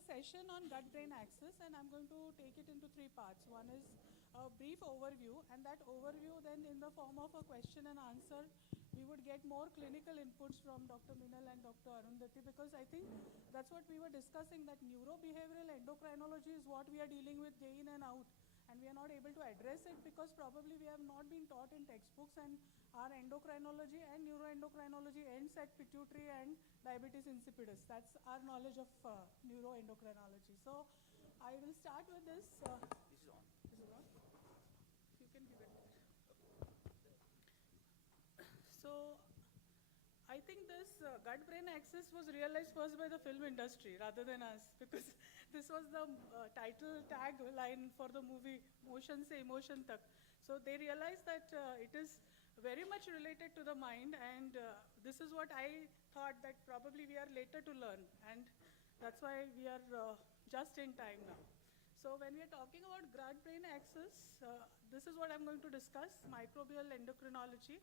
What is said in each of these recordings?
a session on gut-brain axis, and I'm going to take it into three parts. One is a brief overview, and that overview then in the form of a question and answer, we would get more clinical inputs from Dr. Minal and Dr. Arundhati, because I think that's what we were discussing, that neurobehavioral endocrinology is what we are dealing with day in and out. And we are not able to address it because probably we have not been taught in textbooks, and our endocrinology and neuroendocrinology ends at pituitary and diabetes insipidus. That's our knowledge of neuroendocrinology. So I will start with this. This is on. Is it on? You can give it. So I think this gut-brain axis was realized first by the film industry rather than us, because this was the title tag line for the movie Motion Se Emotion Tak. So they realized that it is very much related to the mind, and this is what I thought that probably we are later to learn, and that's why we are just in time now. So when we are talking about gut-brain axis, this is what I'm going to discuss: microbial endocrinology,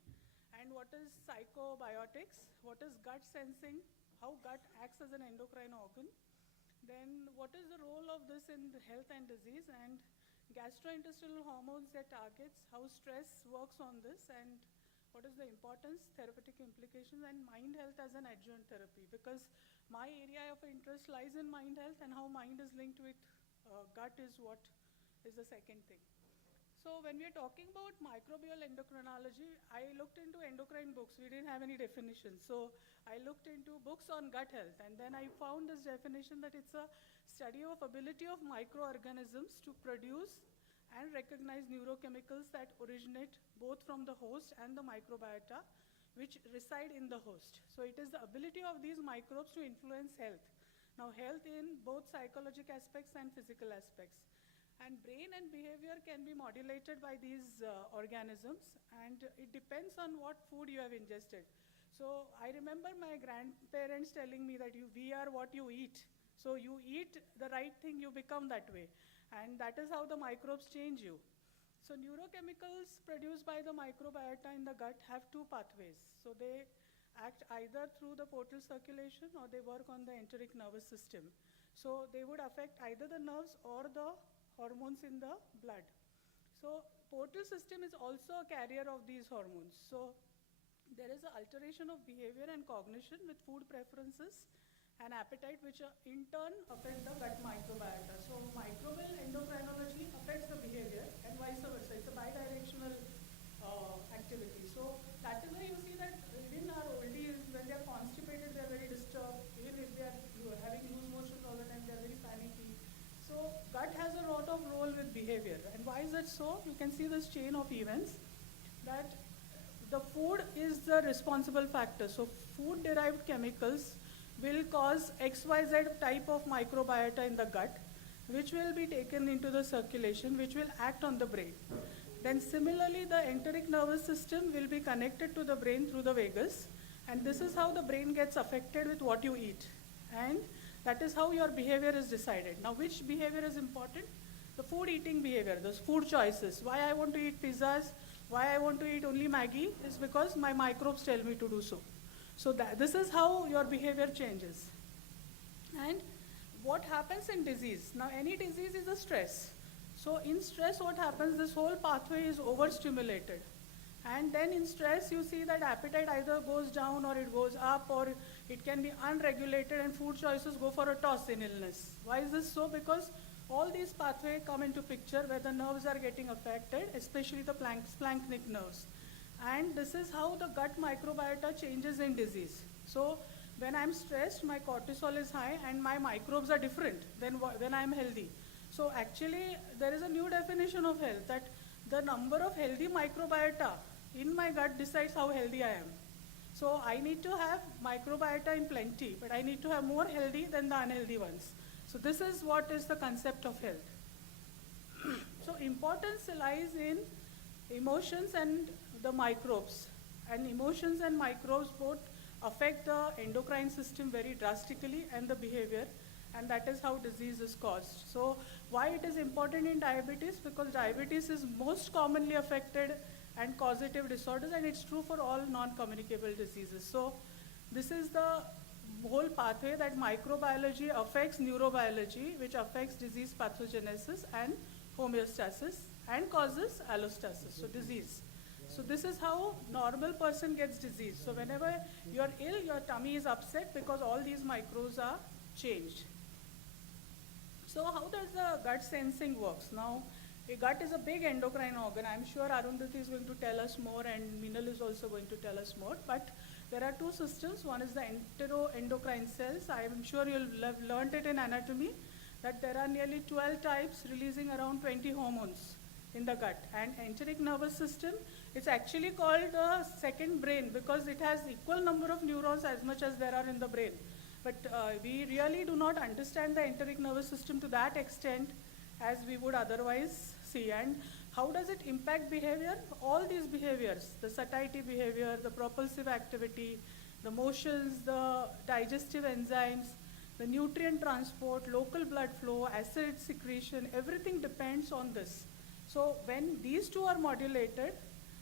and what is psychobiotics, what is gut sensing, how gut acts as an endocrine organ, then what is the role of this in health and disease, and gastrointestinal hormones that targets, how stress works on this, and what is the importance, therapeutic implications, and mind health as an adjunct therapy, because my area of interest lies in mind health, and how mind is linked with gut is what is the second thing. So when we are talking about microbial endocrinology, I looked into endocrine books. We didn't have any definitions. So I looked into books on gut health, and then I found this definition that it's a study of ability of microorganisms to produce and recognize neurochemicals that originate both from the host and the microbiota, which reside in the host. So it is the ability of these microbes to influence health. Now health in both psychological aspects and physical aspects. And brain and behavior can be modulated by these organisms, and it depends on what food you have ingested. So I remember my grandparents telling me that we are what you eat. So you eat the right thing, you become that way. And that is how the microbes change you. So neurochemicals produced by the microbiota in the gut have two pathways. So they act either through the portal circulation, or they work on the enteric nervous system. So they would affect either the nerves or the hormones in the blood. So portal system is also a carrier of these hormones. So there is an alteration of behavior and cognition with food preferences and appetite, which in turn affect the gut microbiota. So microbial endocrinology affects the behavior and vice versa. It's a bidirectional activity. So that is why you see that even our oldies, when they are constipated, they are very disturbed. Even if they are having loose motions all the time, they are very panicky. So gut has a lot of role with behavior. And why is that so? You can see this chain of events, that the food is the responsible factor. So food derived chemicals will cause XYZ type of microbiota in the gut, which will be taken into the circulation, which will act on the brain. Then similarly, the enteric nervous system will be connected to the brain through the vagus, and this is how the brain gets affected with what you eat. And that is how your behavior is decided. Now, which behavior is important? The food eating behavior, those food choices. Why I want to eat pizzas, why I want to eat only Maggi is because my microbes tell me to do so. So this is how your behavior changes. And what happens in disease? Now, any disease is a stress. So in stress, what happens? This whole pathway is overstimulated. And then in stress, you see that appetite either goes down or it goes up, or it can be unregulated, and food choices go for a toss in illness. Why is this so? Because all these pathways come into picture where the nerves are getting affected, especially the splanchnic nerves. And this is how the gut microbiota changes in disease. So when I'm stressed, my cortisol is high and my microbes are different than when I'm healthy. So actually, there is a new definition of health, that the number of healthy microbiota in my gut decides how healthy I am. So I need to have microbiota in plenty, but I need to have more healthy than the unhealthy ones. So this is what is the concept of health. So importance lies in emotions and the microbes. And emotions and microbes both affect the endocrine system very drastically and the behavior, and that is how disease is caused. So why it is important in diabetes? Because diabetes is most commonly affected and causative disorders, and it's true for all non-communicable diseases. So this is the whole pathway that microbiology affects neurobiology, which affects disease pathogenesis and homeostasis and causes allostasis, so disease. So this is how normal person gets disease. So whenever you're ill, your tummy is upset because all these microbes are changed. So how does the gut sensing works? Now, a gut is a big endocrine organ. I'm sure Arundhati is going to tell us more and Minal is also going to tell us more. But there are two systems. One is the enteroendocrine cells. I'm sure you'll have learned it in anatomy that there are nearly 12 types releasing around 20 hormones in the gut. And enteric nervous system, it's actually called the second brain because it has equal number of neurons as much as there are in the brain. But we really do not understand the enteric nervous system to that extent as we would otherwise see. And how does it impact behavior? All these behaviors, the satiety behavior, the propulsive activity, the motions, the digestive enzymes, the nutrient transport, local blood flow, acid secretion, everything depends on this. So when these two are modulated,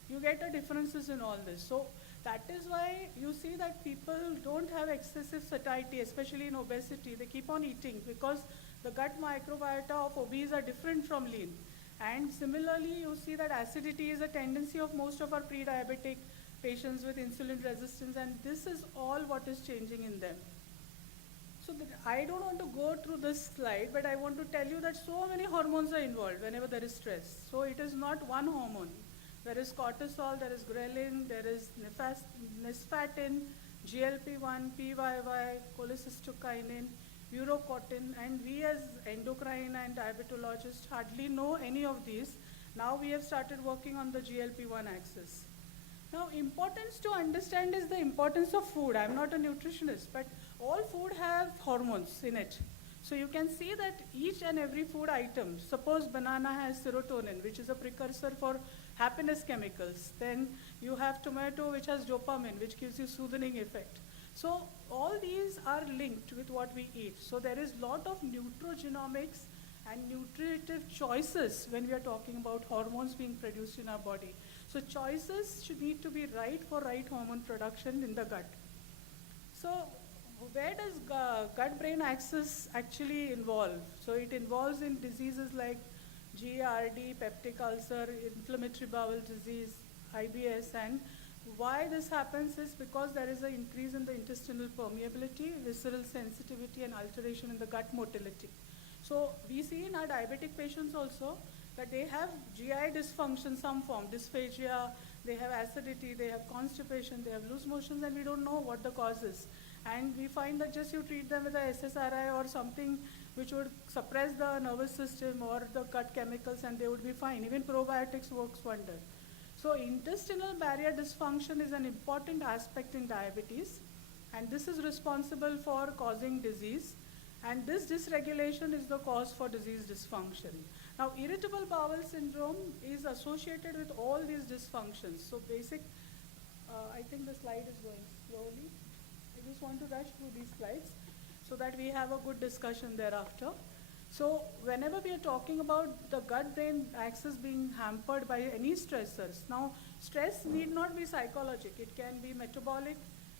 you get a differences in all this. So that is why you see that people don't have excessive satiety, especially in obesity. They keep on eating because the gut microbiota of obese are different from lean. And similarly, you see that acidity is a tendency of most of our pre-diabetic patients with insulin resistance, and this is all what is changing in them. So I don't want to go through this slide, but I want to tell you that so many hormones are involved whenever there is stress. So it is not one hormone. There is cortisol, there is ghrelin, there is nisfatin, GLP-1, PYY, cholecystokinin, urocortin, and we as endocrine and diabetologists hardly know any of these. Now we have started working on the GLP-1 axis. Now, importance to understand is the importance of food. I'm not a nutritionist, but all food have hormones in it. So you can see that each and every food item, suppose banana has serotonin, which is a precursor for happiness chemicals. Then you have tomato, which has dopamine, which gives you soothing effect. So all these are linked with what we eat. So there is a lot of nutrogenomics and nutritive choices when we are talking about hormones being produced in our body. So choices should need to be right for right hormone production in the gut. So where does gut-brain axis actually involve? So it involves in diseases like GERD, peptic ulcer, inflammatory bowel disease, IBS, and why this happens is because there is an increase in the intestinal permeability, visceral sensitivity, and alteration in the gut motility. So we see in our diabetic patients also that they have GI dysfunction, some form, dysphagia, they have acidity, they have constipation, they have loose motions, and we don't know what the cause is. And we find that just you treat them with a SSRI or something which would suppress the nervous system or the gut chemicals, and they would be fine. Even probiotics works wonder. So intestinal barrier dysfunction is an important aspect in diabetes, and this is responsible for causing disease. And this dysregulation is the cause for disease dysfunction. Now, irritable bowel syndrome is associated with all these dysfunctions. So I think the slide is going slowly. I just want to rush through these slides so that we have a good discussion thereafter. So whenever we are talking about the gut-brain axis being hampered by any stressors, now stress need not be psychological. It can be metabolic,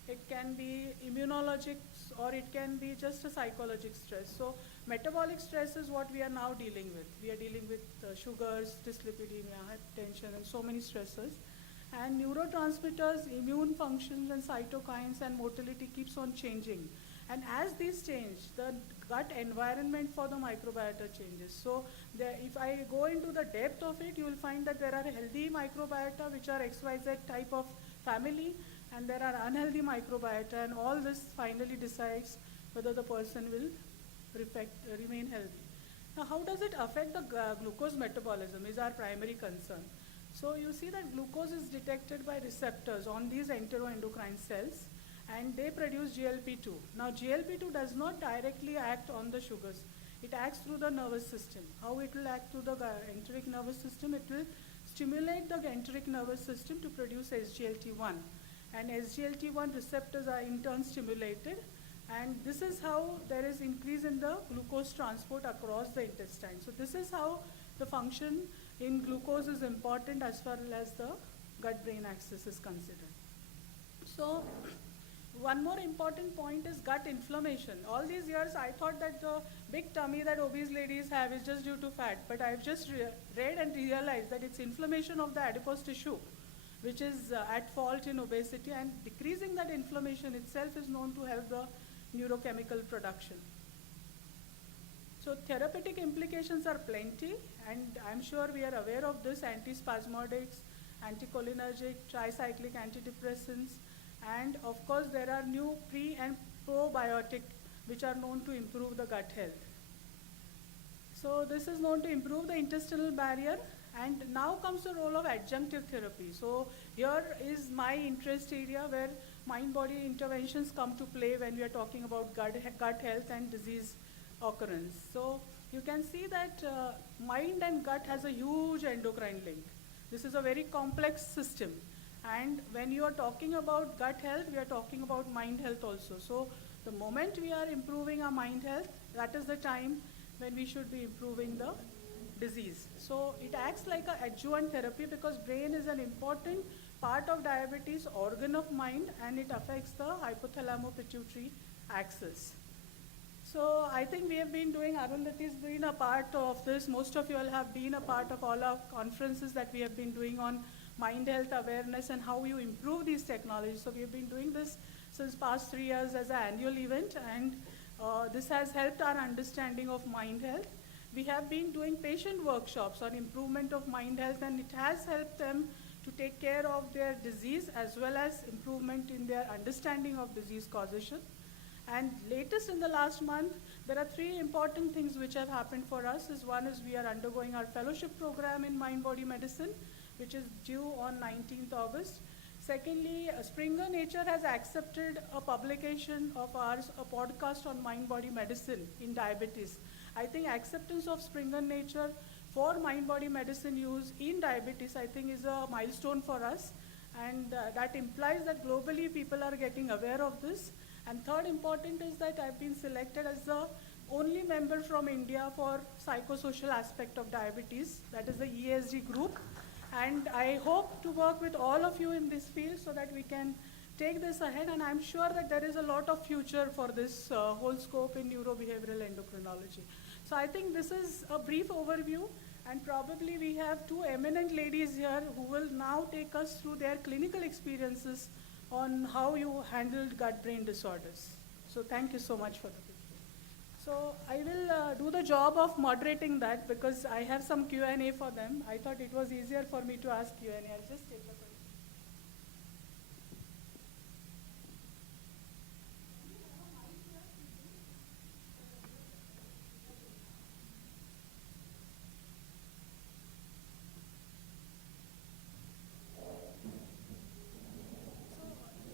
it can be immunologic, or it can be just a psychological stress. So metabolic stress is what we are now dealing with. We are dealing with sugars, dyslipidemia, hypertension, and so many stressors. And neurotransmitters, immune functions, and cytokines and motility keeps on changing. And as these change, the gut environment for the microbiota changes. So if I go into the depth of it, you will find that there are healthy microbiota, which are XYZ type of family, and there are unhealthy microbiota, and all this finally decides whether the person will remain healthy. Now, how does it affect the glucose metabolism is our primary concern. So you see that glucose is detected by receptors on these enteroendocrine cells, and they produce GLP-2. Now, GLP-2 does not directly act on the sugars. It acts through the nervous system. How it will act through the enteric nervous system? It will stimulate the enteric nervous system to produce SGLT1. And SGLT1 receptors are in turn stimulated. And this is how there is increase in the glucose transport across the intestine. So this is how the function in glucose is important as far as the gut-brain axis is considered. So one more important point is gut inflammation. All these years I thought that the big tummy that obese ladies have is just due to fat, but I've just read and realized that it's inflammation of the adipose tissue, which is at fault in obesity, and decreasing that inflammation itself is known to help the neurochemical production. So therapeutic implications are plenty, and I'm sure we are aware of this: antispasmodics, anticholinergic, tricyclic antidepressants, and of course there are new pre and probiotic which are known to improve the gut health. So this is known to improve the intestinal barrier, and now comes the role of adjunctive therapy. So here is my interest area where mind-body interventions come to play when we are talking about gut health and disease occurrence. So you can see that mind and gut has a huge endocrine link. This is a very complex system. And when you are talking about gut health, we are talking about mind health also. So the moment we are improving our mind health, that is the time when we should be improving the disease. So it acts like an adjuvant therapy because brain is an important part of diabetes, organ of mind, and it affects the hypothalamo-pituitary axis. So I think we have been doing, Arundhati has been a part of this. Most of you all have been a part of all our conferences that we have been doing on mind health awareness and how you improve these technologies. So we have been doing this since past 3 years as an annual event, and this has helped our understanding of mind health. We have been doing patient workshops on improvement of mind health, and it has helped them to take care of their disease as well as improvement in their understanding of disease causation. And latest in the last month, there are 3 important things which have happened for us. One is we are undergoing our fellowship program in mind-body medicine, which is due on 19th August. Secondly, Springer Nature has accepted a publication of ours, a podcast on mind-body medicine in diabetes. I think acceptance of Springer Nature for mind-body medicine use in diabetes, I think, is a milestone for us. And that implies that globally people are getting aware of this. And third important is that I've been selected as the only member from India for psychosocial aspect of diabetes, that is the ESG group. And I hope to work with all of you in this field so that we can take this ahead, and I'm sure that there is a lot of future for this whole scope in neurobehavioral endocrinology. So I think this is a brief overview, and probably we have 2 eminent ladies here who will now take us through their clinical experiences on how you handled gut-brain disorders. So thank you so much for the brief. So I will do the job of moderating that because I have some Q&A for them. I thought it was easier for me to ask Q&A. I'll just take the question.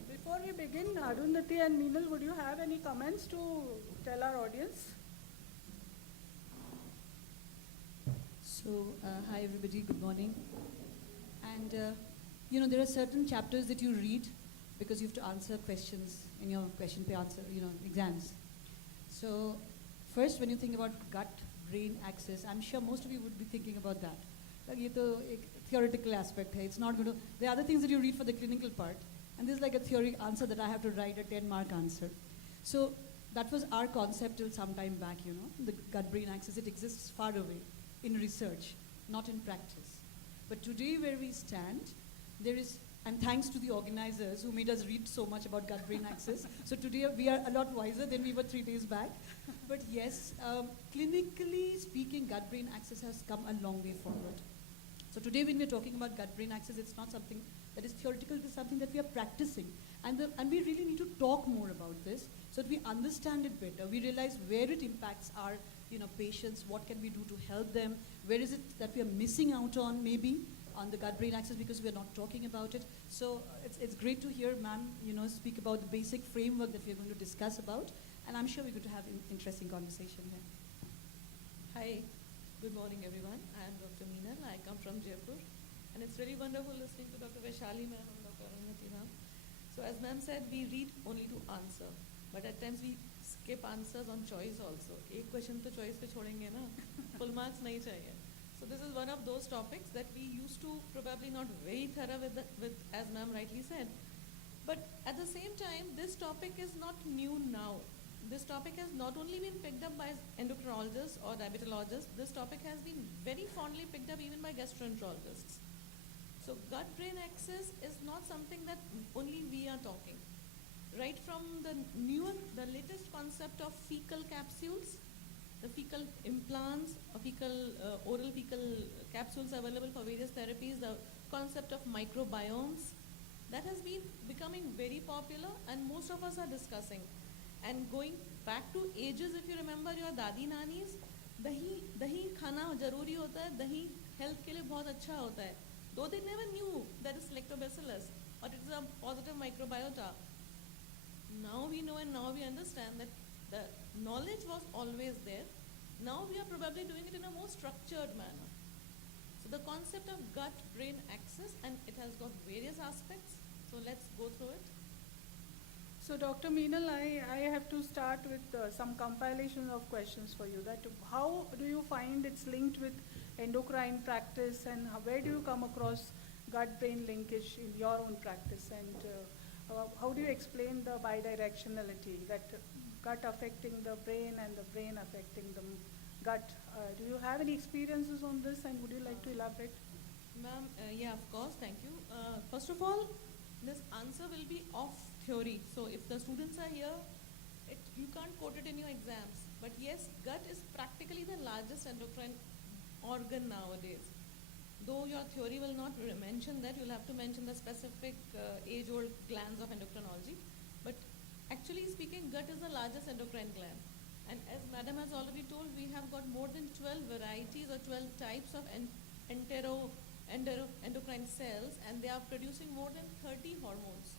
Before we begin, Arundhati and Meenal, would you have any comments to tell our audience? So, hi everybody, good morning. And, there are certain chapters that you read because you have to answer questions in your question pay answer, exams. So, first when you think about gut-brain axis, I'm sure most of you would be thinking about that. Like, ये तो एक theoretical aspect है. It's not going to, there are other things that you read for the clinical part. And this is like a theory answer that I have to write a 10-mark answer. So that was our concept till some time back, the gut-brain axis. It exists far away in research, not in practice. But today where we stand, there is, and thanks to the organizers who made us read so much about gut-brain axis. So today we are a lot wiser than we were 3 days back. But yes, clinically speaking, gut-brain axis has come a long way forward. So today when we're talking about gut-brain axis, it's not something that is theoretical, it is something that we are practicing. And we really need to talk more about this so that we understand it better. We realize where it impacts our patients, what can we do to help them, where is it that we are missing out on maybe on the gut-brain axis because we are not talking about it. So it's great to hear ma'am speak about the basic framework that we are going to discuss about, and I'm sure we're going to have an interesting conversation here. Hi, good morning everyone. I am Dr. Meenal. I come from Jaipur. And it's really wonderful listening to Dr. Vaishali ma'am and Dr. Arundhati ma'am. So as ma'am said, we read only to answer. But at times we skip answers on choice also. एक question तो choice पे छोड़ेंगे ना, full marks नहीं चाहिए. So this is one of those topics that we used to probably not very thorough with as ma'am rightly said. But at the same time, this topic is not new now. This topic has not only been picked up by endocrinologists or diabetologists, this topic has been very fondly picked up even by gastroenterologists. So gut-brain axis is not something that only we are talking. Right from the latest concept of fecal capsules, the fecal implants, oral fecal capsules available for various therapies, the concept of microbiomes, that has been becoming very popular and most of us are discussing. And going back to ages, if you remember your dadi nanis, dahi khana jaruri hota hai, dahi health ke liye bahut acha hota hai. Though they never knew that it's lactobacillus or it is a positive microbiota. Now we know and now we understand that the knowledge was always there. Now we are probably doing it in a more structured manner. So the concept of gut-brain axis, and it has got various aspects. So let's go through it. So Dr. Meenal, I have to start with some compilation of questions for you. That how do you find it's linked with endocrine practice, and where do you come across gut-brain linkage in your own practice, and how do you explain the bidirectionality, that gut affecting the brain and the brain affecting the gut? Do you have any experiences on this, and would you like to elaborate? Ma'am, yeah, of course, thank you. First of all, this answer will be off theory. So if the students are here, you can't quote it in your exams. But yes, gut is practically the largest endocrine organ nowadays. Though your theory will not mention that, you'll have to mention the specific age-old glands of endocrinology. But actually speaking, gut is the largest endocrine gland. And as Madam has already told, we have got more than 12 varieties or 12 types of endocrine cells, and they are producing more than 30 hormones.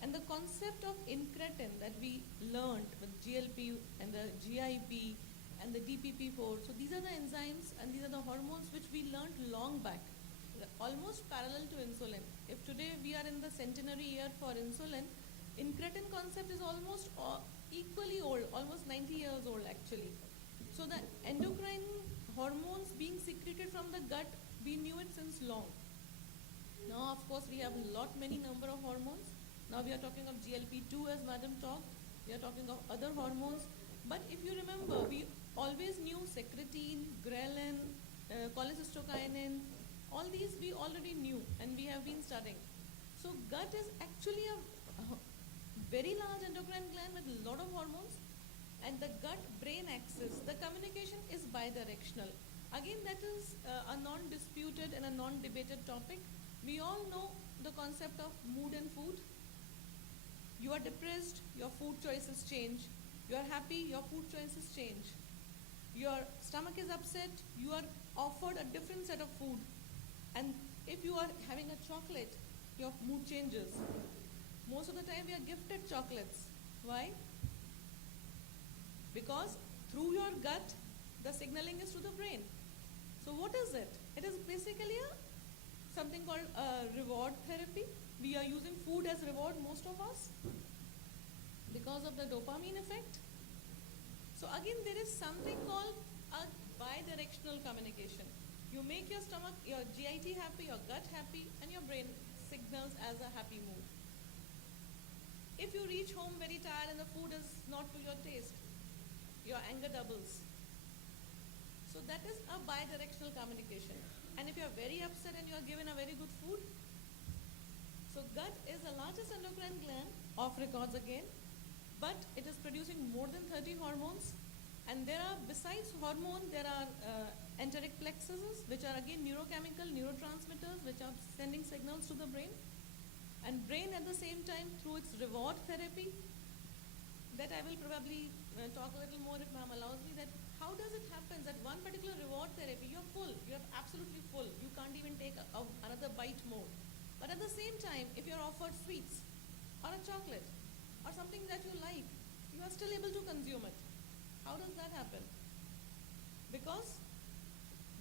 And the concept of incretin that we learned with GLP and the GIP and the DPP4, so these are the enzymes and these are the hormones which we learned long back, almost parallel to insulin. If today we are in the centenary year for insulin, incretin concept is almost equally old, almost 90 years old actually. So the endocrine hormones being secreted from the gut, we knew it since long. Now of course we have many number of hormones. Now we are talking of GLP-2 as Madam talked, we are talking of other hormones. But if you remember, we always knew secretin, ghrelin, cholecystokinin, all these we already knew and we have been studying. So gut is actually a very large endocrine gland with a lot of hormones, and the gut-brain axis, the communication is bidirectional. Again, that is a non-disputed and a non-debated topic. We all know the concept of mood and food. You are depressed, your food choices change. You are happy, your food choices change. Your stomach is upset, you are offered a different set of food. And if you are having a chocolate, your mood changes. Most of the time we are gifted chocolates. Why? Because through your gut, the signaling is to the brain. So what is it? It is basically something called reward therapy. We are using food as reward, most of us, because of the dopamine effect. So again, there is something called a bidirectional communication. You make your stomach, your GIT happy, your gut happy, and your brain signals as a happy mood. If you reach home very tired and the food is not to your taste, your anger doubles. So that is a bidirectional communication. And if you are very upset and you are given a very good food, so gut is the largest endocrine gland, off records again, but it is producing more than 30 hormones. And there are, besides hormone, there are enteric plexuses, which are again neurochemical neurotransmitters, which are sending signals to the brain. And brain at the same time, through its reward therapy, that I will probably talk a little more if ma'am allows me, that how does it happen that one particular reward therapy, you're full, you're absolutely full, you can't even take another bite more. But at the same time, if you're offered sweets or a chocolate or something that you like, you are still able to consume it. How does that happen? Because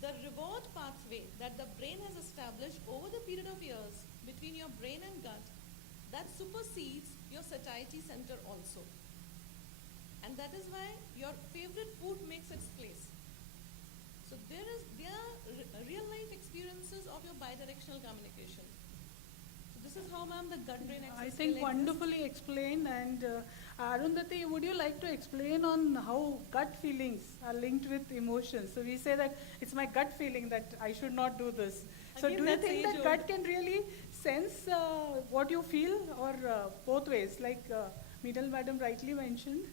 the reward pathway that the brain has established over the period of years between your brain and gut, that supersedes your satiety center also. And that is why your favorite food makes its place. So there are real life experiences of your bidirectional communication. So this is how, ma'am, the gut-brain axis I still think exists. wonderfully explained. And Arundhati, would you like to explain on how gut feelings are linked with emotions? So we say that it's my gut feeling that I should not do this. So Again, do you that's think that age-old. gut can really sense what you feel, or both ways, like Meedal madam rightly mentioned?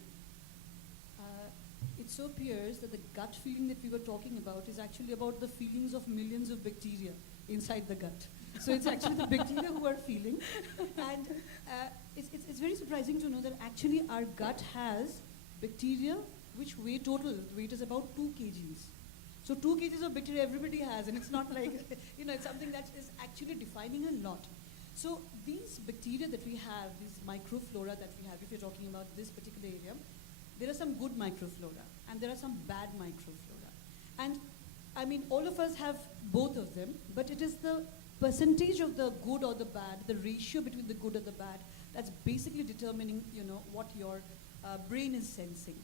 It so appears that the gut feeling that we were talking about is actually about the feelings of millions of bacteria inside the gut. So it's actually the bacteria who are feeling. And it's very surprising to know that actually our gut has bacteria which weigh total. The weight is about 2 kgs. So 2 kgs of bacteria everybody has, and it's not like, it's something that is actually defining a lot. So these bacteria that we have, these microflora that we have, if you're talking about this particular area, there are some good microflora and there are some bad microflora. And I mean, all of us have both of them, but it is the percentage of the good or the bad, the ratio between the good and the bad, that's basically determining, what your brain is sensing.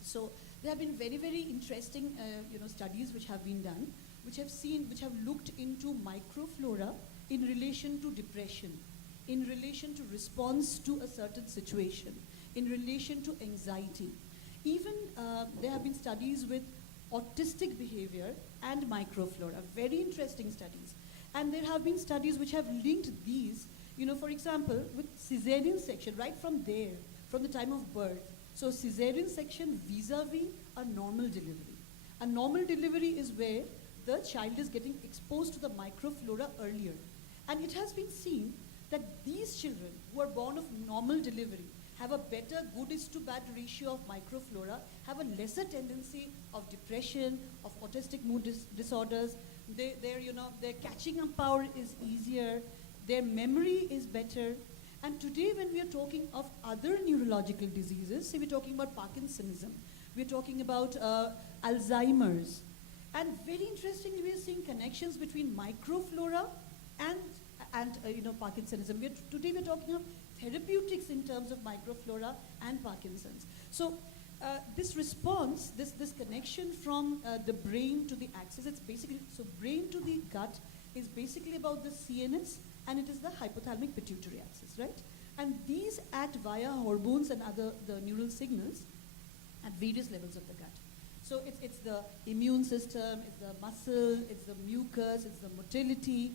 So there have been very, very interesting, studies which have been done, which have looked into microflora in relation to depression, in relation to response to a certain situation, in relation to anxiety. Even there have been studies with autistic behavior and microflora, very interesting studies. And there have been studies which have linked these, for example, with cesarean section, right from there, from the time of birth. So cesarean section vis-a-vis a normal delivery. A normal delivery is where the child is getting exposed to the microflora earlier. And it has been seen that these children who are born of normal delivery have a better good is to bad ratio of microflora, have a lesser tendency of depression, of autistic mood disorders. Their catching up power is easier, their memory is better. And today when we are talking of other neurological diseases, say we're talking about Parkinsonism, we're talking about Alzheimer's, and very interestingly we are seeing connections between microflora and Parkinsonism. Today we're talking of therapeutics in terms of microflora and Parkinson's. So this response, this connection from the brain to the axis, it's basically, so brain to the gut is basically about the CNS, and it is the hypothalamic pituitary axis, right? And these act via hormones and the neural signals at various levels of the gut. So it's the immune system, it's the muscle, it's the mucus, it's the motility,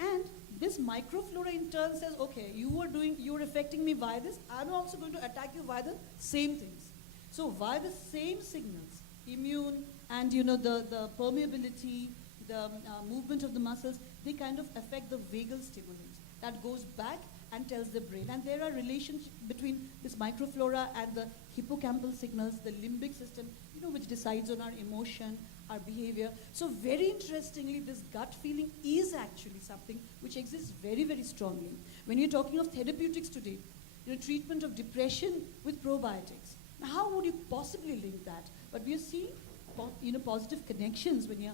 and this microflora in turn says, okay, you're affecting me via this, I'm also going to attack you via the same things. So via the same signals, immune and the permeability, the movement of the muscles, they kind of affect the vagal stimulants. That goes back and tells the brain. And there are relations between this microflora and the hippocampal signals, the limbic system, which decides on our emotion, our behavior. So very interestingly, this gut feeling is actually something which exists very, very strongly. When you're talking of therapeutics today, treatment of depression with probiotics. Now, how would you possibly link that? But we are seeing positive connections when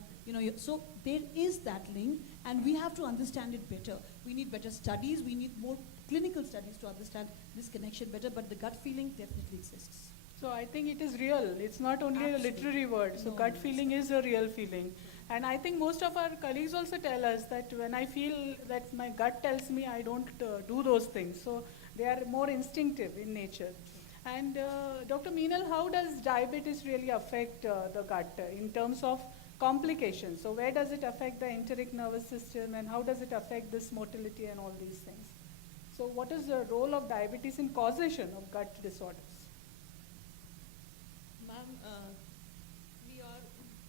so there is that link, and we have to understand it better. We need better studies, we need more clinical studies to understand this connection better, but the gut feeling definitely exists. So I think it is real. It's not only Absolutely. a literary word. So No, gut no, feeling is a real feeling. And I think most of our colleagues also tell us that when I feel that my gut tells me I don't do those things. So they are more instinctive in nature. And Dr. Meenal, how does diabetes really affect the gut in terms of complications? So where does it affect the enteric nervous system, and how does it affect this motility and all these things? So what is the role of diabetes in causation of gut disorders? Ma'am, we are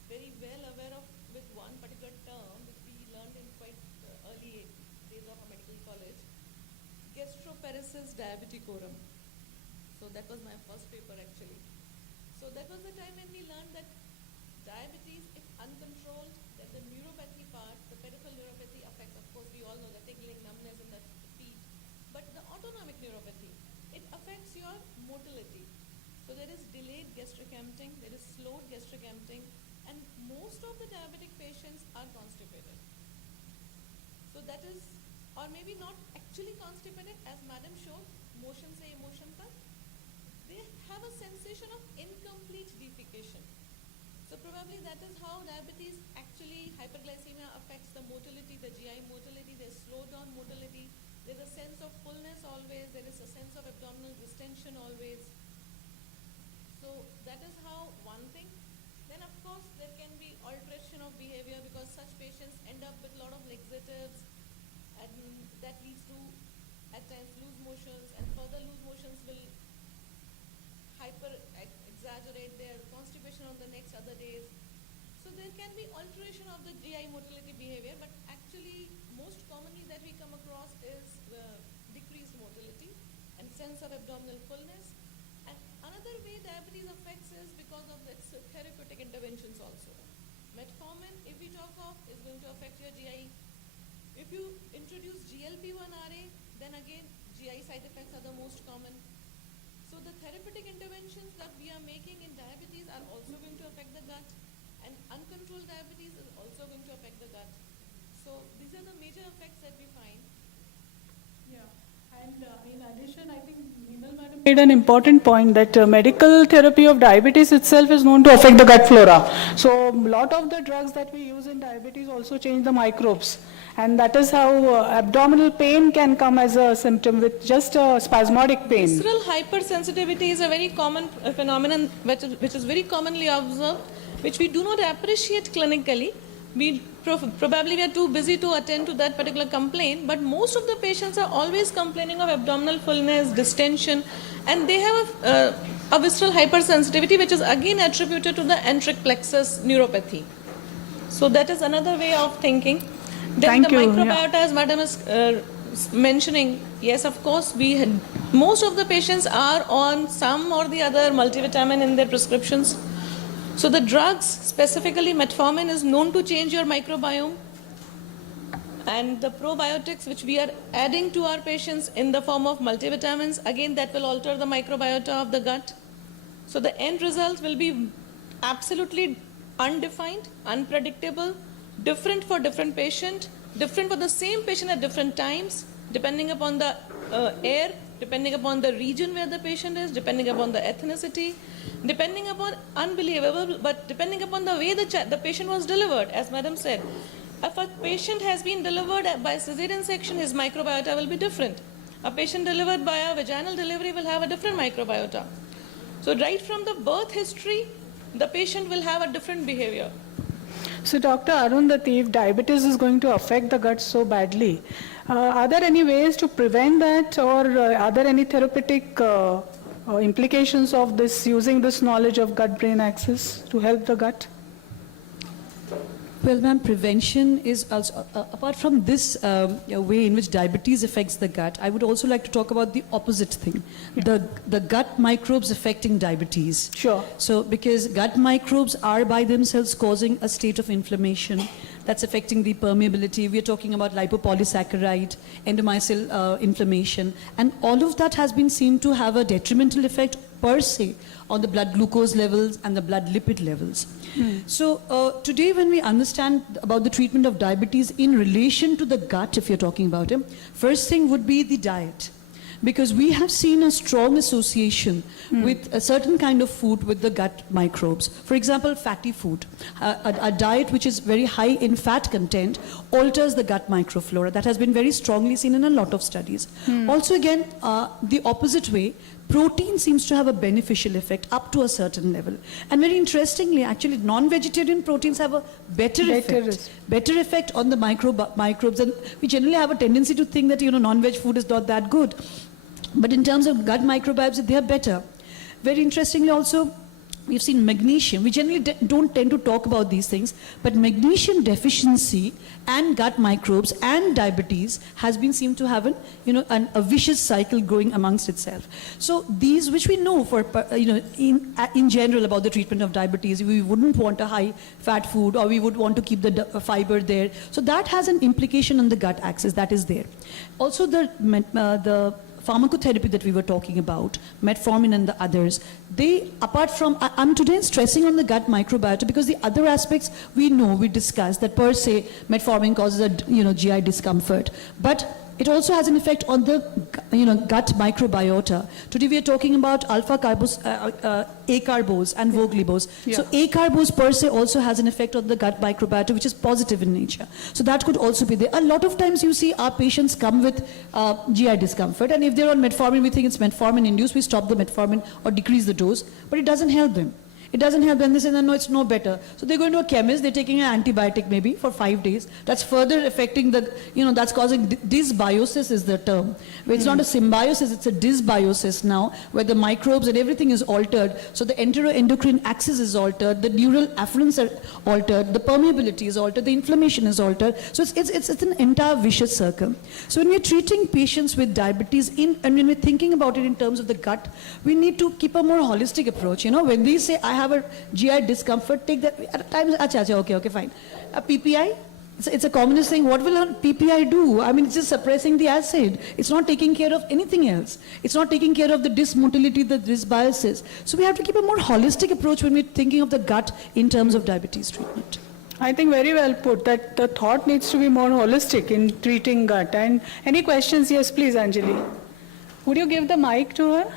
very well aware of with one particular term which we learned in quite early days of our medical college, gastroparesis diabeticorum. So that was my first paper actually. So that was the time when we learned that diabetes, if uncontrolled, that the neuropathy part, the peripheral neuropathy affects, of course we all know the tingling, numbness in the feet, but the autonomic neuropathy, it affects your motility. So there is delayed gastric emptying, there is slowed gastric emptying, and most of the diabetic patients are constipated. So that is, or maybe not actually constipated, as madam showed, motion se emotion tak, they have a sensation of incomplete defecation. So So probably that is how diabetes actually, hyperglycemia affects the motility, the GI motility, there's slowed down motility, there's a sense of fullness always, there is a sense of abdominal distension always. So that is how one thing. Then of course there can be alteration of behavior because such patients end up with a lot of laxatives and that leads to at times loose motions, and further loose motions will hyper exaggerate their constipation on the next other days. So there can be alteration of the GI motility behavior, but actually most commonly that we come across is decreased motility and sense of abdominal fullness. And another way diabetes affects is because of its therapeutic interventions also. Metformin, if we talk of, is going to affect your GI. If you introduce GLP-1RA, then again GI side effects are the most common. So the therapeutic interventions that we are making in diabetes are also going to affect the gut, and uncontrolled diabetes is also going to affect the gut. So these are the major effects that we find. Yeah, and in addition, I think Neenal madam made an important point that medical therapy of diabetes itself is known to affect the gut flora. So a lot of the drugs that we use in diabetes also change the microbes. And that is how abdominal pain can come as a symptom with just spasmodic pain. Visceral hypersensitivity is a very common phenomenon which is very commonly observed, which we do not appreciate clinically. Probably we are too busy to attend to that particular complaint, but most of the patients are always complaining of abdominal fullness, distension, and they have a visceral hypersensitivity which is again attributed to the enteric plexus neuropathy. So that is another way of thinking. Then Thank the you. microbiota, as madam is mentioning, yes, of course, most of the patients are on some or the other multivitamin in their prescriptions. So the drugs, specifically metformin, is known to change your microbiome. And the probiotics which we are adding to our patients in the form of multivitamins, again that will alter the microbiota of the gut. So the end result will be absolutely undefined, unpredictable, different for different patient, different for the same patient at different times, depending upon the air, depending upon the region where the patient is, depending upon the ethnicity, depending upon, unbelievable, but depending upon the way the patient was delivered, as madam said. If a patient has been delivered by cesarean section, his microbiota will be different. A patient delivered by a vaginal delivery will have a different microbiota. So right from the birth history, the patient will have a different behavior. So Dr. Arundhati, if diabetes is going to affect the gut so badly, are there any ways to prevent that, or are there any therapeutic implications of this, using this knowledge of gut-brain axis to help the gut? Well, ma'am, prevention is also, apart from this way in which diabetes affects the gut, I would also like to talk about the opposite thing, the gut microbes affecting diabetes. Sure. So, because gut microbes are by themselves causing a state of inflammation that's affecting the permeability. We are talking about lipopolysaccharide, endomycel inflammation, and all of that has been seen to have a detrimental effect per se on the blood glucose levels and the blood lipid levels. So today when we understand about the treatment of diabetes in relation to the gut, if you're talking about it, first thing would be the diet. Because we have seen a strong association with a certain kind of food with the gut microbes. For example, fatty food. A diet which is very high in fat content alters the gut microflora. That has been very strongly seen in a lot of studies. Also again, the opposite way, protein seems to have a beneficial effect up to a certain level. And very interestingly, actually, non-vegetarian proteins have a better effect on the microbes. And we generally have a tendency to think that, non-veg food is not that good. But in terms of gut microbiomes, they are better. Very interestingly also, we've seen magnesium. We generally don't tend to talk about these things, but magnesium deficiency and gut microbes and diabetes has been seen to have a vicious cycle going amongst itself. So these, which we know for in general about the treatment of diabetes, we wouldn't want a high fat food, or we would want to keep the fiber there. So that has an implication on the gut axis that is there. Also the pharmacotherapy that we were talking about, metformin and the others, they, apart from, I'm today stressing on the gut microbiota because the other aspects we know, we discussed, that per se metformin causes a GI discomfort. But it also has an effect on the gut microbiota. Today we are talking about alpha carbos, acarbose and voglibose. Yeah. So acarbose per se also has an effect on the gut microbiota, which is positive in nature. So that could also be there. A lot of times you see our patients come with GI discomfort, and if they're on metformin, we think it's metformin induced, we stop the metformin or decrease the dose, but it doesn't help them. It doesn't help them. They say, no, it's no better. So they go into a chemist, they're taking an antibiotic maybe for 5 days. That's further affecting the, that's causing dysbiosis is the term. Where it's not a symbiosis, it's a dysbiosis now, where the microbes and everything is altered. So the enteroendocrine axis is altered, the neural afferents are altered, the permeability is altered, the inflammation is altered. So it's an entire vicious circle. So when we're treating patients with diabetes, and when we're thinking about it in terms of the gut, we need to keep a more holistic approach. When we say, I have a GI discomfort, take that, at times, okay, fine. A PPI, it's a commonest thing. What will a PPI do? I mean, it's just suppressing the acid. It's not taking care of anything else. It's not taking care of the dysmotility, the dysbiosis. So we have to keep a more holistic approach when we're thinking of the gut in terms of diabetes treatment. I think very well put, that the thought needs to be more holistic in treating gut. And any questions? Yes, please, Anjali. Would you give the mic to her?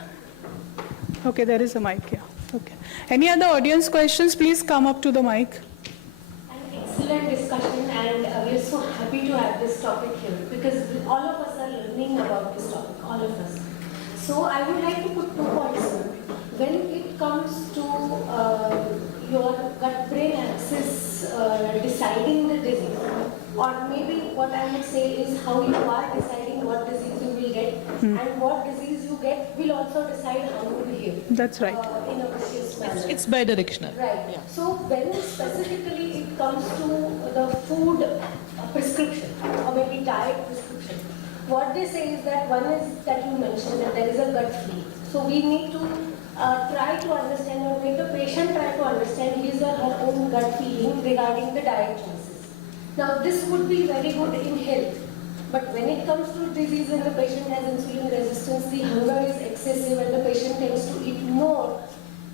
Okay, there is a mic, yeah. Okay. Any other audience questions? Please come up to the mic. An excellent discussion, and we are so happy to have this topic here because all of us are learning about this topic, all of us. So I would like to put 2 points here. When it comes to your gut-brain axis deciding the disease, or maybe what I would say is how you are deciding what disease you will get, and what disease you get will also decide how you behave. That's right. In a vicious manner. It's bidirectional. Right. Yeah. So when specifically it comes to the food prescription or maybe diet prescription, what they say is that one is that you mentioned that there is a gut feeling. So we need to try to understand or make the patient try to understand his or her own gut feeling regarding the diet choices. Now this would be very good in health. But when it comes to disease and the patient has insulin resistance, the hunger is excessive and the patient tends to eat more,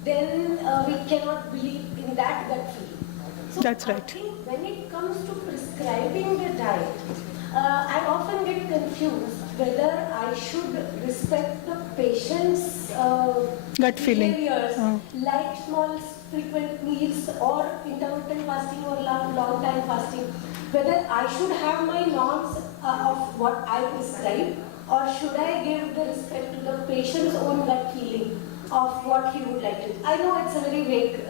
then we cannot believe in that gut feeling. So That's right. I think when it comes to prescribing the diet, I often get confused whether I should respect the patient's Gut feeling. behaviors, like small frequent meals or intermittent fasting or long time fasting, whether I should have my norms of what I prescribe, or should I give the respect to the patient's own gut feeling of what he would like to. I know it's a very vague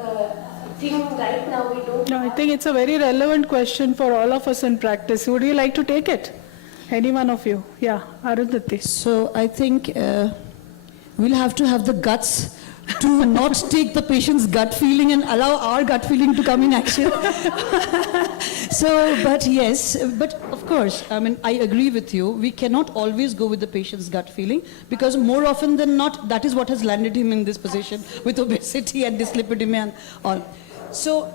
thing right now, we don't No, I have. think it's a very relevant question for all of us in practice. Would you like to take it? Any one of you? Yeah, Arundhati. So I think we'll have to have the guts to not take the patient's gut feeling and allow our gut feeling to come in action. So, but yes, but of course, I mean, I agree with you. We cannot always go with the patient's gut feeling because more often than not, that is what has landed him in this position with obesity and dyslipidemia and all. So,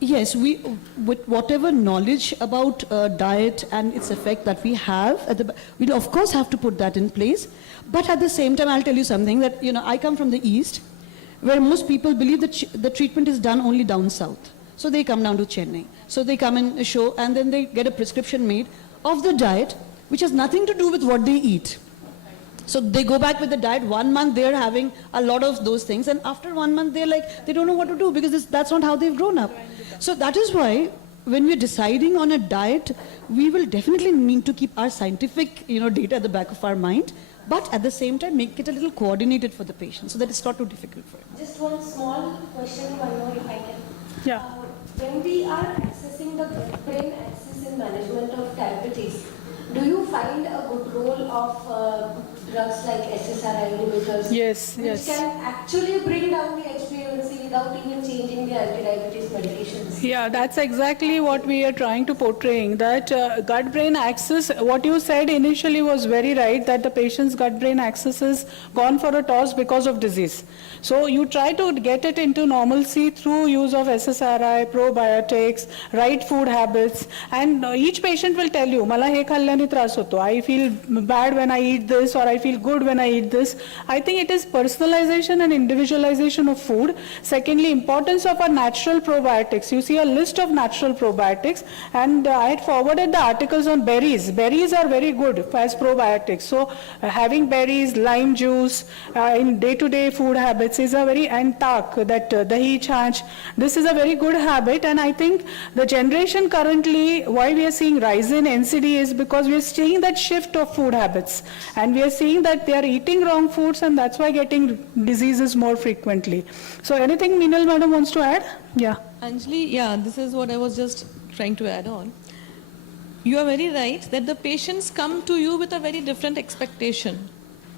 yes, we, with whatever knowledge about diet and its effect that we have, we of course have to put that in place. But at the same time, I'll tell you something that, I come from the East, where most people believe that the treatment is done only down south. So they come down to Chennai. So they come in a show and then they get a prescription made of the diet, which has nothing to do with what they eat. So they go back with the diet. 1 month they're having a lot of those things, and after 1 month they're like, they don't know what to do because that's not how they've grown up. So that is why when we're deciding on a diet, we will definitely need to keep our scientific data at the back of our mind, but at the same time make it a little coordinated for the patient so that it's not too difficult for him. Just one small question, one more if I can. Yeah. When we are accessing the brain axis in management of diabetes, do you find a good role of drugs like SSRI inhibitors? Yes, which yes. can actually bring down the HbA1c without even changing the anti-diabetes medications? Yeah, that's exactly what we are trying to portraying, that gut-brain axis, what you said initially was very right, that the patient's gut-brain axis is gone for a toss because of disease. So you try to get it into normalcy through use of SSRI, probiotics, right food habits, and each patient will tell you, "Mala he khalyani tras hoto. I feel bad when I eat this, or I feel good when I eat this." I think it is personalization and individualization of food. Secondly, importance of a natural probiotics. You see a list of natural probiotics, and I had forwarded the articles on berries. Berries are very good as probiotics. So having berries, lime juice in day-to-day food habits is a very, and tak, that dahi chach, this is a very good habit. And I think the generation currently, why we are seeing rise in NCD is because we are seeing that shift of food habits, and we are seeing that they are eating wrong foods, and that's why getting diseases more frequently. So anything Meenal madam wants to add? Yeah. Anjali, yeah, this is what I was just trying to add on. You are very right that the patients come to you with a very different expectation.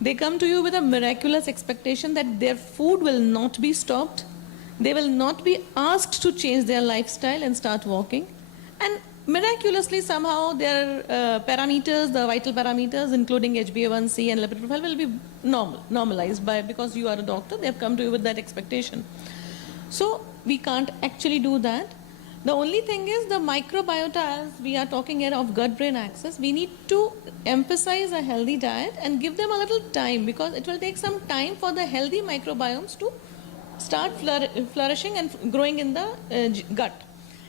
They come to you with a miraculous expectation that their food will not be stopped. They will not be asked to change their lifestyle and start walking. And miraculously somehow their parameters, the vital parameters including HbA1c and lipid profile will be normalized because you are a doctor. They have come to you with that expectation. So we can't actually do that. The only thing is the microbiota, as we are talking here of gut-brain axis, we need to emphasize a healthy diet and give them a little time, because it will take some time for the healthy microbiomes to start flourishing and growing in the gut.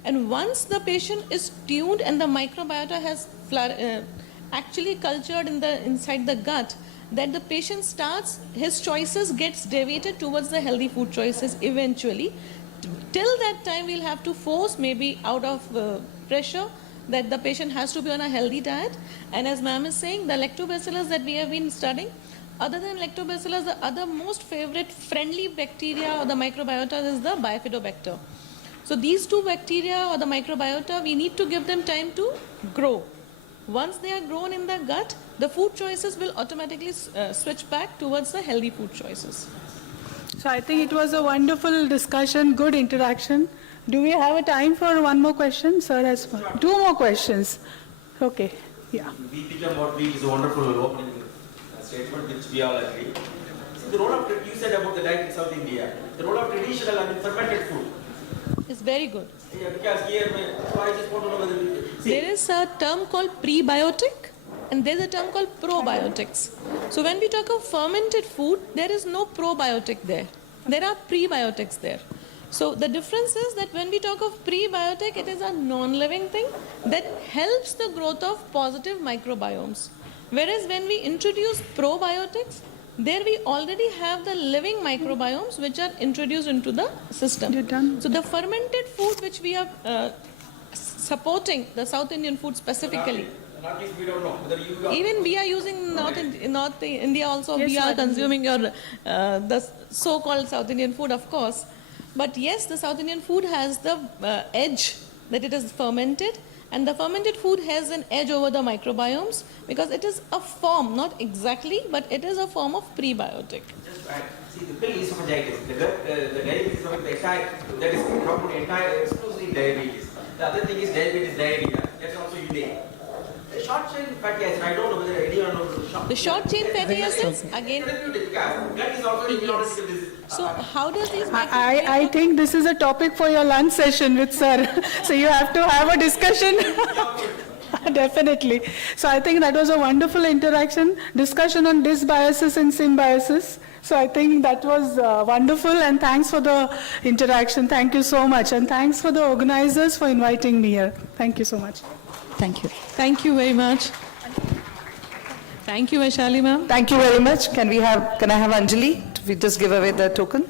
And once the patient is tuned and the microbiota has actually cultured inside the gut, that the patient starts, his choices gets deviated towards the healthy food choices eventually. Till that time, we'll have to force, maybe out of pressure, that the patient has to be on a healthy diet. And as ma'am is saying, the lactobacillus that we have been studying, other than lactobacillus, the other most favorite friendly bacteria or the microbiota is the bifidobacter. So these two bacteria or the microbiota, we need to give them time to grow. Once they are grown in the gut, the food choices will automatically switch back towards the healthy food choices. So I think it was a wonderful discussion, good interaction. Do we have a time for one more question? Sir has two more questions. Okay, yeah. We become what we is a wonderful opening statement which we all agree. So the role of, you said about the diet in South India, the role of traditional and fermented food. It's very good. Yeah, because here, so I just want to know whether there is a term called prebiotic and there's a term called probiotics. So when we talk of fermented food, there is no probiotic there. There are prebiotics there. So the difference is that when we talk of prebiotic, it is a non-living thing that helps the growth of positive microbiomes. Whereas when we introduce probiotics, there we already have the living microbiomes which are introduced into the system. You're done. So the fermented food which we are supporting, the South Indian food specifically, Northeast we don't know whether you are, even we are using North India also, Yes, we are madam. consuming your the so-called South Indian food, of course. But yes, the South Indian food has the edge that it is fermented, and the fermented food has an edge over the microbiomes because it is a form, not exactly, but it is a form of prebiotic. just see the pill esophagitis, the diabetes is the entire, that is probably entire exclusively diabetes. The other thing is diabetes diarrhea, that's also unique. The short chain fatty acid, I don't know whether anyone knows The short chain fatty acids, again, gut is also immunological disease. so how does these I think this is a topic for your lunch session with sir. So you have to have a discussion. Definitely. So I think that was a wonderful discussion on dysbiosis and symbiosis. So I think that was wonderful, and thanks for the interaction. Thank you so much. And thanks for the organizers for inviting me here. Thank you so much. Thank you. Thank you very much. Thank you, Vaishali ma'am. Thank you very much. Can I have Anjali? We just give away the token,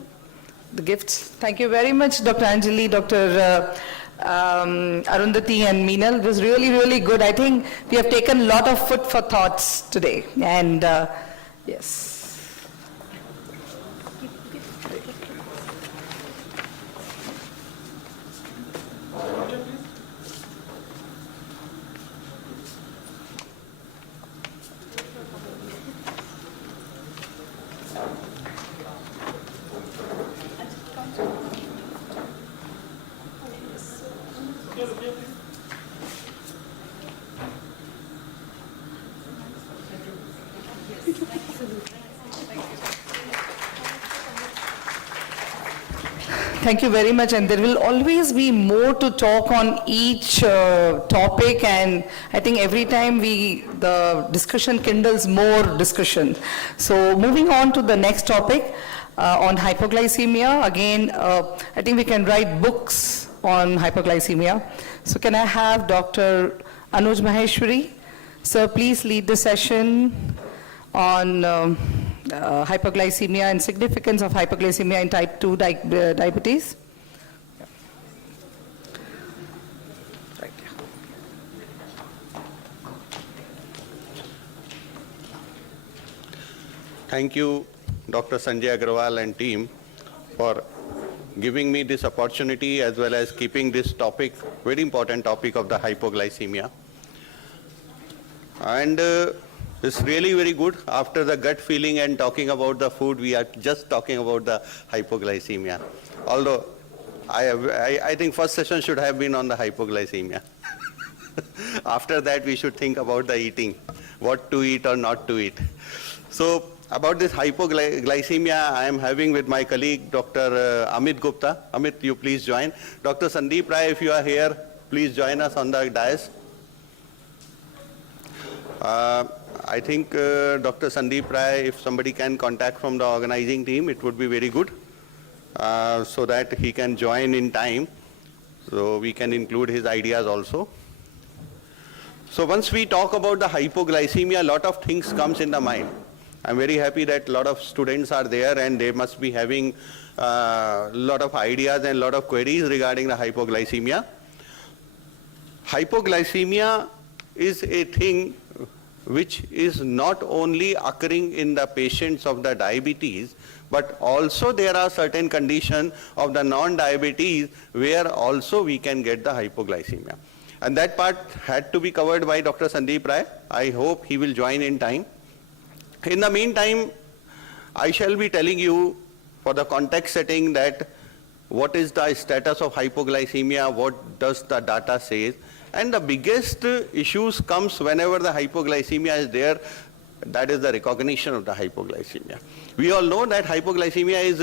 the gifts. Thank you very much, Dr. Anjali, Dr. Arundhati and Meenal. It was really, really good. I think we have taken a lot of food for thoughts today. And yes. Thank you very much, and there will always be more to talk on each topic, and I think every time the discussion kindles more discussion. So moving on to the next topic on hypoglycemia, again, I think we can write books on hypoglycemia. So can I have Dr. Anuj Maheshwari? Sir, please lead the session on hypoglycemia and significance of hypoglycemia in type 2 diabetes. Thank you, Dr. Sanjay Agrawal and team, for giving me this opportunity as well as keeping this topic, very important topic of the hypoglycemia. And it's really very good. After the gut feeling and talking about the food, we are just talking about the hypoglycemia. Although I think first session should have been on the hypoglycemia. After that, we should think about the eating, what to eat or not to eat. So about this hypoglycemia, I am having with my colleague, Dr. Amit Gupta. Amit, you please join. Dr. Sandeep Rai, if you are here, please join us on the dais. I think Dr. Sandeep Rai, if somebody can contact from the organizing team, it would be very good so that he can join in time. So we can include his ideas also. So once we talk about the hypoglycemia, a lot of things comes in the mind. I'm very happy that a lot of students are there and they must be having a lot of ideas and a lot of queries regarding the hypoglycemia. Hypoglycemia is a thing which is not only occurring in the patients of the diabetes, but also there are certain conditions of the non-diabetes where also we can get the hypoglycemia. And that part had to be covered by Dr. Sandeep Rai. I hope he will join in time. In the meantime, I shall be telling you for the context setting that what is the status of hypoglycemia, what does the data say, and the biggest issues comes whenever the hypoglycemia is there, that is the recognition of the hypoglycemia. We all know that hypoglycemia is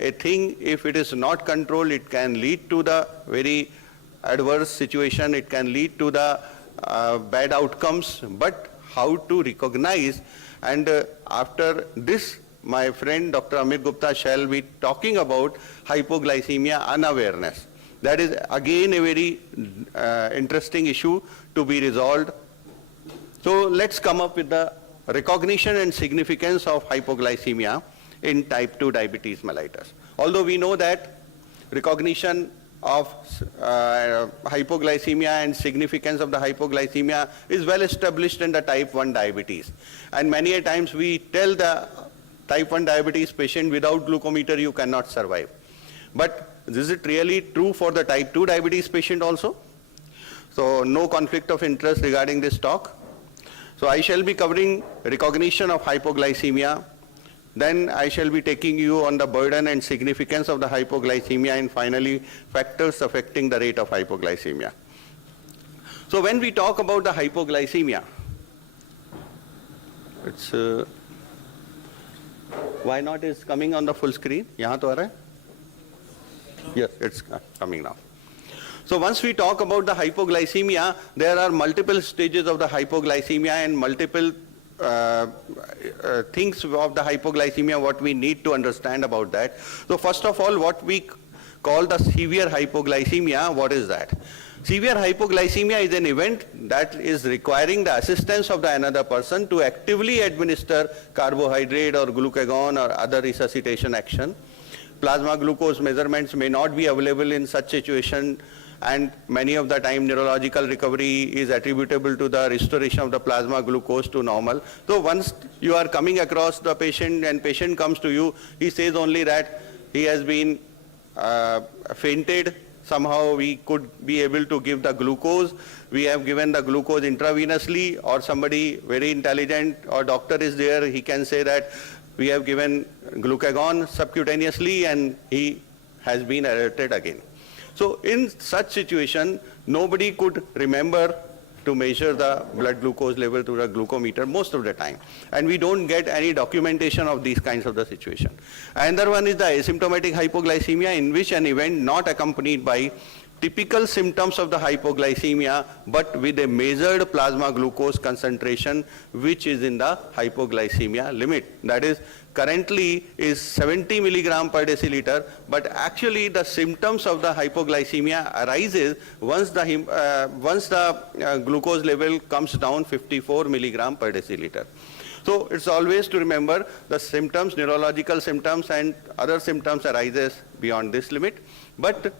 a thing, if it is not controlled, it can lead to the very adverse situation, it can lead to the bad outcomes, but how to recognize. And after this, my friend Dr. Amit Gupta shall be talking about hypoglycemia unawareness. That is again a very interesting issue to be resolved. So let's come up with the recognition and significance of hypoglycemia in type 2 diabetes mellitus. Although we know that recognition of hypoglycemia and significance of the hypoglycemia is well established in the type 1 diabetes. And many a times we tell the type 1 diabetes patient without glucometer you cannot survive. But is it really true for the type 2 diabetes patient also? So no conflict of interest regarding this talk. So I shall be covering recognition of hypoglycemia. Then I shall be taking you on the burden and significance of the hypoglycemia, and finally factors affecting the rate of hypoglycemia. So when we talk about the hypoglycemia, it's why not is coming on the full screen? Yahan to aa raha hai? Yes, it's coming now. So once we talk about the hypoglycemia, there are multiple stages of the hypoglycemia and multiple things of the hypoglycemia, what we need to understand about that. So first of all, what we call the severe hypoglycemia, what is that? Severe hypoglycemia is an event that is requiring the assistance of the another person to actively administer carbohydrate or glucagon or other resuscitation action. Plasma glucose measurements may not be available in such situation, and many of the time neurological recovery is attributable to the restoration of the plasma glucose to normal. So once you are coming across the patient and patient comes to you, he says only that he has been fainted. Somehow we could be able to give the glucose. We have given the glucose intravenously, or somebody very intelligent or doctor is there, he can say that we have given glucagon subcutaneously and he has been alerted again. So in such situation, nobody could remember to measure the blood glucose level through a glucometer most of the time. And we don't get any documentation of these kinds of the situation. Another one is the asymptomatic hypoglycemia, in which an event not accompanied by typical symptoms of the hypoglycemia, but with a measured plasma glucose concentration, which is in the hypoglycemia limit. That is, currently is 70 milligram per deciliter, but actually the symptoms of the hypoglycemia arises once the glucose level comes down 54 milligram per deciliter. So it's always to remember the symptoms, neurological symptoms and other symptoms arises beyond this limit. But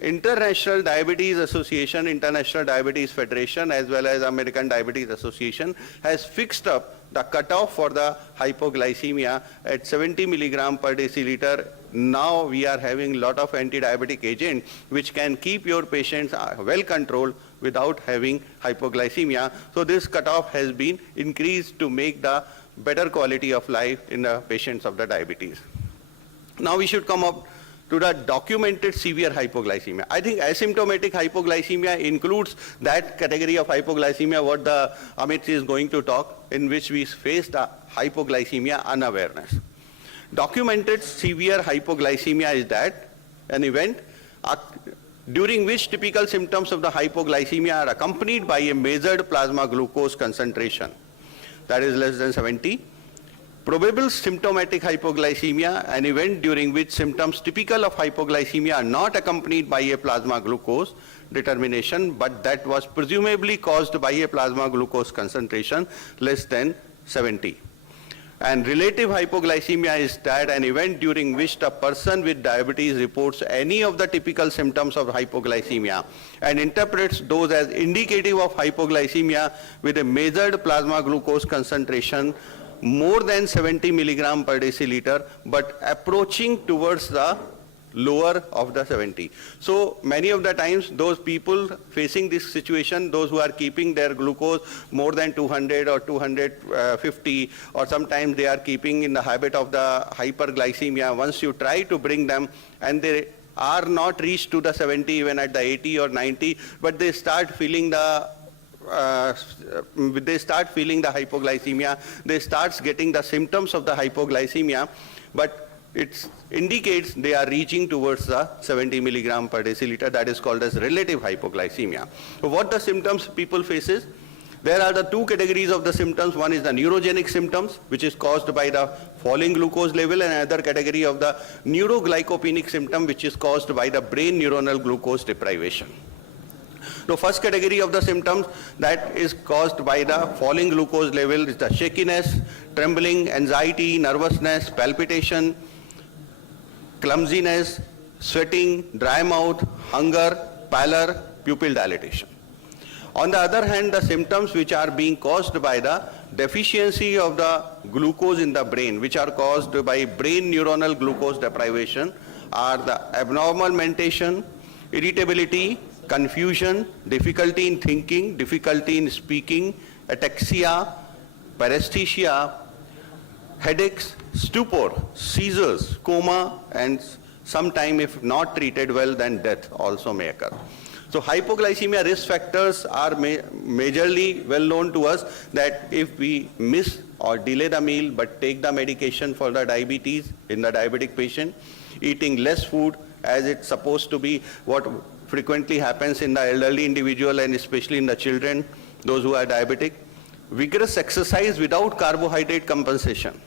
International Diabetes Association, International Diabetes Federation, as well as American Diabetes Association has fixed up the cutoff for the hypoglycemia at 70 milligram per deciliter. Now we are having a lot of anti-diabetic agents which can keep your patients well controlled without having hypoglycemia. So this cutoff has been increased to make the better quality of life in the patients of the diabetes. Now we should come up to the documented severe hypoglycemia. I think asymptomatic hypoglycemia includes that category of hypoglycemia what the Amit is going to talk, in which we face the hypoglycemia unawareness. Documented severe hypoglycemia is that an event during which typical symptoms of the hypoglycemia are accompanied by a measured plasma glucose concentration that is less than 70. Probable symptomatic hypoglycemia, an event during which symptoms typical of hypoglycemia are not accompanied by a plasma glucose determination, but that was presumably caused by a plasma glucose concentration less than 70. And relative hypoglycemia is that an event during which the person with diabetes reports any of the typical symptoms of hypoglycemia and interprets those as indicative of hypoglycemia with a measured plasma glucose concentration more than 70 milligram per deciliter, but approaching towards the lower of the 70. So many of the times those people facing this situation, those who are keeping their glucose more than 200 or 250, or sometimes they are keeping in the habit of the hyperglycemia, once you try to bring them and they are not reached to the 70 even at the 80 or 90, but they start feeling the hypoglycemia, they start getting the symptoms of the hypoglycemia, but it indicates they are reaching towards the 70 milligram per deciliter, that is called as relative hypoglycemia. So what the symptoms people faces? There are the two categories of the symptoms. One is the neurogenic symptoms, which is caused by the falling glucose level, and another category of the neuroglycopenic symptom, which is caused by the brain neuronal glucose deprivation. The first category of the symptoms that is caused by the falling glucose level is the shakiness, trembling, anxiety, nervousness, palpitation, clumsiness, sweating, dry mouth, hunger, pallor, pupil dilatation. On the other hand, the symptoms which are being caused by the deficiency of the glucose in the brain, which are caused by brain neuronal glucose deprivation, are the abnormal mentation, irritability, confusion, difficulty in thinking, difficulty in speaking, ataxia, paresthesia, headaches, stupor, seizures, coma, and sometime if not treated well, then death also may occur. So hypoglycemia risk factors are majorly well known to us, that if we miss or delay the meal but take the medication for the diabetes in the diabetic patient, eating less food as it's supposed to be, what frequently happens in the elderly individual and especially in the children, those who are diabetic, vigorous exercise without carbohydrate compensation,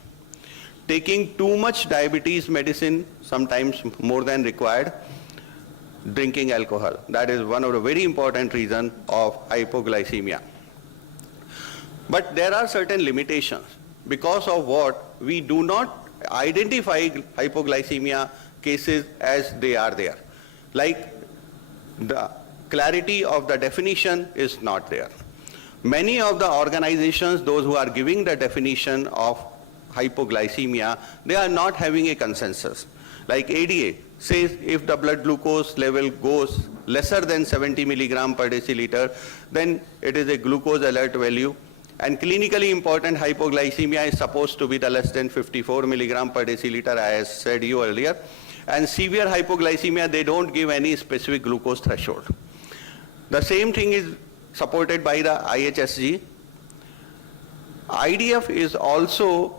taking too much diabetes medicine, sometimes more than required, drinking alcohol. That is one of the very important reasons of hypoglycemia. But there are certain limitations, because of what we do not identify hypoglycemia cases as they are there. Like the clarity of the definition is not there. Many of the organizations, those who are giving the definition of hypoglycemia, they are not having a consensus. Like IDEC says if the blood glucose level goes lesser than 70 milligram per deciliter, then it is a glucose alert value. And clinically important hypoglycemia is supposed to be the less than 54 milligram per deciliter, as said you earlier. And severe hypoglycemia, they don't give any specific glucose threshold. The same thing is supported by the IHSG. IDF is also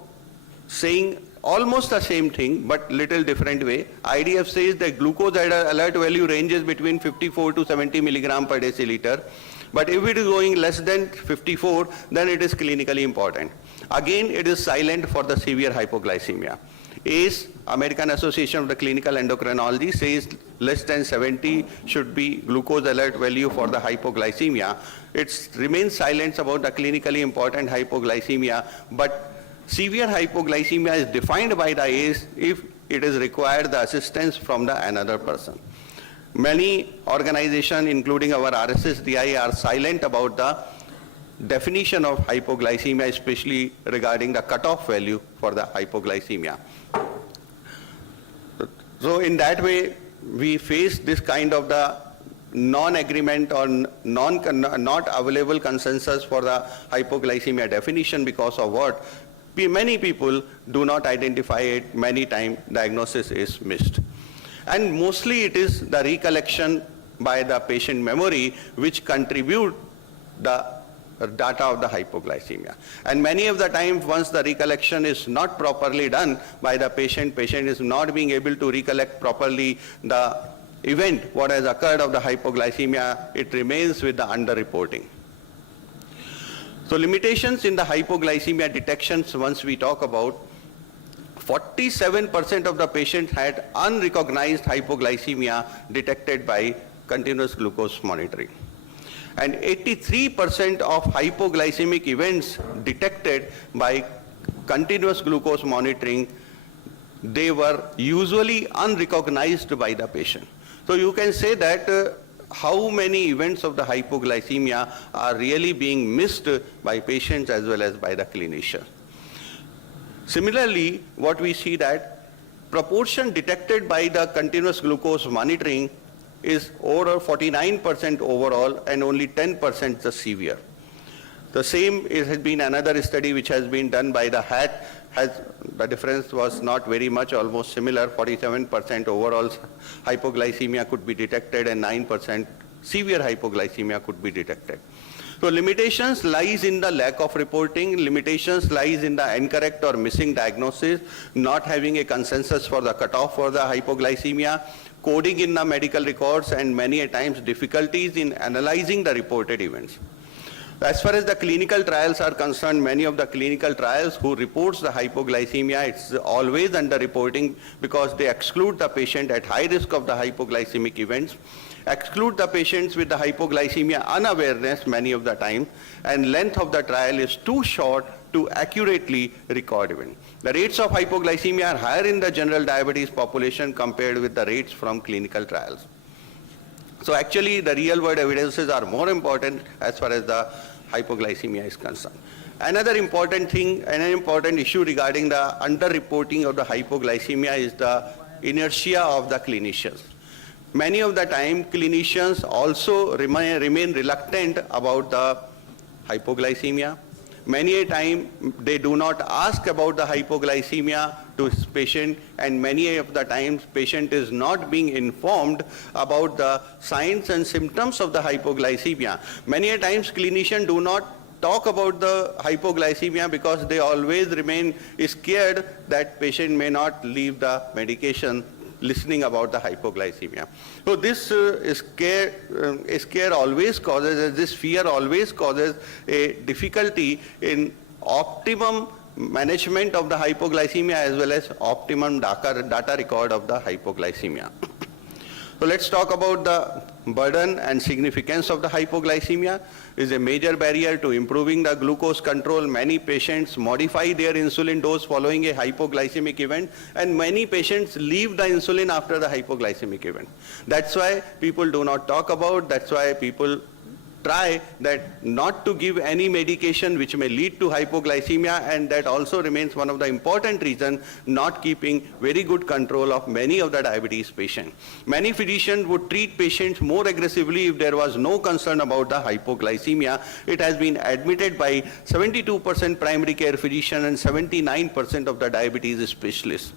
saying almost the same thing, but little different way. IDF says that glucose alert value ranges between 54 to 70 milligram per deciliter. But if it is going less than 54, then it is clinically important. Again, it is silent for the severe hypoglycemia. ACE, American Association of the Clinical Endocrinology, says less than 70 should be glucose alert value for the hypoglycemia. It remains silent about the clinically important hypoglycemia, but severe hypoglycemia is defined by the ACE if it is required the assistance from the another person. Many organizations, including our RSSDI, are silent about the definition of hypoglycemia, especially regarding the cutoff value for the hypoglycemia. So in that way, we face this kind of the non-agreement or not available consensus for the hypoglycemia definition, because of what? Many people do not identify it, many times diagnosis is missed. And mostly it is the recollection by the patient memory which contribute the data of the hypoglycemia. And many of the times, once the recollection is not properly done by the patient is not being able to recollect properly the event, what has occurred of the hypoglycemia, it remains with the underreporting. So limitations in the hypoglycemia detections, once we talk about, 47% of the patients had unrecognized hypoglycemia detected by continuous glucose monitoring. And 83% of hypoglycemic events detected by continuous glucose monitoring, they were usually unrecognized by the patient. So you can say that how many events of the hypoglycemia are really being missed by patients as well as by the clinician. Similarly, what we see that proportion detected by the continuous glucose monitoring is over 49% overall and only 10% the severe. The same has been another study which has been done by the HAT. The difference was not very much, almost similar. 47% overall hypoglycemia could be detected and 9% severe hypoglycemia could be detected. So limitations lies in the lack of reporting, limitations lies in the incorrect or missing diagnosis, not having a consensus for the cutoff for the hypoglycemia, coding in the medical records, and many a times difficulties in analyzing the reported events. As far as the clinical trials are concerned, many of the clinical trials who reports the hypoglycemia, it's always underreporting because they exclude the patient at high risk of the hypoglycemic events, exclude the patients with the hypoglycemia unawareness many of the time, and length of the trial is too short to accurately record event. The rates of hypoglycemia are higher in the general diabetes population compared with the rates from clinical trials. So actually the real world evidences are more important as far as the hypoglycemia is concerned. Another important thing, an important issue regarding the underreporting of the hypoglycemia is the inertia of the clinicians. Many of the time clinicians also remain reluctant about the hypoglycemia. Many a time they do not ask about the hypoglycemia to his patient, and many of the times patient is not being informed about the signs and symptoms of the hypoglycemia. Many a times clinicians do not talk about the hypoglycemia because they always remain scared that patient may not leave the medication listening about the hypoglycemia. So this scare always causes, this fear always causes a difficulty in optimum management of the hypoglycemia as well as optimum data record of the hypoglycemia. So let's talk about the burden and significance of the hypoglycemia. Is a major barrier to improving the glucose control. Many patients modify their insulin dose following a hypoglycemic event, and many patients leave the insulin after the hypoglycemic event. That's why people do not talk about, that's why people try that not to give any medication which may lead to hypoglycemia, and that also remains one of the important reasons not keeping very good control of many of the diabetes patients. Many physicians would treat patients more aggressively if there was no concern about the hypoglycemia. It has been admitted by 72% primary care physician and 79% of the diabetes specialists.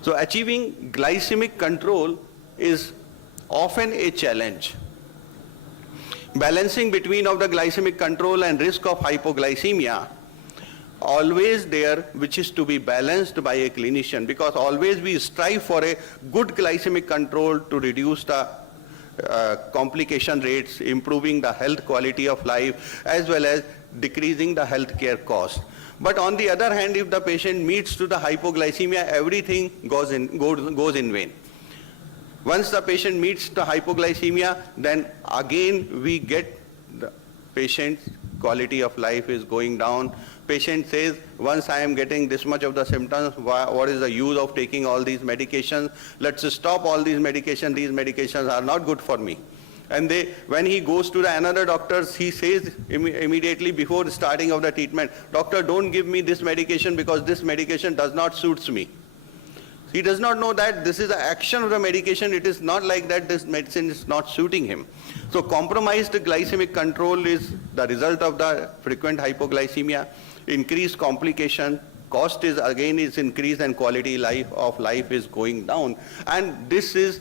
So achieving glycemic control is often a challenge. Balancing between of the glycemic control and risk of hypoglycemia always there, which is to be balanced by a clinician, because always we strive for a good glycemic control to reduce the complication rates, improving the health quality of life, as well as decreasing the healthcare cost. But on the other hand, if the patient meets to the hypoglycemia, everything goes in vain. Once the patient meets the hypoglycemia, then again we get the patient's quality of life is going down. Patient says, once I am getting this much of the symptoms, what is the use of taking all these medications? Let's stop all these medications are not good for me. And when he goes to another doctor, he says immediately before the starting of the treatment, doctor, don't give me this medication because this medication does not suits me. He does not know that this is the action of the medication. It is not like that this medicine is not suiting him. So compromised glycemic control is the result of the frequent hypoglycemia, increased complication, cost is increased, and quality of life is going down. And this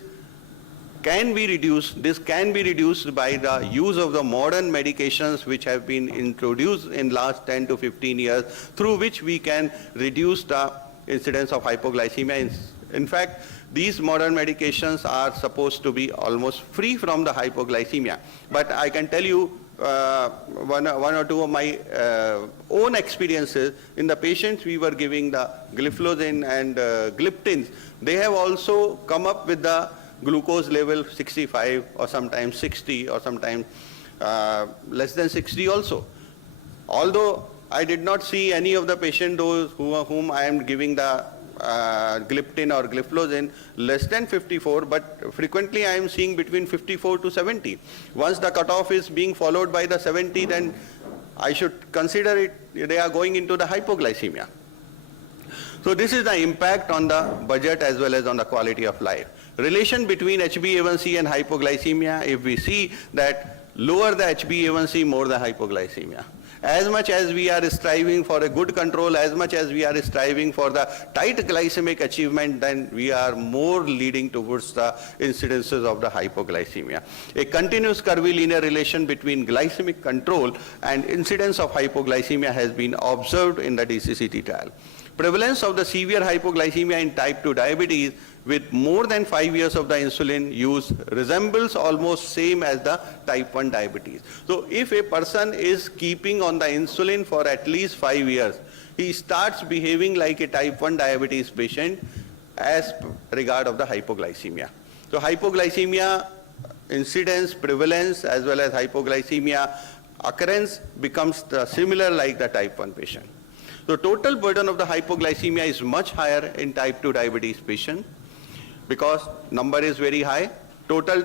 can be reduced by the use of the modern medications which have been introduced in last 10 to 15 years, through which we can reduce the incidence of hypoglycemia. In fact, these modern medications are supposed to be almost free from the hypoglycemia. But I can tell you one or two of my own experiences. In the patients we were giving the gliflozin and gliptins, they have also come up with the glucose level 65 or sometimes 60 or sometimes less than 60 also. Although I did not see any of the patients whom I am giving the gliptin or gliflozin less than 54, but frequently I am seeing between 54 to 70. Once the cutoff is being followed by the 70, then I should consider it, they are going into the hypoglycemia. So this is the impact on the budget as well as on the quality of life. Relation between HbA1c and hypoglycemia, if we see that lower the HbA1c, more the hypoglycemia. As much as we are striving for a good control, as much as we are striving for the tight glycemic achievement, then we are more leading towards the incidences of the hypoglycemia. A continuous curvilinear relation between glycemic control and incidence of hypoglycemia has been observed in the DCCT trial. Prevalence of the severe hypoglycemia in type 2 diabetes with more than 5 years of the insulin use resembles almost same as the type 1 diabetes. So if a person is keeping on the insulin for at least 5 years, he starts behaving like a type 1 diabetes patient as regard of the hypoglycemia. So hypoglycemia incidence, prevalence as well as hypoglycemia occurrence becomes similar like the type 1 patient. The total burden of the hypoglycemia is much higher in type 2 diabetes patient because number is very high. Total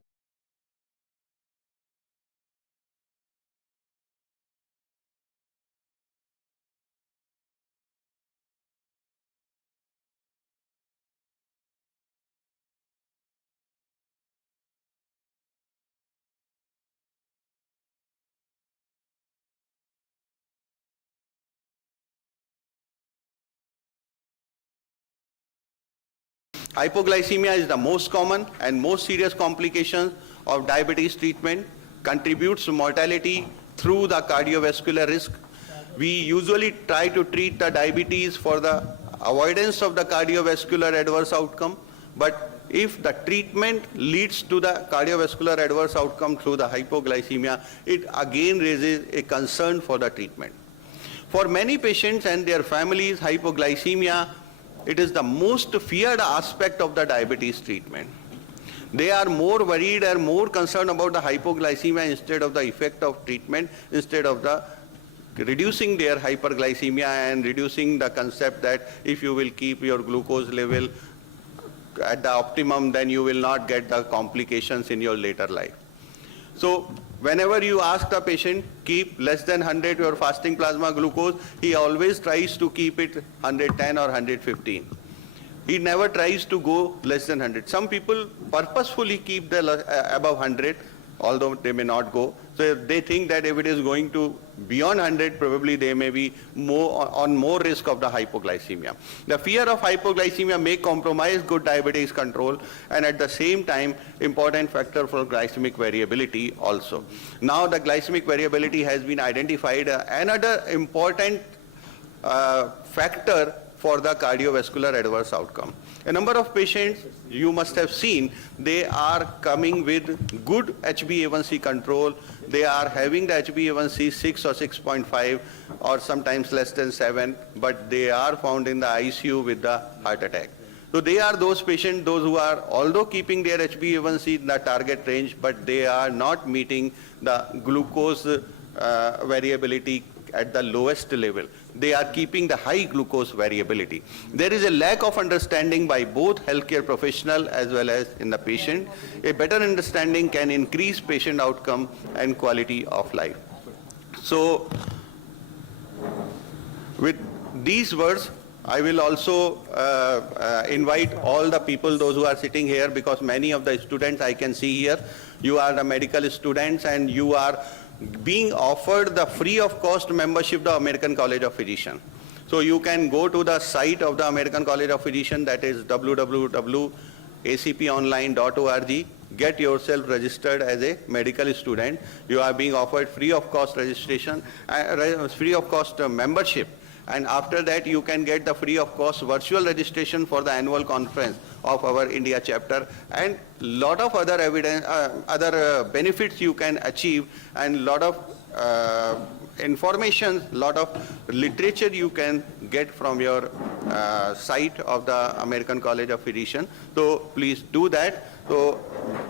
hypoglycemia is the most common and most serious complication of diabetes treatment, contributes to mortality through the cardiovascular risk. We usually try to treat the diabetes for the avoidance of the cardiovascular adverse outcome, but if the treatment leads to the cardiovascular adverse outcome through the hypoglycemia, it again raises a concern for the treatment. For many patients and their families, hypoglycemia, it is the most feared aspect of the diabetes treatment. They are more worried and more concerned about the hypoglycemia instead of the effect of treatment, instead of the reducing their hyperglycemia and reducing the concept that if you will keep your glucose level at the optimum, then you will not get the complications in your later life. So whenever you ask the patient, keep less than 100 your fasting plasma glucose, he always tries to keep it 110 or 115. He never tries to go less than 100. Some people purposefully keep the above 100, although they may not go. So if they think that if it is going to beyond 100, probably they may be more risk of the hypoglycemia. The fear of hypoglycemia may compromise good diabetes control and at the same time important factor for glycemic variability also. Now the glycemic variability has been identified. Another important factor for the cardiovascular adverse outcome. A number of patients you must have seen, they are coming with good HbA1c control. They are having the HbA1c 6 or 6.5 or sometimes less than 7, but they are found in the ICU with the heart attack. So they are those patients, those who are although keeping their HbA1c in the target range, but they are not meeting the glucose variability at the lowest level. They are keeping the high glucose variability. There is a lack of understanding by both healthcare professional as well as in the patient. A better understanding can increase patient outcome and quality of life. So, with these words, I will also invite all the people, those who are sitting here, because many of the students I can see here, you are the medical students and you are being offered the free of cost membership to American College of Physicians. So you can go to the site of the American College of Physicians, that is www.acponline.org. Get yourself registered as a medical student. You are being offered free of cost registration, free of cost membership. And after that, you can get the free of cost virtual registration for the annual conference of our India chapter, and lot of other evidence, other benefits you can achieve, and lot of information, lot of literature you can get from your site of the American College of Physicians. So please do that. So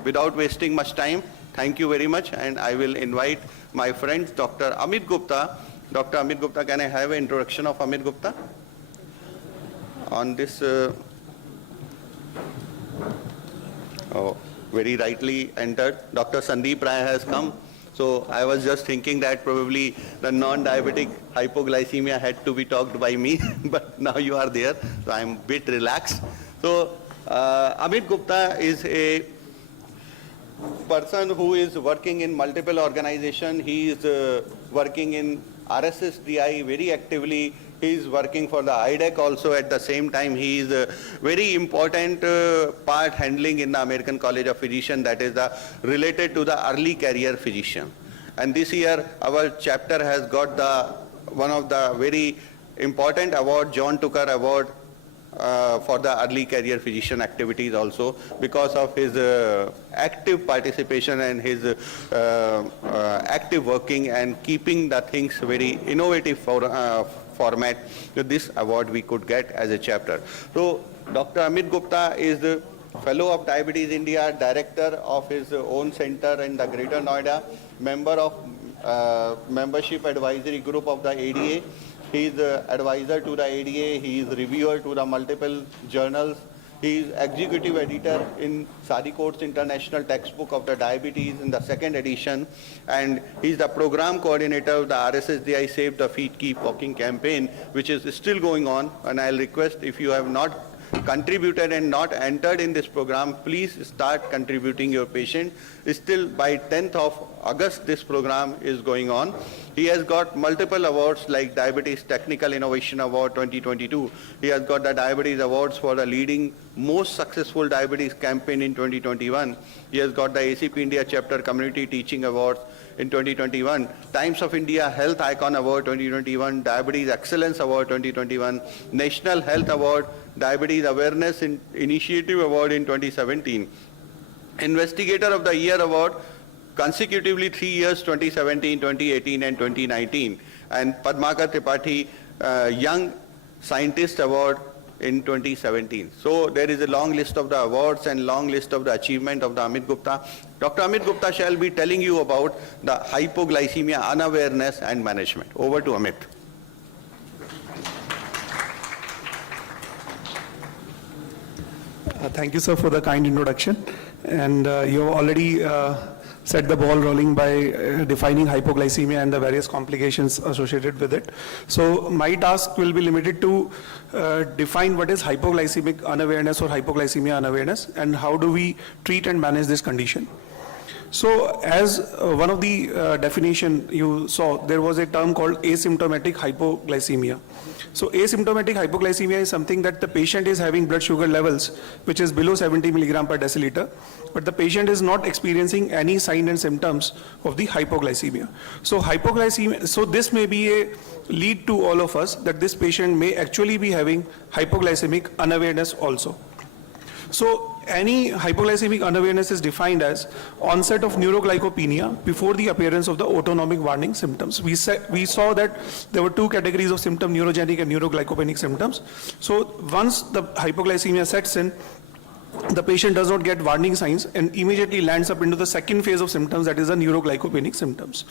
without wasting much time, thank you very much, and I will invite my friend Dr. Amit Gupta. Dr. Amit Gupta, can I have an introduction of Amit Gupta on this? Very rightly entered. Dr. Sandeep Rai has come. So I was just thinking that probably the non-diabetic hypoglycemia had to be talked by me, but now you are there, so I'm a bit relaxed. So Amit Gupta is a person who is working in multiple organizations. He is working in RSSDI very actively. He is working for the IDEC also at the same time. He is a very important part handling in the American College of Physicians, that is related to the early career physician. And this year our chapter has got one of the very important award, John Tucker Award, for the early career physician activities also, because of his active participation and his active working and keeping the things very innovative format. So this award we could get as a chapter. So Dr. Amit Gupta is the Fellow of Diabetes India, Director of his own center in the Greater Noida, member of Membership Advisory Group of the ADA. He is advisor to the ADA, he is reviewer to the multiple journals, he is executive editor in Sadiko's International Textbook of the Diabetes in the 2nd edition, and he is the program coordinator of the RSSDI Save the Feet Keep Walking campaign, which is still going on. And I'll request, if you have not contributed and not entered in this program, please start contributing your patient. Still by 10th of August this program is going on. He has got multiple awards like Diabetes Technical Innovation Award 2022. He has got the Diabetes Awards for the leading most successful diabetes campaign in 2021. He has got the ACP India Chapter Community Teaching Awards in 2021, Times of India Health Icon Award 2021, Diabetes Excellence Award 2021, National Health Award, Diabetes Awareness Initiative Award in 2017, Investigator of the Year Award consecutively 3 years, 2017, 2018 and 2019, and Padmakar Tripathi Young Scientist Award in 2017. So there is a long list of the awards and long list of the achievement of the Amit Gupta. Dr. Amit Gupta shall be telling you about the hypoglycemia unawareness and management. Over to Amit. Thank you, sir, for the kind introduction. And you have already set the ball rolling by defining hypoglycemia and the various complications associated with it. So my task will be limited to define what is hypoglycemic unawareness or hypoglycemia unawareness and how do we treat and manage this condition. So as one of the definition you saw, there was a term called asymptomatic hypoglycemia. So asymptomatic hypoglycemia is something that the patient is having blood sugar levels which is below 70 milligram per deciliter, but the patient is not experiencing any sign and symptoms of the hypoglycemia. So hypoglycemia, so this may be a lead to all of us that this patient may actually be having hypoglycemic unawareness also. So any hypoglycemic unawareness is defined as onset of neuroglycopenia before the appearance of the autonomic warning symptoms. We saw that there were two categories of symptom, neurogenic and neuroglycopenic symptoms. So once the hypoglycemia sets in, the patient does not get warning signs and immediately lands up into the second phase of symptoms, that is the neuroglycopenic symptoms.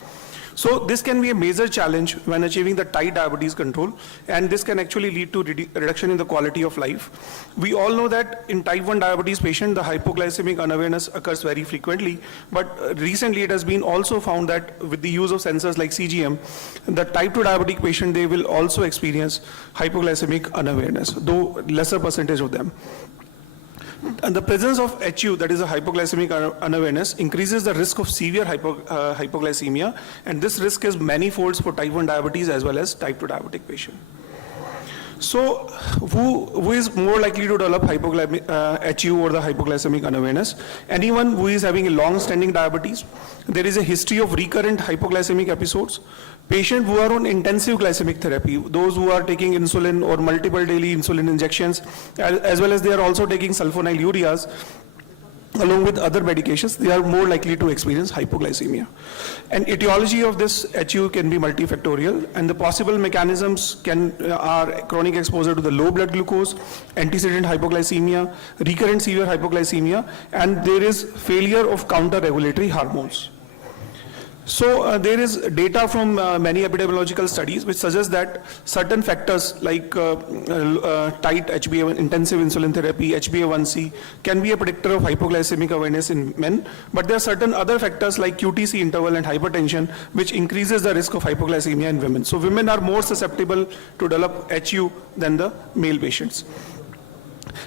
So this can be a major challenge when achieving the tight diabetes control, and this can actually lead to reduction in the quality of life. We all know that in type 1 diabetes patient, the hypoglycemic unawareness occurs very frequently, but recently it has been also found that with the use of sensors like CGM, the type 2 diabetic patient, they will also experience hypoglycemic unawareness, though lesser percentage of them. And the presence of HU, that is a hypoglycemic unawareness, increases the risk of severe hypoglycemia, and this risk is manifolds for type 1 diabetes as well as type 2 diabetic patient. So who is more likely to develop HU or the hypoglycemic unawareness? Anyone who is having a long-standing diabetes, there is a history of recurrent hypoglycemic episodes, patients who are on intensive glycemic therapy, those who are taking insulin or multiple daily insulin injections, as well as they are also taking sulfonylureas, along with other medications, they are more likely to experience hypoglycemia. And etiology of this HU can be multifactorial, and the possible mechanisms are chronic exposure to the low blood glucose, antecedent hypoglycemia, recurrent severe hypoglycemia, and there is failure of counter-regulatory hormones. So there is data from many epidemiological studies which suggest that certain factors like tight HbA1, intensive insulin therapy, HbA1c can be a predictor of hypoglycemic awareness in men, but there are certain other factors like QTc interval and hypertension which increases the risk of hypoglycemia in women. So women are more susceptible to develop HU than the male patients.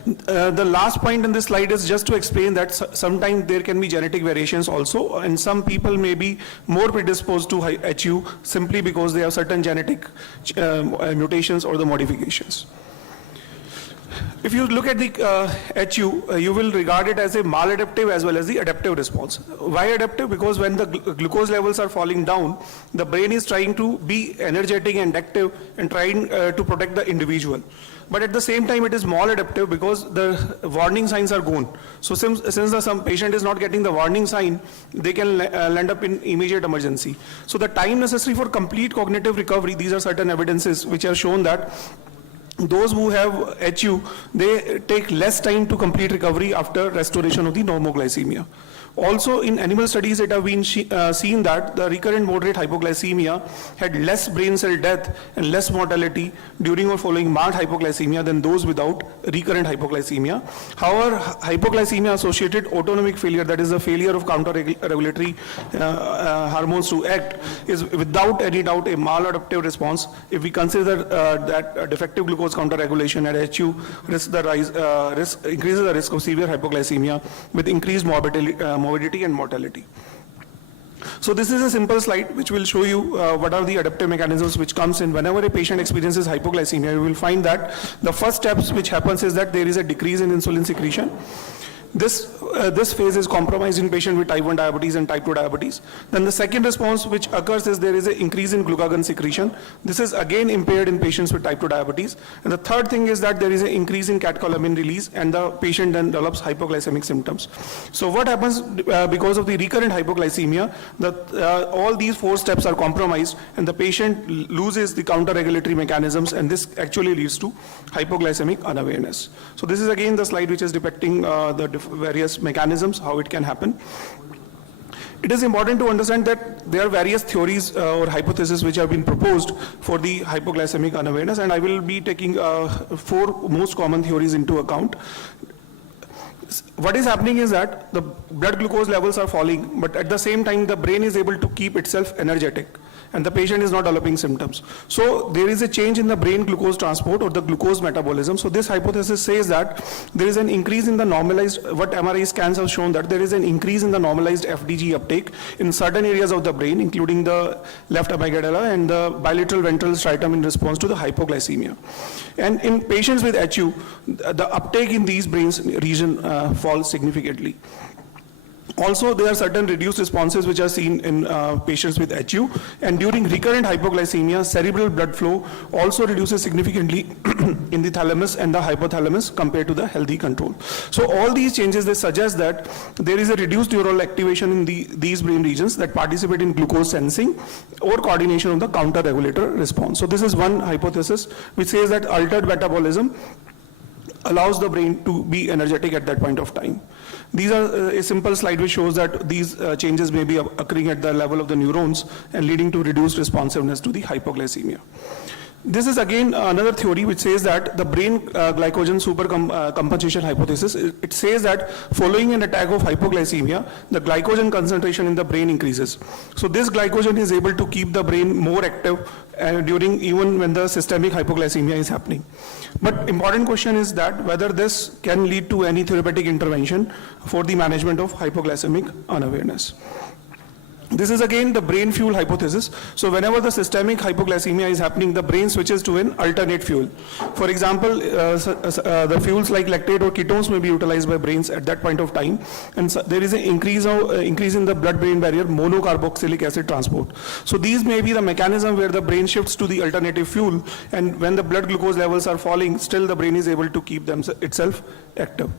The last point in this slide is just to explain that sometimes there can be genetic variations also, and some people may be more predisposed to HU simply because they have certain genetic mutations or the modifications. If you look at the HU, you will regard it as a maladaptive as well as the adaptive response. Why adaptive? Because when the glucose levels are falling down, the brain is trying to be energetic and active and trying to protect the individual. But at the same time, it is maladaptive because the warning signs are gone. So since some patient is not getting the warning sign, they can land up in immediate emergency. So the time necessary for complete cognitive recovery, these are certain evidences which have shown that those who have HU, they take less time to complete recovery after restoration of the normoglycemia. Also, in animal studies, it have been seen that the recurrent moderate hypoglycemia had less brain cell death and less mortality during or following mild hypoglycemia than those without recurrent hypoglycemia. However, hypoglycemia-associated autonomic failure, that is the failure of counter-regulatory hormones to act, is without any doubt a maladaptive response. If we consider that defective glucose counter-regulation at HU increases the risk of severe hypoglycemia with increased morbidity and mortality. So this is a simple slide which will show you what are the adaptive mechanisms which comes in whenever a patient experiences hypoglycemia. You will find that the first steps which happens is that there is a decrease in insulin secretion. This phase is compromised in patient with type 1 diabetes and type 2 diabetes. Then the second response which occurs is there is an increase in glucagon secretion. This is again impaired in patients with type 2 diabetes. And the third thing is that there is an increase in catecholamine release and the patient then develops hypoglycemic symptoms. So what happens because of the recurrent hypoglycemia, all these four steps are compromised and the patient loses the counter-regulatory mechanisms, and this actually leads to hypoglycemic unawareness. So this is again the slide which is depicting the various mechanisms, how it can happen. It is important to understand that there are various theories or hypotheses which have been proposed for the hypoglycemic unawareness, and I will be taking four most common theories into account. What is happening is that the blood glucose levels are falling, but at the same time the brain is able to keep itself energetic. and the patient is not developing symptoms. So there is a change in the brain glucose transport or the glucose metabolism. So this hypothesis says that there is an increase in the normalized, what MRI scans have shown, that there is an increase in the normalized FDG uptake in certain areas of the brain, including the left amygdala and the bilateral ventral striatum in response to the hypoglycemia. And in patients with HU, the uptake in these brains region falls significantly. Also, there are certain reduced responses which are seen in patients with HU, and during recurrent hypoglycemia, cerebral blood flow also reduces significantly in the thalamus and the hypothalamus compared to the healthy control. So all these changes, they suggest that there is a reduced neural activation in these brain regions that participate in glucose sensing or coordination of the counter-regulator response. So this is one hypothesis which says that altered metabolism allows the brain to be energetic at that point of time. These are a simple slide which shows that these changes may be occurring at the level of the neurons and leading to reduced responsiveness to the hypoglycemia. This is again another theory which says that the brain glycogen supercompensation hypothesis. It says that following an attack of hypoglycemia, the glycogen concentration in the brain increases. So this glycogen is able to keep the brain more active during even when the systemic hypoglycemia is happening. But important question is that whether this can lead to any therapeutic intervention for the management of hypoglycemic unawareness. This is again the brain fuel hypothesis. So whenever the systemic hypoglycemia is happening, the brain switches to an alternate fuel. For example, the fuels like lactate or ketones may be utilized by brains at that point of time, and so there is an increase in the blood-brain barrier monocarboxylic acid transport. So these may be the mechanism where the brain shifts to the alternative fuel, and when the blood glucose levels are falling, still the brain is able to keep itself active.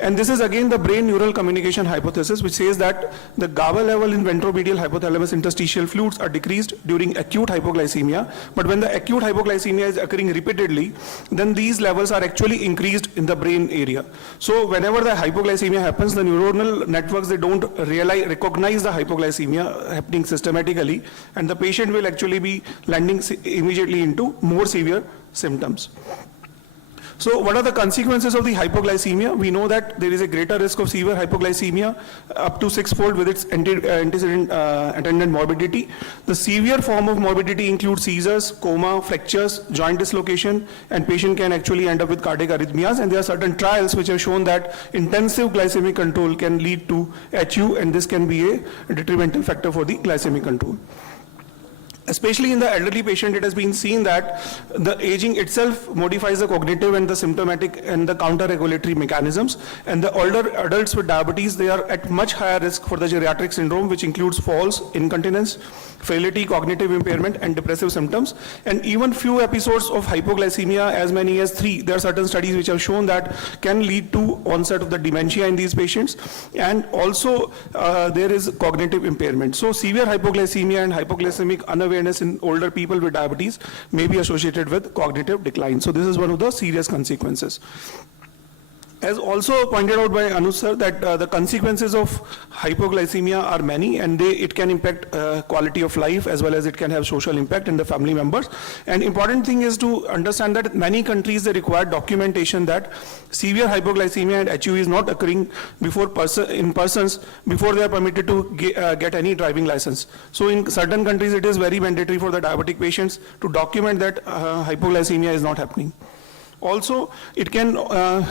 And this is again the brain neural communication hypothesis, which says that the GABA level in ventromedial hypothalamus interstitial fluids are decreased during acute hypoglycemia, but when the acute hypoglycemia is occurring repeatedly, then these levels are actually increased in the brain area. So whenever the hypoglycemia happens, the neuronal networks, they don't recognize the hypoglycemia happening systematically, and the patient will actually be landing immediately into more severe symptoms. So what are the consequences of the hypoglycemia? We know that there is a greater risk of severe hypoglycemia, up to 6-fold with its antecedent attendant morbidity. The severe form of morbidity includes seizures, coma, fractures, joint dislocation, and patient can actually end up with cardiac arrhythmias. And there are certain trials which have shown that intensive glycemic control can lead to HU, and this can be a detrimental factor for the glycemic control. Especially in the elderly patient, it has been seen that the aging itself modifies the cognitive and the symptomatic and the counter-regulatory mechanisms. And the older adults with diabetes, they are at much higher risk for the geriatric syndrome, which includes falls, incontinence, frailty, cognitive impairment, and depressive symptoms. And even few episodes of hypoglycemia, as many as 3, there are certain studies which have shown that can lead to onset of the dementia in these patients. And also there is cognitive impairment. So severe hypoglycemia and hypoglycemic unawareness in older people with diabetes may be associated with cognitive decline. So this is one of the serious consequences. As also pointed out by Anuj sir, that the consequences of hypoglycemia are many, and it can impact quality of life as well as it can have social impact in the family members. And important thing is to understand that many countries, they require documentation that severe hypoglycemia and HU is not occurring in persons before they are permitted to get any driving license. So in certain countries, it is very mandatory for the diabetic patients to document that hypoglycemia is not happening. Also, it can,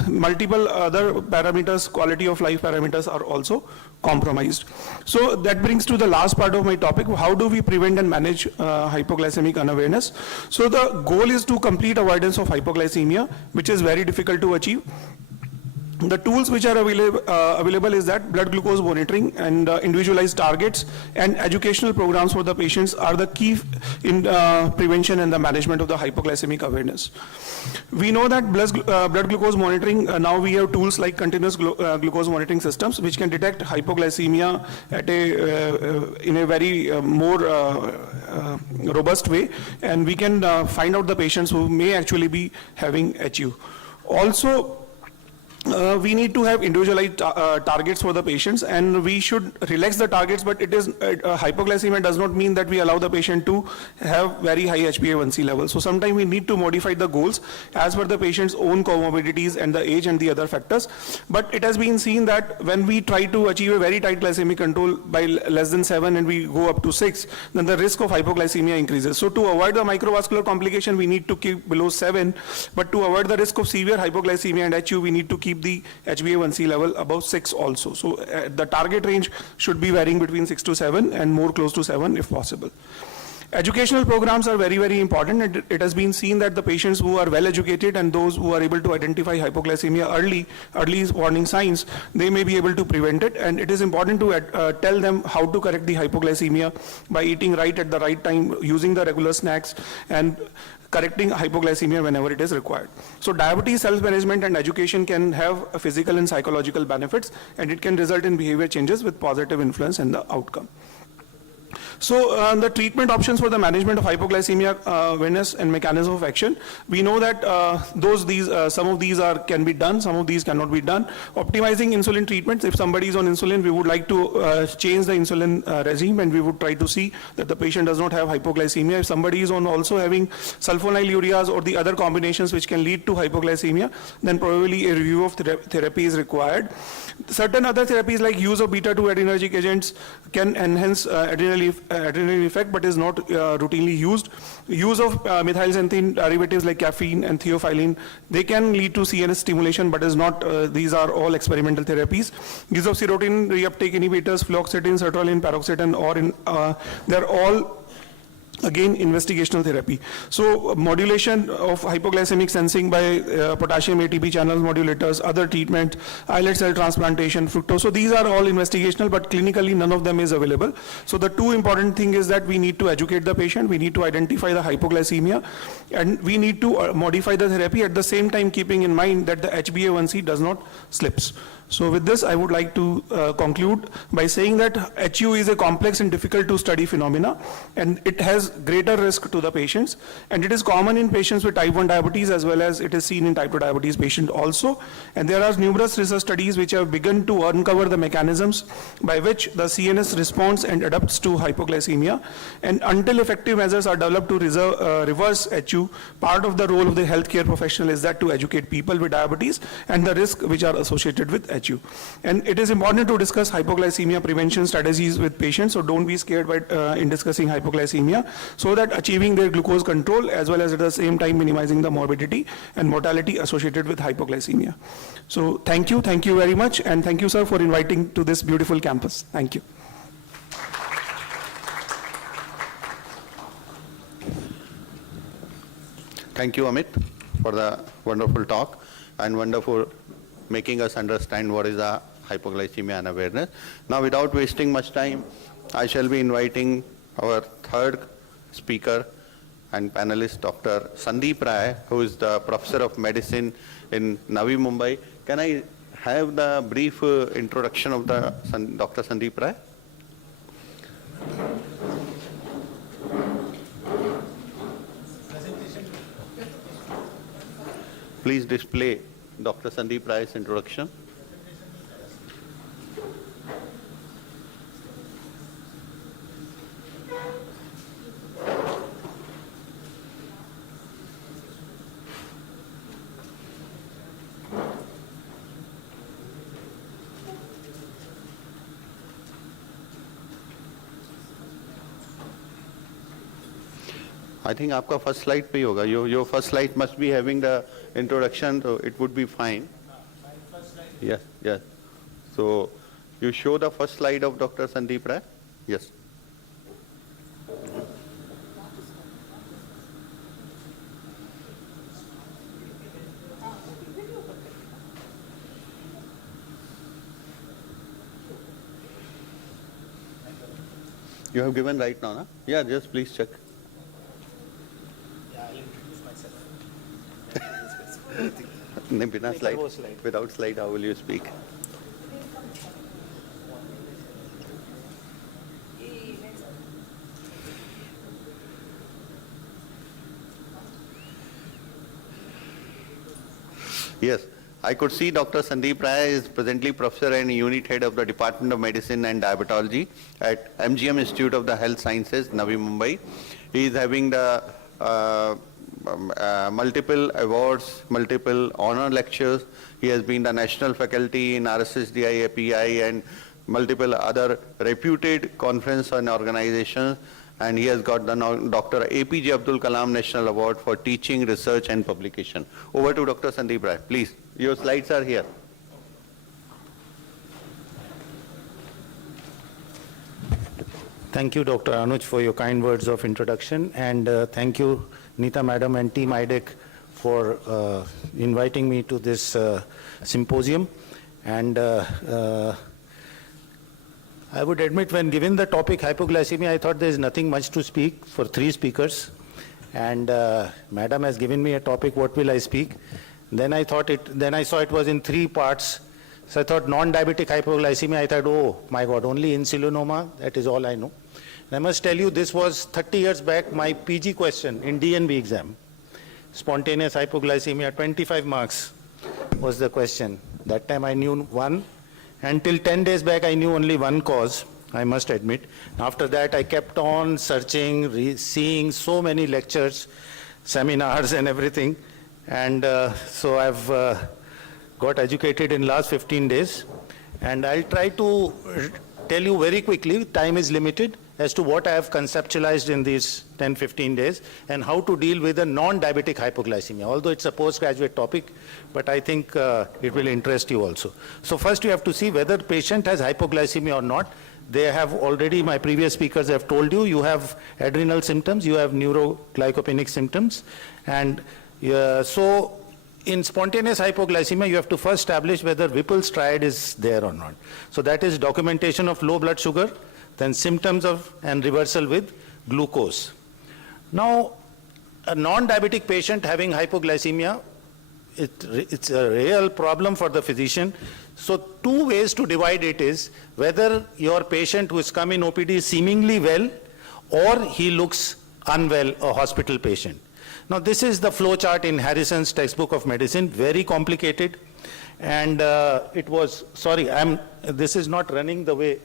multiple other parameters, quality of life parameters are also compromised. So that brings to the last part of my topic, how do we prevent and manage hypoglycemic unawareness? So the goal is to complete avoidance of hypoglycemia, which is very difficult to achieve. The tools which are available is that blood glucose monitoring and individualized targets and educational programs for the patients are the key in prevention and the management of the hypoglycemic awareness. We know that blood glucose monitoring, now we have tools like continuous glucose monitoring systems which can detect hypoglycemia at in a very more robust way, and we can find out the patients who may actually be having HU. Also, we need to have individualized targets for the patients, and we should relax the targets, but it is hypoglycemia does not mean that we allow the patient to have very high HbA1c levels. So sometimes we need to modify the goals as per the patient's own comorbidities and the age and the other factors. But it has been seen that when we try to achieve a very tight glycemic control by less than 7 and we go up to 6, then the risk of hypoglycemia increases. So to avoid the microvascular complication, we need to keep below 7, but to avoid the risk of severe hypoglycemia and HU, we need to keep the HbA1c level above 6 also. So the target range should be varying between 6 to 7 and more close to 7 if possible. Educational programs are very, very important, and it has been seen that the patients who are well educated and those who are able to identify hypoglycemia early warning signs, they may be able to prevent it, and it is important to tell them how to correct the hypoglycemia by eating right at the right time, using the regular snacks, and correcting hypoglycemia whenever it is required. So diabetes self-management and education can have physical and psychological benefits, and it can result in behavior changes with positive influence in the outcome. So the treatment options for the management of hypoglycemia, awareness and mechanism of action, we know that some of these can be done, some of these cannot be done. Optimizing insulin treatments, if somebody is on insulin, we would like to change the insulin regime, and we would try to see that the patient does not have hypoglycemia. If somebody is on also having sulfonylureas or the other combinations which can lead to hypoglycemia, then probably a review of therapy is required. Certain other therapies like use of beta-2 adrenergic agents can enhance adrenaline effect, but is not routinely used. Use of methylxanthine derivatives like caffeine and theophylline, they can lead to CNS stimulation, but is not. These are all experimental therapies. Use of serotonin reuptake inhibitors, fluoxetine, sertraline, paroxetine, or they're all again investigational therapy. So modulation of hypoglycemic sensing by potassium ATP channel modulators, other treatment, islet cell transplantation, fructose. So these are all investigational, but clinically none of them is available. So the two important thing is that we need to educate the patient, we need to identify the hypoglycemia, and we need to modify the therapy at the same time keeping in mind that the HbA1c does not slips. So with this, I would like to conclude by saying that HU is a complex and difficult to study phenomena, and it has greater risk to the patients, and it is common in patients with type 1 diabetes as well as it is seen in type 2 diabetes patient also. And there are numerous research studies which have begun to uncover the mechanisms by which the CNS responds and adapts to hypoglycemia. And until effective measures are developed to reverse HU, part of the role of the healthcare professional is that to educate people with diabetes and the risk which are associated with HU. And it is important to discuss hypoglycemia prevention strategies with patients, so don't be scared in discussing hypoglycemia, so that achieving their glucose control as well as at the same time minimizing the morbidity and mortality associated with hypoglycemia. So thank you very much, and thank you, sir, for inviting to this beautiful campus. Thank you. Thank you, Amit, for the wonderful talk and wonderful making us understand what is the hypoglycemia and awareness. Now, without wasting much time, I shall be inviting our third speaker and panelist, Dr. Sandeep Rai, who is the professor of medicine in Navi Mumbai. Can I have the brief introduction of the Dr. Sandeep Rai? Please display Dr. Sandeep Rai's introduction. I think आपका first slide पे ही होगा. Your first slide must be having the introduction, so it would be fine. Yes, yes. So you show the first slide of Dr. Sandeep Rai? Yes. You have given right now, na? Yeah, just please check. Without slide, how will you speak? Yes, I could see Dr. Sandeep Rai is presently professor and unit head of the Department of Medicine and Diabetology at MGM Institute of the Health Sciences, Navi Mumbai. He is having the multiple awards, multiple honor lectures. He has been the national faculty in RSSDI, API, and multiple other reputed conference and organizations. And he has got the Dr. APJ Abdul Kalam National Award for Teaching, Research and Publication. Over to Dr. Sandeep Rai. Please, your slides are here. Thank you, Dr. Anuj, for your kind words of introduction, and thank you, Neeta Madam and Team IDEC, for inviting me to this symposium. And I would admit, when given the topic hypoglycemia, I thought there is nothing much to speak for 3 speakers. And Madam has given me a topic, what will I speak? Then I saw it was in 3 parts. So I thought non-diabetic hypoglycemia. I thought, oh my God, only insulinoma, that is all I know. And I must tell you, this was 30 years back, my PG question in DNB exam. Spontaneous hypoglycemia, 25 marks was the question. That time I knew 1. Until 10 days back, I knew only 1 cause, I must admit. After that, I kept on searching, seeing so many lectures, seminars and everything. And so I've got educated in last 15 days. And I'll try to tell you very quickly, time is limited, as to what I have conceptualized in these 10-15 days and how to deal with a non-diabetic hypoglycemia. Although it's a postgraduate topic, but I think it will interest you also. So first you have to see whether patient has hypoglycemia or not. They have already, my previous speakers have told you, you have adrenal symptoms, you have neuroglycopenic symptoms. And so in spontaneous hypoglycemia, you have to first establish whether Whipple's triad is there or not. So that is documentation of low blood sugar, then symptoms of and reversal with glucose. Now, a non-diabetic patient having hypoglycemia, it's a real problem for the physician. So 2 ways to divide it is whether your patient who has come in OPD is seemingly well or he looks unwell, a hospital patient. Now this is the flow chart in Harrison's textbook of medicine, very complicated. And it was, sorry, this is not running the way,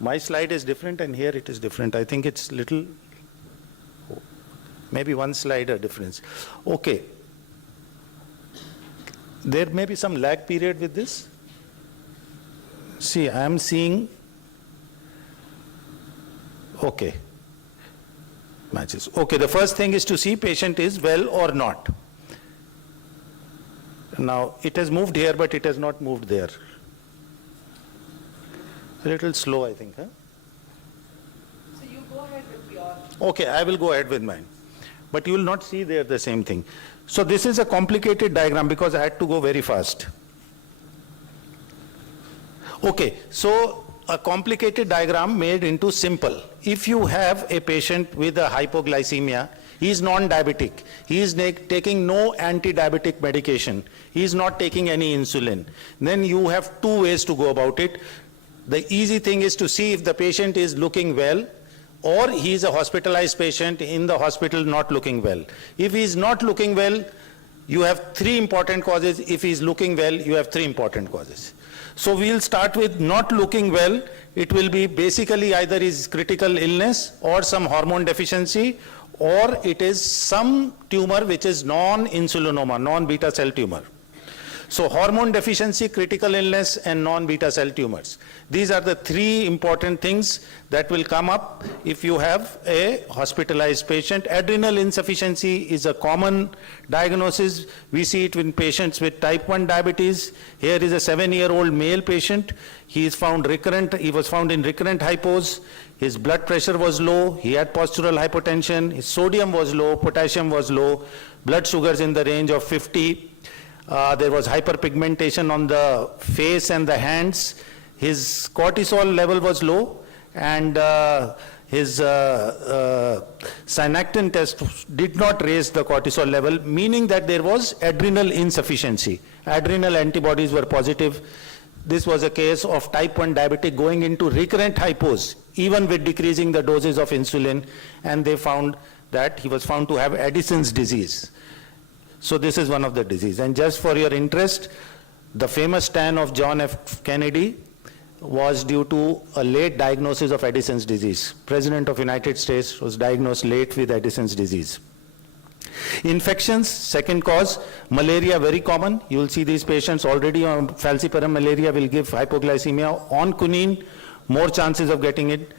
my slide is different and here it is different. I think it's little, maybe 1 slide a difference. Okay. There may be some lag period with this. See, I am seeing, okay, matches. Okay, the first thing is to see patient is well or not. Now, it has moved here, but it has not moved there. A little slow, I think, huh? So you go ahead with your... Okay, I will go ahead with mine. But you will not see there the same thing. So this is a complicated diagram because I had to go very fast. Okay, so a complicated diagram made into simple. If you have a patient with a hypoglycemia, he is non-diabetic, he is taking no anti-diabetic medication, he is not taking any insulin, then you have 2 ways to go about it. The easy thing is to see if the patient is looking well or he is a hospitalized patient in the hospital not looking well. If he is not looking well, you have 3 important causes. If he is looking well, you have 3 important causes. So we'll start with not looking well. It will be basically either his critical illness or some hormone deficiency, or it is some tumor which is non-insulinoma, non-beta cell tumor. So hormone deficiency, critical illness, and non-beta cell tumors. These are the 3 important things that will come up if you have a hospitalized patient. Adrenal insufficiency is a common diagnosis. We see it in patients with type 1 diabetes. Here is a 7-year-old male patient. He was found in recurrent hypos. His blood pressure was low. He had postural hypotension. His sodium was low, potassium was low, blood sugars in the range of 50. There was hyperpigmentation on the face and the hands. His cortisol level was low, and his synactin test did not raise the cortisol level, meaning that there was adrenal insufficiency. Adrenal antibodies were positive. This was a case of type 1 diabetic going into recurrent hypos, even with decreasing the doses of insulin, and they found that he was found to have Addison's disease. So this is one of the disease. And just for your interest, the famous tan of John F. Kennedy was due to a late diagnosis of Addison's disease. President of United States was diagnosed late with Addison's disease. Infections, second cause, malaria, very common. You will see these patients already on falciparum malaria will give hypoglycemia. On quinine, more chances of getting it.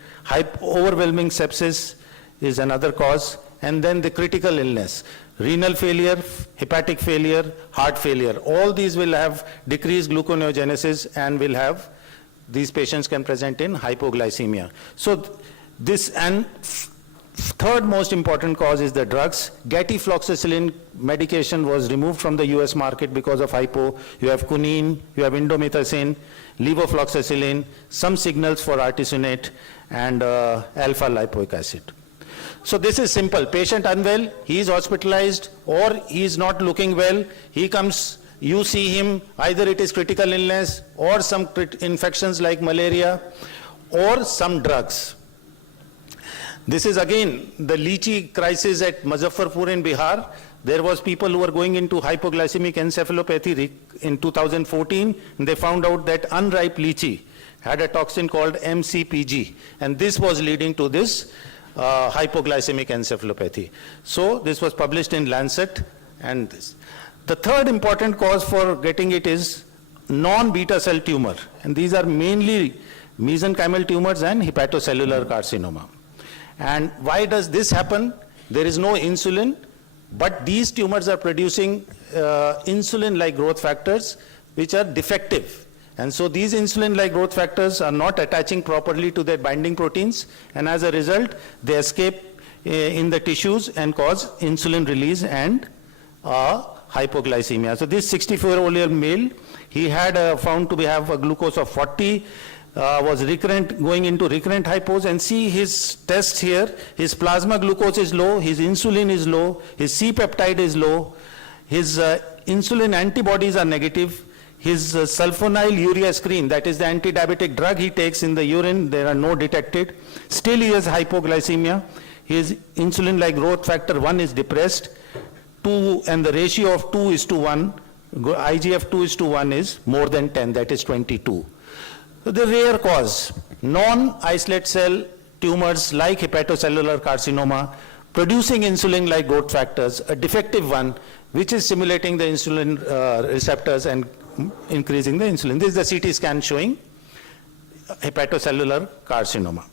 Overwhelming sepsis is another cause. And then the critical illness, renal failure, hepatic failure, heart failure. All these will have decreased gluconeogenesis and will have, these patients can present in hypoglycemia. So this, and third most important cause is the drugs. Gatifloxacillin medication was removed from the US market because of hypo. You have quinine, you have indomethacin, levofloxacillin, some signals for artesunate, and alpha-lipoic acid. So this is simple. Patient unwell, he is hospitalized, or he is not looking well, he comes, you see him, either it is critical illness or some infections like malaria or some drugs. This is again the lychee crisis at Muzaffarpur in Bihar. There was people who were going into hypoglycemic encephalopathy in 2014, and they found out that unripe lychee had a toxin called MCPG, and this was leading to this hypoglycemic encephalopathy. So this was published in Lancet. And this. The third important cause for getting it is non-beta cell tumor, and these are mainly mesenchymal tumors and hepatocellular carcinoma. And why does this happen? There is no insulin, but these tumors are producing insulin-like growth factors which are defective. And so these insulin-like growth factors are not attaching properly to their binding proteins, and as a result, they escape in the tissues and cause insulin release and hypoglycemia. So this 64-year-old male, he had found to have a glucose of 40, was recurrent, going into recurrent hypos, and see his tests here. His plasma glucose is low, his insulin is low, his C-peptide is low, his insulin antibodies are negative, his sulfonyl urea screen, that is the anti-diabetic drug he takes in the urine, there are no detected. Still he has hypoglycemia. His insulin-like growth factor 1 is depressed, 2, and the ratio of 2:1, IGF 2:1 is more than 10, that is 22. So the rare cause, non-isolate cell tumors like hepatocellular carcinoma, producing insulin-like growth factors, a defective one, which is stimulating the insulin receptors and increasing the insulin. This is the CT scan showing hepatocellular carcinoma.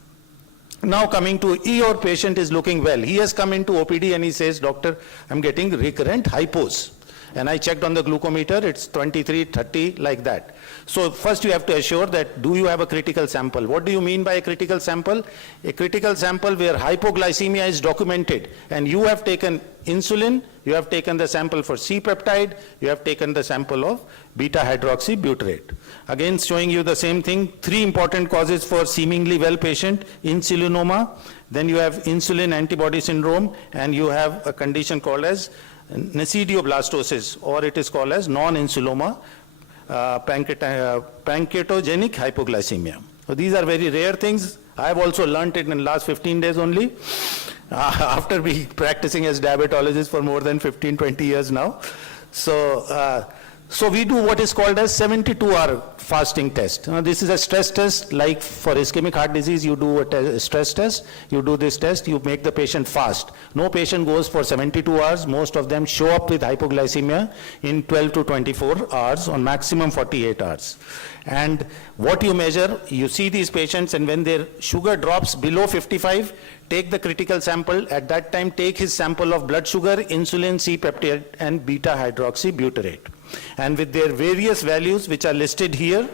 Now coming to your patient is looking well. He has come into OPD and he says, doctor, I'm getting recurrent hypos. And I checked on the glucometer, it's 23, 30, like that. So first you have to assure that, do you have a critical sample? What do you mean by a critical sample? A critical sample where hypoglycemia is documented, and you have taken insulin, you have taken the sample for C-peptide, you have taken the sample of beta-hydroxybutyrate. Again, showing you the same thing, 3 important causes for seemingly well patient: insulinoma, then you have insulin antibody syndrome, and you have a condition called as nesidioblastosis, or it is called as non-insuloma, pancreatogenic hypoglycemia. So these are very rare things. I have also learnt it in the last 15 days only, after being practicing as diabetologist for more than 15, 20 years now. So we do what is called as 72-hour fasting test. Now this is a stress test, like for ischemic heart disease, you do a stress test, you do this test, you make the patient fast. No patient goes for 72 hours, most of them show up with hypoglycemia in 12 to 24 hours, on maximum 48 hours. And what you measure, you see these patients, and when their sugar drops below 55, take the critical sample. At that time, take his sample of blood sugar, insulin, C-peptide, and beta-hydroxybutyrate. And with their various values, which are listed here,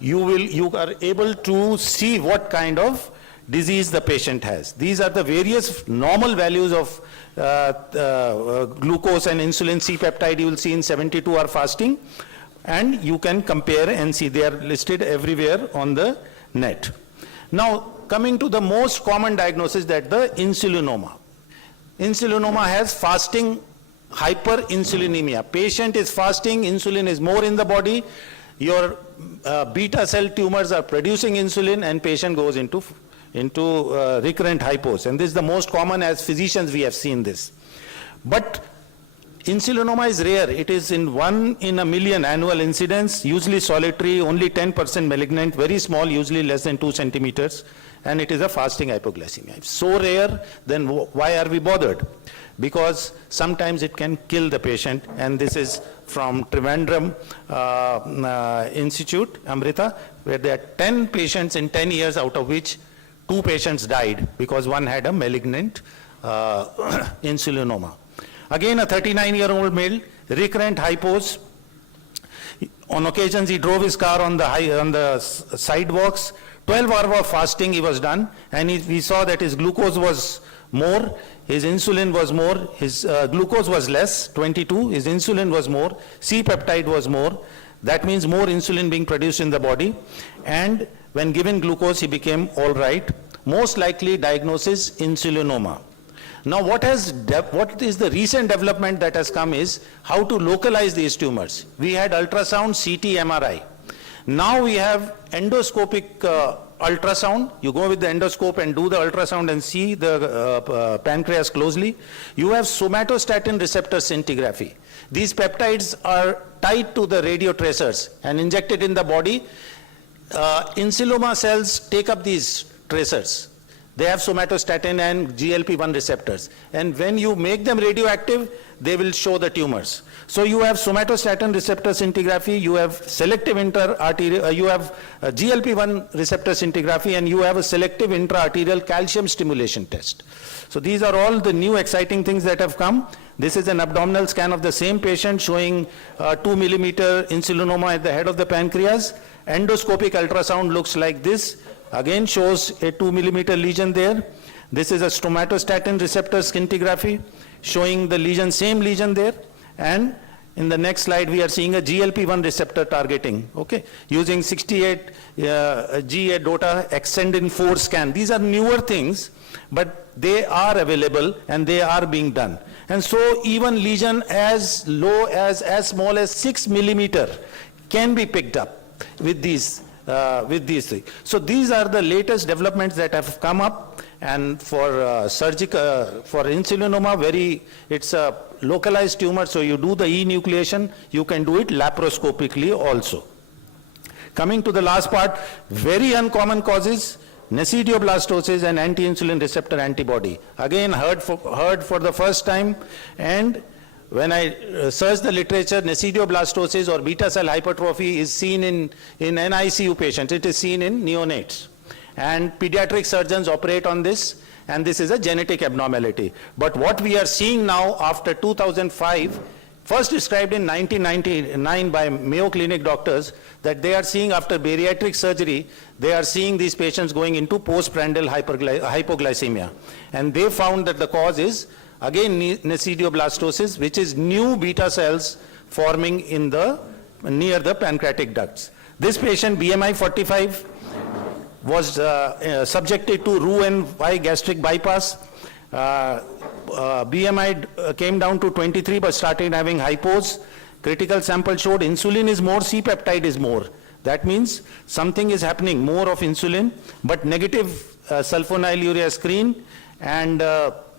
you are able to see what kind of disease the patient has. These are the various normal values of glucose and insulin, C-peptide you will see in 72-hour fasting, and you can compare and see. They are listed everywhere on the net. Now, coming to the most common diagnosis, that the insulinoma. Insulinoma has fasting hyperinsulinemia. Patient is fasting, insulin is more in the body, your beta cell tumors are producing insulin, and patient goes into recurrent hypos. And this is the most common. As physicians we have seen this. But Insulinoma is rare. It is in 1 in a million annual incidence, usually solitary, only 10% malignant, very small, usually less than 2 centimeters, and it is a fasting hypoglycemia. If so rare, then why are we bothered? Because sometimes it can kill the patient, and this is from Trivandrum Institute, Amrita, where there are 10 patients in 10 years, out of which 2 patients died because one had a malignant insulinoma. Again, a 39-year-old male, recurrent hypos. On occasions, he drove his car on the sidewalks. 12 hours of fasting he was done, and we saw that his glucose was more, his insulin was more, his glucose was less, 22, his insulin was more, C-peptide was more. That means more insulin being produced in the body. And when given glucose, he became all right. Most likely diagnosis, insulinoma. Now what is the recent development that has come is how to localize these tumors. We had ultrasound, CT, MRI. Now we have endoscopic ultrasound. You go with the endoscope and do the ultrasound and see the pancreas closely. You have somatostatin receptor scintigraphy. These peptides are tied to the radio tracers and injected in the body. Insuloma cells take up these tracers. They have somatostatin and GLP-1 receptors. And when you make them radioactive, they will show the tumors. So you have somatostatin receptor scintigraphy, you have selective you have GLP-1 receptor scintigraphy, and you have a selective intra-arterial calcium stimulation test. So these are all the new exciting things that have come. This is an abdominal scan of the same patient showing 2 millimeter insulinoma at the head of the pancreas. Endoscopic ultrasound looks like this. Again shows a 2 millimeter lesion there. This is a somatostatin receptor scintigraphy showing the lesion, same lesion there. And in the next slide, we are seeing a GLP-1 receptor targeting, okay, using 68 GA DOTA Extendin 4 scan. These are newer things, but they are available and they are being done. And so even lesion as low as small as 6 millimeter can be picked up with these things. So these are the latest developments that have come up, and for surgical, for insulinoma, it's a localized tumor, so you do the enucleation, you can do it laparoscopically also. Coming to the last part, very uncommon causes, nesidioblastosis and anti-insulin receptor antibody. Again, heard for the first time, and when I search the literature, nesidioblastosis or beta cell hypertrophy is seen in NICU patients. It is seen in neonates. And pediatric surgeons operate on this, and this is a genetic abnormality. But what we are seeing now after 2005, first described in 1999 by Mayo Clinic doctors, that they are seeing after bariatric surgery, they are seeing these patients going into postprandial hypoglycemia. And they found that the cause is again nesidioblastosis, which is new beta cells forming in near the pancreatic ducts. This patient, BMI 45, was subjected to Roux-en-Y gastric bypass. BMI came down to 23 but started having hypos. Critical sample showed insulin is more, C-peptide is more. That means something is happening, more of insulin, but negative sulfonylurea screen and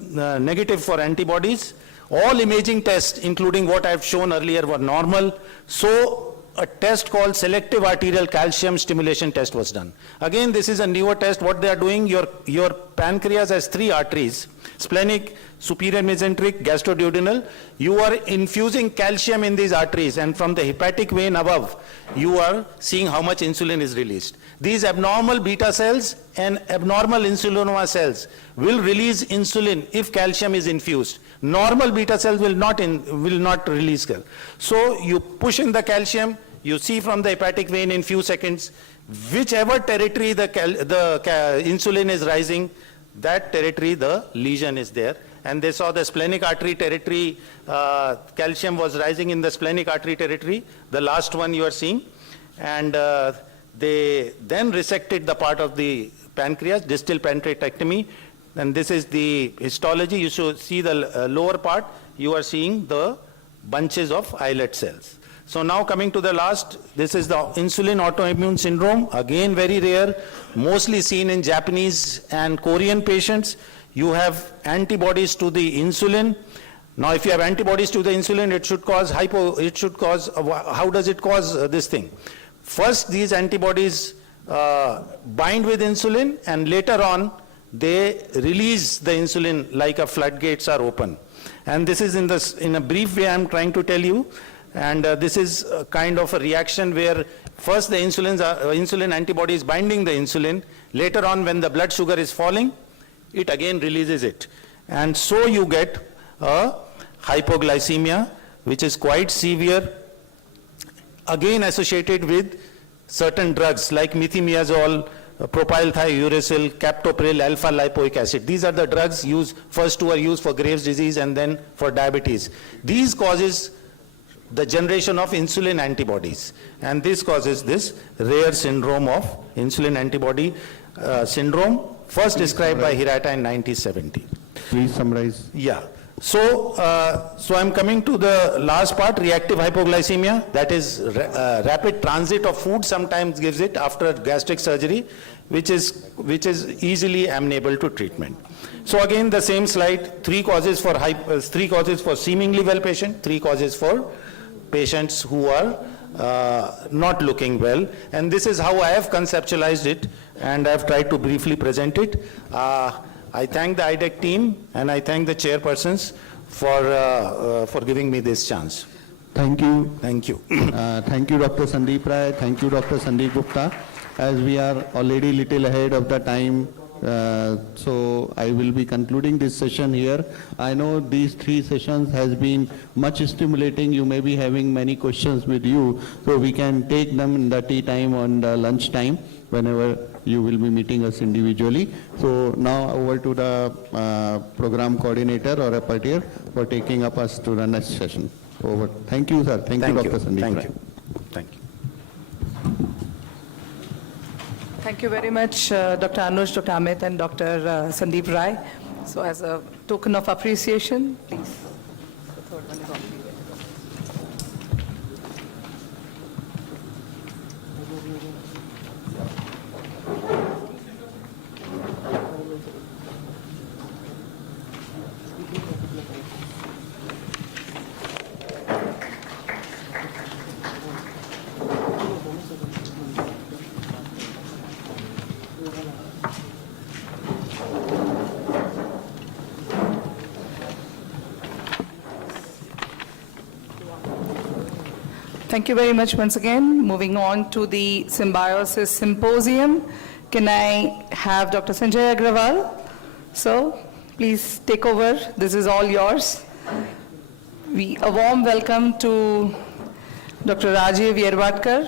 negative for antibodies. All imaging tests, including what I've shown earlier, were normal. So a test called selective arterial calcium stimulation test was done. Again, this is a newer test. What they are doing, your pancreas has 3 arteries, splenic, superior mesenteric, gastroduodenal. You are infusing calcium in these arteries, and from the hepatic vein above, you are seeing how much insulin is released. These abnormal beta cells and abnormal insulinoma cells will release insulin if calcium is infused. Normal beta cells will not release calcium. So you push in the calcium, you see from the hepatic vein in few seconds, whichever territory the insulin is rising, that territory the lesion is there. And they saw the splenic artery territory, calcium was rising in the splenic artery territory, the last one you are seeing. And they then resected the part of the pancreas, distal pancreatectomy. And this is the histology. You should see the lower part. You are seeing the bunches of islet cells. So now coming to the last, this is the insulin autoimmune syndrome. Again, very rare, mostly seen in Japanese and Korean patients. You have antibodies to the insulin. Now, if you have antibodies to the insulin, it should cause how does it cause this thing? First, these antibodies bind with insulin, and later on, they release the insulin like a floodgates are open. And this is in a brief way I'm trying to tell you. And this is kind of a reaction where first the insulin antibody is binding the insulin. Later on, when the blood sugar is falling, it again releases it. And so you get a hypoglycemia, which is quite severe, again associated with certain drugs like methimazole, propylthiouracil, captopril, alpha-lipoic acid. These are the drugs used, first two are used for Graves' disease and then for diabetes. These causes the generation of insulin antibodies, and this causes this rare syndrome of insulin antibody syndrome, first described by Hirata in 1970. Please summarize. Yeah. So I'm coming to the last part, reactive hypoglycemia. That is rapid transit of food sometimes gives it after gastric surgery, which is easily amenable to treatment. So again, the same slide, three causes for seemingly well patient, three causes for patients who are not looking well. And this is how I have conceptualized it, and I have tried to briefly present it. I thank the IDEC team and I thank the chairpersons for giving me this chance. Thank you. Thank you. Thank you, Dr. Sandeep Rai. Thank you, Dr. Sandeep Gupta. As we are already little ahead of the time, so I will be concluding this session here. I know these three sessions has been much stimulating. You may be having many questions with you, so we can take them in the tea time or the lunch time whenever you will be meeting us individually. So now over to the program coordinator or rapporteur for taking up us to the next session. Over. Thank you, sir. Thank you, Dr. Sandeep Thank Rai. you. Thank you. Thank you very much, Dr. Anush, Dr. Amit, and Dr. Sandeep Rai. So as a token of appreciation, please. The third one is on. Thank you very much once again. Moving on to the Symbiosis Symposium. Can I have Dr. Sanjay Agrawal? So, please take over. This is all yours. A warm welcome to Dr. Rajiv Yervatkar.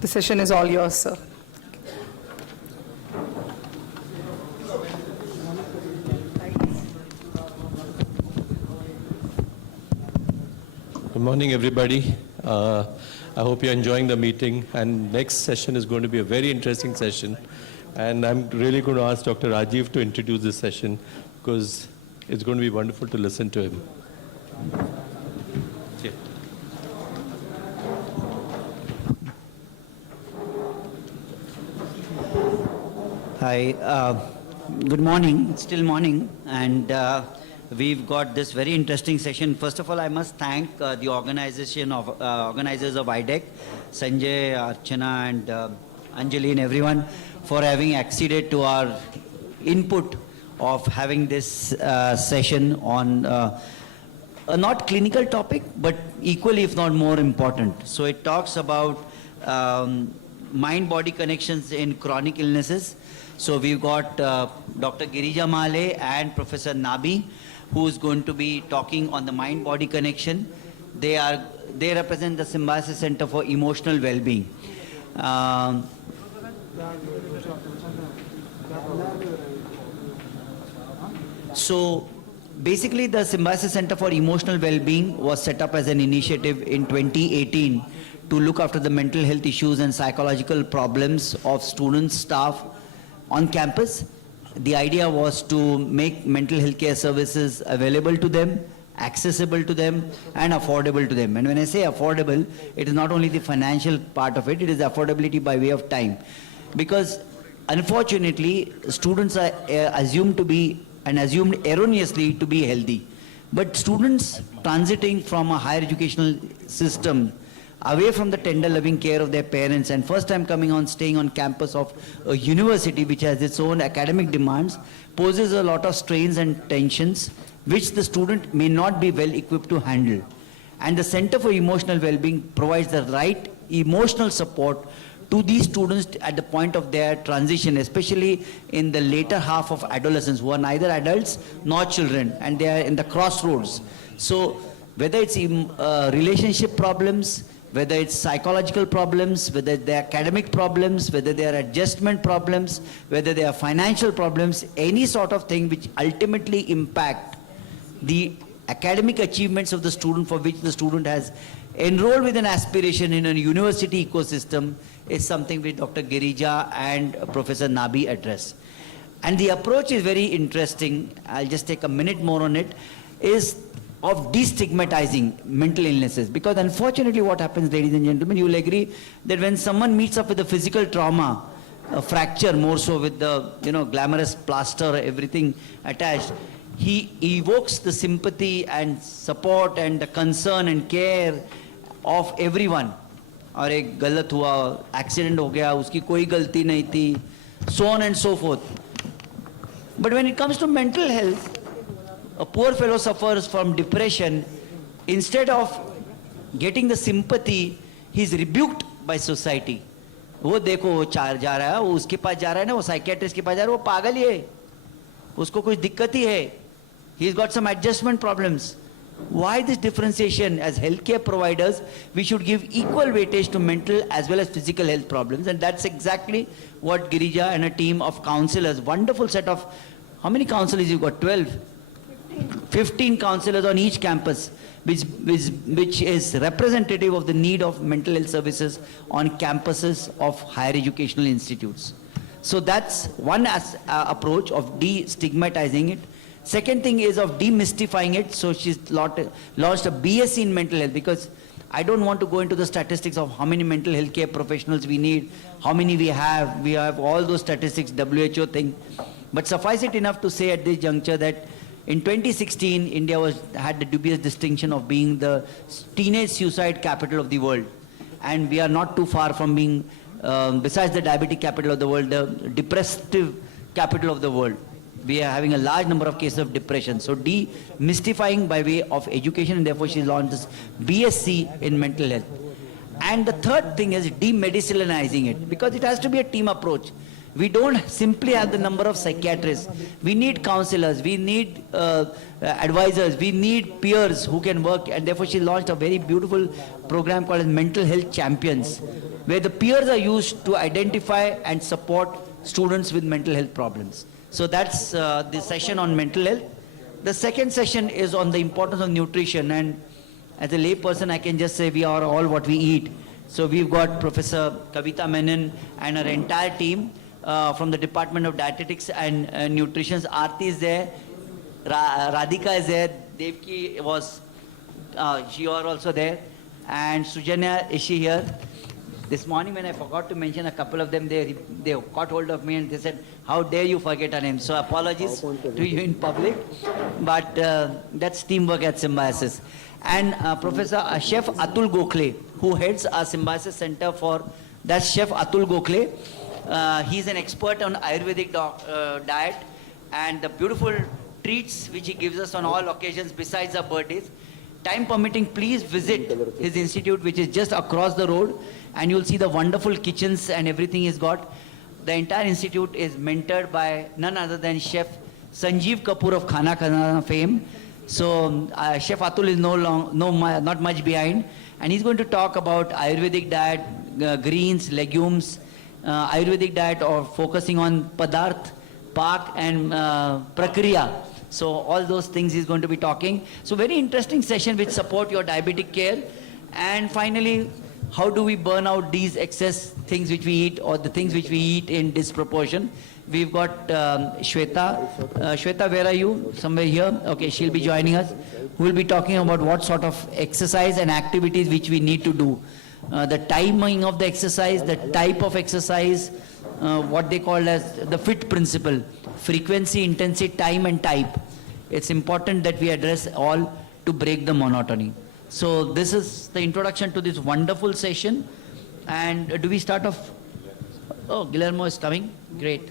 The session is all yours, sir. Good morning, everybody. I hope you're enjoying the meeting, and next session is going to be a very interesting session. And I'm really going to ask Dr. Rajiv to introduce this session because it's going to be wonderful to listen to him. Okay. Hi, good morning. It's still morning, and we've got this very interesting session. First of all, I must thank the organizers of IDEC, Sanjay, Archana, and Anjali, and everyone for having acceded to our input of having this session on a not clinical topic, but equally, if not more important. So it talks about mind-body connections in chronic illnesses. So we've got Dr. Girija Male and Professor Nabi, who's going to be talking on the mind-body connection. They represent the Symbiosis Center for Emotional Well-being. So basically, the Symbiosis Center for Emotional Well-being was set up as an initiative in 2018 to look after the mental health issues and psychological problems of students, staff on campus. The idea was to make mental health care services available to them, accessible to them, and affordable to them. And when I say affordable, it is not only the financial part of it, it is affordability by way of time. because unfortunately students are assumed to be and assumed erroneously to be healthy. But students transiting from a higher educational system away from the tender loving care of their parents and first time coming on staying on campus of a university which has its own academic demands poses a lot of strains and tensions which the student may not be well equipped to handle. And the Center for Emotional Wellbeing provides the right emotional support to these students at the point of their transition, especially in the later half of adolescence, who are neither adults nor children, and they are in the crossroads. So whether it's relationship problems, whether it's psychological problems, whether they're academic problems, whether they are adjustment problems, whether they are financial problems, any sort of thing which ultimately impact the academic achievements of the student for which the student has enrolled with an aspiration in a university ecosystem is something which Dr. Girija and Professor Nabi address. And the approach is very interesting. I'll just take a minute more on it, is of destigmatizing mental illnesses. Because unfortunately what happens, ladies and gentlemen, you will agree that when someone meets up with a physical trauma, a fracture more so with the glamorous plaster, everything attached, he evokes the sympathy and support and the concern and care of everyone. और एक गलत हुआ, accident हो गया, उसकी कोई गलती नहीं थी, so on and so forth. But when it comes to mental health, a poor fellow suffers from depression. Instead of getting the sympathy, he is rebuked by society. वो देखो वो जा रहा है, वो उसके पास जा रहा है ना, वो psychiatrist के पास जा रहा है, वो पागल ही है, उसको कुछ दिक्कत ही है, he's got some adjustment problems. Why this differentiation? As healthcare providers, we should give equal weightage to mental as well as physical health problems, and that's exactly what Girija and a team of counselors, wonderful set of, how many counselors you got? 12? 15 counselors on each campus, which is representative of the need of mental health services on campuses of higher educational institutes. So that's one approach of destigmatizing it. Second thing is of demystifying it. So she's launched a BSc in mental health, because I don't want to go into the statistics of how many mental health care professionals we need, how many we have. We have all those statistics, WHO thing. But suffice it enough to say at this juncture that in 2016, India had the dubious distinction of being the teenage suicide capital of the world. And we are not too far from being, besides the diabetic capital of the world, the depressive capital of the world. We are having a large number of cases of depression. So demystifying by way of education, and therefore she launched this BSc in mental health. And the third thing is demedicinalizing it, because it has to be a team approach. We don't simply have the number of psychiatrists. We need counselors, we need advisors, we need peers who can work, and therefore she launched a very beautiful program called as Mental Health Champions, where the peers are used to identify and support students with mental health problems. So that's the session on mental health. The second session is on the importance of nutrition, and as a lay person I can just say we are all what we eat. So we've got Professor Kavita Menon and her entire team from the Department of Dietetics and Nutrition. Aarti is there, Radhika is there, Devki was, she are also there, and Sujanya, is she here? This morning when I forgot to mention a couple of them, they caught hold of me and they said, how dare you forget our name? So apologies to you in public, but that's teamwork at Symbiosis. And Professor Chef Atul Gokhale, who heads our Symbiosis Center that's Chef Atul Gokhale. He's an expert on Ayurvedic diet and the beautiful treats which he gives us on all occasions besides our birthdays. Time permitting, please visit his institute, which is just across the road, and you'll see the wonderful kitchens and everything he's got. The entire institute is mentored by none other than Chef Sanjeev Kapoor of Khana Khana fame. So Chef Atul is not much behind, and he's going to talk about Ayurvedic diet, greens, legumes, Ayurvedic diet, or focusing on Padarth, Pak, and Prakriya. So all those things he's going to be talking. So very interesting session which support your diabetic care. And finally, how do we burn out these excess things which we eat, or the things which we eat in disproportion? We've got Shweta. Shweta, where are you? Somewhere here? Okay, she'll be joining us. Who will be talking about what sort of exercise and activities which we need to do. the timing of the exercise, the type of exercise, what they call as the FIT principle, frequency, intensity, time and type. It's important that we address all to break the monotony. So this is the introduction to this wonderful session. And do we start off? Oh, Guillermo is coming. Great.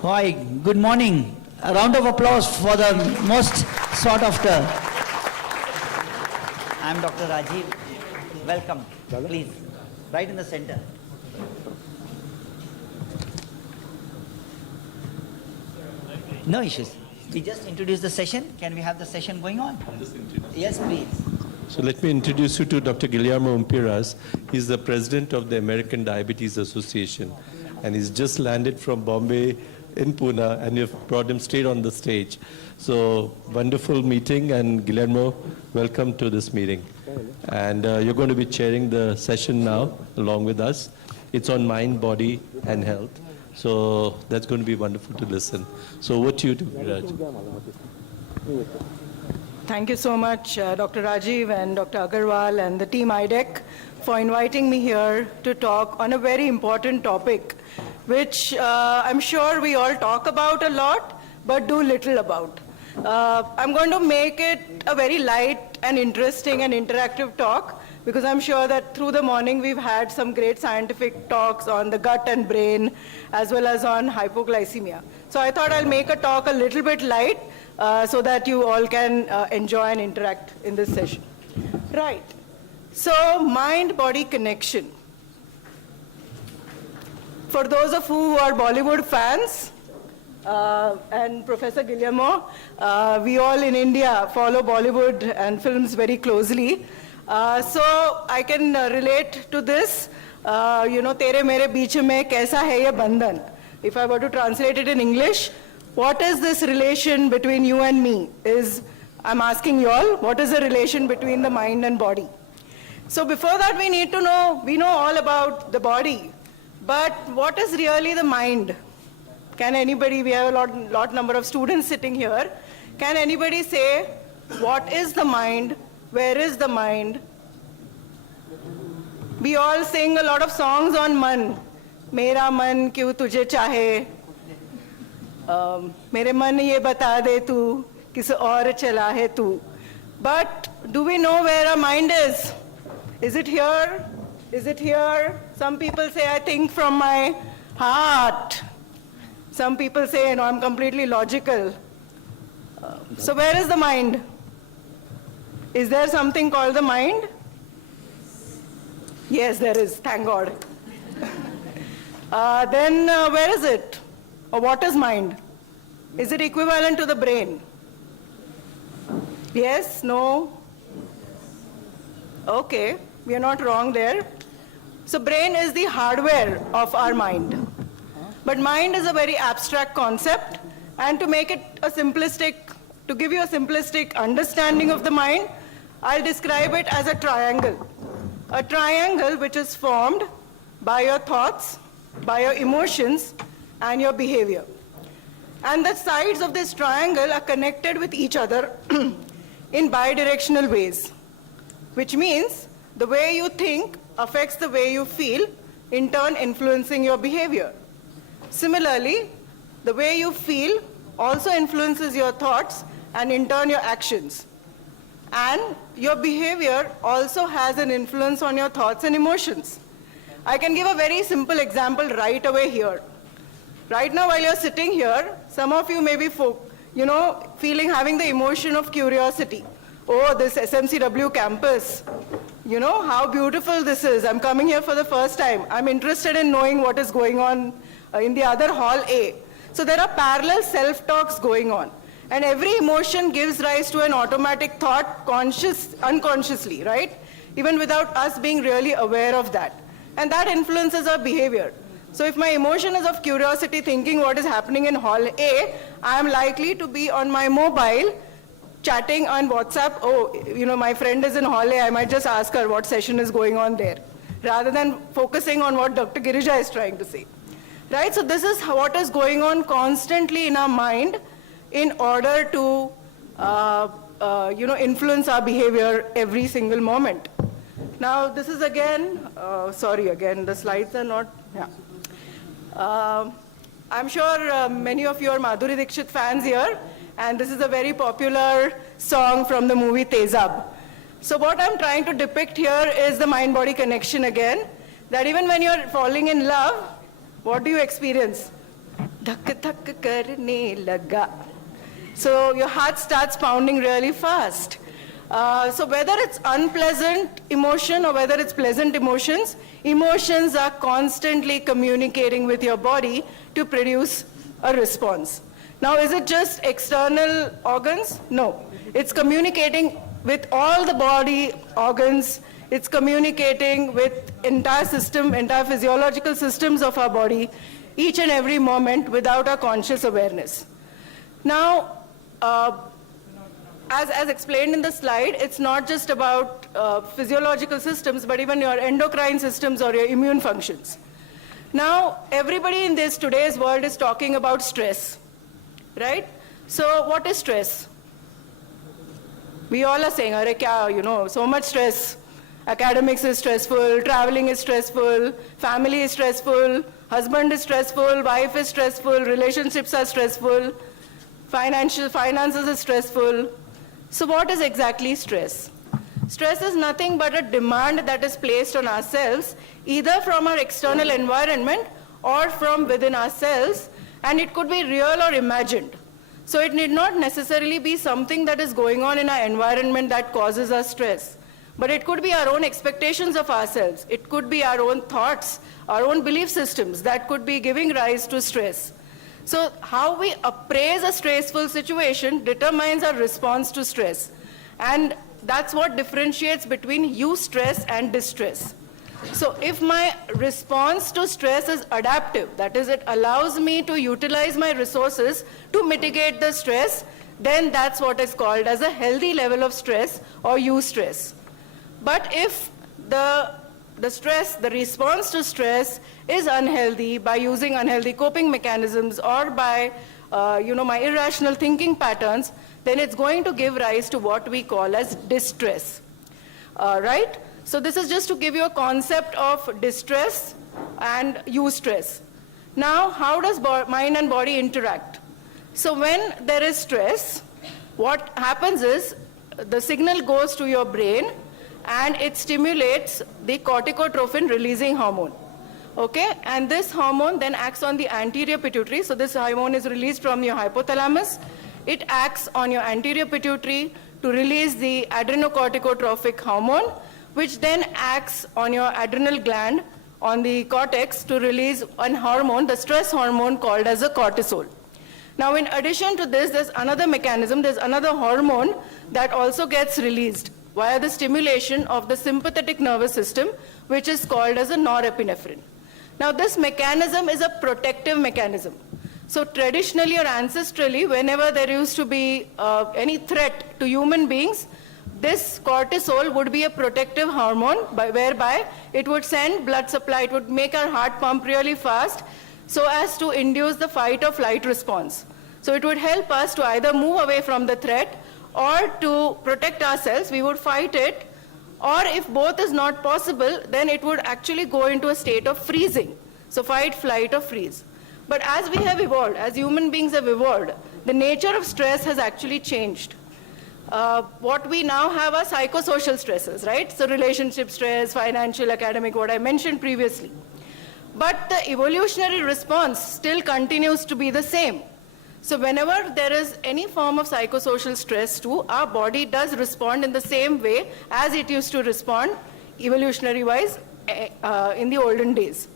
Hi, good morning. A round of applause for the most sought after. I'm Dr. Rajiv. Welcome. Please, right in the center. No issues. We just introduced the session. Can we have the session going on? Yes, please. So let me introduce you to Dr. Guillermo Umpiras. He's the president of the American Diabetes Association. And he's just landed from Bombay in Pune, and you've brought him straight on the stage. So wonderful meeting, and Guillermo, welcome to this meeting. And you're going to be chairing the session now along with us. It's on mind, body, and health. So that's going to be wonderful to listen. So over to you, Viraj. Thank you so much, Dr. Rajiv and Dr. Agarwal and the team IDEC for inviting me here to talk on a very important topic, which I'm sure we all talk about a lot, but do little about. I'm going to make it a very light and interesting and interactive talk, because I'm sure that through the morning we've had some great scientific talks on the gut and brain, as well as on hypoglycemia. So I thought I'll make a talk a little bit light so that you all can enjoy and interact in this session. Right. So mind-body connection. For those of you who are Bollywood fans, and Professor Guillermo, we all in India follow Bollywood and films very closely. So I can relate to this, tere mere beech mein kaisa hai ye bandhan. If I were to translate it in English, what is this relation between you and me? I'm asking you all, what is the relation between the mind and body? So before that, we need to know, we know all about the body, but what is really the mind? Can anybody, we have a lot number of students sitting here, can anybody say, what is the mind? Where is the mind? We all sing a lot of songs on man. Mera man kyun tujhe chahe? Mere man ye bata de tu, kis aur chala hai tu. But do we know where our mind is? Is it here? Is it here? Some people say, I think from my heart. Some people say, no, I'm completely logical. So where is the mind? Is there something called the mind? Yes, there is, thank God. Then where is it? Or what is mind? Is it equivalent to the brain? Yes, no? Okay, we are not wrong there. So brain is the hardware of our mind. But mind is a very abstract concept, and to make it to give you a simplistic understanding of the mind, I'll describe it as a triangle. A triangle which is formed by your thoughts, by your emotions, and your behavior. And the sides of this triangle are connected with each other in bidirectional ways, which means the way you think affects the way you feel, in turn influencing your behavior. Similarly, the way you feel also influences your thoughts and in turn your actions. And your behavior also has an influence on your thoughts and emotions. I can give a very simple example right away here. Right now while you're sitting here, some of you may be having the emotion of curiosity. Oh, this SMCW campus, how beautiful this is. I'm coming here for the first time. I'm interested in knowing what is going on in the other hall A. So there are parallel self-talks going on. And every emotion gives rise to an automatic thought, unconsciously, right? Even without us being really aware of that. And that influences our behavior. So if my emotion is of curiosity, thinking what is happening in hall A, I am likely to be on my mobile, chatting on WhatsApp. Oh, my friend is in hall A, I might just ask her what session is going on there, rather than focusing on what Dr. Girija is trying to say. Right? So this is what is going on constantly in our mind in order to influence our behavior every single moment. Now, this is again, sorry, again, the slides are not, yeah. I'm sure many of you are Madhuri Dixit fans here, and this is a very popular song from the movie Tezab. So what I'm trying to depict here is the mind-body connection again, that even when you're falling in love, what do you experience? Dhak dhak karne laga. So your heart starts pounding really fast. So whether it's unpleasant emotion or whether it's pleasant emotions, emotions are constantly communicating with your body to produce a response. Now, is it just external organs? No. It's communicating with all the body organs. It's communicating with entire system, entire physiological systems of our body, each and every moment without our conscious awareness. Now, as explained in the slide, it's not just about physiological systems, but even your endocrine systems or your immune functions. Now, everybody in today's world is talking about stress, right? So what is stress? We all are saying, "Arey kya, so much stress. Academics is stressful, traveling is stressful, family is stressful, husband is stressful, wife is stressful, relationships are stressful, finances is stressful." So what is exactly stress? Stress is nothing but a demand that is placed on ourselves, either from our external environment or from within ourselves, and it could be real or imagined. So it need not necessarily be something that is going on in our environment that causes us stress. But it could be our own expectations of ourselves. It could be our own thoughts, our own belief systems that could be giving rise to stress. So how we appraise a stressful situation determines our response to stress. And that's what differentiates between eustress and distress. So if my response to stress is adaptive, that is, it allows me to utilize my resources to mitigate the stress, then that's what is called as a healthy level of stress or eustress. But if the response to stress is unhealthy by using unhealthy coping mechanisms or by, my irrational thinking patterns, then it's going to give rise to what we call as distress, right? So this is just to give you a concept of distress and eustress. Now, how does mind and body interact? So when there is stress, what happens is the signal goes to your brain and it stimulates the corticotrophin releasing hormone. Okay, and this hormone then acts on the anterior pituitary. So this hormone is released from your hypothalamus. It acts on your anterior pituitary to release the adrenocorticotrophic hormone, which then acts on your adrenal gland on the cortex to release one hormone, the stress hormone called as a cortisol. Now, in addition to this, there's another mechanism, there's another hormone that also gets released via the stimulation of the sympathetic nervous system, which is called as a norepinephrine. Now, this mechanism is a protective mechanism. So traditionally or ancestrally, whenever there used to be any threat to human beings, this cortisol would be a protective hormone whereby it would send blood supply, it would make our heart pump really fast so as to induce the fight or flight response. So it would help us to either move away from the threat or to protect ourselves, we would fight it, or if both is not possible, then it would actually go into a state of freezing. So fight, flight, or freeze. But as we have evolved, as human beings have evolved, the nature of stress has actually changed. What we now have are psychosocial stresses, right? So relationship stress, financial, academic, what I mentioned previously. But the evolutionary response still continues to be the same. So whenever there is any form of psychosocial stress too, our body does respond in the same way as it used to respond evolutionary-wise in the olden days.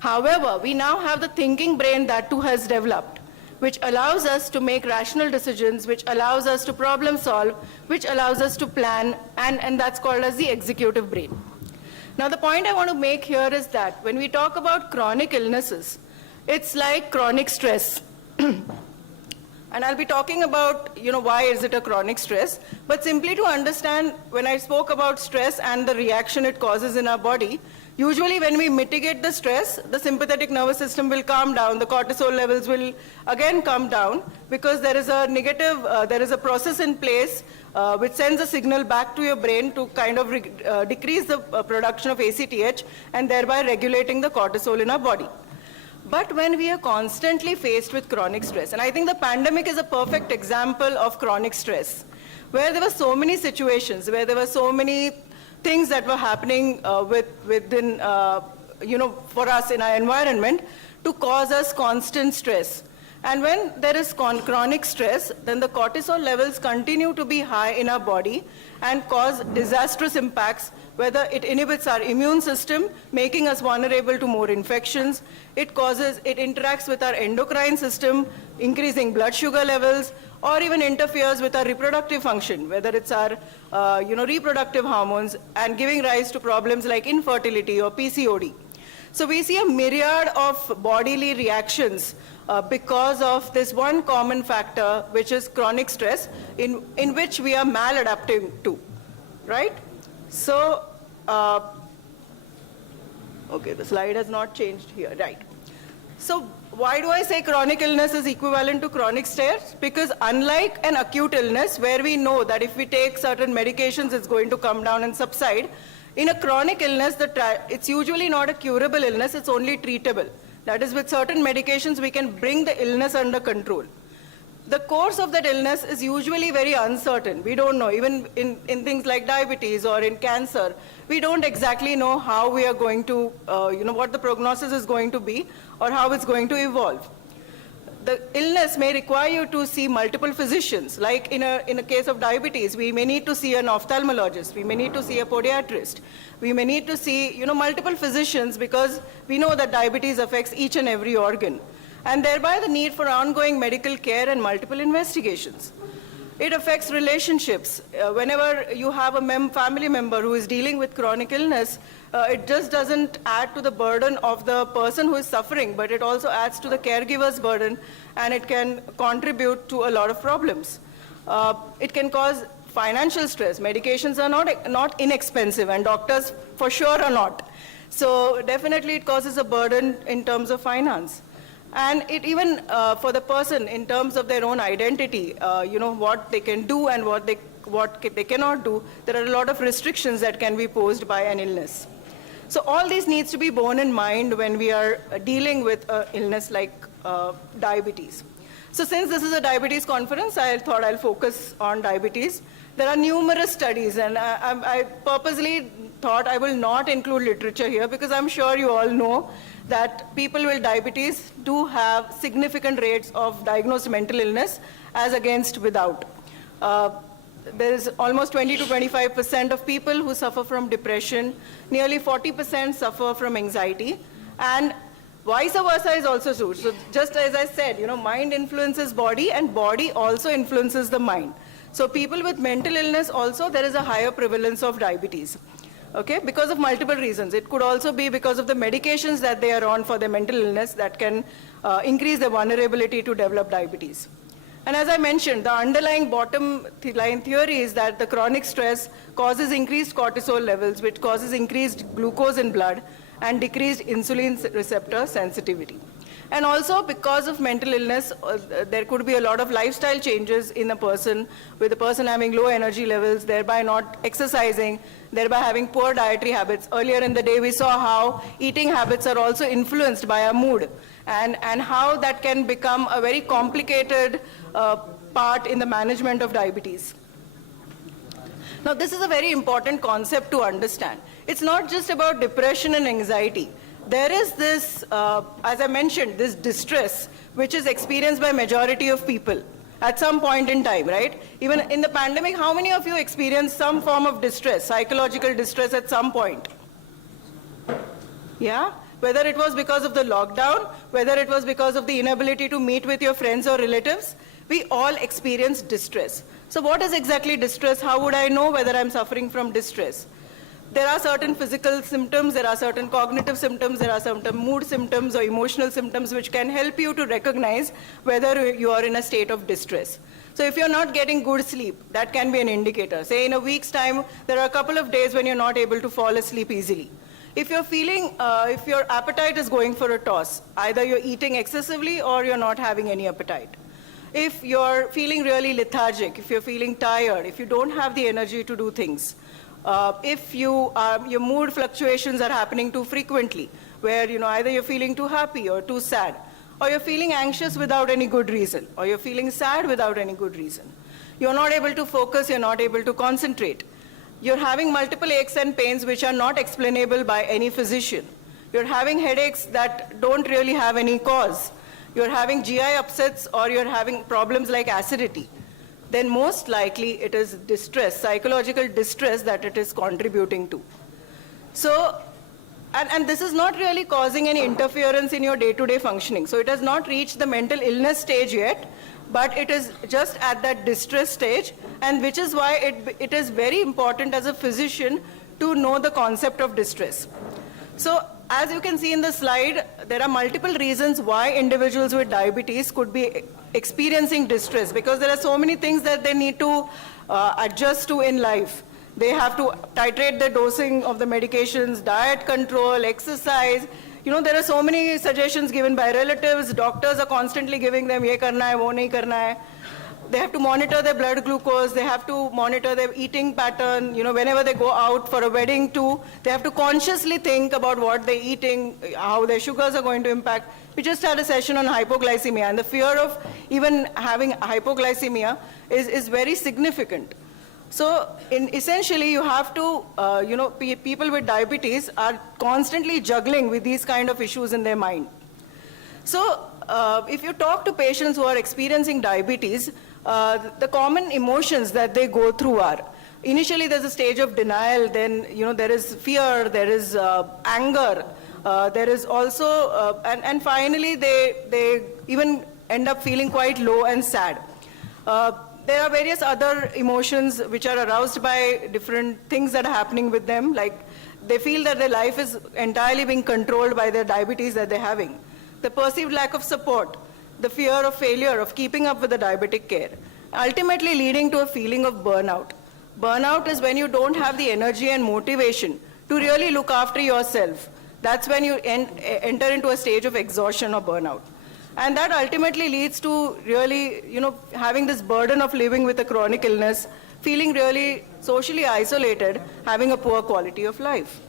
However, we now have the thinking brain that too has developed, which allows us to make rational decisions, which allows us to problem solve, which allows us to plan, and that's called as the executive brain. Now the point I want to make here is that when we talk about chronic illnesses, it's like chronic stress. And I'll be talking about, why is it a chronic stress. But simply to understand, when I spoke about stress and the reaction it causes in our body, usually when we mitigate the stress, the sympathetic nervous system will calm down, the cortisol levels will again come down, because there is a negative, there is a process in place which sends a signal back to your brain to kind of decrease the production of ACTH and thereby regulating the cortisol in our body. But when we are constantly faced with chronic stress, and I think the pandemic is a perfect example of chronic stress, where there were so many situations, where there were so many things that were happening within, for us in our environment to cause us constant stress. And when there is chronic stress, then the cortisol levels continue to be high in our body and cause disastrous impacts, whether it inhibits our immune system, making us vulnerable to more infections. It interacts with our endocrine system, increasing blood sugar levels, or even interferes with our reproductive function, whether it's our reproductive hormones, and giving rise to problems like infertility or PCOD. So we see a myriad of bodily reactions because of this one common factor, which is chronic stress, in which we are maladapting to, right? So, okay, the slide has not changed here, right? So why do I say chronic illness is equivalent to chronic stress? Because unlike an acute illness, where we know that if we take certain medications, it's going to come down and subside, in a chronic illness, it's usually not a curable illness, it's only treatable. That is, with certain medications, we can bring the illness under control. The course of that illness is usually very uncertain. We don't know, even in things like diabetes or in cancer, we don't exactly know how we are going to, what the prognosis is going to be or how it's going to evolve. The illness may require you to see multiple physicians. Like in a case of diabetes, we may need to see an ophthalmologist, we may need to see a podiatrist, we may need to see multiple physicians, because we know that diabetes affects each and every organ, and thereby the need for ongoing medical care and multiple investigations. It affects relationships. Whenever you have a family member who is dealing with chronic illness, it just doesn't add to the burden of the person who is suffering, but it also adds to the caregiver's burden, and it can contribute to a lot of problems. It can cause financial stress. Medications are not inexpensive, and doctors for sure are not. So definitely it causes a burden in terms of finance. And it even, for the person, in terms of their own identity, what they can do and what they cannot do, there are a lot of restrictions that can be posed by an illness. So all these needs to be borne in mind when we are dealing with an illness like diabetes. So since this is a diabetes conference, I thought I'll focus on diabetes. There are numerous studies, and I purposely thought I will not include literature here, because I'm sure you all know that people with diabetes do have significant rates of diagnosed mental illness as against without. There is almost 20 to 25% of people who suffer from depression, nearly 40% suffer from anxiety, and vice versa is also true. So just as I said, mind influences body, and body also influences the mind. So people with mental illness also, there is a higher prevalence of diabetes. Okay, because of multiple reasons. It could also be because of the medications that they are on for their mental illness that can increase their vulnerability to develop diabetes. And as I mentioned, the underlying bottom line theory is that the chronic stress causes increased cortisol levels, which causes increased glucose in blood and decreased insulin receptor sensitivity. And also, because of mental illness, there could be a lot of lifestyle changes in a person, with the person having low energy levels, thereby not exercising, thereby having poor dietary habits. Earlier in the day, we saw how eating habits are also influenced by our mood, and how that can become a very complicated part in the management of diabetes. Now, this is a very important concept to understand. It's not just about depression and anxiety. There is this, as I mentioned, this distress, which is experienced by majority of people at some point in time, right? Even in the pandemic, how many of you experienced some form of distress, psychological distress at some point? Yeah? Whether it was because of the lockdown, whether it was because of the inability to meet with your friends or relatives, we all experience distress. So what is exactly distress? How would I know whether I'm suffering from distress? there are certain physical symptoms, there are certain cognitive symptoms, there are certain mood symptoms or emotional symptoms which can help you to recognize whether you are in a state of distress. So if you're not getting good sleep, that can be an indicator. Say in a week's time, there are a couple of days when you're not able to fall asleep easily. If you're feeling, if your appetite is going for a toss, either you're eating excessively or you're not having any appetite. If you're feeling really lethargic, if you're feeling tired, if you don't have the energy to do things, if your mood fluctuations are happening too frequently, where either you're feeling too happy or too sad, or you're feeling anxious without any good reason, or you're feeling sad without any good reason. You're not able to focus, you're not able to concentrate. You're having multiple aches and pains which are not explainable by any physician. You're having headaches that don't really have any cause. You're having GI upsets or you're having problems like acidity. Then most likely it is distress, psychological distress that it is contributing to. So, and this is not really causing any interference in your day-to-day functioning. So it has not reached the mental illness stage yet, but it is just at that distress stage, and which is why it is very important as a physician to know the concept of distress. So as you can see in the slide, there are multiple reasons why individuals with diabetes could be experiencing distress, because there are so many things that they need to adjust to in life. They have to titrate the dosing of the medications, diet control, exercise. There are so many suggestions given by relatives. Doctors are constantly giving them, ye karna hai, wo nahi karna hai. They have to monitor their blood glucose. They have to monitor their eating pattern. Whenever they go out for a wedding too, they have to consciously think about what they're eating, how their sugars are going to impact. We just had a session on hypoglycemia, and the fear of even having hypoglycemia is very significant. So essentially you have to, people with diabetes are constantly juggling with these kind of issues in their mind. So if you talk to patients who are experiencing diabetes, the common emotions that they go through are, initially there's a stage of denial, then there is fear, there is anger, there is also, and finally they even end up feeling quite low and sad. There are various other emotions which are aroused by different things that are happening with them, like they feel that their life is entirely being controlled by their diabetes that they're having. The perceived lack of support, the fear of failure, of keeping up with the diabetic care, ultimately leading to a feeling of burnout. Burnout is when you don't have the energy and motivation to really look after yourself. That's when you enter into a stage of exhaustion or burnout. And that ultimately leads to really, having this burden of living with a chronic illness, feeling really socially isolated, having a poor quality of life.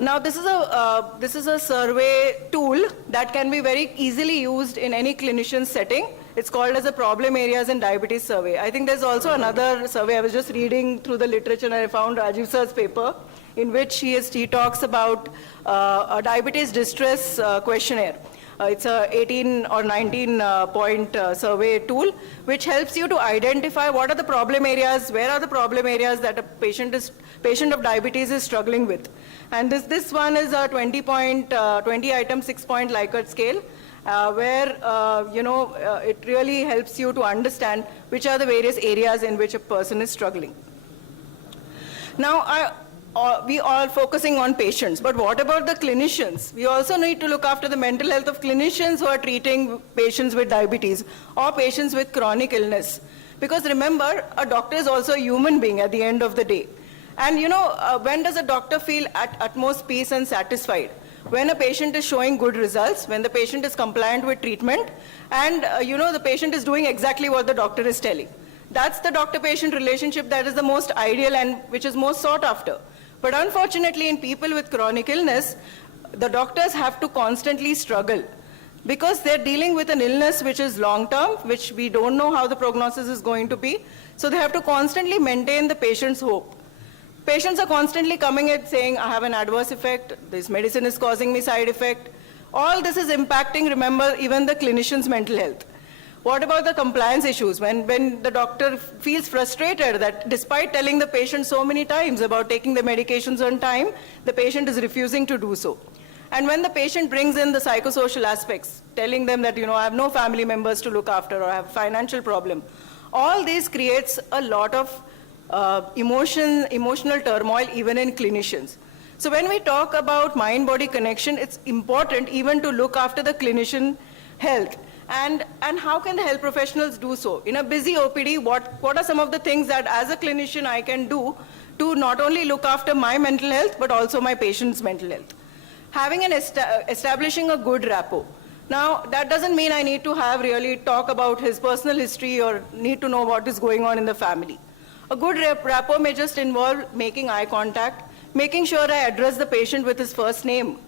Now, this is a survey tool that can be very easily used in any clinician setting. It's called as a problem areas in diabetes survey. I think there's also another survey. I was just reading through the literature and I found Rajiv sir's paper in which he talks about a diabetes distress questionnaire. It's a 18 or 19 point survey tool which helps you to identify what are the problem areas, where are the problem areas that a patient of diabetes is struggling with. And this one is a 20 item 6-point Likert scale where it really helps you to understand which are the various areas in which a person is struggling. Now, we are focusing on patients, but what about the clinicians? We also need to look after the mental health of clinicians who are treating patients with diabetes or patients with chronic illness. Because remember, a doctor is also a human being at the end of the day. And when does a doctor feel at utmost peace and satisfied? When a patient is showing good results, when the patient is compliant with treatment, and the patient is doing exactly what the doctor is telling. That's the doctor-patient relationship that is the most ideal and which is most sought after. But unfortunately, in people with chronic illness, the doctors have to constantly struggle because they're dealing with an illness which is long-term, which we don't know how the prognosis is going to be. So they have to constantly maintain the patient's hope. Patients are constantly coming and saying, I have an adverse effect, this medicine is causing me side effect. All this is impacting, remember, even the clinician's mental health. What about the compliance issues? When the doctor feels frustrated that despite telling the patient so many times about taking the medications on time, the patient is refusing to do so. And when the patient brings in the psychosocial aspects, telling them that, I have no family members to look after or I have a financial problem, all this creates a lot of emotional turmoil even in clinicians. So when we talk about mind-body connection, it's important even to look after the clinician health. And how can the health professionals do so? In a busy OPD, what are some of the things that as a clinician I can do to not only look after my mental health, but also my patient's mental health? Establishing a good rapport. Now, that doesn't mean I need to have really talk about his personal history or need to know what is going on in the family. A good rapport may just involve making eye contact, making sure I address the patient with his first name,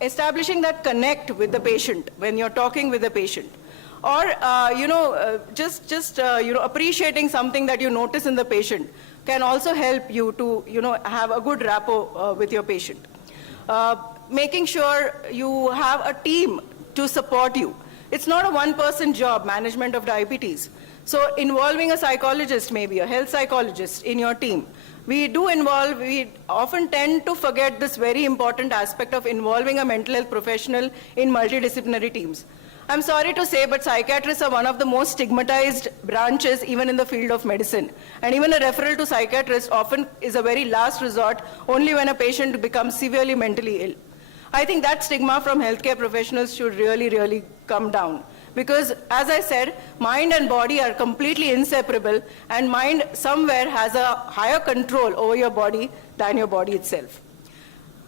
establishing that connect with the patient when you're talking with the patient. Or, appreciating something that you notice in the patient can also help you to, have a good rapport with your patient. Making sure you have a team to support you. It's not a one-person job, management of diabetes. So involving a psychologist, maybe a health psychologist in your team. We often tend to forget this very important aspect of involving a mental health professional in multidisciplinary teams. I'm sorry to say, but psychiatrists are one of the most stigmatized branches even in the field of medicine. And even a referral to psychiatrist often is a very last resort, only when a patient becomes severely mentally ill. I think that stigma from healthcare professionals should really, really come down. Because, as I said, mind and body are completely inseparable, and mind somewhere has a higher control over your body than your body itself.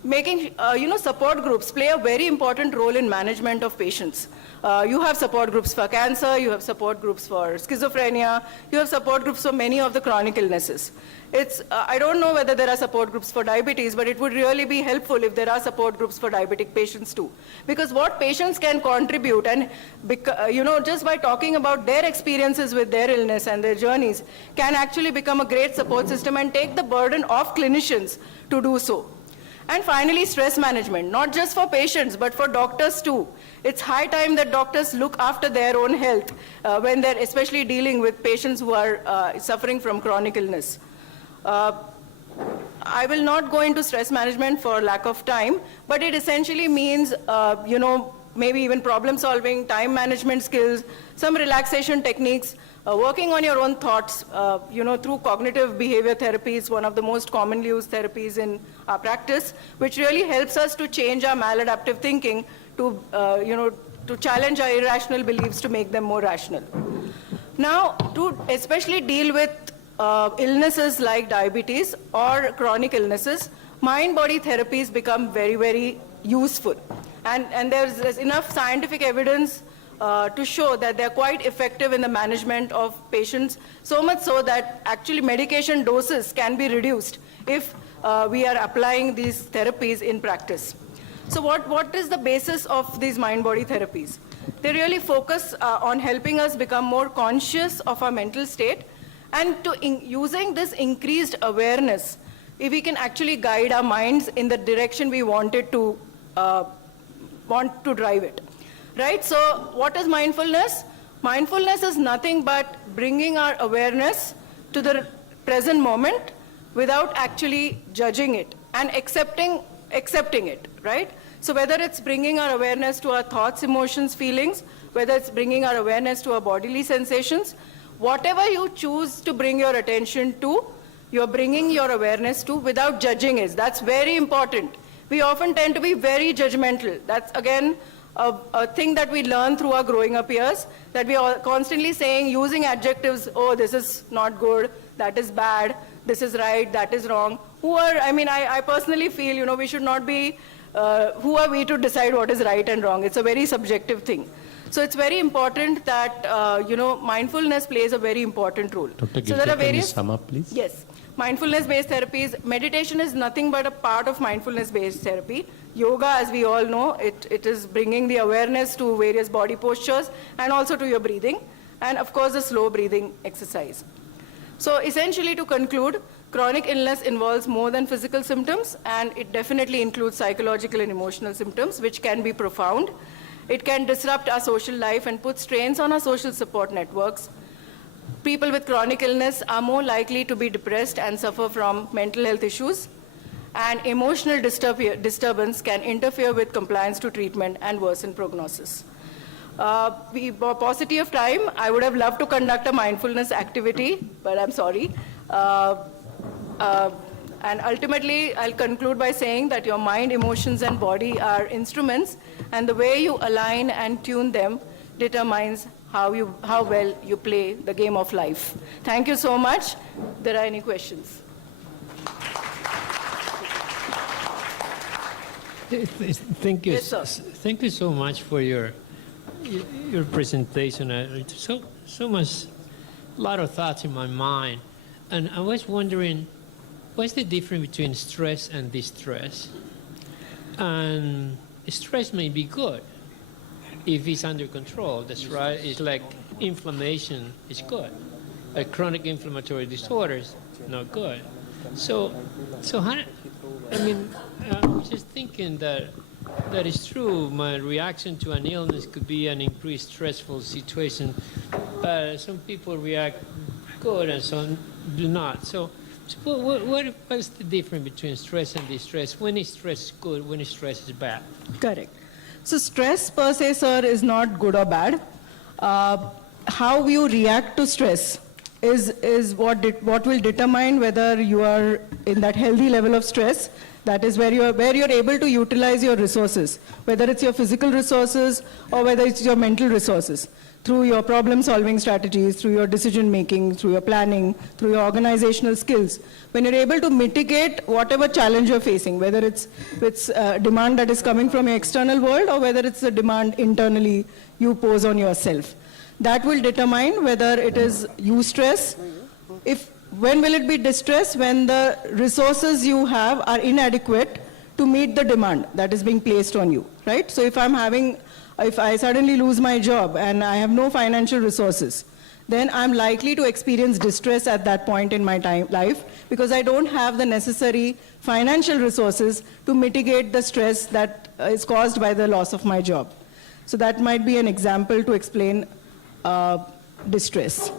Making, support groups play a very important role in management of patients. You have support groups for cancer, you have support groups for schizophrenia, you have support groups for many of the chronic illnesses. I don't know whether there are support groups for diabetes, but it would really be helpful if there are support groups for diabetic patients too. Because what patients can contribute, and just by talking about their experiences with their illness and their journeys, can actually become a great support system and take the burden off clinicians to do so. And finally, stress management, not just for patients, but for doctors too. It's high time that doctors look after their own health when they're especially dealing with patients who are suffering from chronic illness. I will not go into stress management for lack of time, but it essentially means, maybe even problem solving, time management skills, some relaxation techniques, working on your own thoughts, through cognitive behavior therapy is one of the most commonly used therapies in our practice, which really helps us to change our maladaptive thinking to, to challenge our irrational beliefs to make them more rational. Now, to especially deal with illnesses like diabetes or chronic illnesses, mind-body therapies become very, very useful. And there's enough scientific evidence to show that they're quite effective in the management of patients, so much so that actually medication doses can be reduced if we are applying these therapies in practice. So what is the basis of these mind-body therapies? They really focus on helping us become more conscious of our mental state, and using this increased awareness, if we can actually guide our minds in the direction we want to drive it. Right? So what is mindfulness? Mindfulness is nothing but bringing our awareness to the present moment without actually judging it and accepting it, right? So whether it's bringing our awareness to our thoughts, emotions, feelings, whether it's bringing our awareness to our bodily sensations, whatever you choose to bring your attention to, you're bringing your awareness to without judging it. That's very important. We often tend to be very judgmental. That's, again, a thing that we learn through our growing up years, that we are constantly saying, using adjectives, oh, this is not good, that is bad, this is right, that is wrong. I personally feel, we should not be, who are we to decide what is right and wrong? It's a very subjective thing. So it's very important that, mindfulness plays a very important role. Dr. So there are Gilsha, can you various, sum up, please? Yes. Mindfulness-based therapies, meditation is nothing but a part of mindfulness-based therapy. Yoga, as we all know, it is bringing the awareness to various body postures and also to your breathing, and of course the slow breathing exercise. So essentially, to conclude, chronic illness involves more than physical symptoms, and it definitely includes psychological and emotional symptoms, which can be profound. It can disrupt our social life and put strains on our social support networks. People with chronic illness are more likely to be depressed and suffer from mental health issues, and emotional disturbance can interfere with compliance to treatment and worsen prognosis. Paucity of time, I would have loved to conduct a mindfulness activity, but I'm sorry. And ultimately, I'll conclude by saying that your mind, emotions, and body are instruments, and the way you align and tune them determines how well you play the game of life. Thank you so much. There are any questions? Thank you. Yes, sir. Thank you so much for your presentation. So much, a lot of thoughts in my mind, and I was wondering, what's the difference between stress and distress? And stress may be good if it's under control. That's right. It's like inflammation is good. Chronic inflammatory disorders, not good. So how? I mean, I was just thinking that is true. My reaction to an illness could be an increased stressful situation, but some people react good and some do not. So what's the difference between stress and distress? When is stress good? When is stress is bad? Correct. So stress per se, sir, is not good or bad. How you react to stress is what will determine whether you are in that healthy level of stress. That is where you're able to utilize your resources, whether it's your physical resources or whether it's your mental resources, through your problem-solving strategies, through your decision-making, through your planning, through your organizational skills. When you're able to mitigate whatever challenge you're facing, whether it's demand that is coming from your external world or whether it's a demand internally you pose on yourself, that will determine whether it is eustress. When will it be distress? When the resources you have are inadequate to meet the demand that is being placed on you, right? So if I suddenly lose my job and I have no financial resources, then I'm likely to experience distress at that point in my life because I don't have the necessary financial resources to mitigate the stress that is caused by the loss of my job. So that might be an example to explain distress.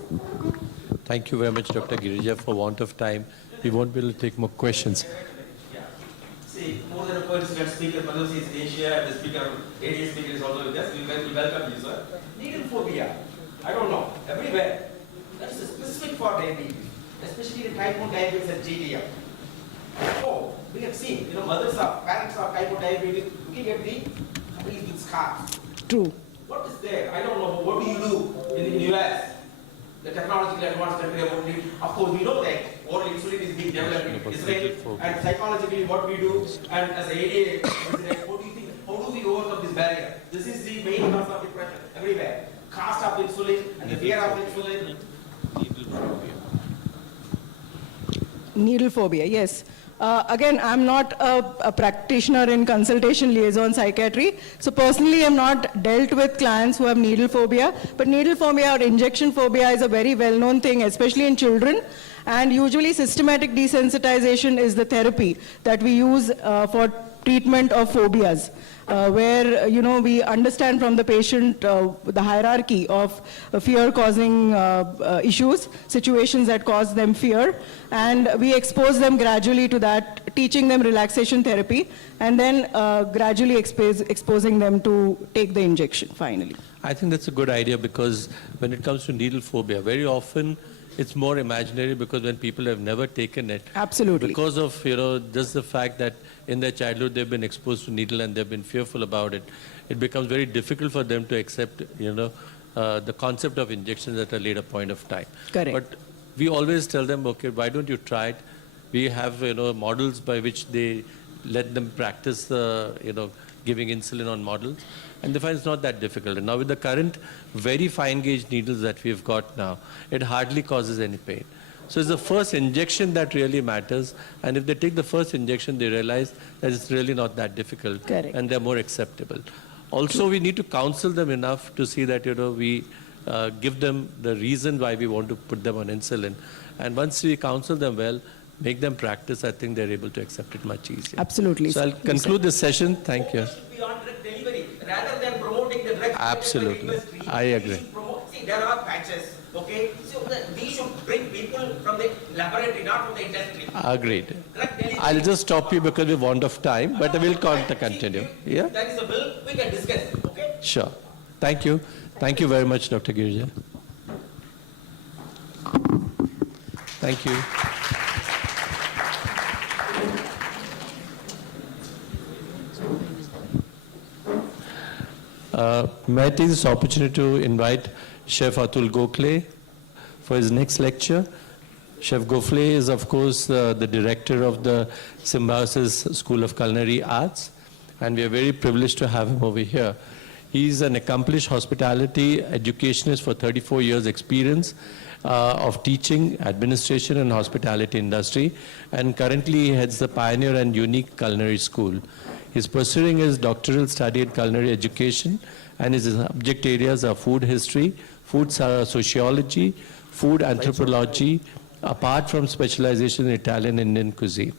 Thank you very much, Dr. Girija. For want of time, we won't be able to take more questions. See, more than a coincident speaker, Madhusi is Asia, the speaker, ADA speaker is also with us. We welcome you, sir. Needle phobia, I don't know, everywhere. That is specific for diabetes, especially the type 1 diabetes and GDM. Oh, we have seen, parents of type 1 diabetes looking at the families with scars. True. What is there? I don't know. What do you do in the US? The technologically advanced country about it. Of course, we know that oral insulin is being developed in Israel, and psychologically what we do, and as a ADA president, what do you think? How do we overcome this barrier? This is the main cause of depression everywhere. Cost of insulin and the fear of insulin. Needle phobia, yes. Again, I'm not a practitioner in consultation liaison psychiatry, so personally I'm not dealt with clients who have needle phobia, but needle phobia or injection phobia is a very well-known thing, especially in children, and usually systematic desensitization is the therapy that we use for treatment of phobias. Where we understand from the patient the hierarchy of fear-causing issues, situations that cause them fear, and we expose them gradually to that, teaching them relaxation therapy, and then gradually exposing them to take the injection finally. I think that's a good idea because when it comes to needle phobia, very often it's more imaginary because when people have never taken it. Absolutely. Because of, just the fact that in their childhood they've been exposed to needle and they've been fearful about it, it becomes very difficult for them to accept, the concept of injections at a later point of time. Correct. But we always tell them, okay, why don't you try it? We have, models by which they let them practice, giving insulin on models. And they find it's not that difficult. And now with the current very fine gauge needles that we've got now, it hardly causes any pain. So it's the first injection that really matters. And if they take the first injection, they realize that it's really not that difficult. Correct. And they're more acceptable. Also, we need to counsel them enough to see that, we give them the reason why we want to put them on insulin. And once we counsel them well, make them practice, I think they're able to accept it much easier. Absolutely. So I'll conclude this session. Thank you. Beyond drug delivery, rather than promoting the drug Absolutely. industry, I agree. we should promote, see, there are patches, okay? So we should bring people from the laboratory, not from the industry. Agreed. Drug delivery. I'll just stop you because we want of time, but we'll continue. Yeah? That is a bill, we can discuss, okay? Sure. Thank you. Thank you very much, Dr. Girija. Thank you. May I take this opportunity to invite Chef Atul Gokhale for his next lecture. Chef Gokhale is, of course, the director of the Symbiosis School of Culinary Arts, and we are very privileged to have him over here. He's an accomplished hospitality educationist for 34 years experience of teaching, administration, and hospitality industry, and currently he heads the Pioneer and Unique Culinary School. He's pursuing his doctoral study in culinary education, and his subject areas are food history, food sociology, food anthropology, apart from specialization in Italian and Indian cuisine.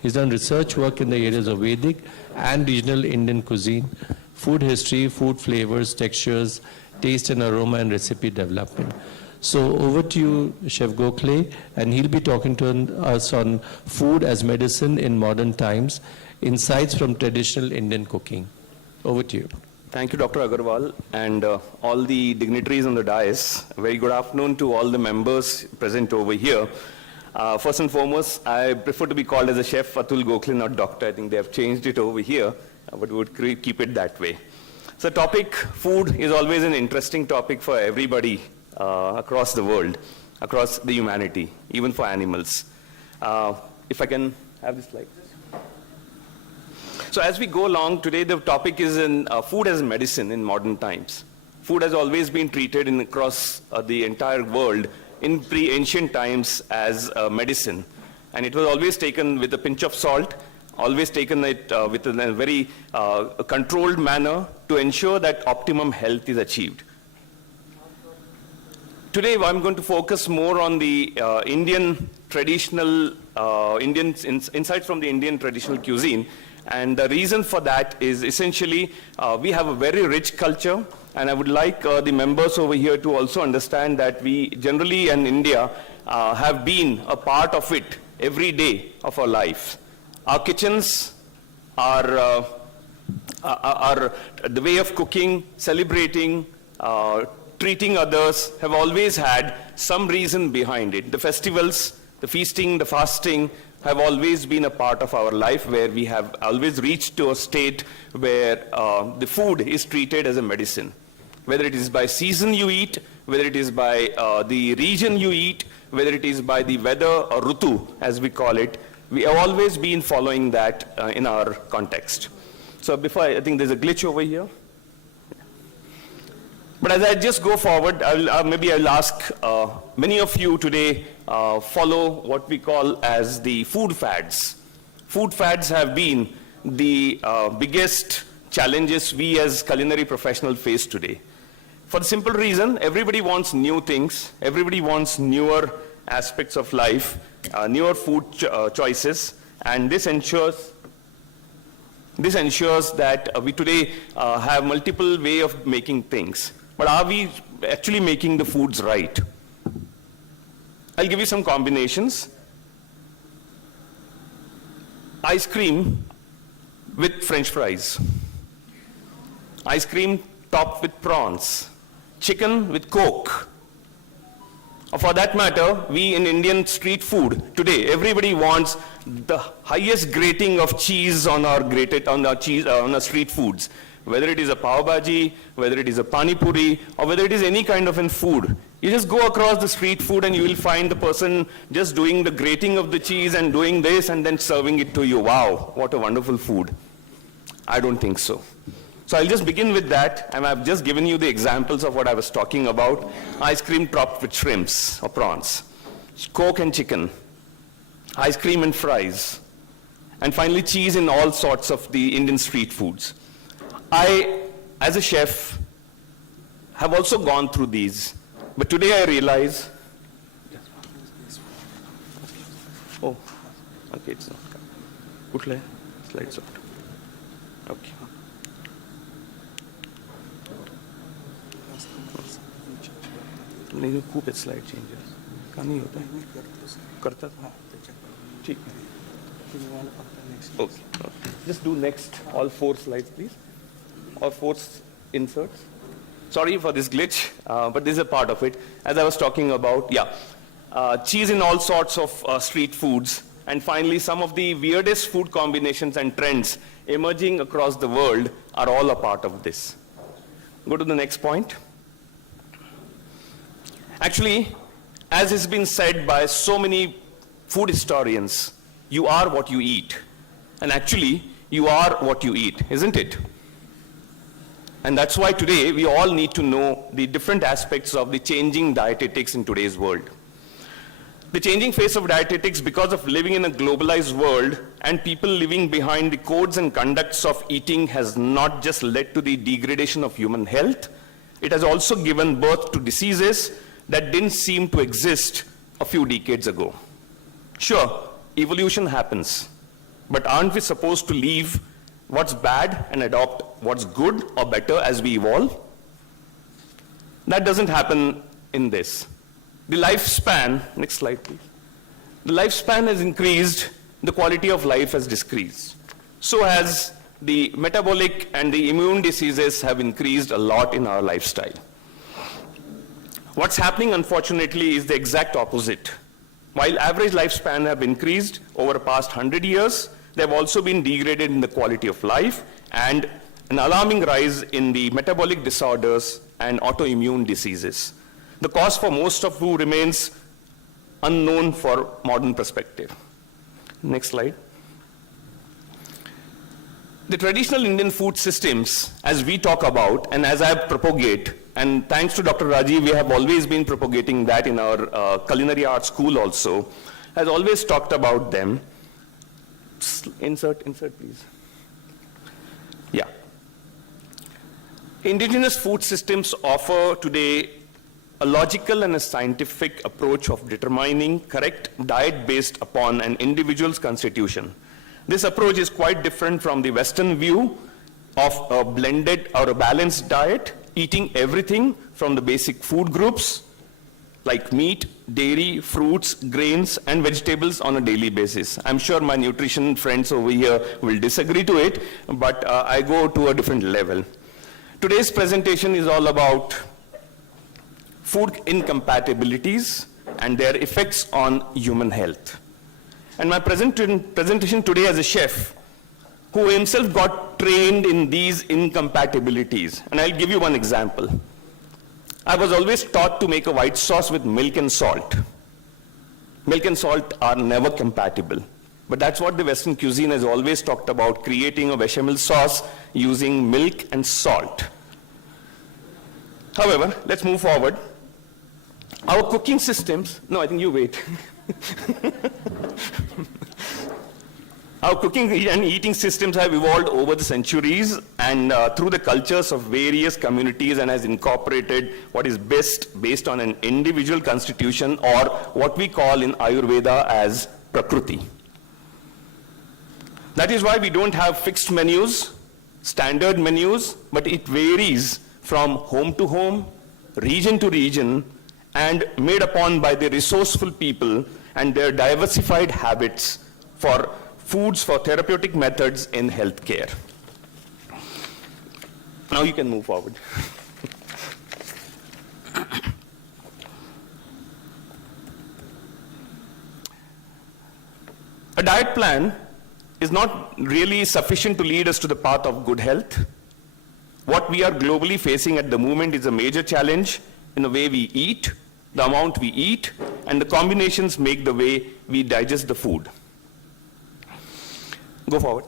He's done research work in the areas of Vedic and regional Indian cuisine, food history, food flavors, textures, taste and aroma, and recipe development. So over to you, Chef Gokhale, and he'll be talking to us on food as medicine in modern times, insights from traditional Indian cooking. Over to you. Thank you, Dr. Agarwal, and all the dignitaries on the dais. A very good afternoon to all the members present over here. First and foremost, I prefer to be called as a Chef Atul Gokhale, not doctor. I think they have changed it over here, but we would keep it that way. So topic, food, is always an interesting topic for everybody across the world, across the humanity, even for animals. If I can have this slide. So as we go along, today the topic is in food as medicine in modern times. Food has always been treated across the entire world in pre-ancient times as medicine. And it was always taken with a pinch of salt, always taken it with a very controlled manner to ensure that optimum health is achieved. Today I'm going to focus more on the Indian traditional, insights from the Indian traditional cuisine. And the reason for that is essentially we have a very rich culture, and I would like the members over here to also understand that we generally in India have been a part of it every day of our life. Our kitchens, our the way of cooking, celebrating, treating others have always had some reason behind it. The festivals, the feasting, the fasting have always been a part of our life, where we have always reached to a state where the food is treated as a medicine. Whether it is by season you eat, whether it is by the region you eat, whether it is by the weather or rutu, as we call it, we have always been following that in our context. So before, I think there's a glitch over here. But as I just go forward, maybe I'll ask many of you today follow what we call as the food fads. Food fads have been the biggest challenges we as culinary professionals face today. For the simple reason, everybody wants new things, everybody wants newer aspects of life, newer food choices, and this ensures that we today have multiple ways of making things. But are we actually making the foods right? I'll give you some combinations. Ice cream with French fries. Ice cream topped with prawns. Chicken with Coke. Or for that matter, we in Indian street food today, everybody wants the highest grating of cheese on our street foods. Whether it is a pav bhaji, whether it is a pani puri, or whether it is any kind of food. You just go across the street food and you will find the person just doing the grating of the cheese and doing this and then serving it to you. Wow, what a wonderful food. I don't think so. So I'll just begin with that, and I've just given you the examples of what I was talking about. Ice cream topped with shrimps or prawns, Coke and chicken, ice cream and fries, and finally cheese in all sorts of the Indian street foods. I, as a chef, have also gone through these, but today I realize, oh, okay, it's not. Kutle, slides out. Okay. नहीं खूब slide changes का नहीं होता है करता था ठीक है okay just do next all 4 slides please or 4 inserts. Sorry for this glitch, but this is a part of it. As I was talking about, cheese in all sorts of street foods, and finally some of the weirdest food combinations and trends emerging across the world are all a part of this. go to the next point. Actually, as has been said by so many food historians, you are what you eat. And actually, you are what you eat, isn't it? And that's why today we all need to know the different aspects of the changing dietetics in today's world. The changing face of dietetics, because of living in a globalized world and people living behind the codes and conducts of eating, has not just led to the degradation of human health, it has also given birth to diseases that didn't seem to exist a few decades ago. Sure, evolution happens, but aren't we supposed to leave what's bad and adopt what's good or better as we evolve? That doesn't happen in this. The lifespan, next slide please. The lifespan has increased, the quality of life has decreased. So has the metabolic and the immune diseases have increased a lot in our lifestyle. What's happening, unfortunately, is the exact opposite. While average lifespan have increased over the past 100 years, they have also been degraded in the quality of life and an alarming rise in the metabolic disorders and autoimmune diseases. The cause for most of who remains unknown for modern perspective. Next slide. The traditional Indian food systems, as we talk about and as I propagate, and thanks to Dr. Rajiv, we have always been propagating that in our culinary arts school also, has always talked about them. Insert please. Yeah. Indigenous food systems offer today a logical and a scientific approach of determining correct diet based upon an individual's constitution. This approach is quite different from the Western view of a blended or a balanced diet, eating everything from the basic food groups like meat, dairy, fruits, grains, and vegetables on a daily basis. I'm sure my nutrition friends over here will disagree to it, but I go to a different level. Today's presentation is all about food incompatibilities and their effects on human health. And my presentation today as a chef who himself got trained in these incompatibilities. And I'll give you one example. I was always taught to make a white sauce with milk and salt. Milk and salt are never compatible. But that's what the Western cuisine has always talked about, creating a bechamel sauce using milk and salt. However, let's move forward. Our cooking systems, no, I think you wait. Our cooking and eating systems have evolved over the centuries and through the cultures of various communities and has incorporated what is best based on an individual constitution or what we call in Ayurveda as Prakriti. That is why we don't have fixed menus, standard menus, but it varies from home to home, region to region, and made upon by the resourceful people and their diversified habits for foods for therapeutic methods in healthcare. Now you can move forward. A diet plan is not really sufficient to lead us to the path of good health. What we are globally facing at the moment is a major challenge in the way we eat, the amount we eat, and the combinations make the way we digest the food. Go forward.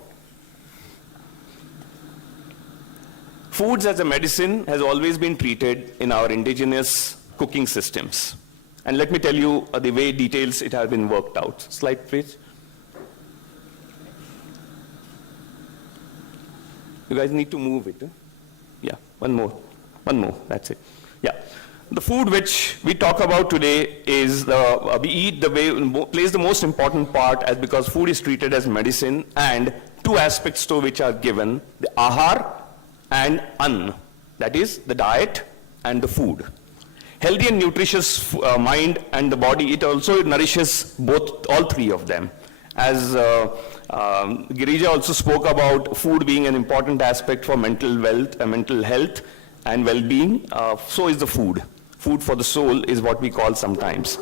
Foods as a medicine has always been treated in our indigenous cooking systems. And let me tell you the way details it has been worked out. Slide, please. You guys need to move it. Yeah, one more, that's it. Yeah. The food which we talk about today is we eat the way plays the most important part as because food is treated as medicine and two aspects to which are given, the ahar and ann, that is the diet and the food. Healthy and nutritious mind and the body, it also nourishes all three of them. As Girija also spoke about food being an important aspect for mental health and well-being, so is the food. Food for the soul is what we call sometimes.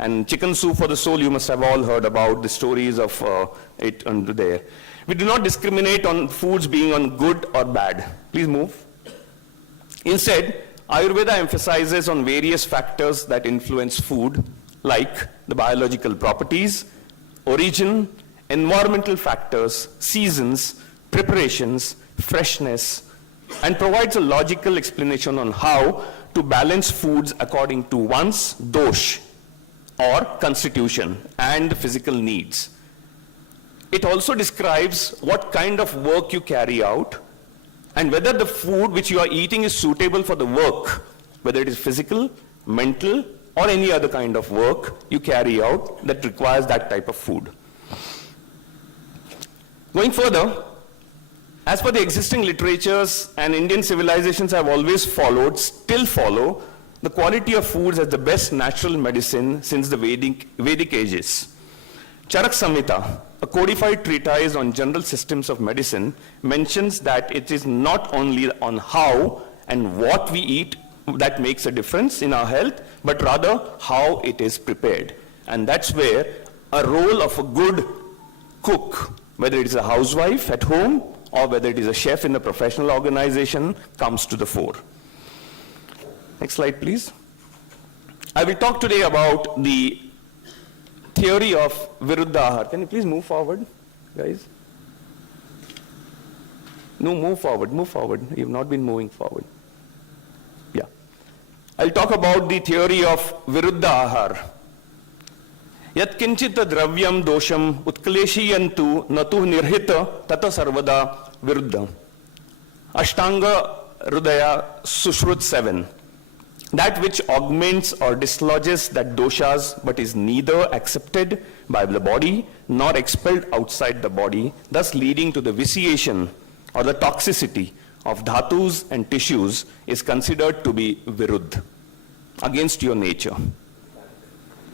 And chicken soup for the soul, you must have all heard about the stories of it under there. We do not discriminate on foods being on good or bad. Please move. Instead, Ayurveda emphasizes on various factors that influence food, like the biological properties, origin, environmental factors, seasons, preparations, freshness, and provides a logical explanation on how to balance foods according to one's dosh or constitution and physical needs. It also describes what kind of work you carry out and whether the food which you are eating is suitable for the work, whether it is physical, mental, or any other kind of work you carry out that requires that type of food. Going further, as per the existing literatures and Indian civilizations have always followed, still follow, the quality of foods as the best natural medicine since the Vedic ages. Charak Samhita, a codified treatise on general systems of medicine, mentions that it is not only on how and what we eat that makes a difference in our health, but rather how it is prepared. And that's where a role of a good cook, whether it is a housewife at home or whether it is a chef in a professional organization, comes to the fore. Next slide, please. I will talk today about the theory of Viruddha Ahar. Can you please move forward, guys? No, move forward, move forward. You've not been moving forward. Yeah. I'll talk about the theory of Viruddha Ahar. Yat kinchit dravyam dosham utkleshi natu nirhita tata sarvada viruddha. Ashtanga Hridaya Sushrut 7. That which augments or dislodges that doshas but is neither accepted by the body nor expelled outside the body, thus leading to the vitiation or the toxicity of dhatus and tissues, is considered to be viruddha, against your nature.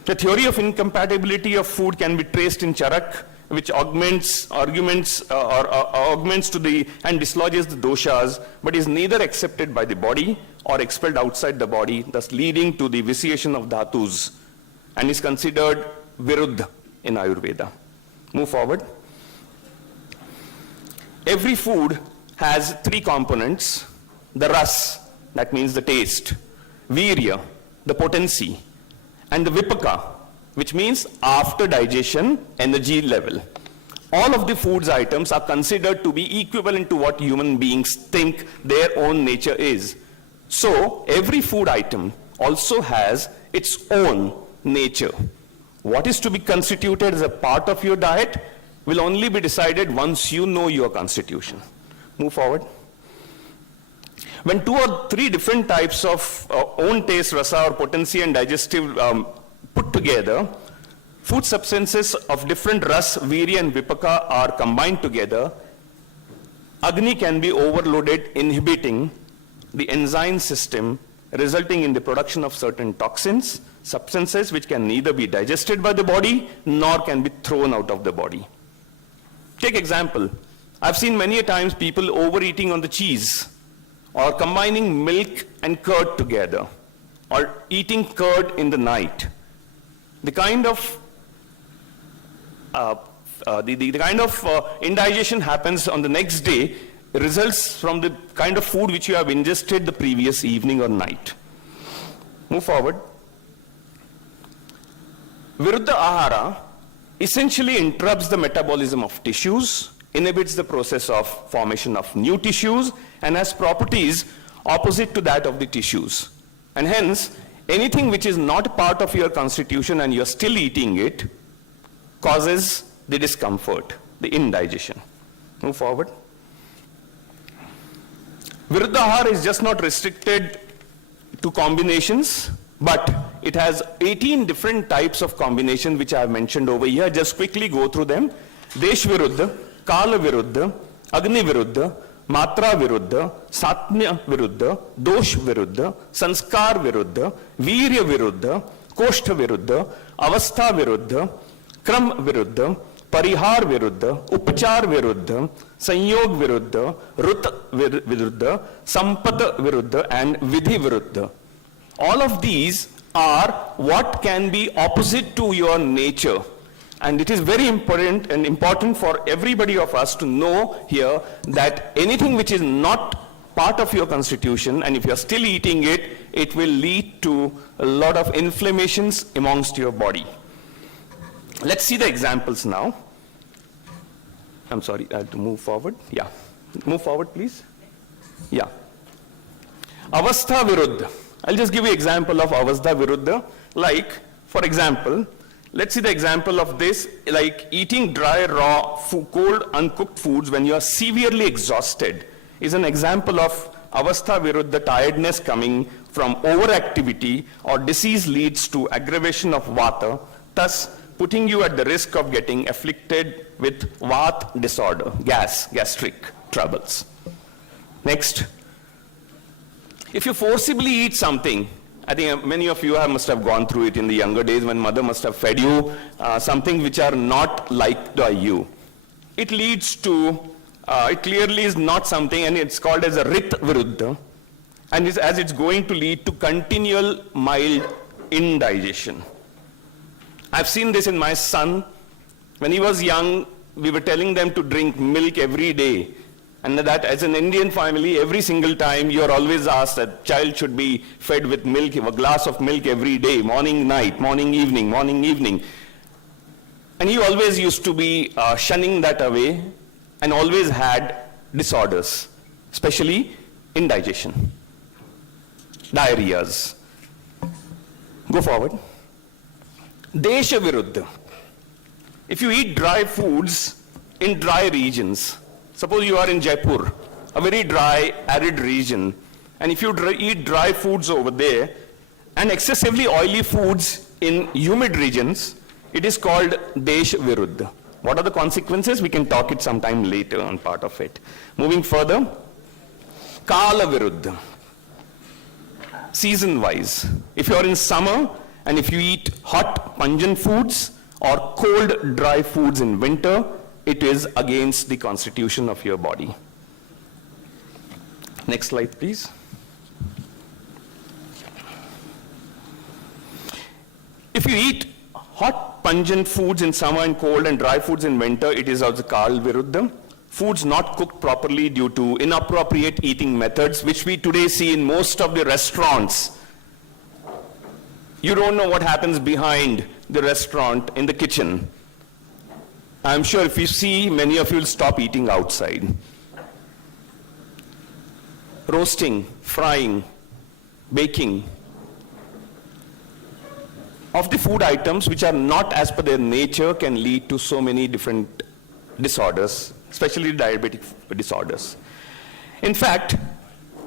The theory of incompatibility of food can be traced in Charak, which augments to the and dislodges the doshas, but is neither accepted by the body or expelled outside the body, thus leading to the vitiation of dhatus, and is considered viruddha in Ayurveda. Move forward. Every food has three components: the ras, that means the taste; virya, the potency; and the vipaka, which means after digestion energy level. All of the foods items are considered to be equivalent to what human beings think their own nature is. So every food item also has its own nature. What is to be constituted as a part of your diet will only be decided once you know your constitution. Move forward. When two or three different types of own taste, rasa or potency and digestive put together, food substances of different ras, virya and vipaka are combined together, Agni can be overloaded, inhibiting the enzyme system, resulting in the production of certain toxins, substances which can neither be digested by the body nor can be thrown out of the body. Take example. I've seen many a times people overeating on the cheese, or combining milk and curd together, or eating curd in the night. The kind of indigestion happens on the next day results from the kind of food which you have ingested the previous evening or night. Move forward. Viruddha Ahara essentially interrupts the metabolism of tissues, inhibits the process of formation of new tissues, and has properties opposite to that of the tissues. And hence, anything which is not part of your constitution and you're still eating it causes the discomfort, the indigestion. Move forward. Viruddha Ahara is just not restricted to combinations, but it has 18 different types of combination which I have mentioned over here. Just quickly go through them. Desh Viruddha, Kala Viruddha, Agni Viruddha, Matra Viruddha, Satnya Viruddha, Dosh Viruddha, Sanskar Viruddha, Virya Viruddha, Koshtha Viruddha, Avastha Viruddha, Kram Viruddha, Parihar Viruddha, Upachar Viruddha, Sanyog Viruddha, Rut Viruddha, Sampat Viruddha, and Vidhi Viruddha. All of these are what can be opposite to your nature. And it is very important for everybody of us to know here that anything which is not part of your constitution, and if you're still eating it, it will lead to a lot of inflammations amongst your body. Let's see the examples now. I'm sorry, I have to move forward. Yeah. Move forward, please. Yeah. Avastha Viruddha. I'll just give you an example of Avastha Viruddha. Like, for example, let's see the example of this, like eating dry, raw, cold, uncooked foods when you are severely exhausted is an example of Avastha Viruddha, tiredness coming from overactivity, or disease leads to aggravation of Vata, thus putting you at the risk of getting afflicted with Vata disorder, gastric troubles. Next. If you forcibly eat something, I think many of you must have gone through it in the younger days when mother must have fed you something which are not liked by you. It leads to, it clearly is not something, and it's called as a Rit Viruddha, and as it's going to lead to continual mild indigestion. I've seen this in my son. When he was young, we were telling them to drink milk every day. And that as an Indian family, every single time you're always asked that child should be fed with milk, a glass of milk every day, morning, night, morning, evening, morning, evening. And he always used to be shunning that away and always had disorders, especially indigestion, diarrheas. Go forward. Desha Viruddha. If you eat dry foods in dry regions, suppose you are in Jaipur, a very dry, arid region, and if you eat dry foods over there and excessively oily foods in humid regions, it is called Desha Viruddha. What are the consequences? We can talk it sometime later on part of it. Moving further, Kala Viruddha. Season-wise, if you are in summer and if you eat hot, pungent foods or cold, dry foods in winter, it is against the constitution of your body. Next slide, please. If you eat hot, pungent foods in summer and cold and dry foods in winter, it is also Kala Viruddha. Foods not cooked properly due to inappropriate eating methods, which we today see in most of the restaurants. You don't know what happens behind the restaurant in the kitchen. I'm sure if you see, many of you will stop eating outside. Roasting, frying, baking of the food items which are not as per their nature can lead to so many different disorders, especially diabetic disorders. In fact,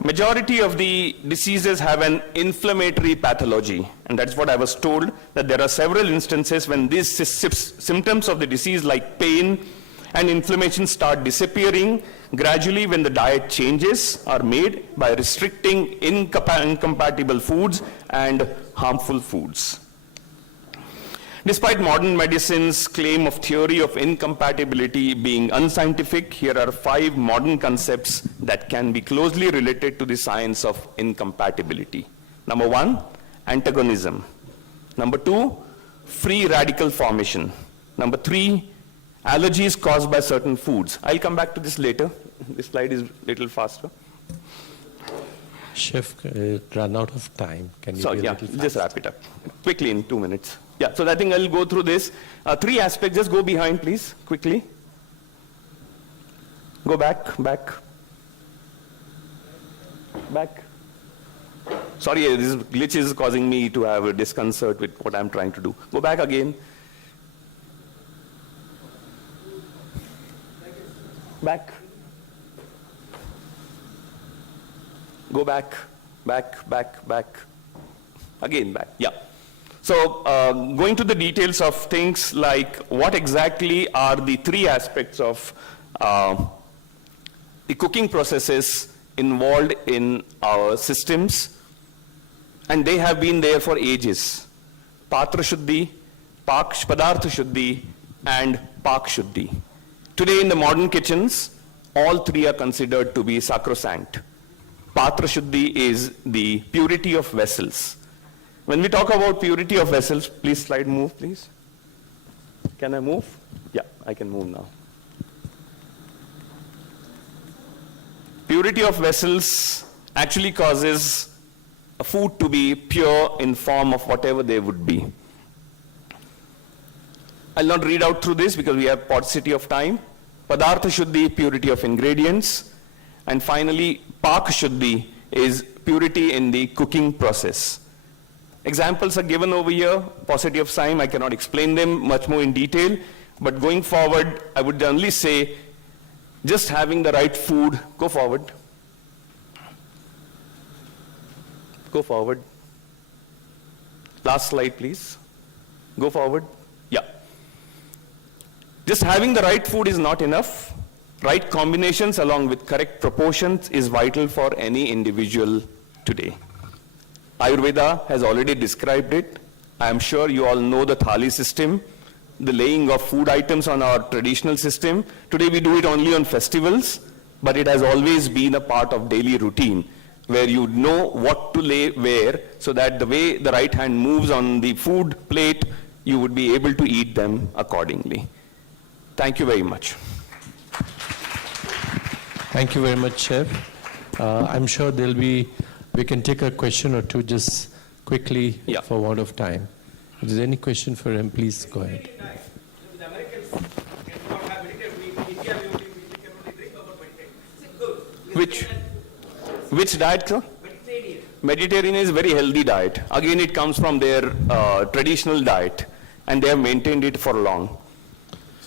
majority of the diseases have an inflammatory pathology, and that's what I was told, that there are several instances when these symptoms of the disease like pain and inflammation start disappearing gradually when the diet changes are made by restricting incompatible foods and harmful foods. Despite modern medicine's claim of theory of incompatibility being unscientific, here are 5 modern concepts that can be closely related to the science of incompatibility. Number 1, antagonism. Number 2, free radical formation. Number 3, allergies caused by certain foods. I'll come back to this later. This slide is a little faster. Chef, run out of time. Can you Sorry, be a yeah, little just fast? wrap it up quickly in 2 minutes. Yeah, so I think I'll go through this. 3 aspects, just go behind, please, quickly. Go back. Sorry, this glitch is causing me to have a disconcert with what I'm trying to do. Go back again. Back. Go back. Again, back, yeah. So going to the details of things like what exactly are the 3 aspects of the cooking processes involved in our systems, and they have been there for ages. Patra Shuddhi, Padartha Shuddhi, and Pak Shuddhi. Today in the modern kitchens, all 3 are considered to be sacrosanct. Patra Shuddhi is the purity of vessels. When we talk about purity of vessels, please slide move, please. Can I move? Yeah, I can move now. Purity of vessels actually causes a food to be pure in form of whatever they would be. I'll not read out through this because we have paucity of time. Padartha Shuddhi, purity of ingredients. And finally, Pak Shuddhi is purity in the cooking process. Examples are given over here, paucity of time, I cannot explain them much more in detail, but going forward, I would only say, just having the right food, go forward. Go forward. Last slide, please. Go forward. Yeah. Just having the right food is not enough. Right combinations along with correct proportions is vital for any individual today. Ayurveda has already described it. I am sure you all know the thali system, the laying of food items on our traditional system. Today we do it only on festivals, but it has always been a part of daily routine, where you know what to lay where, so that the way the right hand moves on the food plate, you would be able to eat them accordingly. Thank you very much. Thank you very much, Chef. I'm sure we can take a question or two just quickly for want of time. If there's any question for him, please go ahead. The Americans cannot have Mediterranean. In India, we can only drink about Mediterranean. Which diet, sir? Mediterranean. Mediterranean is a very healthy diet. Again, it comes from their traditional diet, and they have maintained it for long.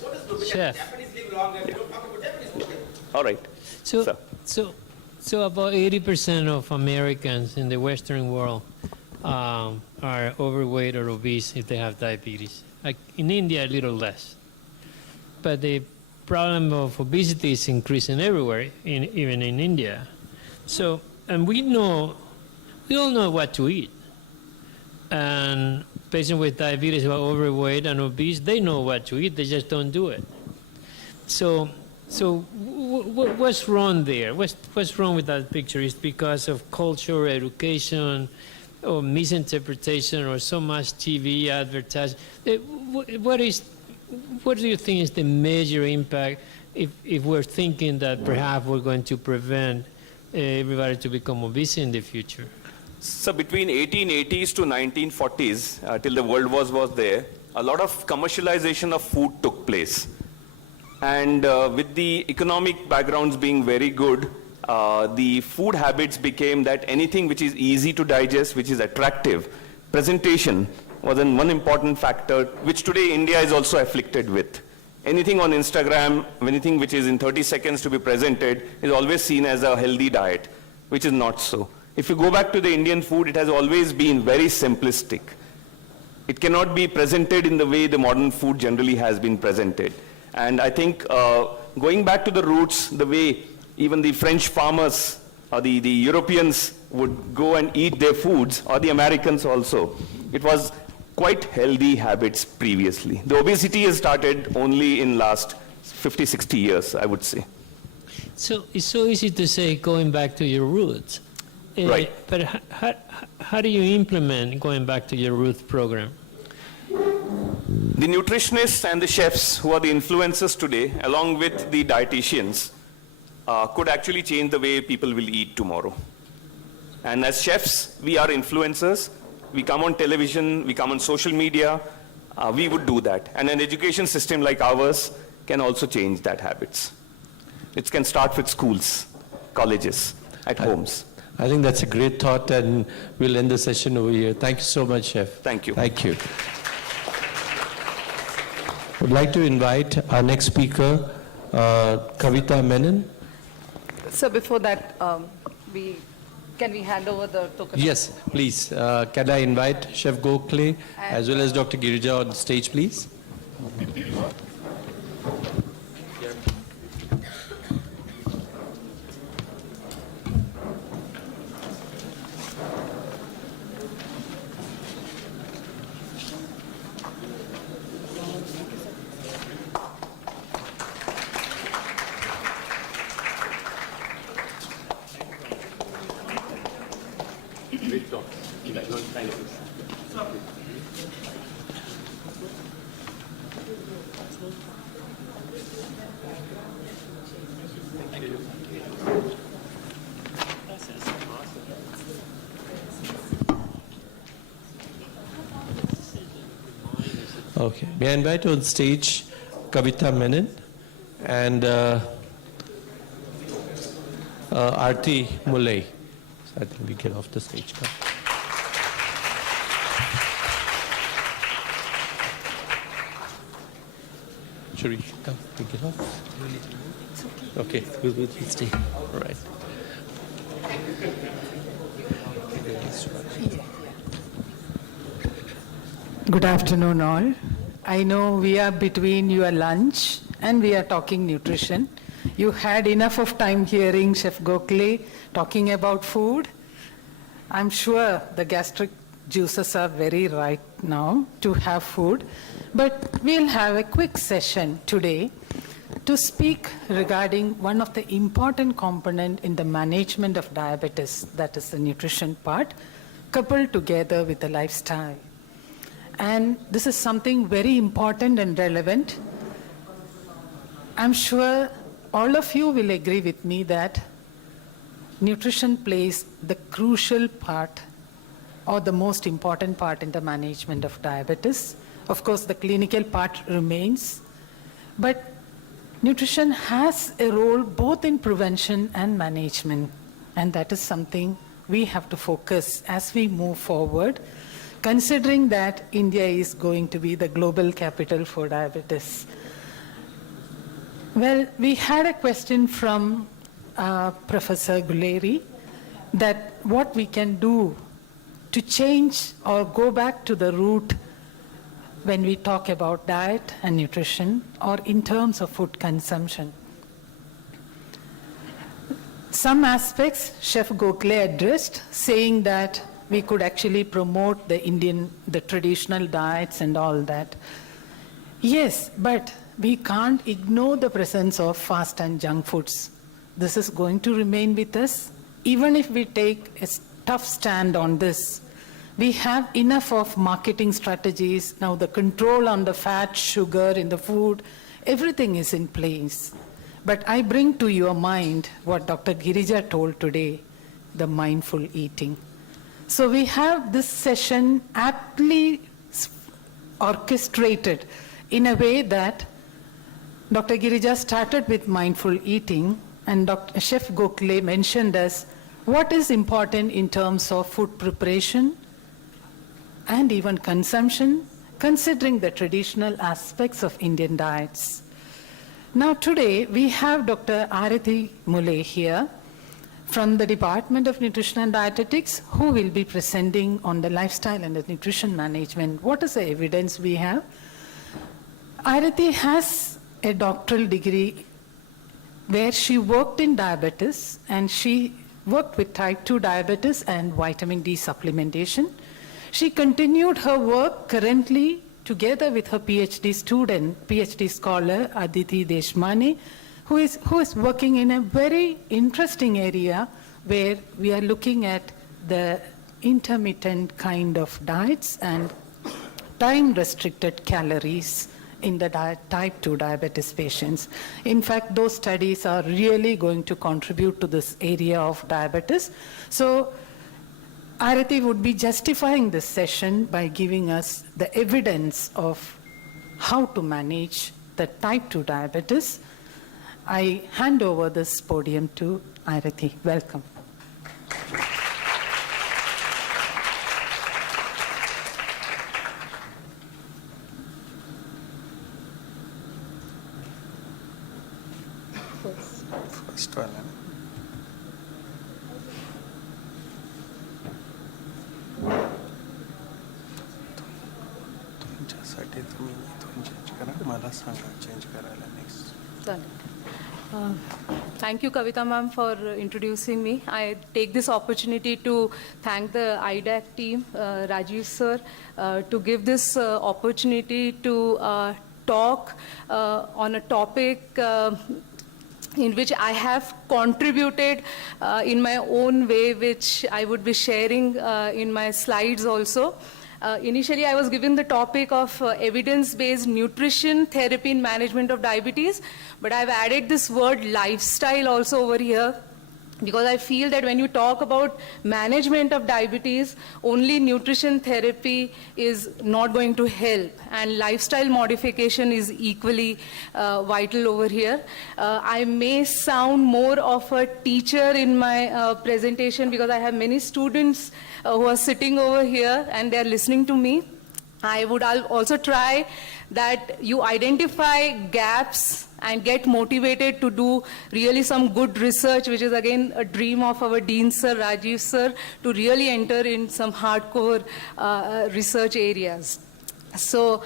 What is the Chef. Japanese live longer? We don't talk about Japanese food. All right. So about 80% of Americans in the Western world are overweight or obese if they have diabetes. Like in India, a little less. But the problem of obesity is increasing everywhere, even in India. So, and we all know what to eat. And patients with diabetes who are overweight and obese, they know what to eat, they just don't do it. So what's wrong there? What's wrong with that picture? Is it because of culture, education, or misinterpretation, or so much TV advertising? What do you think is the major impact if we're thinking that perhaps we're going to prevent everybody to become obese in the future? So between 1880s to 1940s, till the World Wars was there, a lot of commercialization of food took place. And with the economic backgrounds being very good, the food habits became that anything which is easy to digest, which is attractive, presentation was one important factor, which today India is also afflicted with. Anything on Instagram, anything which is in 30 seconds to be presented is always seen as a healthy diet, which is not so. If you go back to the Indian food, it has always been very simplistic. It cannot be presented in the way the modern food generally has been presented. And I think going back to the roots, the way even the French farmers or the Europeans would go and eat their foods, or the Americans also, it was quite healthy habits previously. The obesity has started only in last 50, 60 years, I would say. So it's so easy to say going back to your roots. Right. But how do you implement going back to your roots program? The nutritionists and the chefs who are the influencers today, along with the dietitians, could actually change the way people will eat tomorrow. And as chefs, we are influencers. We come on television, we come on social media, we would do that. And an education system like ours can also change that habits. It can start with schools, colleges, at homes. I think that's a great thought, and we'll end the session over here. Thank you so much, Chef. Thank you. Thank you. Would like to invite our next speaker, Kavita Menon. So before that, can we hand over the token? Yes, please. Can I invite Chef Gokhale as well as Dr. Girija on the stage, please? Okay. May I invite on stage Kavita Menon and Aarti Mulay. So I think we get off the stage. Come. Shirish, come, we get off. Okay, we'll stay. All right. Good afternoon, all. I know we are between your lunch and we are talking nutrition. You had enough of time hearing Chef Gokhale talking about food. I'm sure the gastric juices are very right now to have food. But we'll have a quick session today to speak regarding one of the important components in the management of diabetes, that is the nutrition part, coupled together with the lifestyle. And this is something very important and relevant. I'm sure all of you will agree with me that nutrition plays the crucial part or the most important part in the management of diabetes. Of course, the clinical part remains, but nutrition has a role both in prevention and management, and that is something we have to focus as we move forward, considering that India is going to be the global capital for diabetes. Well, we had a question from Professor Guleri that what we can do to change or go back to the root when we talk about diet and nutrition or in terms of food consumption. Some aspects Chef Gokhale addressed, saying that we could actually promote the traditional diets and all that. Yes, but we can't ignore the presence of fast and junk foods. This is going to remain with us. Even if we take a tough stand on this, we have enough of marketing strategies. Now the control on the fat, sugar in the food, everything is in place. But I bring to your mind what Dr. Girija told today, the mindful eating. So we have this session aptly orchestrated in a way that Dr. Girija started with mindful eating, and Chef Gokhale mentioned us what is important in terms of food preparation and even consumption, considering the traditional aspects of Indian diets. Now today we have Dr. Aarti Mulay here from the Department of Nutrition and Dietetics, who will be presenting on the lifestyle and the nutrition management. What is the evidence we have? Aarti has a doctoral degree where she worked in diabetes, and she worked with type 2 diabetes and vitamin D supplementation. She continued her work currently together with her PhD student, PhD scholar Aditi Deshmani, who is working in a very interesting area where we are looking at the intermittent kind of diets and time-restricted calories in the type 2 diabetes patients. In fact, those studies are really going to contribute to this area of diabetes. So Aarti would be justifying this session by giving us the evidence of how to manage the type 2 diabetes. I hand over this podium to Aarti. Welcome. First one. तुमच्यासाठी तुम्ही इथून change करा, मला सांगा change करायला next. Thank you, Kavita ma'am, for introducing me. I take this opportunity to thank the IDEC team, Rajiv sir, to give this opportunity to talk on a topic in which I have contributed in my own way, which I would be sharing in my slides also. Initially, I was given the topic of evidence-based nutrition, therapy, and management of diabetes, but I've added this word lifestyle also over here, because I feel that when you talk about management of diabetes, only nutrition therapy is not going to help, and lifestyle modification is equally vital over here. I may sound more of a teacher in my presentation because I have many students who are sitting over here and they are listening to me. I would also try that you identify gaps and get motivated to do really some good research, which is again a dream of our Dean Sir, Rajiv Sir, to really enter in some hardcore research areas. So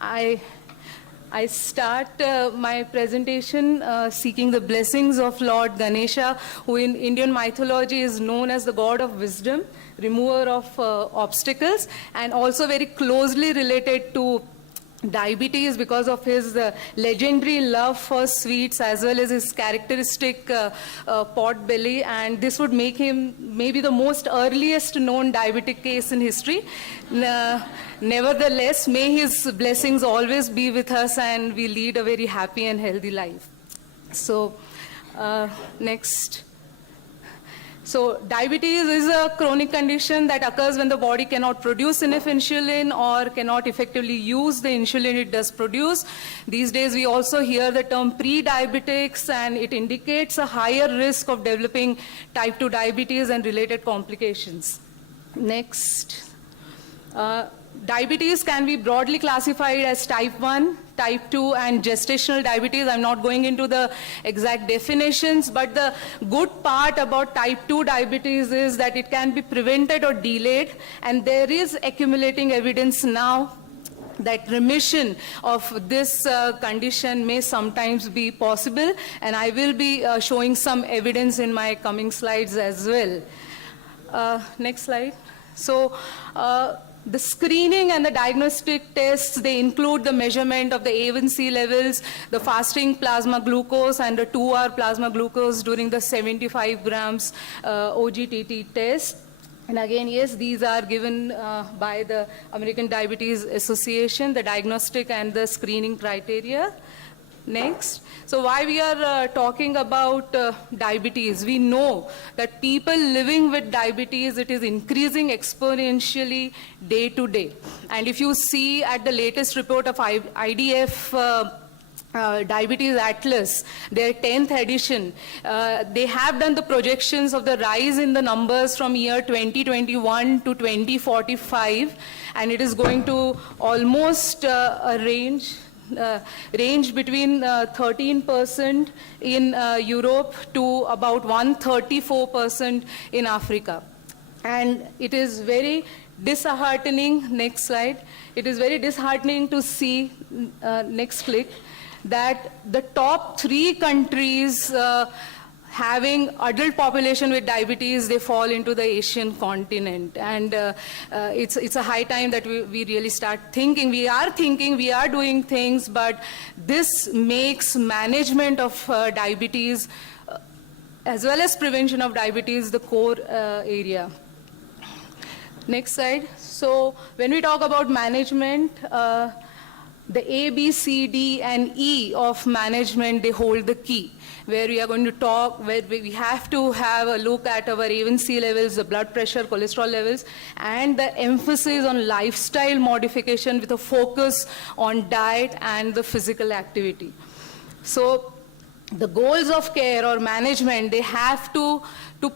I start my presentation seeking the blessings of Lord Ganesha, who in Indian mythology is known as the god of wisdom, remover of obstacles, and also very closely related to diabetes because of his legendary love for sweets as well as his characteristic pot belly, and this would make him maybe the most earliest known diabetic case in history. Nevertheless, may his blessings always be with us and we lead a very happy and healthy life. So, next. So diabetes is a chronic condition that occurs when the body cannot produce enough insulin or cannot effectively use the insulin it does produce. These days we also hear the term pre-diabetics, and it indicates a higher risk of developing type 2 diabetes and related complications. Next. Diabetes can be broadly classified as type 1, type 2, and gestational diabetes. I'm not going into the exact definitions, but the good part about type 2 diabetes is that it can be prevented or delayed, and there is accumulating evidence now that remission of this condition may sometimes be possible, and I will be showing some evidence in my coming slides as well. Next slide. So, the screening and the diagnostic tests, they include the measurement of the A1C levels, the fasting plasma glucose, and the 2-hour plasma glucose during the 75 grams OGTT test. And again, yes, these are given by the American Diabetes Association, the diagnostic and the screening criteria. Next. So why we are talking about diabetes? We know that people living with diabetes, it is increasing exponentially day to day. And if you see at the latest report of IDF Diabetes Atlas, their 10th edition, they have done the projections of the rise in the numbers from year 2021 to 2045, and it is going to almost range between 13% in Europe to about 134% in Africa. And it is very disheartening, next slide, it is very disheartening to see, next click, that the top 3 countries having adult population with diabetes, they fall into the Asian continent. And it's a high time that we really start thinking. We are doing things, but this makes management of diabetes as well as prevention of diabetes the core area. Next slide. So when we talk about management, the A, B, C, D, and E of management, they hold the key. Where we are going to talk, where we have to have a look at our A1C levels, the blood pressure, cholesterol levels, and the emphasis on lifestyle modification with a focus on diet and the physical activity. So the goals of care or management, they have to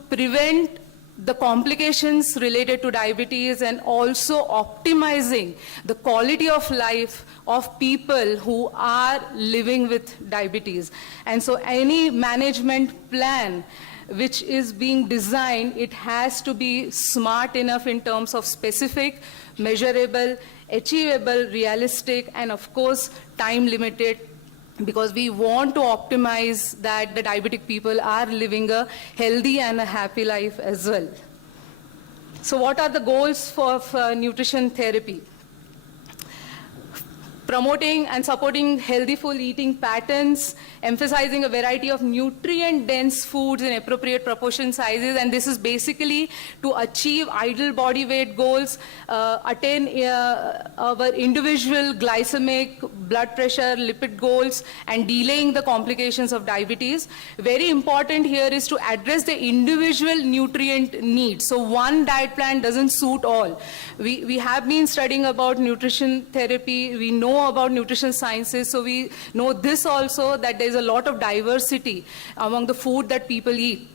prevent the complications related to diabetes and also optimizing the quality of life of people who are living with diabetes. And so any management plan which is being designed, it has to be smart enough in terms of specific, measurable, achievable, realistic, and of course time limited, because we want to optimize that the diabetic people are living a healthy and a happy life as well. So what are the goals for nutrition therapy? promoting and supporting healthy food eating patterns, emphasizing a variety of nutrient-dense foods in appropriate proportion sizes, and this is basically to achieve ideal body weight goals, attain our individual glycemic, blood pressure, lipid goals, and delaying the complications of diabetes. Very important here is to address the individual nutrient needs. So one diet plan doesn't suit all. We have been studying about nutrition therapy, we know about nutrition sciences, so we know this also, that there is a lot of diversity among the food that people eat.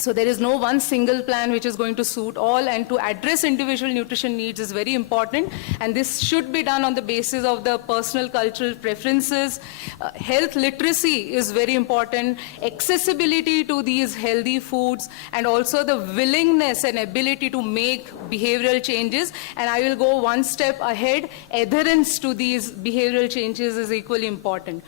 So there is no one single plan which is going to suit all, and to address individual nutrition needs is very important, and this should be done on the basis of the personal cultural preferences. Health literacy is very important, accessibility to these healthy foods, and also the willingness and ability to make behavioral changes. And I will go one step ahead, adherence to these behavioral changes is equally important.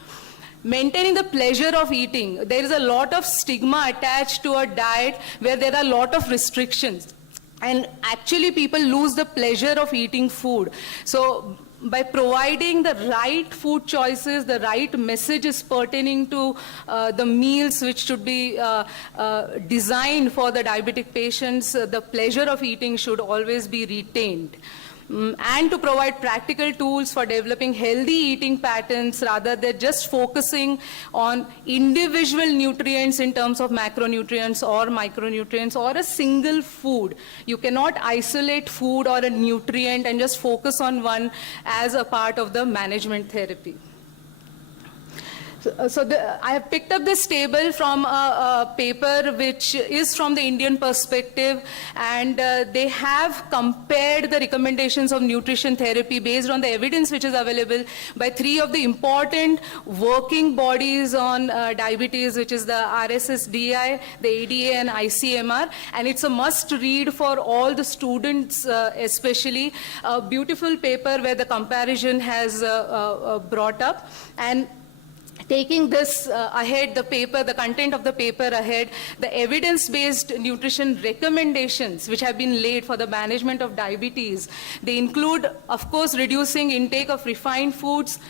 Maintaining the pleasure of eating. There is a lot of stigma attached to a diet where there are a lot of restrictions. And actually people lose the pleasure of eating food. So by providing the right food choices, the right messages pertaining to the meals which should be designed for the diabetic patients, the pleasure of eating should always be retained. And to provide practical tools for developing healthy eating patterns rather than just focusing on individual nutrients in terms of macronutrients or micronutrients or a single food. You cannot isolate food or a nutrient and just focus on one as a part of the management therapy. I have picked up this table from a paper which is from the Indian perspective, and they have compared the recommendations of nutrition therapy based on the evidence which is available by three of the important working bodies on diabetes, which is the RSSDI, the ADA, and ICMR, and it's a must read for all the students, especially. A beautiful paper where the comparison has brought up. And taking this ahead, the content of the paper ahead, the evidence-based nutrition recommendations which have been laid for the management of diabetes, they include, of course, reducing intake of refined foods,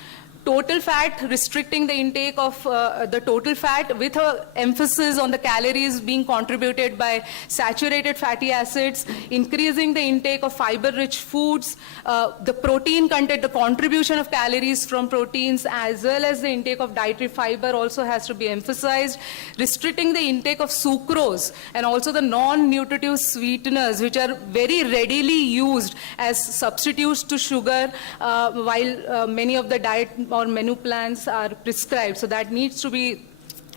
total fat, restricting the intake of the total fat with an emphasis on the calories being contributed by saturated fatty acids, increasing the intake of fiber-rich foods, the protein content, the contribution of calories from proteins, as well as the intake of dietary fiber also has to be emphasized, restricting the intake of sucrose and also the non-nutritive sweeteners which are very readily used as substitutes to sugar while many of the diet or menu plans are prescribed. So that needs to be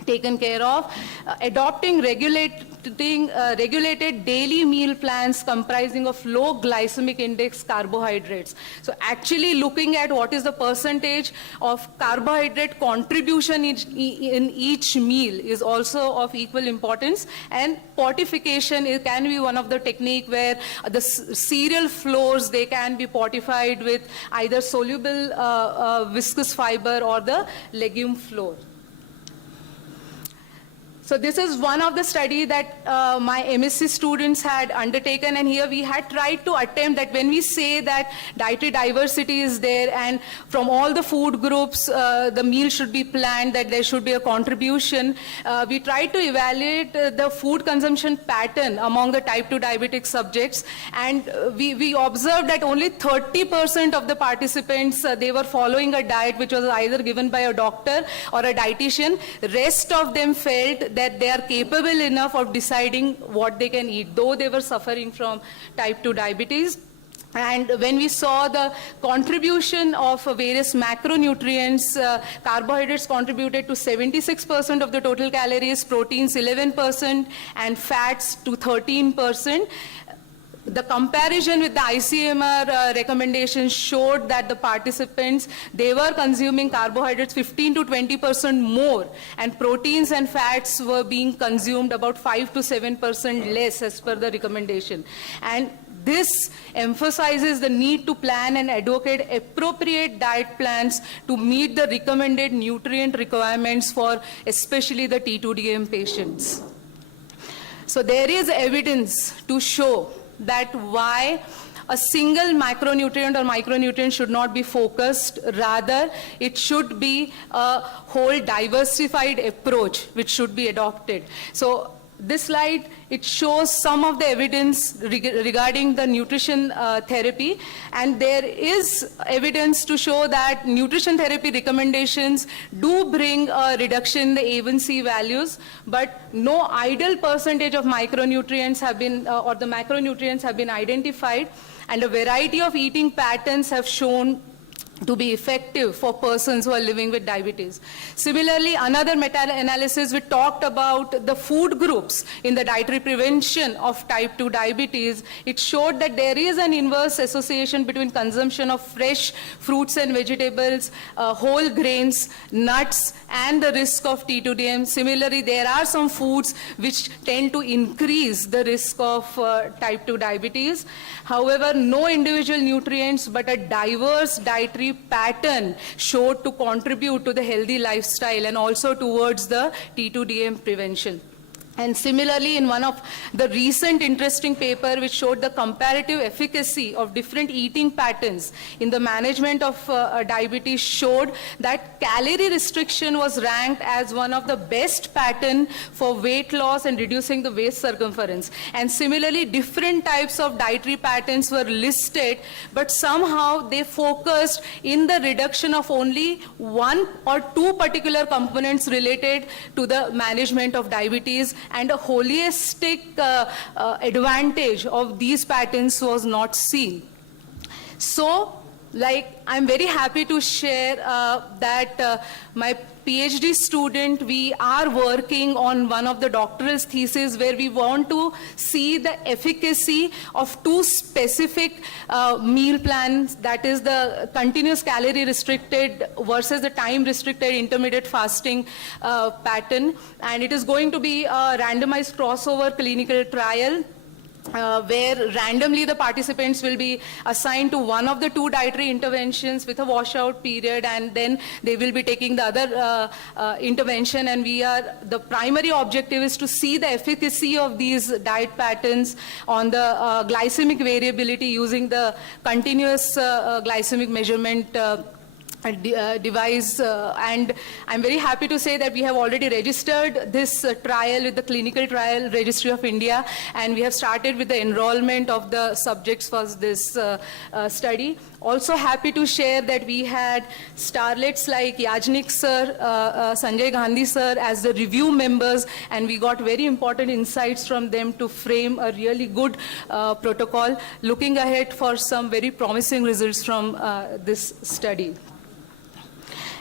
taken care of. Adopting regulated daily meal plans comprising of low glycemic index carbohydrates. So actually looking at what is the percentage of carbohydrate contribution in each meal is also of equal importance. And fortification can be one of the technique where the cereal flours, they can be fortified with either soluble viscous fiber or the legume flour. So this is one of the study that my MSc students had undertaken, and here we had tried to attempt that when we say that dietary diversity is there and from all the food groups the meal should be planned, that there should be a contribution, we tried to evaluate the food consumption pattern among the type 2 diabetic subjects, and we observed that only 30% of the participants, they were following a diet which was either given by a doctor or a dietitian. Rest of them felt that they are capable enough of deciding what they can eat, though they were suffering from type 2 diabetes. And when we saw the contribution of various macronutrients, carbohydrates contributed to 76% of the total calories, proteins 11%, and fats to 13%. The comparison with the ICMR recommendations showed that the participants, they were consuming carbohydrates 15 to 20% more, and proteins and fats were being consumed about 5 to 7% less as per the recommendation. And this emphasizes the need to plan and advocate appropriate diet plans to meet the recommended nutrient requirements for especially the T2DM patients. So there is evidence to show that why a single macronutrient or micronutrient should not be focused. Rather, it should be a whole diversified approach which should be adopted. So this slide, it shows some of the evidence regarding the nutrition therapy, and there is evidence to show that nutrition therapy recommendations do bring a reduction in the A1C values, but no ideal percentage of micronutrients have been, or the macronutrients have been identified, and a variety of eating patterns have shown to be effective for persons who are living with diabetes. Similarly, another meta-analysis, we talked about the food groups in the dietary prevention of type 2 diabetes. It showed that there is an inverse association between consumption of fresh fruits and vegetables, whole grains, nuts, and the risk of T2DM. Similarly, there are some foods which tend to increase the risk of type 2 diabetes. However, no individual nutrients but a diverse dietary pattern showed to contribute to the healthy lifestyle and also towards the T2DM prevention. And similarly, in one of the recent interesting paper which showed the comparative efficacy of different eating patterns in the management of diabetes, showed that calorie restriction was ranked as one of the best pattern for weight loss and reducing the waist circumference. And similarly, different types of dietary patterns were listed, but somehow they focused in the reduction of only one or two particular components related to the management of diabetes, and a holistic advantage of these patterns was not seen. So, I'm very happy to share that my PhD student, we are working on one of the doctoral theses where we want to see the efficacy of two specific meal plans, that is the continuous calorie restricted versus the time restricted intermittent fasting pattern. And it is going to be a randomized crossover clinical trial where randomly the participants will be assigned to one of the two dietary interventions with a washout period, and then they will be taking the other intervention. And the primary objective is to see the efficacy of these diet patterns on the glycemic variability using the continuous glycemic measurement device, and I'm very happy to say that we have already registered this trial with the Clinical Trial Registry of India, and we have started with the enrollment of the subjects for this study. Also happy to share that we had starlets like Yajnik sir, Sanjay Gandhi sir as the review members, and we got very important insights from them to frame a really good protocol, looking ahead for some very promising results from this study.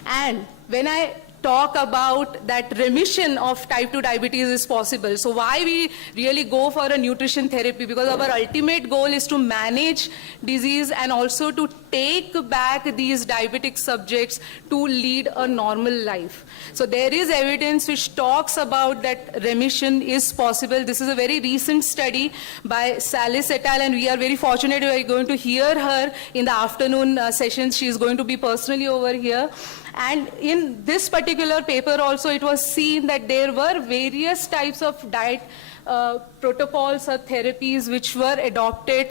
And when I talk about that remission of type 2 diabetes is possible, so why we really go for a nutrition therapy? Because our ultimate goal is to manage disease and also to take back these diabetic subjects to lead a normal life. So there is evidence which talks about that remission is possible. This is a very recent study by Salis et al., and we are very fortunate we are going to hear her in the afternoon sessions. She is going to be personally over here. And in this particular paper also, it was seen that there were various types of diet protocols or therapies which were adopted,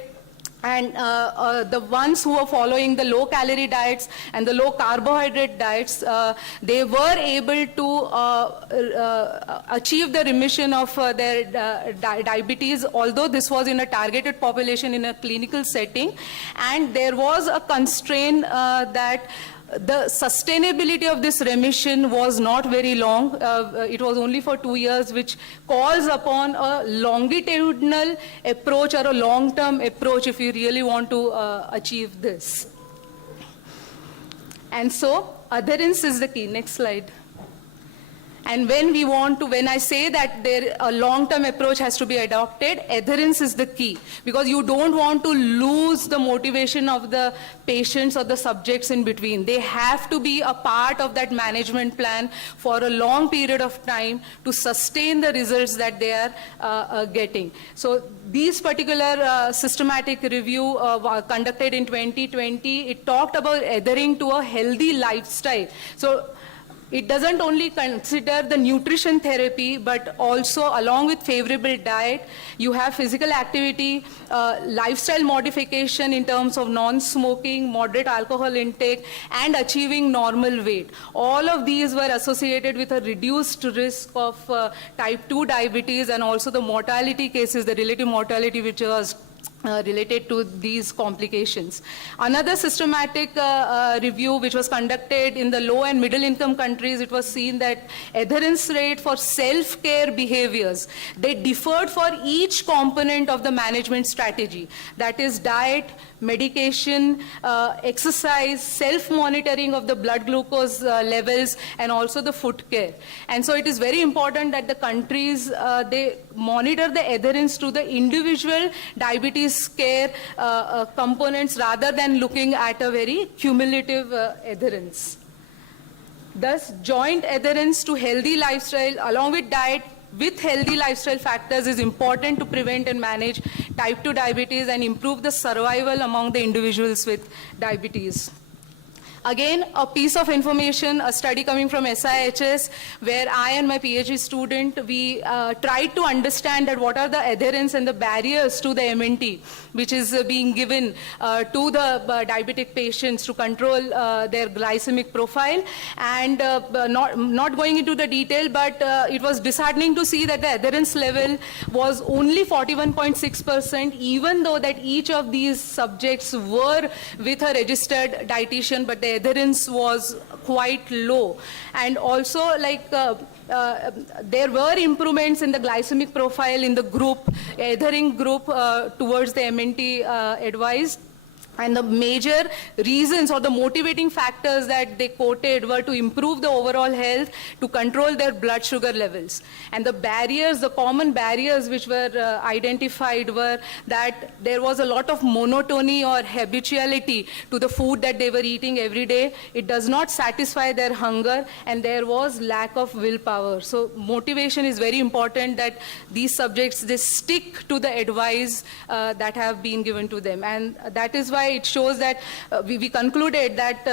and the ones who were following the low-calorie diets and the low-carbohydrate diets, they were able to achieve the remission of their diabetes, although this was in a targeted population in a clinical setting. And there was a constraint that the sustainability of this remission was not very long. It was only for 2 years, which calls upon a longitudinal approach or a long-term approach if you really want to achieve this. And so, adherence is the key. Next slide. And when I say that a long-term approach has to be adopted, adherence is the key, because you don't want to lose the motivation of the patients or the subjects in between. They have to be a part of that management plan for a long period of time to sustain the results that they are getting. So these particular systematic review conducted in 2020, it talked about adhering to a healthy lifestyle. So It doesn't only consider the nutrition therapy, but also along with favorable diet, you have physical activity, lifestyle modification in terms of non-smoking, moderate alcohol intake, and achieving normal weight. All of these were associated with a reduced risk of type 2 diabetes and also the mortality cases, the relative mortality which was related to these complications. Another systematic review which was conducted in the low and middle income countries, it was seen that adherence rate for self-care behaviors, they differed for each component of the management strategy. That is diet, medication, exercise, self-monitoring of the blood glucose levels, and also the foot care. And so it is very important that the countries, they monitor the adherence to the individual diabetes care components rather than looking at a very cumulative adherence. Thus, joint adherence to healthy lifestyle along with diet with healthy lifestyle factors is important to prevent and manage type 2 diabetes and improve the survival among the individuals with diabetes. Again, a piece of information, a study coming from SIHS, where I and my PhD student, we tried to understand that what are the adherence and the barriers to the MNT, which is being given to the diabetic patients to control their glycemic profile. And not going into the detail, but it was disheartening to see that the adherence level was only 41.6%, even though that each of these subjects were with a registered dietitian, but the adherence was quite low. And also, like, there were improvements in the glycemic profile in the group, adhering group towards the MNT advised. And the major reasons or the motivating factors that they quoted were to improve the overall health, to control their blood sugar levels. And the barriers, the common barriers which were identified were that there was a lot of monotony or habituality to the food that they were eating every day. It does not satisfy their hunger, and there was lack of willpower. So motivation is very important, that these subjects, they stick to the advice that have been given to them. And that is why it shows that we concluded that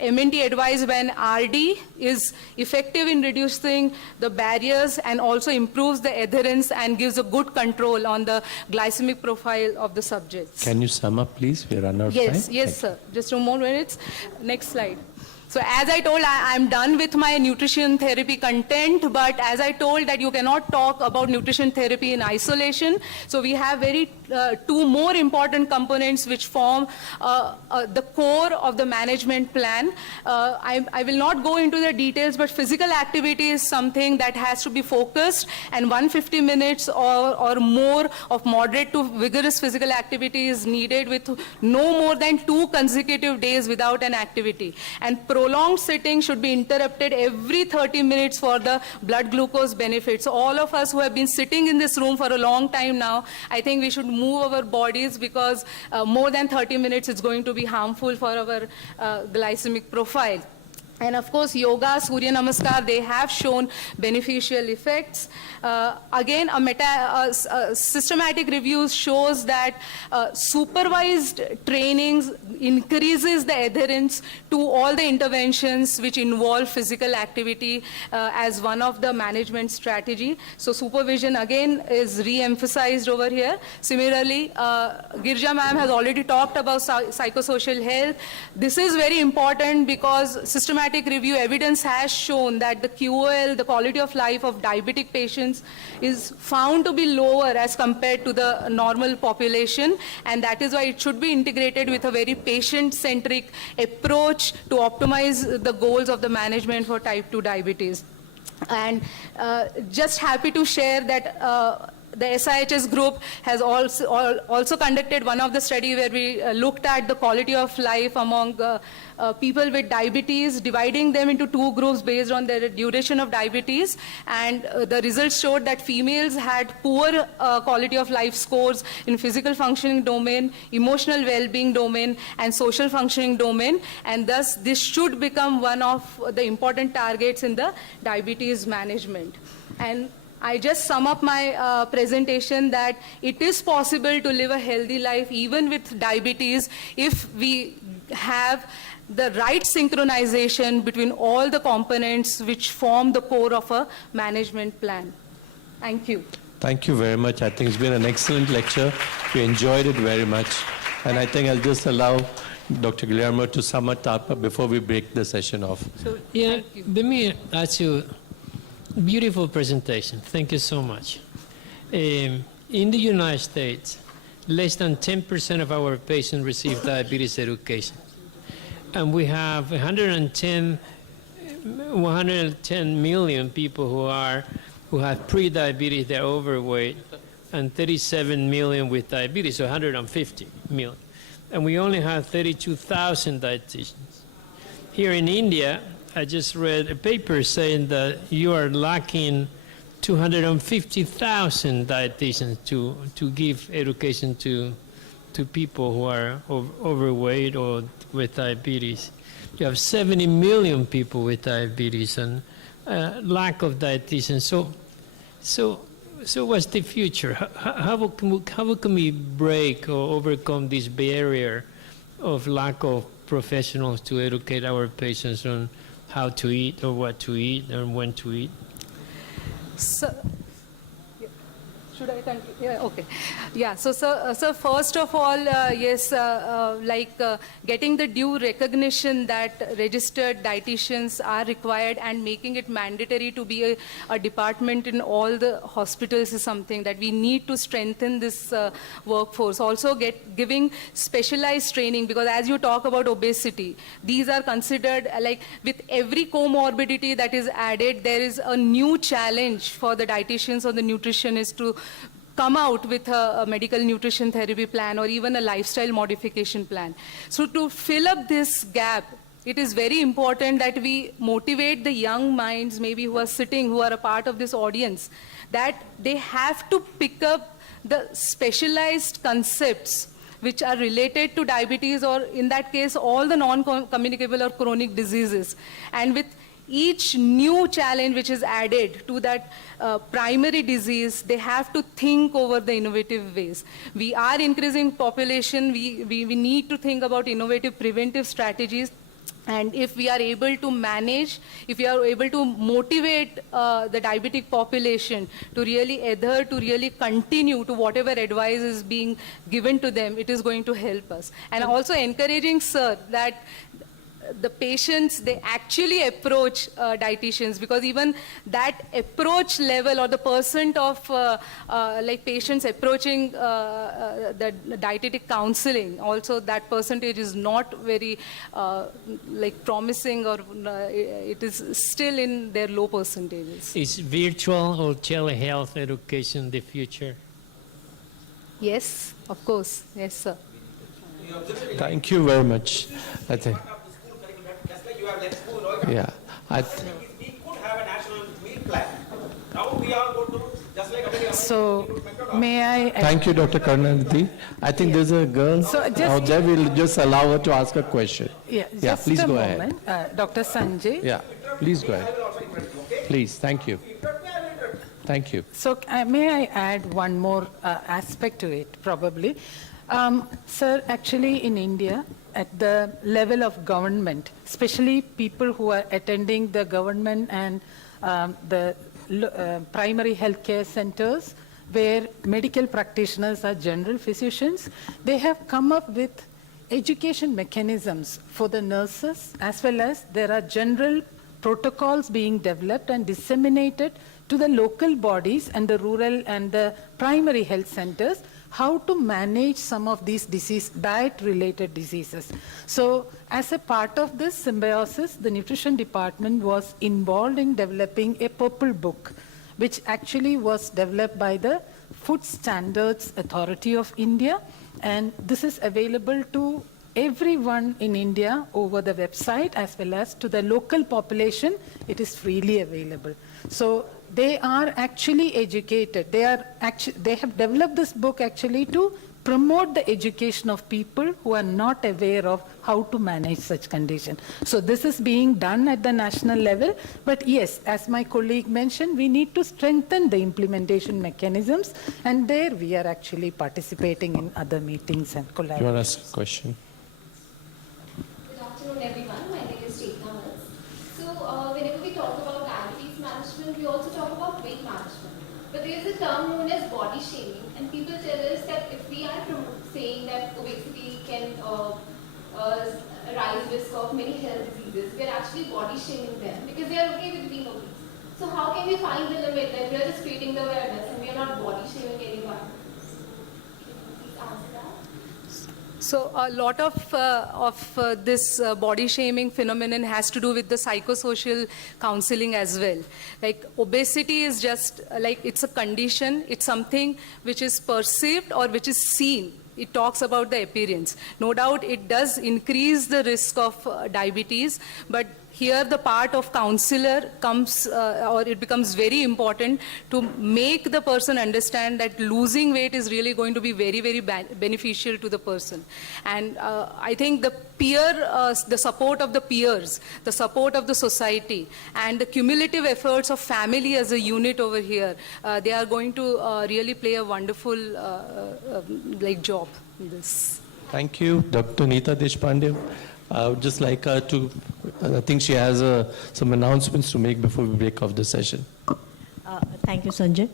MNT advice when RD is effective in reducing the barriers and also improves the adherence and gives a good control on the glycemic profile of the subjects. Can you sum up, please? We run out of time. Yes, sir. Just 2 more minutes. Next slide. So as I told, I'm done with my nutrition therapy content, but as I told that you cannot talk about nutrition therapy in isolation. So we have 2 more important components which form the core of the management plan. I will not go into the details, but physical activity is something that has to be focused, and 150 minutes or more of moderate to vigorous physical activity is needed with no more than 2 consecutive days without an activity. And prolonged sitting should be interrupted every 30 minutes for the blood glucose benefits. So all of us who have been sitting in this room for a long time now, I think we should move our bodies, because more than 30 minutes is going to be harmful for our glycemic profile. And of course, yoga, Surya Namaskar, they have shown beneficial effects. Again, a systematic review shows that supervised trainings increases the adherence to all the interventions which involve physical activity as one of the management strategy. So supervision again is re-emphasized over here. Similarly, Girja ma'am has already talked about psychosocial health. This is very important because systematic review evidence has shown that the QOL, the quality of life of diabetic patients, is found to be lower as compared to the normal population, and that is why it should be integrated with a very patient-centric approach to optimize the goals of the management for type 2 diabetes. And just happy to share that the SIHS group has also conducted one of the study where we looked at the quality of life among people with diabetes, dividing them into 2 groups based on their duration of diabetes. And the results showed that females had poor quality of life scores in physical functioning domain, emotional well-being domain, and social functioning domain. And thus, this should become one of the important targets in the diabetes management. And I just sum up my presentation that it is possible to live a healthy life even with diabetes if we have the right synchronization between all the components which form the core of a management plan. Thank you. Thank you very much. I think it's been an excellent lecture. We enjoyed it very much. And I think I'll just allow Dr. Guillermo to sum it up before we break the session off. So, yeah, let me ask you, beautiful presentation. Thank you so much. In the United States, less than 10% of our patients receive diabetes education. And we have 110 million people who have pre-diabetes, they're overweight, and 37 million with diabetes, so 150 million. And we only have 32,000 dietitians. Here in India, I just read a paper saying that you are lacking 250,000 dietitians to give education to people who are overweight or with diabetes. You have 70 million people with diabetes and lack of dietitians. So what's the future? How can we break or overcome this barrier of lack of professionals to educate our patients on how to eat or what to eat and when to eat? So, should I continue? Yeah, okay. Yeah, so first of all, yes, getting the due recognition that registered dietitians are required and making it mandatory to be a department in all the hospitals is something that we need to strengthen this workforce. Also giving specialized training, because as you talk about obesity, these are considered like with every comorbidity that is added, there is a new challenge for the dietitians or the nutritionists to come out with a medical nutrition therapy plan or even a lifestyle modification plan. So to fill up this gap, it is very important that we motivate the young minds maybe who are sitting, who are a part of this audience, that they have to pick up the specialized concepts which are related to diabetes, or in that case, all the non-communicable or chronic diseases. And with each new challenge which is added to that primary disease, they have to think over the innovative ways. We are increasing population, we need to think about innovative preventive strategies. And if we are able to manage, if we are able to motivate the diabetic population to really adhere, to really continue to whatever advice is being given to them, it is going to help us. And also encouraging, sir, that the patients, they actually approach dietitians, because even that approach level or the percent of like patients approaching the dietetic counseling, also that percentage is not very like promising, or it is still in their low percentages. Is virtual or telehealth education the future? Yes, of course. Yes, sir. Thank you very much. I think. Yeah. We could have a national meal plan. Now we are going to, just like America. So, may I... Thank you, Dr. Karnanidhi. I think there's a girl out there. We'll just allow her to ask a question. Yeah, just please a go moment. ahead. Dr. Sanjay. Yeah, please go ahead. Please, thank you. Thank you. So, may I add one more aspect to it, probably? Sir, actually in India, at the level of government, especially people who are attending the government and the primary healthcare centers, where medical practitioners are general physicians, they have come up with education mechanisms for the nurses, as well as there are general protocols being developed and disseminated to the local bodies and the rural and the primary health centers, how to manage some of these diet-related diseases. So as a part of this symbiosis, the nutrition department was involved in developing a purple book, which actually was developed by the Food Standards Authority of India. And this is available to everyone in India over the website, as well as to the local population. It is freely available. So they are actually educated. They have developed this book actually to promote the education of people who are not aware of how to manage such condition. So this is being done at the national level. But yes, as my colleague mentioned, we need to strengthen the implementation mechanisms. And there we are actually participating in other meetings and collaborations. You want to ask a question? Good afternoon, everyone. management, we also talk about weight management. But there is a term known as body shaming, and people tell us that if we are saying that obesity can rise risk of many health diseases, we are actually body shaming them because they are okay with being obese. So how can we find the limit that we are just creating the awareness and we are not body shaming anyone? Can you please answer that? So a lot of this body shaming phenomenon has to do with the psychosocial counseling as well. Like obesity is just like it's a condition, it's something which is perceived or which is seen. It talks about the appearance. No doubt it does increase the risk of diabetes, but here the part of counselor comes or it becomes very important to make the person understand that losing weight is really going to be very, very beneficial to the person. And I think the the support of the peers, the support of the society, and the cumulative efforts of family as a unit over here, they are going to really play a wonderful job in this. Thank you, Dr. Neeta Deshpande. I would just like her to, I think she has some announcements to make before we break off the session. Thank you, Sanjay.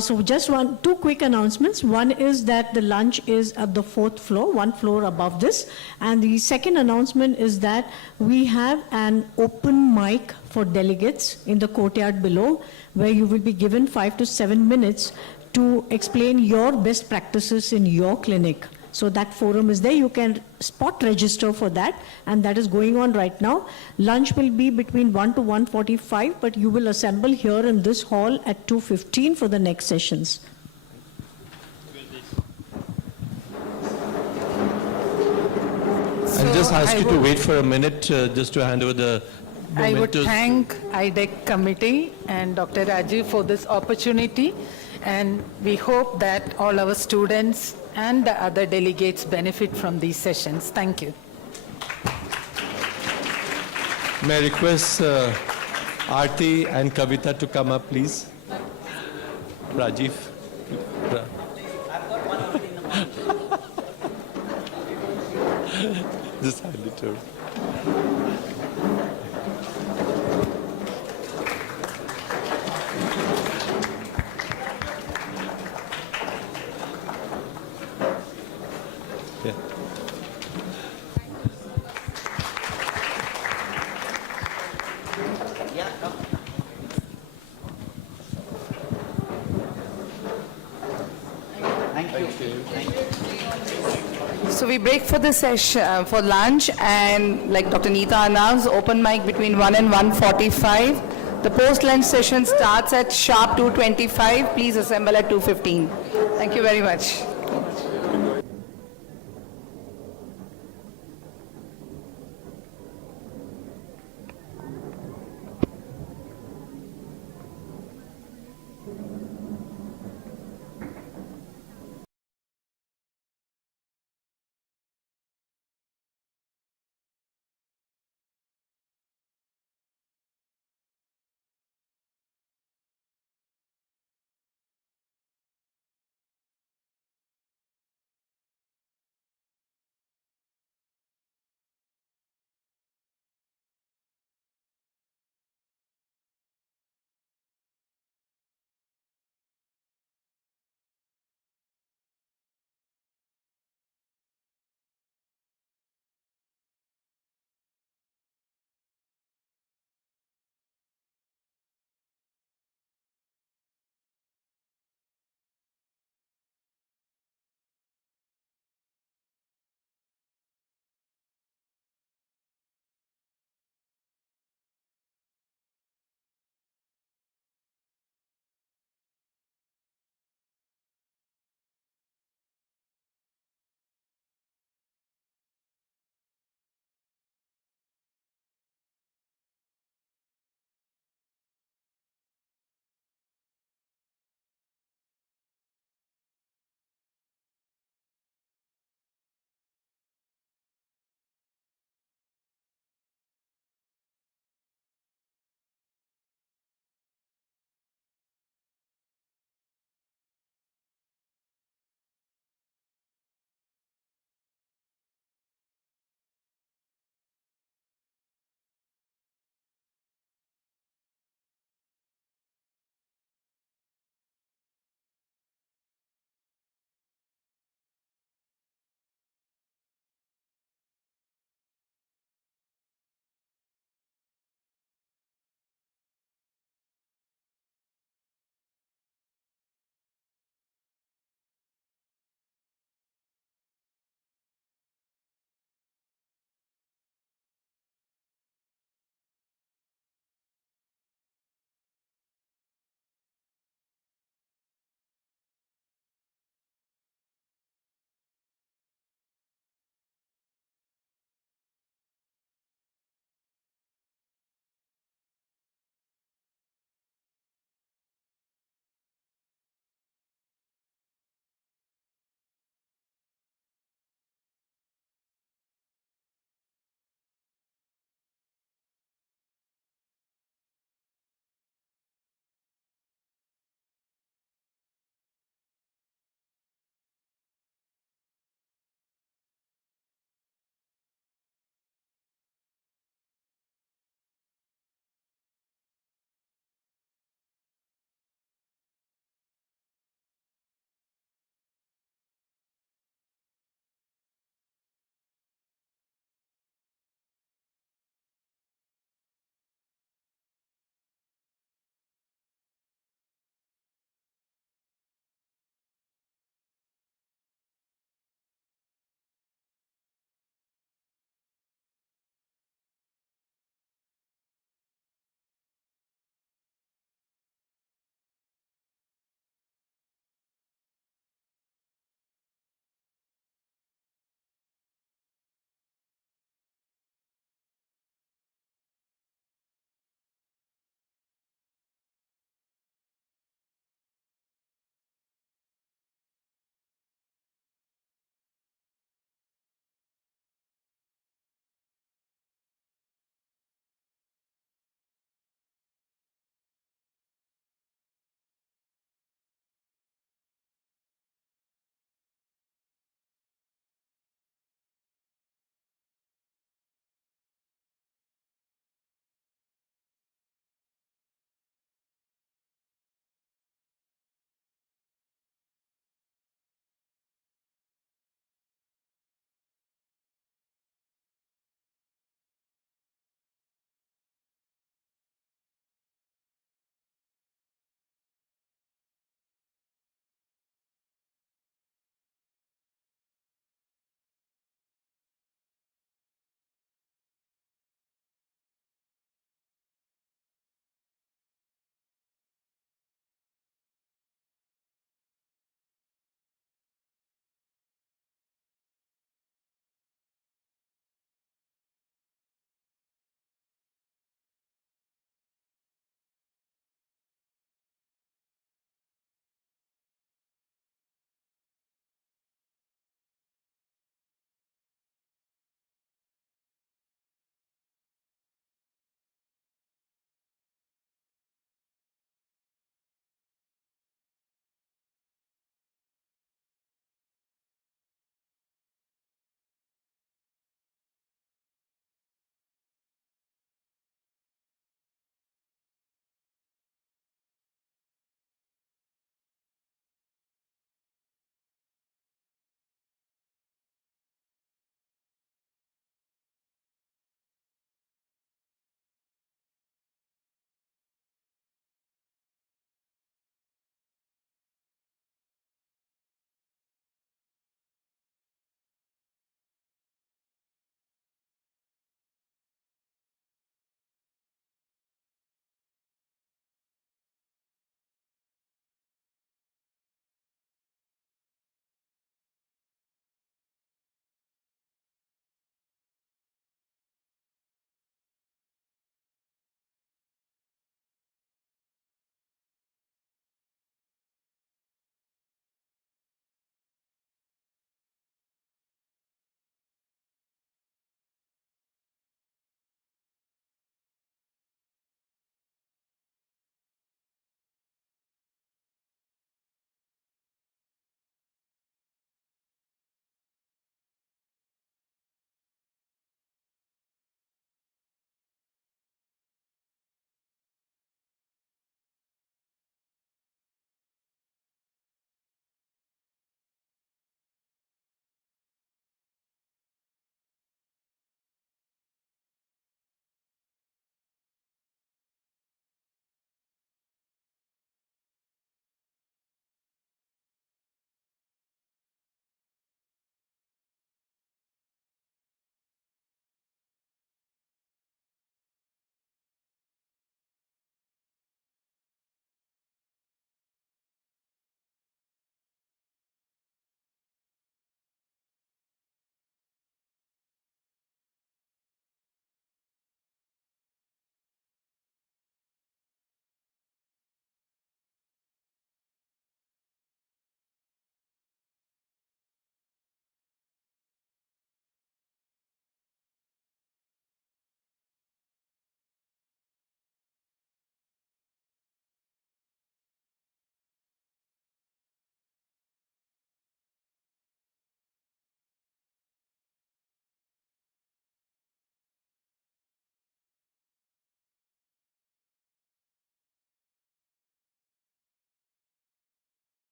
So just two quick announcements. One is that the lunch is at the 4th floor, one floor above this. And the second announcement is that we have an open mic for delegates in the courtyard below, where you will be given 5 to 7 minutes to explain your best practices in your clinic. So that forum is there. You can spot register for that, and that is going on right now. Lunch will be between 1 to 1:45, but you will assemble here in this hall at 2:15 for the next sessions. I'll just ask you to wait for a minute just to hand over the I would mementos. thank IDEC committee and Dr. Rajiv for this opportunity, and we hope that all our students and the other delegates benefit from these sessions. Thank you. May I request Aarti and Kavita to come up, please? Rajiv. Just hand it over. Yeah. So we break for the session, for lunch, and like Dr. Neeta announced, open mic between 1 and 1:45. The post-lunch session starts at sharp 2:25. Please assemble at 2:15. Thank you very much.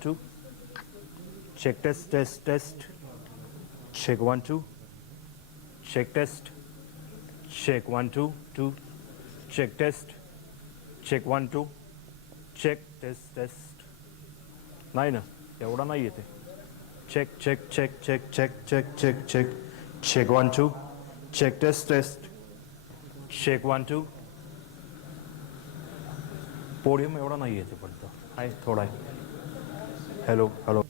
Two. Check test, test, test. Check 1, 2. Check test. Check 1, 2, 2. Check test. Check 1, 2. Check test, test. नाही ना एवढा नाही येते. Check, check, check, check, check, check, check, check. Check 1, 2. Check test, test. Check 1, 2. Podium एवढा नाही येते पण तो आहे थोडा आहे. Hello hello.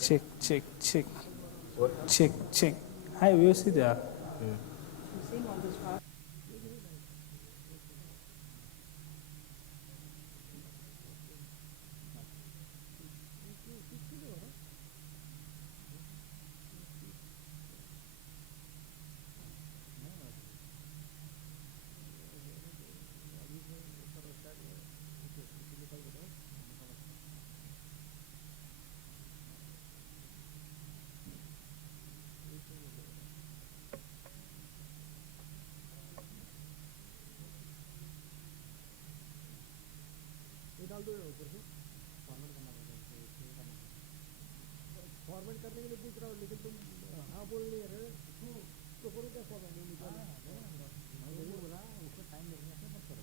Check check check check check हाय व्यवस्थित आहे. फॉर्मेट करने के लिए पूछ रहा हूँ लेकिन तुम हाँ बोल नहीं रहे तो करो क्या फॉर्मेट नहीं बोला उसको टाइम लगने से मत करो.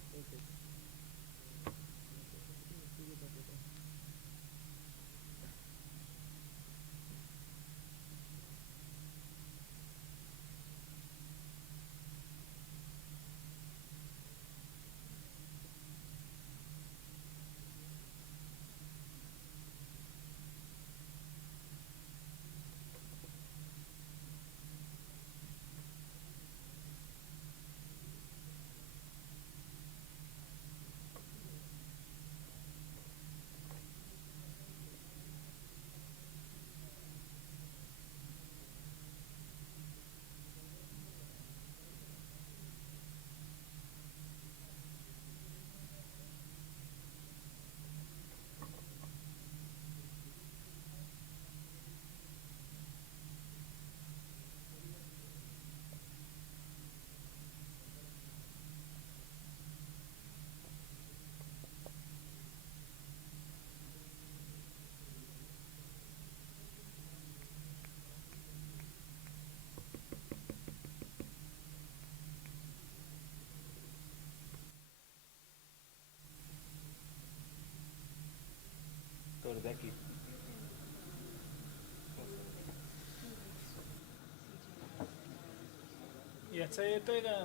याचा येतोय का?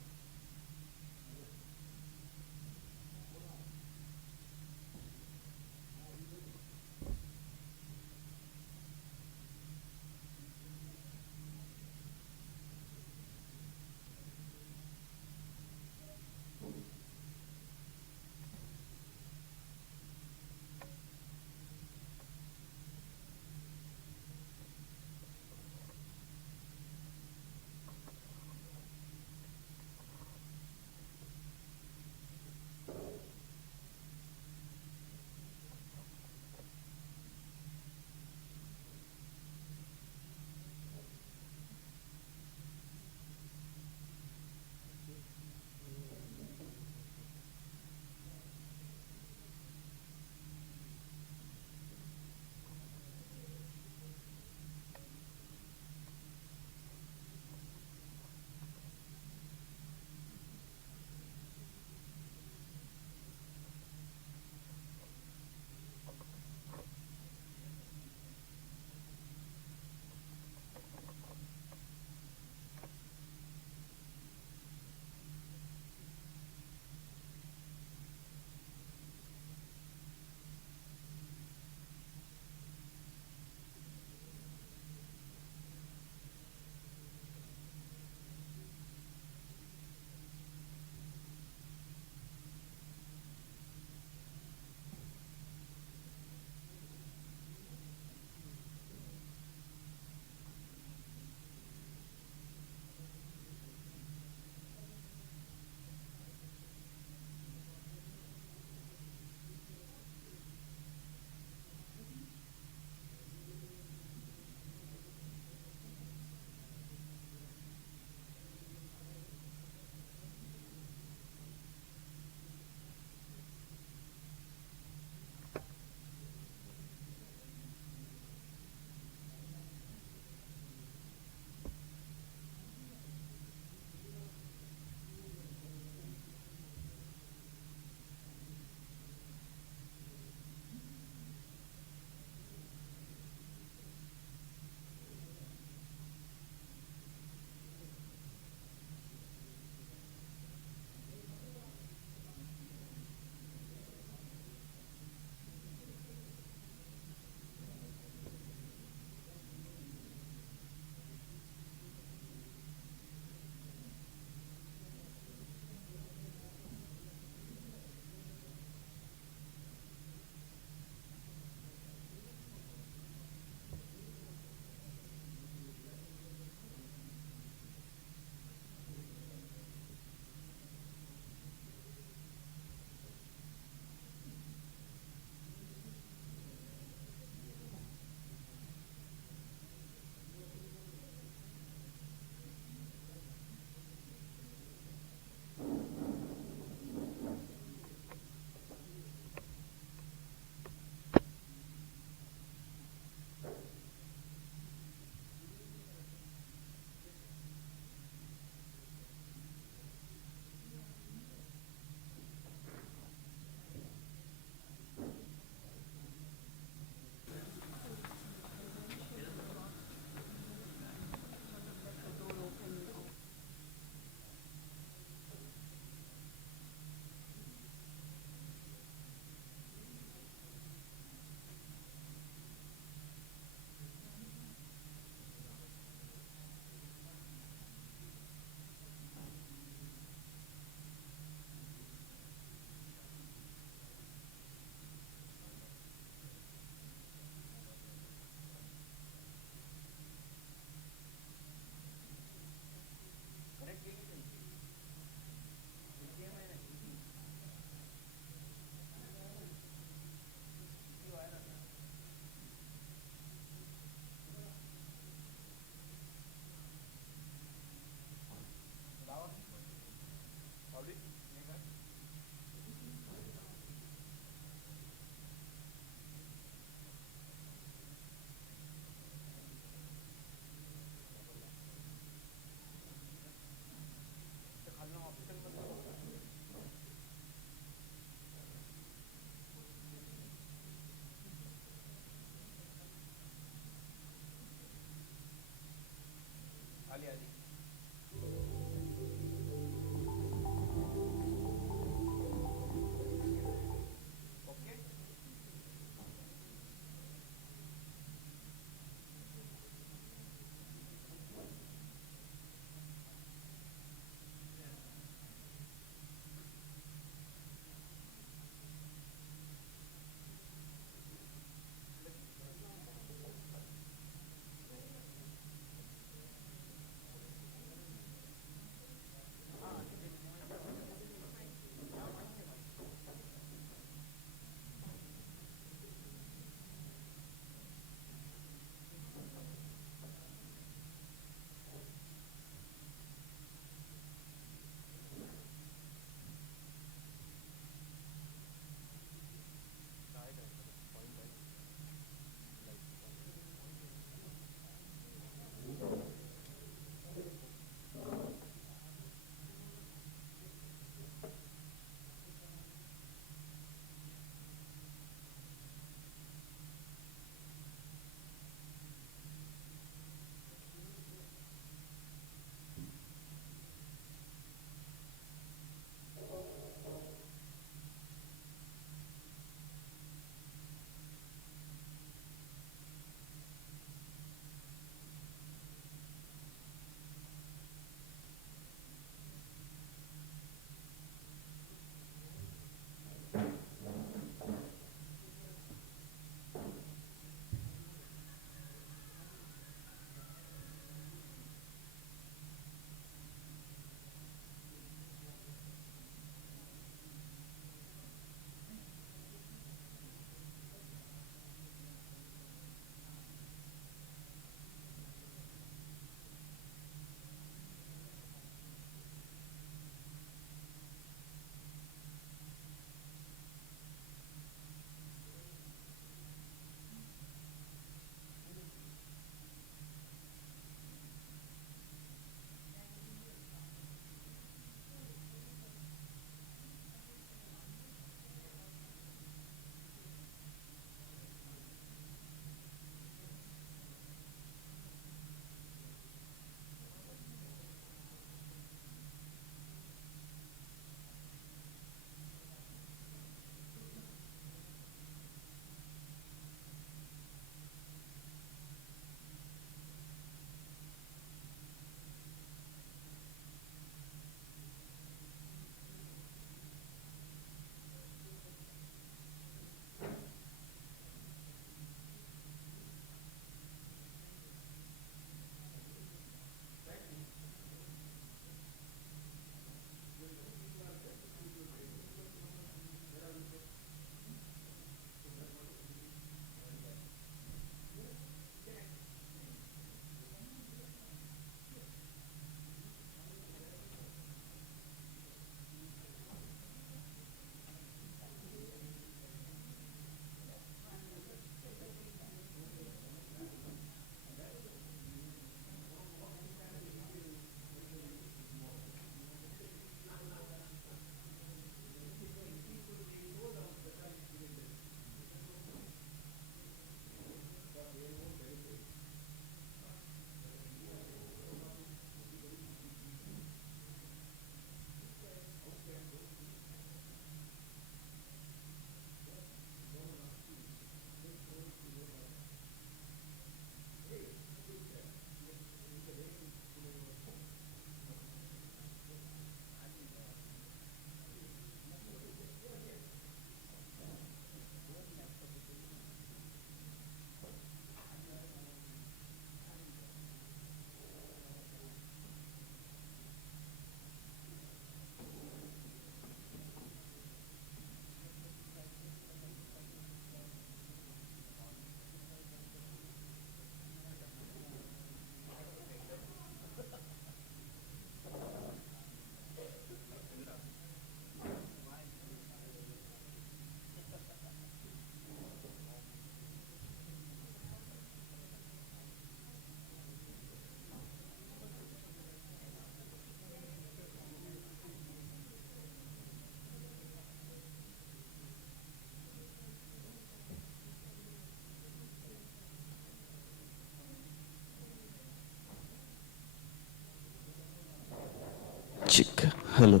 Check. Hello.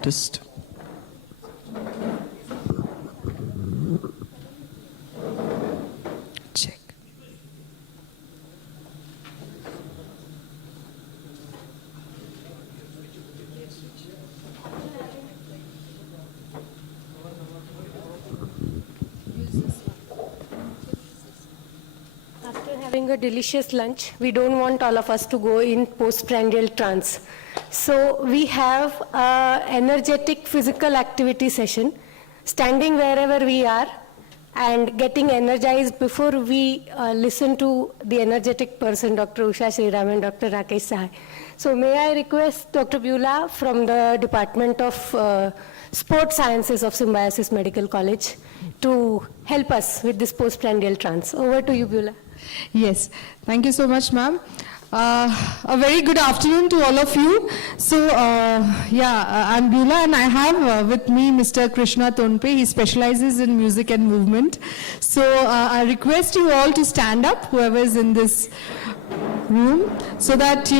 Test. Check. After having a delicious lunch, we don't want all of us to go in postprandial trance. So we have an energetic physical activity session, standing wherever we are and getting energized before we listen to the energetic person, Dr. Usha Sriram and Dr. Rakesh Sahai. So may I request Dr. Beulah from the Department of Sports Sciences of Symbiosis Medical College to help us with this postprandial trance. Over to you, Beulah. Yes, thank you so much, ma'am. A very good afternoon to all of you. So, I'm Beulah and I have with me Mr. Krishna Tonpe. He specializes in music and movement. So, I request you all to stand up, whoever is in this room, so that,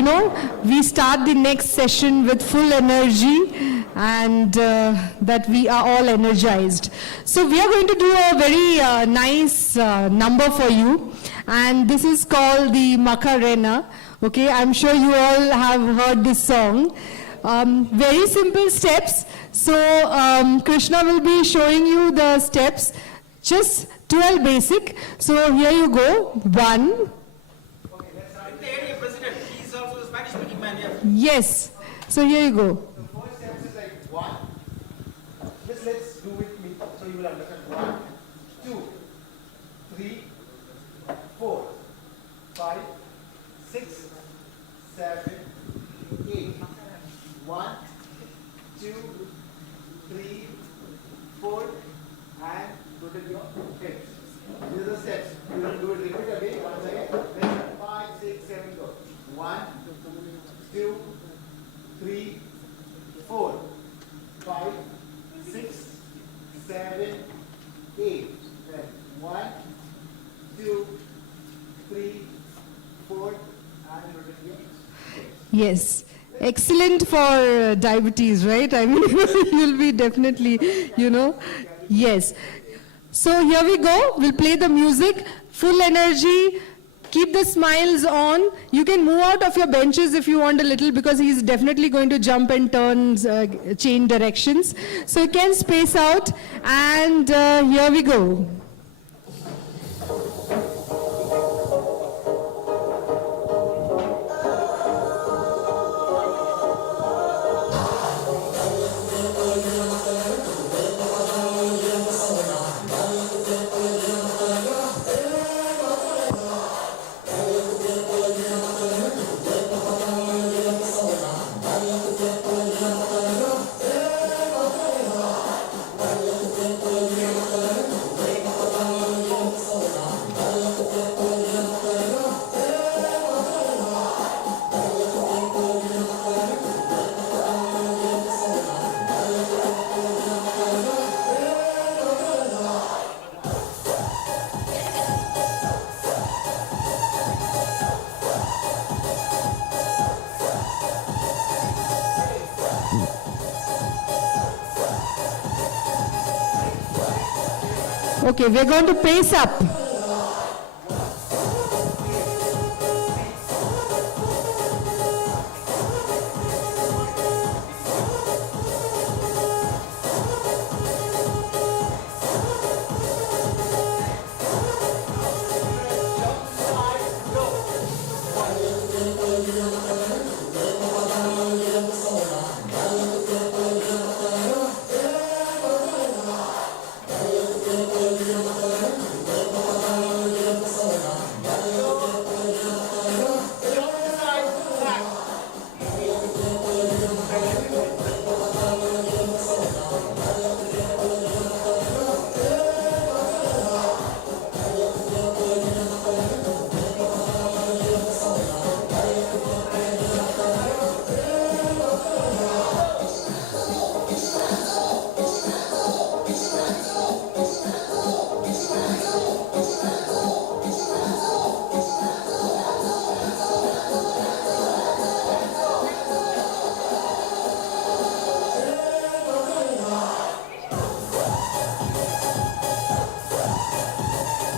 we start the next session with full energy and that we are all energized. So, we are going to do a very nice number for you. And this is called the Macarena. Okay, I'm sure you all have heard this song. Very simple steps. So Krishna will be showing you the steps, just 12 basic. So here you go. 1. Okay, let's start with the area president. He is also the Spanish speaking man here. Yes. So here you go. The first step is like 1. Let's do with me so you will understand. 1, 2, 3, 4, 5, 6, 7, 8. 1, 2, 3, 4, and rotate your hips. These are the steps. You will do it repeat again. Once again. Then 5, 6, 7, go. 1, 2, 3, 4, 5, 6, 7, 8. Then 1, 2, 3, 4, and rotate your hips. Yes. Excellent for diabetes, right? I mean, you'll be definitely, Yes. So here we go. We'll play the music. Full energy. Keep the smiles on. You can move out of your benches if you want a little, because he's definitely going to jump and turn, change directions. So you can space out. And here we go. Okay, we're going to pace up.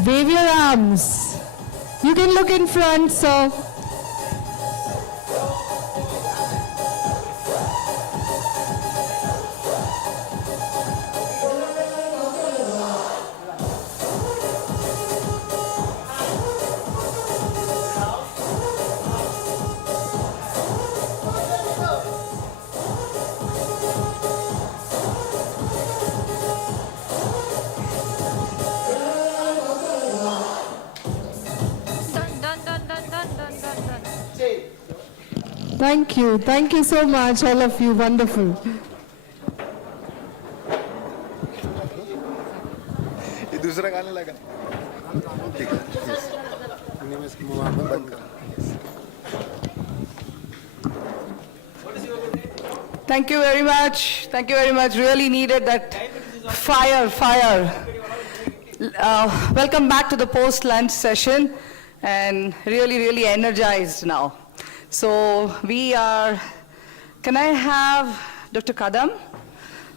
wave your arms. You can look in front, so. Thank you. Thank you so much, all of you. Wonderful. ये दूसरा गाने लगा ठीक है बंद कर Thank you very much. Thank you very much. Really needed that fire. Welcome back to the post-lunch session, and really energized now. So we are, can I have Dr. Kadam?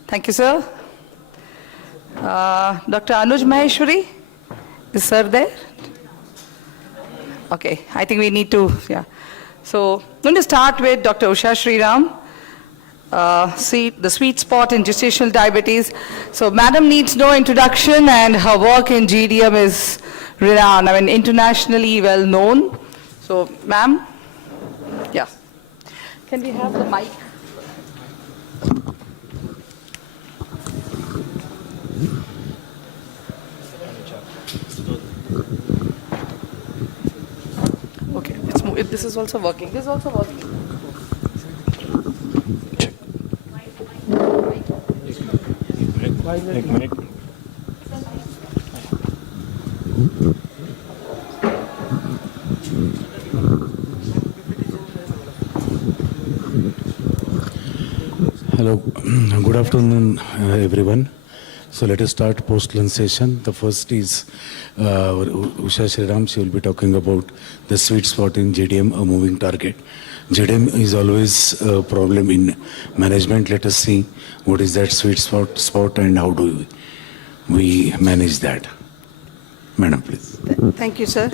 Thank you, sir. Dr. Anuj Maheshwari, is sir there? Okay, I think we need to, yeah. So I'm going to start with Dr. Usha Sriram. The sweet spot in gestational diabetes. So madam needs no introduction, and her work in GDM is renowned, I mean internationally well known. So ma'am, yeah. Can we have the mic? Okay, this is also working. This is also working. एक minute Hello, good afternoon, everyone. So let us start post-lunch session. The first is Usha Sriram. She will be talking about the sweet spot in JDM, a moving target. JDM is always a problem in management. Let us see what is that sweet spot and how do we manage that. Madam, please. Thank you, sir.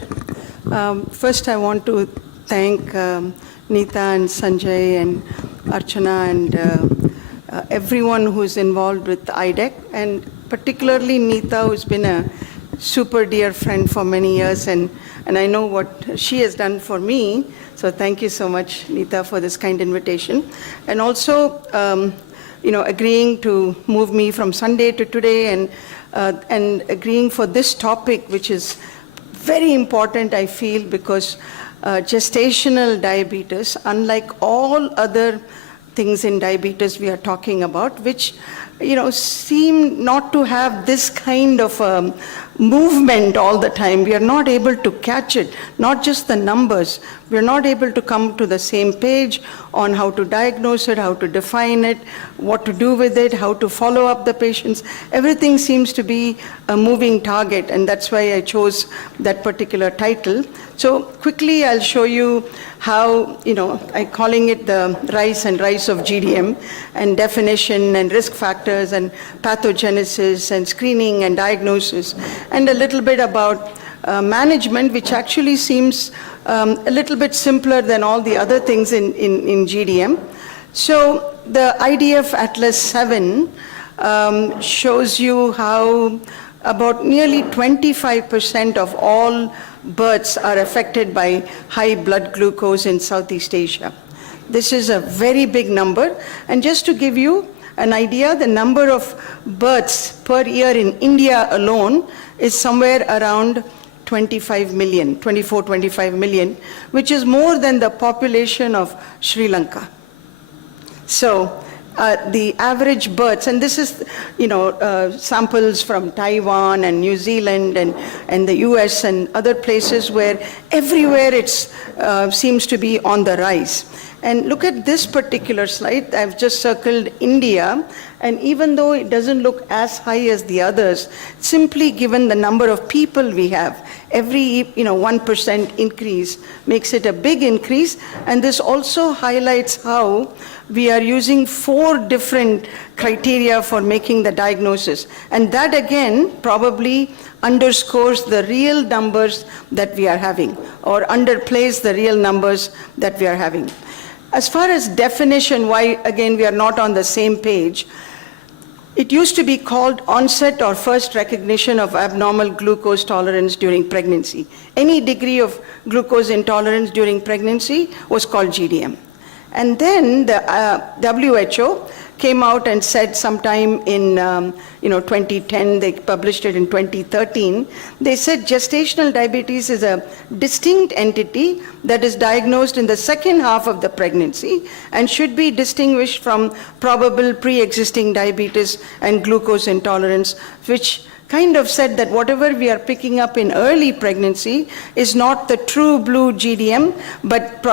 First, I want to thank Neeta and Sanjay and Archana and everyone who is involved with IDEC, and particularly Neeta, who's been a super dear friend for many years, and I know what she has done for me. So thank you so much, Neeta, for this kind invitation. And also, agreeing to move me from Sunday to today, and agreeing for this topic, which is very important, I feel, because gestational diabetes, unlike all other things in diabetes we are talking about, which seem not to have this kind of movement all the time. We are not able to catch it, not just the numbers. We are not able to come to the same page on how to diagnose it, how to define it, what to do with it, how to follow up the patients. Everything seems to be a moving target, and that's why I chose that particular title. So quickly I'll show you how, I'm calling it the rise and rise of GDM, and definition and risk factors and pathogenesis and screening and diagnosis, and a little bit about management, which actually seems a little bit simpler than all the other things in GDM. So the IDF Atlas 7 shows you how about nearly 25% of all births are affected by high blood glucose in Southeast Asia. This is a very big number, and just to give you an idea, the number of births per year in India alone is somewhere around 24, 25 million, which is more than the population of Sri Lanka. So the average births, and this is, samples from Taiwan and New Zealand and the US and other places where everywhere it seems to be on the rise. And look at this particular slide. I've just circled India, and even though it doesn't look as high as the others, simply given the number of people we have, every 1% increase makes it a big increase. And this also highlights how we are using 4 different criteria for making the diagnosis. And that again probably underscores the real numbers that we are having, or underplays the real numbers that we are having. As far as definition, why again we are not on the same page, it used to be called onset or first recognition of abnormal glucose tolerance during pregnancy. Any degree of glucose intolerance during pregnancy was called GDM. And then the WHO came out and said sometime in 2010, they published it in 2013, they said gestational diabetes is a distinct entity that is diagnosed in the second half of the pregnancy and should be distinguished from probable pre-existing diabetes and glucose intolerance, which kind of said that whatever we are picking up in early pregnancy is not the true blue GDM, but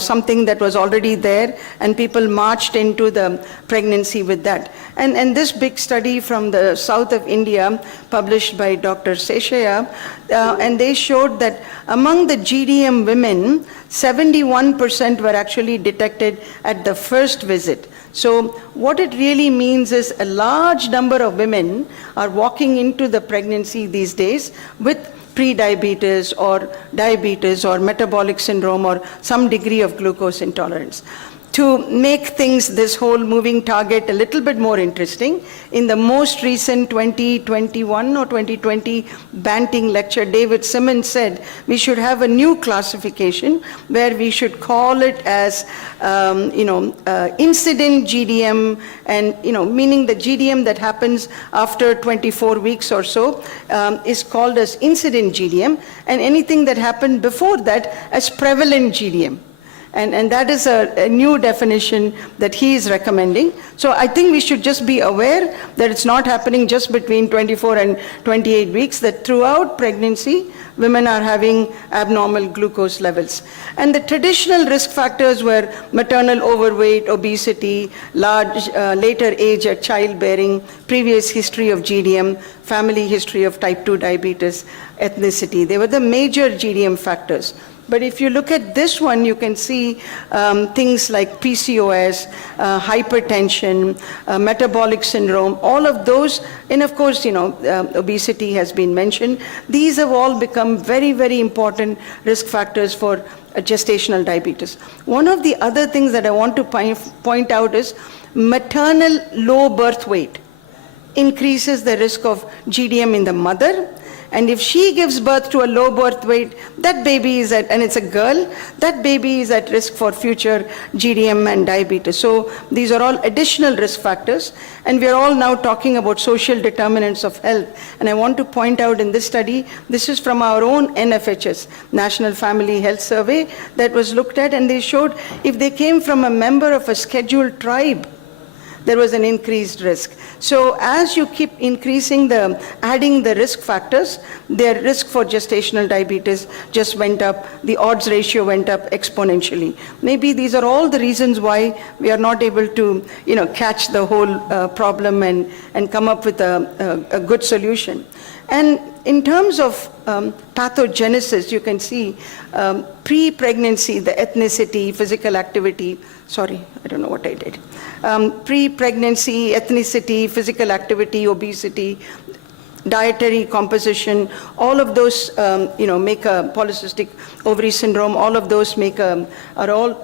something that was already there, and people marched into the pregnancy with that. And this big study from the south of India, published by Dr. Seshaya, and they showed that among the GDM women, 71% were actually detected at the first visit. So what it really means is a large number of women are walking into the pregnancy these days with pre-diabetes or diabetes or metabolic syndrome or some degree of glucose intolerance. To make things, this whole moving target, a little bit more interesting, in the most recent 2021 or 2020 Banting lecture, David Simmons said we should have a new classification where we should call it as incident GDM, and meaning the GDM that happens after 24 weeks or so is called as incident GDM, and anything that happened before that as prevalent GDM. And that is a new definition that he is recommending. So I think we should just be aware that it's not happening just between 24 and 28 weeks, that throughout pregnancy, women are having abnormal glucose levels. And the traditional risk factors were maternal overweight, obesity, later age at childbearing, previous history of GDM, family history of type 2 diabetes, ethnicity. They were the major GDM factors. But if you look at this one, you can see things like PCOS, hypertension, metabolic syndrome, all of those, and of course, obesity has been mentioned. These have all become very, very important risk factors for gestational diabetes. One of the other things that I want to point out is maternal low birth weight increases the risk of GDM in the mother. And if she gives birth to a low birth weight, that baby is and it's a girl, that baby is at risk for future GDM and diabetes. So these are all additional risk factors. And we are all now talking about social determinants of health. And I want to point out in this study, this is from our own NFHS, National Family Health Survey, that was looked at, and they showed if they came from a member of a scheduled tribe, there was an increased risk. So as you keep adding the risk factors, their risk for gestational diabetes just went up, the odds ratio went up exponentially. Maybe these are all the reasons why we are not able to, catch the whole problem and come up with a good solution. And in terms of pathogenesis, you can see pre-pregnancy, the ethnicity, physical activity, sorry, I don't know what I did. Pre-pregnancy, ethnicity, physical activity, obesity, dietary composition, all of those, make a polycystic ovary syndrome, all of those are all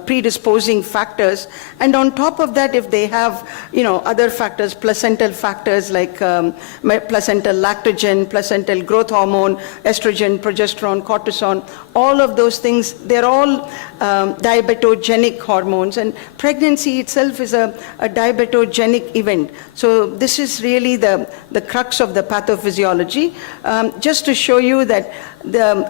predisposing factors. And on top of that, if they have, other factors, placental factors like placental lactogen, placental growth hormone, estrogen, progesterone, cortisone, all of those things, they're all diabetogenic hormones. And pregnancy itself is a diabetogenic event. So this is really the crux of the pathophysiology. Just to show you that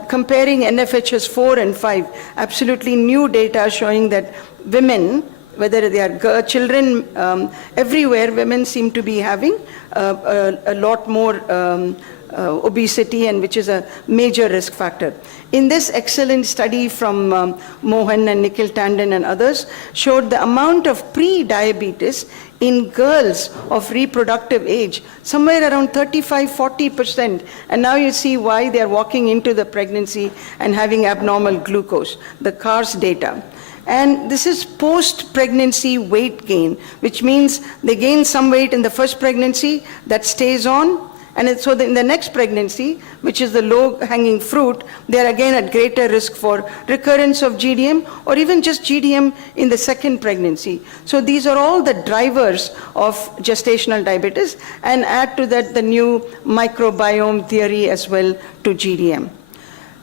comparing NFHS 4 and 5, absolutely new data showing that women, whether they are children, everywhere women seem to be having a lot more obesity, and which is a major risk factor. In this excellent study from Mohan and Nikhil Tandon and others showed the amount of pre-diabetes in girls of reproductive age, somewhere around 35-40%. And now you see why they're walking into the pregnancy and having abnormal glucose, the CARS data. And this is post-pregnancy weight gain, which means they gain some weight in the first pregnancy that stays on, and so in the next pregnancy, which is the low-hanging fruit, they are again at greater risk for recurrence of GDM or even just GDM in the second pregnancy. So these are all the drivers of gestational diabetes, and add to that the new microbiome theory as well to GDM.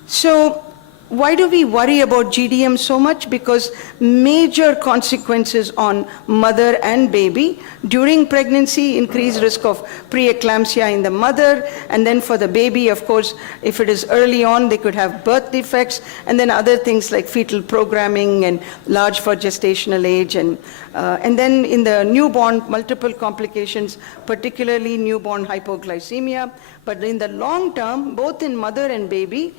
So why do we worry about GDM so much? Because major consequences on mother and baby during pregnancy, increased risk of preeclampsia in the mother, and then for the baby, of course, if it is early on, they could have birth defects, and then other things like fetal programming and large for gestational age, and then in the newborn, multiple complications, particularly newborn hypoglycemia. But in the long term, both in mother and baby,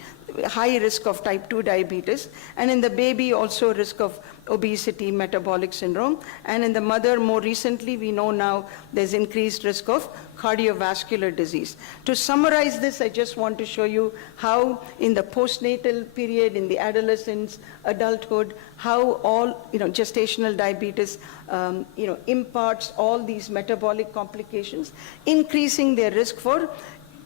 high risk of type 2 diabetes, and in the baby also risk of obesity, metabolic syndrome, and in the mother more recently we know now there's increased risk of cardiovascular disease. To summarize this, I just want to show you how in the postnatal period, in the adolescence, adulthood, how all gestational diabetes imparts all these metabolic complications, increasing their risk for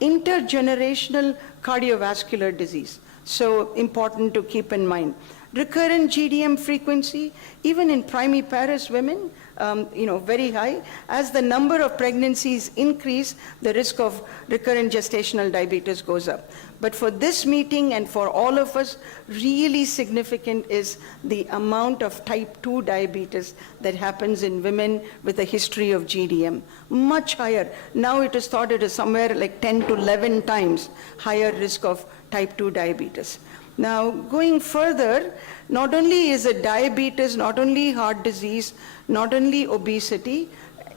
intergenerational cardiovascular disease. So important to keep in mind. Recurrent GDM frequency, even in primiparous women, very high. As the number of pregnancies increase, the risk of recurrent gestational diabetes goes up. But for this meeting and for all of us, really significant is the amount of type 2 diabetes that happens in women with a history of GDM. Much higher. Now it is thought it is somewhere like 10 to 11 times higher risk of type 2 diabetes. Now, going further, not only is it diabetes, not only heart disease, not only obesity,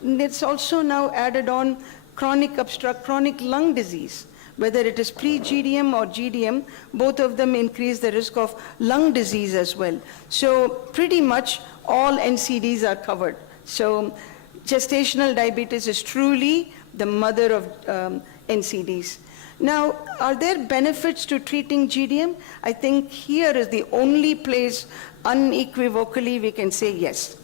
it's also now added on chronic lung disease. Whether it is pre-GDM or GDM, both of them increase the risk of lung disease as well. So pretty much all NCDs are covered. So gestational diabetes is truly the mother of NCDs. Now, are there benefits to treating GDM? I think here is the only place unequivocally we can say yes.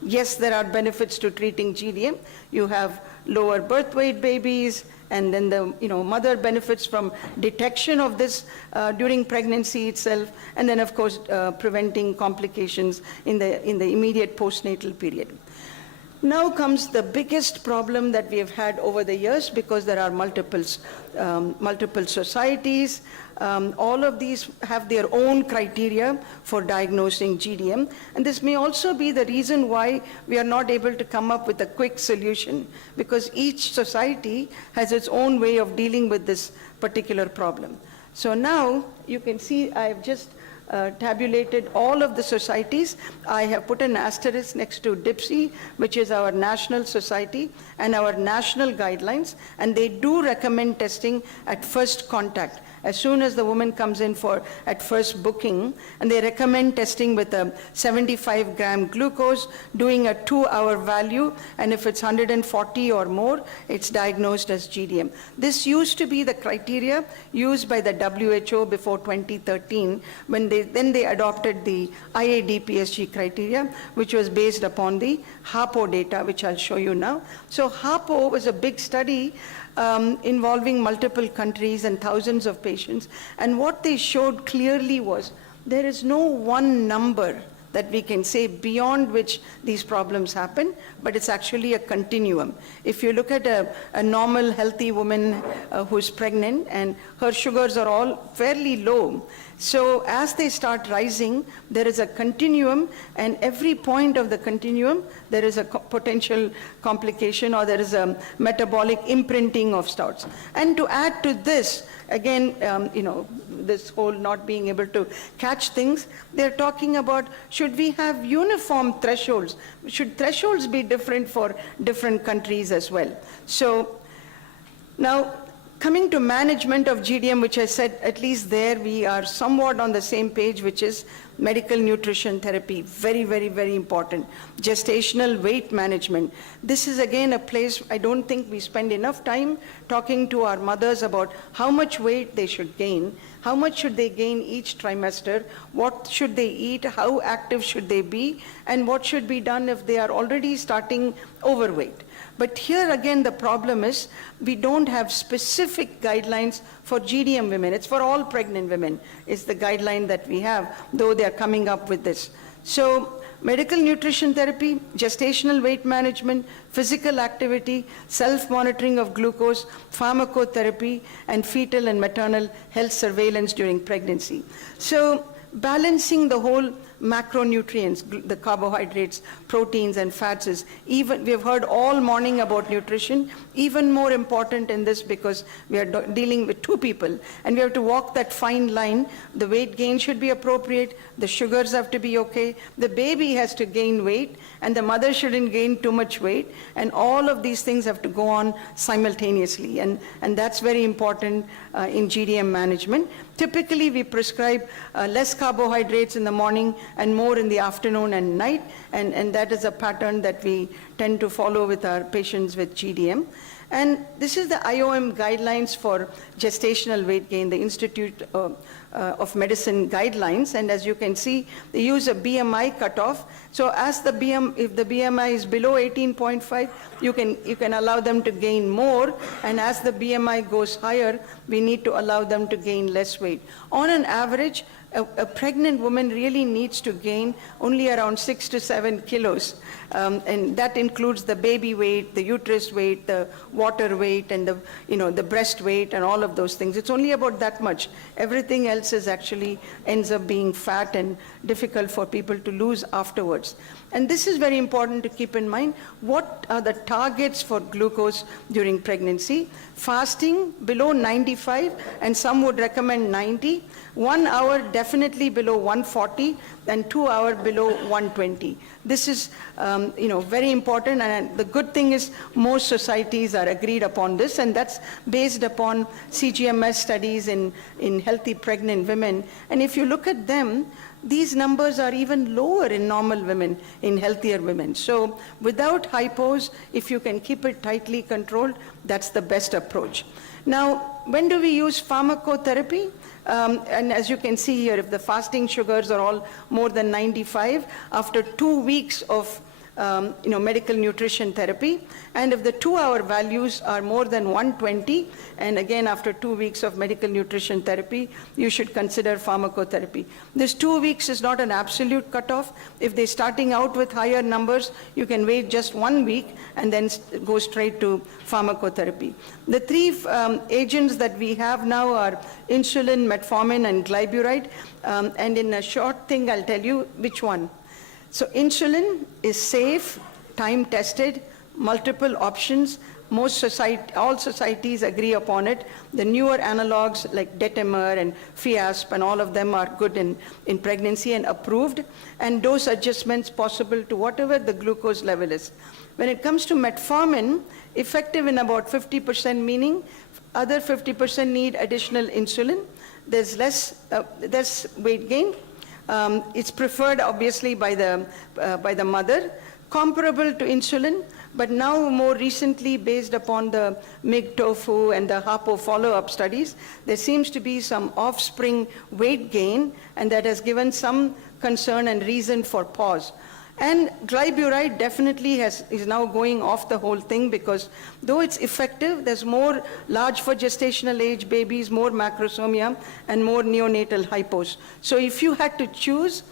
Yes, there are benefits to treating GDM. You have lower birth weight babies, and then the mother benefits from detection of this during pregnancy itself, and then of course preventing complications in the immediate postnatal period. Now comes the biggest problem that we have had over the years, because there are multiple societies. All of these have their own criteria for diagnosing GDM, and this may also be the reason why we are not able to come up with a quick solution, because each society has its own way of dealing with this particular problem. So now you can see I have just tabulated all of the societies. I have put an asterisk next to DIPSI, which is our national society, and our national guidelines, and they do recommend testing at first contact. As soon as the woman comes in at first booking, and they recommend testing with a 75-gram glucose, doing a 2-hour value, and if it's 140 or more, it's diagnosed as GDM. This used to be the criteria used by the WHO before 2013, when they adopted the IADPSG criteria, which was based upon the HAPO data, which I'll show you now. So HAPO was a big study involving multiple countries and thousands of patients, and what they showed clearly was there is no one number that we can say beyond which these problems happen, but it's actually a continuum. If you look at a normal healthy woman who's pregnant and her sugars are all fairly low, so as they start rising, there is a continuum, and every point of the continuum, there is a potential complication, or there is a metabolic imprinting of sorts. And to add to this, again, this whole not being able to catch things, they're talking about, should we have uniform thresholds? Should thresholds be different for different countries as well? So now, Coming to management of GDM, which I said, at least there we are somewhat on the same page, which is medical nutrition therapy, very, very, very important. Gestational weight management. This is again a place I don't think we spend enough time talking to our mothers about how much weight they should gain, how much should they gain each trimester, what should they eat, how active should they be, and what should be done if they are already starting overweight. But here again, the problem is we don't have specific guidelines for GDM women. It's for all pregnant women, is the guideline that we have, though they are coming up with this. So medical nutrition therapy, gestational weight management, physical activity, self-monitoring of glucose, pharmacotherapy, and fetal and maternal health surveillance during pregnancy. So balancing the whole macronutrients, the carbohydrates, proteins, and fats is even, we have heard all morning about nutrition, even more important in this because we are dealing with two people and we have to walk that fine line. The weight gain should be appropriate, the sugars have to be okay, the baby has to gain weight, and the mother shouldn't gain too much weight, and all of these things have to go on simultaneously, and that's very important in GDM management. Typically, we prescribe less carbohydrates in the morning and more in the afternoon and night, and that is a pattern that we tend to follow with our patients with GDM. And this is the IOM guidelines for gestational weight gain, the Institute of Medicine guidelines, and as you can see, they use a BMI cutoff. So as the if the BMI is below 18.5, you can allow them to gain more, and as the BMI goes higher, we need to allow them to gain less weight. On an average, a pregnant woman really needs to gain only around 6 to 7 kilos, and that includes the baby weight, the uterus weight, the water weight, and the breast weight, and all of those things. It's only about that much. Everything else is actually ends up being fat and difficult for people to lose afterwards. And this is very important to keep in mind. What are the targets for glucose during pregnancy? Fasting below 95, and some would recommend 90. 1 hour definitely below 140, and 2 hours below 120. This is very important, and the good thing is most societies are agreed upon this, and that's based upon CGMS studies in healthy pregnant women. And if you look at them, these numbers are even lower in normal women, in healthier women. So without hypos, if you can keep it tightly controlled, that's the best approach. Now, when do we use pharmacotherapy? And as you can see here, if the fasting sugars are all more than 95, after 2 weeks of medical nutrition therapy, and if the 2-hour values are more than 120, and again after 2 weeks of medical nutrition therapy, you should consider pharmacotherapy. This 2 weeks is not an absolute cutoff. If they're starting out with higher numbers, you can wait just 1 week and then go straight to pharmacotherapy. The three agents that we have now are insulin, metformin, and glyburide, and in a short thing I'll tell you which one. So insulin is safe, time-tested, multiple options. All societies agree upon it. The newer analogs like Detamir and Fiasp and all of them are good in pregnancy and approved, and dose adjustments possible to whatever the glucose level is. When it comes to metformin, effective in about 50%, meaning other 50% need additional insulin. There's less weight gain. It's preferred obviously by the mother, comparable to insulin, but now more recently based upon the MIG tofu and the HAPO follow-up studies, there seems to be some offspring weight gain, and that has given some concern and reason for pause. And glyburide definitely is now going off the whole thing, because though it's effective, there's more large for gestational age babies, more macrosomia, and more neonatal hypos. So if you had to choose,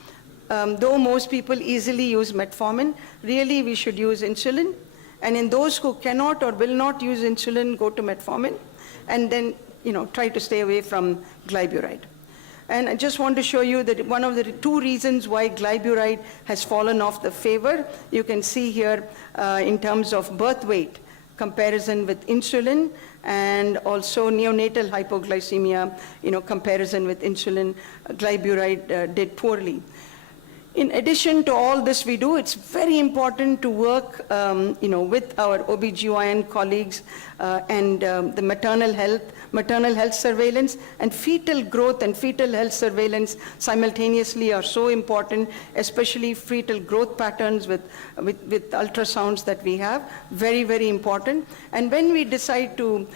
though most people easily use metformin, really we should use insulin. And in those who cannot or will not use insulin, go to metformin, and then try to stay away from glyburide. And I just want to show you that one of the 2 reasons why glyburide has fallen off the favor, you can see here in terms of birth weight comparison with insulin, and also neonatal hypoglycemia, comparison with insulin, glyburide did poorly. In addition to all this we do, it's very important to work with our OBGYN colleagues and the maternal health surveillance, and fetal growth and fetal health surveillance simultaneously are so important, especially fetal growth patterns with ultrasounds that we have, very, very important. And when we decide to,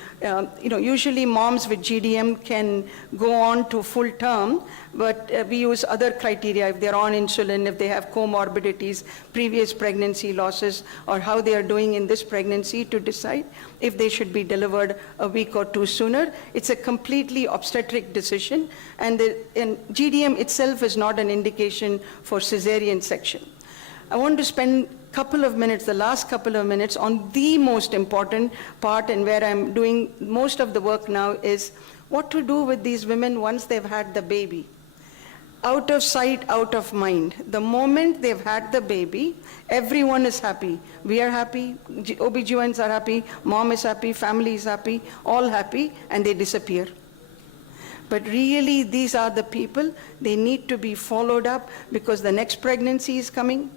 usually moms with GDM can go on to full term, but we use other criteria if they're on insulin, if they have comorbidities, previous pregnancy losses, or how they are doing in this pregnancy to decide if they should be delivered a week or two sooner. It's a completely obstetric decision, and GDM itself is not an indication for cesarean section. I want to spend the last couple of minutes on the most important part, and where I'm doing most of the work now, is what to do with these women once they've had the baby. Out of sight, out of mind. The moment they've had the baby, everyone is happy. We are happy, OBGYNs are happy, mom is happy, family is happy, all happy, and they disappear. But really, these are the people, they need to be followed up because the next pregnancy is coming,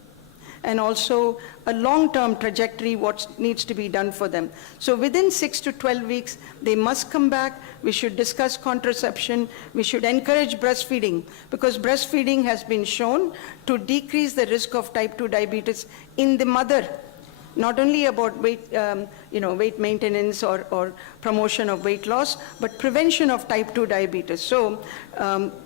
and also a long-term trajectory, what needs to be done for them. So within 6 to 12 weeks, they must come back. We should discuss contraception. We should encourage breastfeeding, because breastfeeding has been shown to decrease the risk of type 2 diabetes in the mother. Not only about weight maintenance or promotion of weight loss, but prevention of type 2 diabetes. So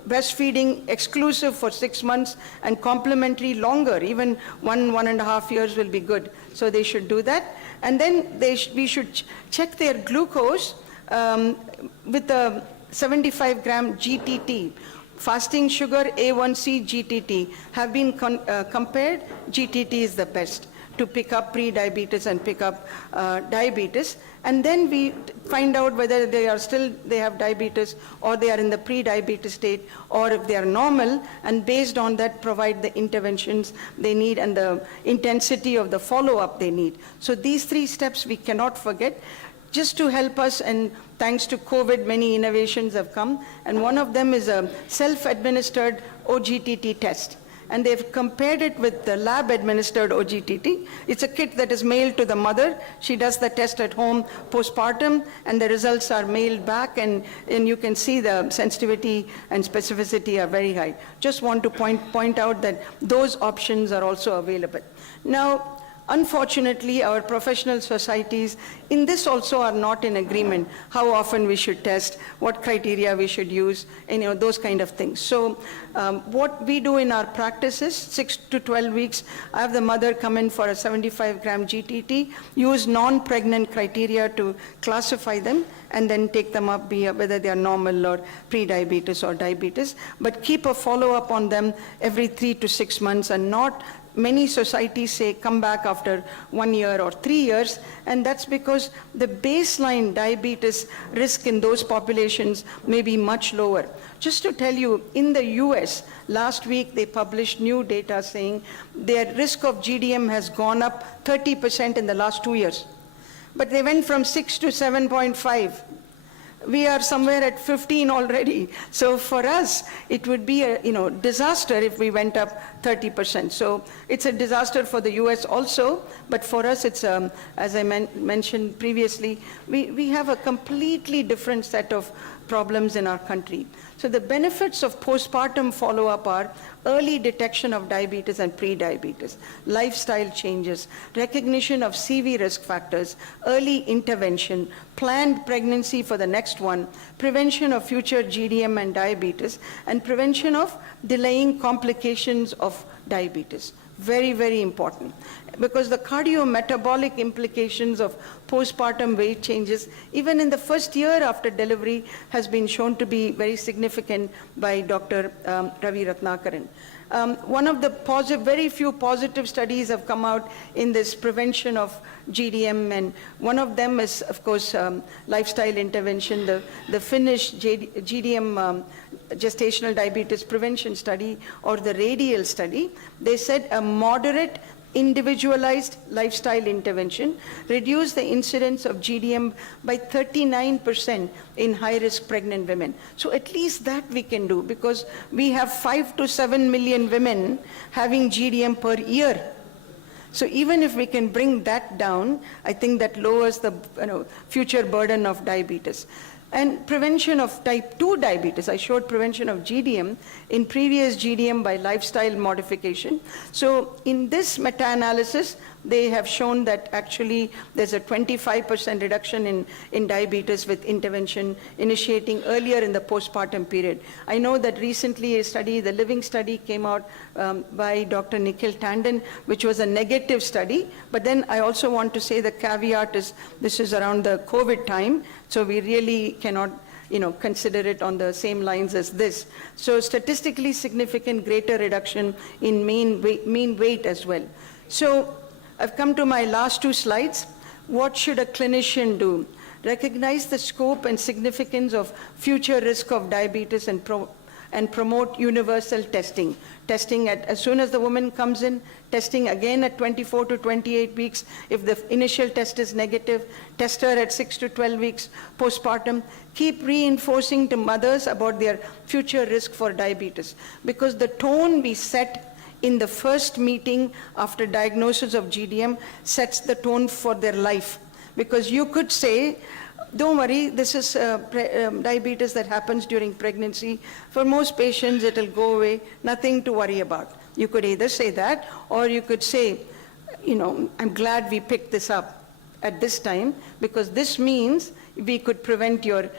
breastfeeding exclusive for 6 months and complementary longer, even 1.5 years will be good. So they should do that. And then we should check their glucose with a 75-gram GTT. Fasting sugar, A1C, GTT have been compared. GTT is the best to pick up pre-diabetes and pick up diabetes. And then we find out whether they have diabetes, or they are in the pre-diabetes state, or if they are normal, and based on that provide the interventions they need and the intensity of the follow-up they need. So these 3 steps we cannot forget, just to help us. And thanks to COVID, many innovations have come, and one of them is a self-administered OGTT test. And they've compared it with the lab-administered OGTT. It's a kit that is mailed to the mother. She does the test at home postpartum, and the results are mailed back, and you can see the sensitivity and specificity are very high. Just want to point out that those options are also available. Now, unfortunately, our professional societies in this also are not in agreement, how often we should test, what criteria we should use, and those kind of things. So what we do in our practice is 6 to 12 weeks, I have the mother come in for a 75-gram GTT, use non-pregnant criteria to classify them, and then take them up, whether they are normal or pre-diabetes or diabetes, but keep a follow-up on them every 3 to 6 months, and not many societies say come back after 1 year or 3 years, and that's because the baseline diabetes risk in those populations may be much lower. Just to tell you, in the US, last week they published new data saying their risk of GDM has gone up 30% in the last 2 years. But they went from 6 to 7.5. We are somewhere at 15 already. So for us, it would be a disaster if we went up 30%. So it's a disaster for the US also, but for us it's, as I mentioned previously, we have a completely different set of problems in our country. So the benefits of postpartum follow-up are early detection of diabetes and pre-diabetes, lifestyle changes, recognition of CV risk factors, early intervention, planned pregnancy for the next one, prevention of future GDM and diabetes, and prevention of delaying complications of diabetes. Very, very important. Because the cardiometabolic implications of postpartum weight changes, even in the first year after delivery, has been shown to be very significant by Dr. Ravi Ratnakaran. One of the very few positive studies have come out in this prevention of GDM, and one of them is, of course, lifestyle intervention. The Finnish GDM gestational diabetes prevention study, or the RADIAL study, they said a moderate individualized lifestyle intervention reduced the incidence of GDM by 39% in high-risk pregnant women. So at least that we can do, because we have 5 to 7 million women having GDM per year. So even if we can bring that down, I think that lowers the future burden of diabetes. And prevention of type 2 diabetes, I showed prevention of GDM in previous GDM by lifestyle modification. So in this meta-analysis, they have shown that actually there's a 25% reduction in diabetes with intervention initiating earlier in the postpartum period. I know that recently a study, the Living study, came out by Dr. Nikhil Tandon, which was a negative study. But then I also want to say the caveat is this is around the COVID time, so we really cannot consider it on the same lines as this. So statistically significant greater reduction in mean weight as well. So I've come to my last 2 slides. What should a clinician do? Recognize the scope and significance of future risk of diabetes and promote universal testing. Testing as soon as the woman comes in, testing again at 24 to 28 weeks. If the initial test is negative, test her at 6 to 12 weeks postpartum. Keep reinforcing to mothers about their future risk for diabetes, because the tone we set in the first meeting after diagnosis of GDM sets the tone for their life. Because you could say, don't worry, this is diabetes that happens during pregnancy. For most patients, it'll go away, nothing to worry about. You could either say that, or you could say, I'm glad we picked this up at this time, because this means we could prevent your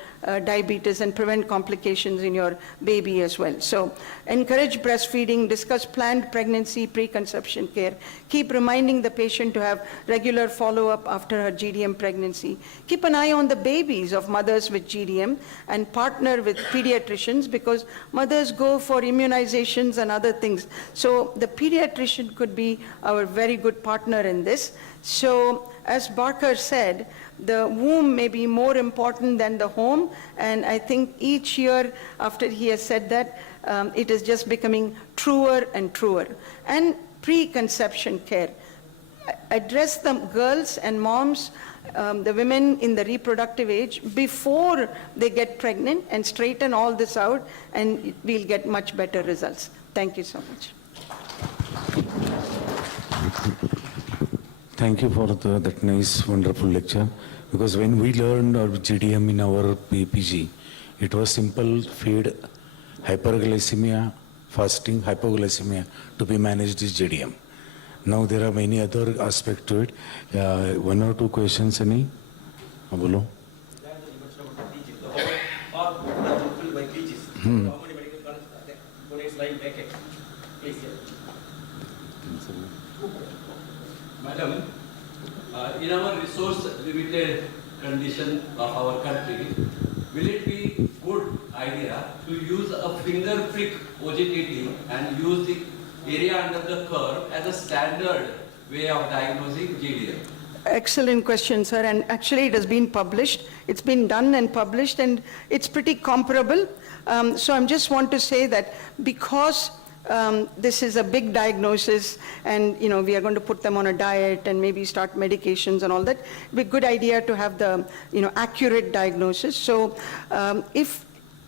diabetes and prevent complications in your baby as well. So encourage breastfeeding, discuss planned pregnancy, preconception care. Keep reminding the patient to have regular follow-up after her GDM pregnancy. Keep an eye on the babies of mothers with GDM and partner with pediatricians, because mothers go for immunizations and other things. So the pediatrician could be our very good partner in this. So as Barker said, the womb may be more important than the home, and I think each year after he has said that, it is just becoming truer and truer. And preconception care. Address the girls and moms, the women in the reproductive age before they get pregnant, and straighten all this out, and we'll get much better results. Thank you so much. Thank you for that nice, wonderful lecture. Because when we learned our GDM in our PG, it was simple: feed, hyperglycemia, fasting, hypoglycemia to be managed is GDM. Now there are many other aspects to it. 1 or 2 questions, any? Bolo. Madam, in our resource-limited condition of our country, will it be good idea to use a finger prick OGTT and use the area under the curve as a standard way of diagnosing GDM? Excellent question, sir, and actually it has been published. It's been done and published, and it's pretty comparable. So I just want to say that because this is a big diagnosis, and we are going to put them on a diet and maybe start medications and all that, it'd be a good idea to have the accurate diagnosis. So if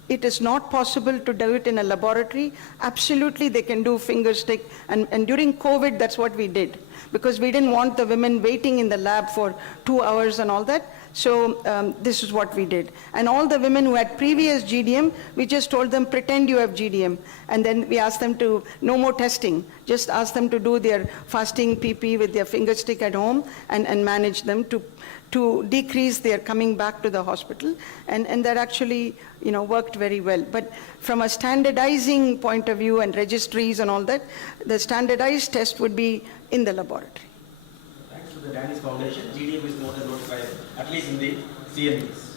it is not possible to do it in a laboratory, absolutely they can do finger stick, and during COVID that's what we did, because we didn't want the women waiting in the lab for 2 hours and all that. So this is what we did. And all the women who had previous GDM, we just told them, pretend you have GDM. And then we asked them to, no more testing, just ask them to do their fasting PP with their finger stick at home and manage them to decrease their coming back to the hospital. And that actually worked very well. But from a standardizing point of view and registries and all that, the standardized test would be in the laboratory. Thanks to the Danish Foundation, GDM is more than notified, at least in the CMEs.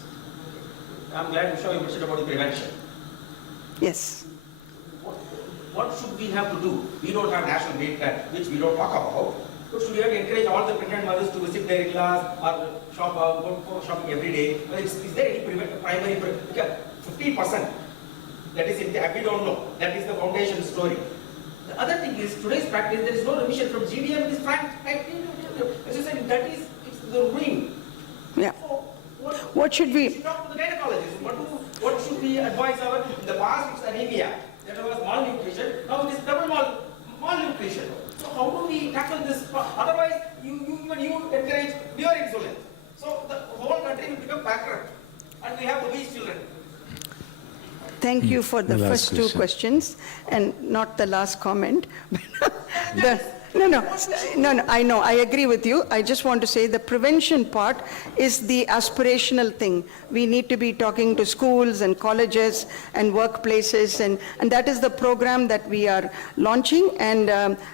I'm glad you mentioned about the prevention. Yes. What should we have to do? We don't have national weight plan, which we don't talk about. So should we have to encourage all the pregnant mothers to visit their in-laws or shop, go for shopping every day? Is there any primary, 15%? That is, we don't know. That is the foundation story. The other thing is, today's practice, there is no remission from GDM, it is frank, as you said, that is, it's the ruin. Yeah. So, What should we... talk to the gynecologist. What should we advise our, in the past it's anemia, that was malnutrition, now it is double malnutrition. So how do we tackle this? Otherwise, you encourage pure insulin. So the whole country will become bankrupt and we have obese children. Thank you for the The last first two questions, and not the last comment. No, I know, I agree with you. I just want to say the prevention part is the aspirational thing. We need to be talking to schools and colleges and workplaces, and that is the program that we are launching. And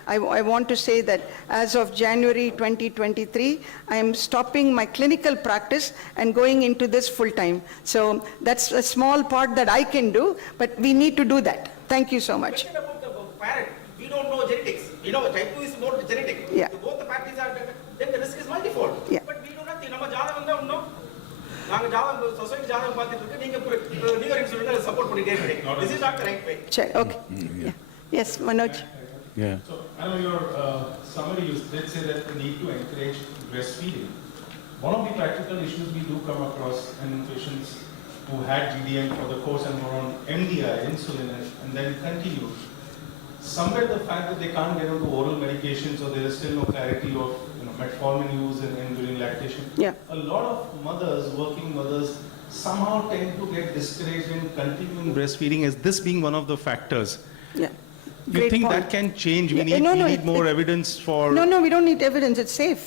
I want to say that as of January 2023, I am stopping my clinical practice and going into this full-time. So that's a small part that I can do, but we need to do that. Thank you so much. Question about the parent, we don't know genetics. You know, type 2 is more genetic. Yeah. So both the parties are, then the risk is multifold. Yeah. But we do nothing. நம்ம ஜாதகம் தான் இன்னும் நாங்க ஜாதகம் society ஜாதகம் பார்த்துட்டு இருக்கு நீங்க நியூ இன்சூரன்ஸ் சப்போர்ட் பண்ணிட்டே இருக்கீங்க. This is not the right way. Check. Okay. Yeah. Yes, Manoj. Yeah. So, I know your summary, you did say that we need to encourage breastfeeding. One of the practical issues we do come across in patients who had GDM for the course and were on MDI, insulin, and then continued. Somewhere the fact that they can't get onto oral medications or there is still no clarity of metformin use and during lactation. Yeah. A lot of mothers, working mothers, somehow tend to get discouraged in continuing breastfeeding as this being one of the factors. Yeah. You Great think point. that can change? We Yeah, need more evidence for... No, we don't need evidence. It's safe.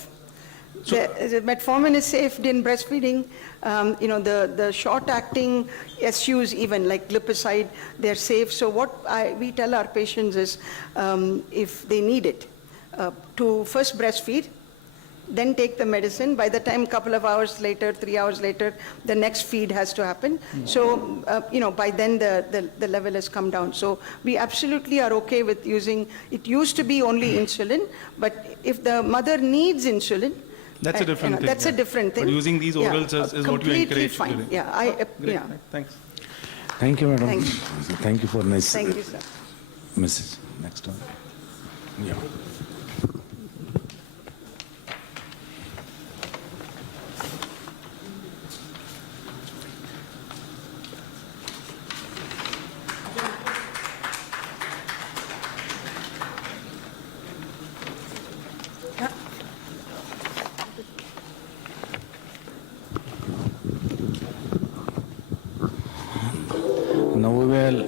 The metformin is safe in breastfeeding. The short-acting SUs even, like glipizide, they're safe. So what we tell our patients is, if they need it, to first breastfeed, then take the medicine. By the time couple of hours later, 3 hours later, the next feed has to happen. So, by then the level has come down. So we absolutely are okay with using, it used to be only insulin, but if the mother needs insulin, that's a different thing. That's a different thing. But using these orals is what you encourage. Fine. Yeah, Great. yeah. Thanks. Thank you, madam. Thank Thank you for nice Thank you, sir. message. Next one. Yeah. Now we will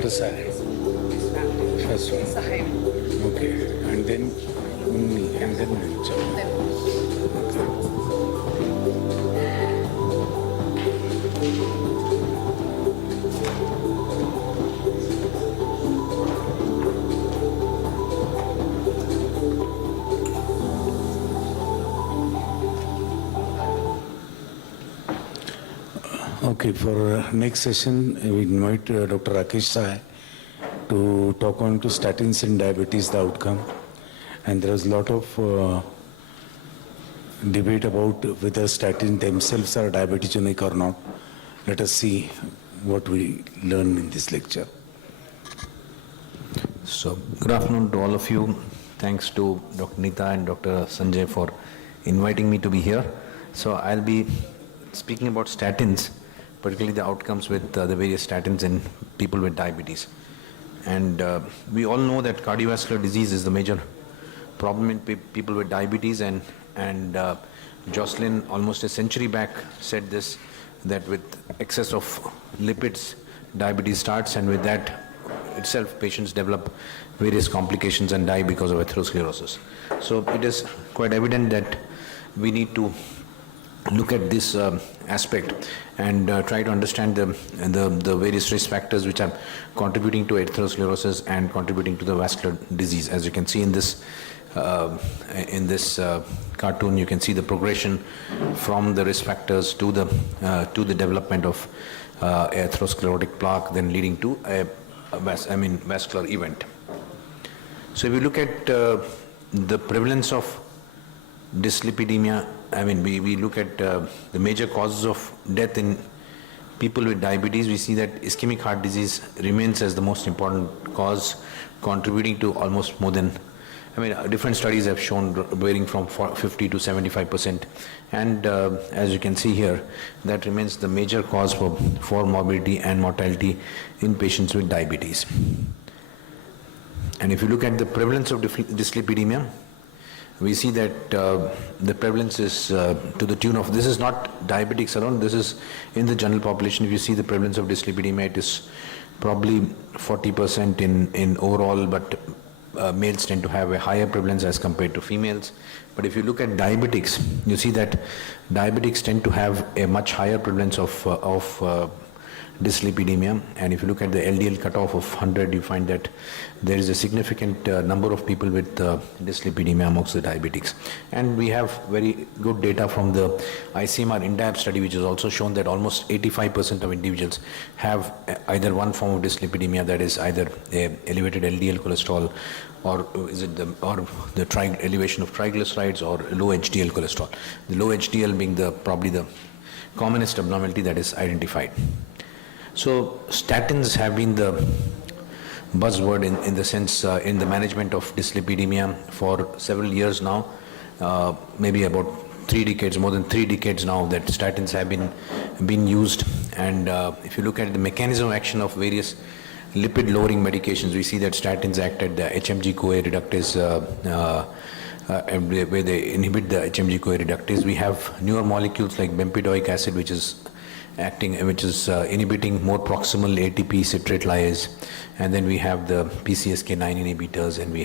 Dr. Sahib. First one. Sahib. Okay. And then Unni, and then Mancha. Okay, for next session, we invite Dr. Rakesh Sai to talk on to statins in diabetes, the outcome. And there was a lot of debate about whether statins themselves are diabetogenic or not. Let us see what we learn in this lecture. So, good afternoon to all of you. Thanks to Dr. Nita and Dr. Sanjay for inviting me to be here. So, I'll be speaking about statins, particularly the outcomes with the various statins in people with diabetes. And we all know that cardiovascular disease is the major problem in people with diabetes, and Jocelyn almost a century back said this, that with excess of lipids, diabetes starts, and with that itself patients develop various complications and die because of atherosclerosis. So it is quite evident that we need to look at this aspect and try to understand the various risk factors which are contributing to atherosclerosis and contributing to the vascular disease. As you can see in this cartoon, you can see the progression from the risk factors to the development of atherosclerotic plaque, then leading to a vascular event. So if you look at the prevalence of dyslipidemia, we look at the major causes of death in people with diabetes. We see that ischemic heart disease remains as the most important cause, contributing to almost more than, different studies have shown varying from 50 to 75%. And as you can see here, that remains the major cause for morbidity and mortality in patients with diabetes. And if you look at the prevalence of dyslipidemia, we see that the prevalence is to the tune of, this is not diabetics alone, this is in the general population. If you see the prevalence of dyslipidemia, it is probably 40% in overall, but males tend to have a higher prevalence as compared to females. But if you look at diabetics, you see that diabetics tend to have a much higher prevalence of dyslipidemia. And if you look at the LDL cutoff of 100, you find that there is a significant number of people with dyslipidemia amongst the diabetics. And we have very good data from the ICMR INDAB study, which has also shown that almost 85% of individuals have either one form of dyslipidemia, that is either elevated LDL cholesterol, or is it the elevation of triglycerides, or low HDL cholesterol. The low HDL being probably the commonest abnormality that is identified. So statins have been the buzzword in the sense in the management of dyslipidemia for several years now, maybe about 3 decades, more than 3 decades now, that statins have been used. And if you look at the mechanism of action of various lipid lowering medications, we see that statins act at the HMG-CoA reductase, where they inhibit the HMG-CoA reductase. We have newer molecules like bempedoic acid, which is inhibiting more proximal ATP citrate lyase, and then we have the PCSK9 inhibitors, and we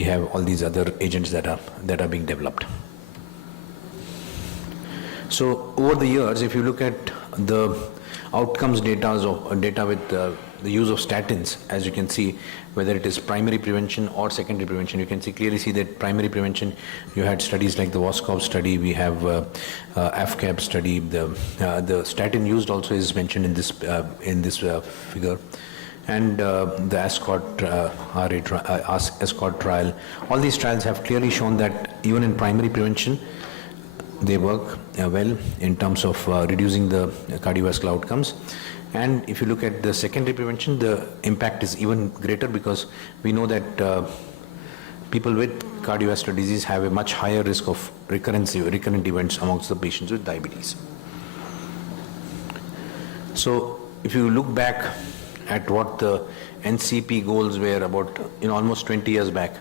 have all these other agents that are being developed. So over the years, if you look at the outcomes data with the use of statins, as you can see, whether it is primary prevention or secondary prevention, you can clearly see that primary prevention, you had studies like the Voskov study, we have AFCAB study, the statin used also is mentioned in this figure, and the ASCOT trial. All these trials have clearly shown that even in primary prevention, they work well in terms of reducing the cardiovascular outcomes. And if you look at the secondary prevention, the impact is even greater, because we know that people with cardiovascular disease have a much higher risk of recurrent events amongst the patients with diabetes. So if you look back at what the NCP goals were about almost 20 years back,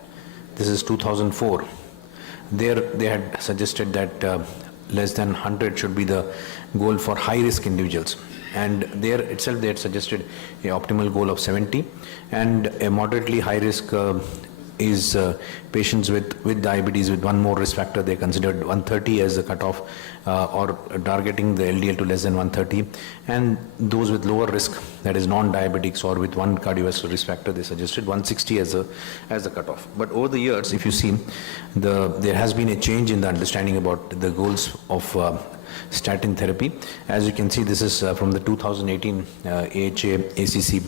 this is 2004, there they had suggested that less than 100 should be the goal for high-risk individuals. And there itself they had suggested an optimal goal of 70, and a moderately high risk is patients with diabetes with one more risk factor. They considered 130 as the cutoff, or targeting the LDL to less than 130, and those with lower risk, that is non-diabetics or with one cardiovascular risk factor, they suggested 160 as the cutoff. But over the years, if you see, there has been a change in the understanding about the goals of statin therapy. As you can see, this is from the 2018 AHA-ACC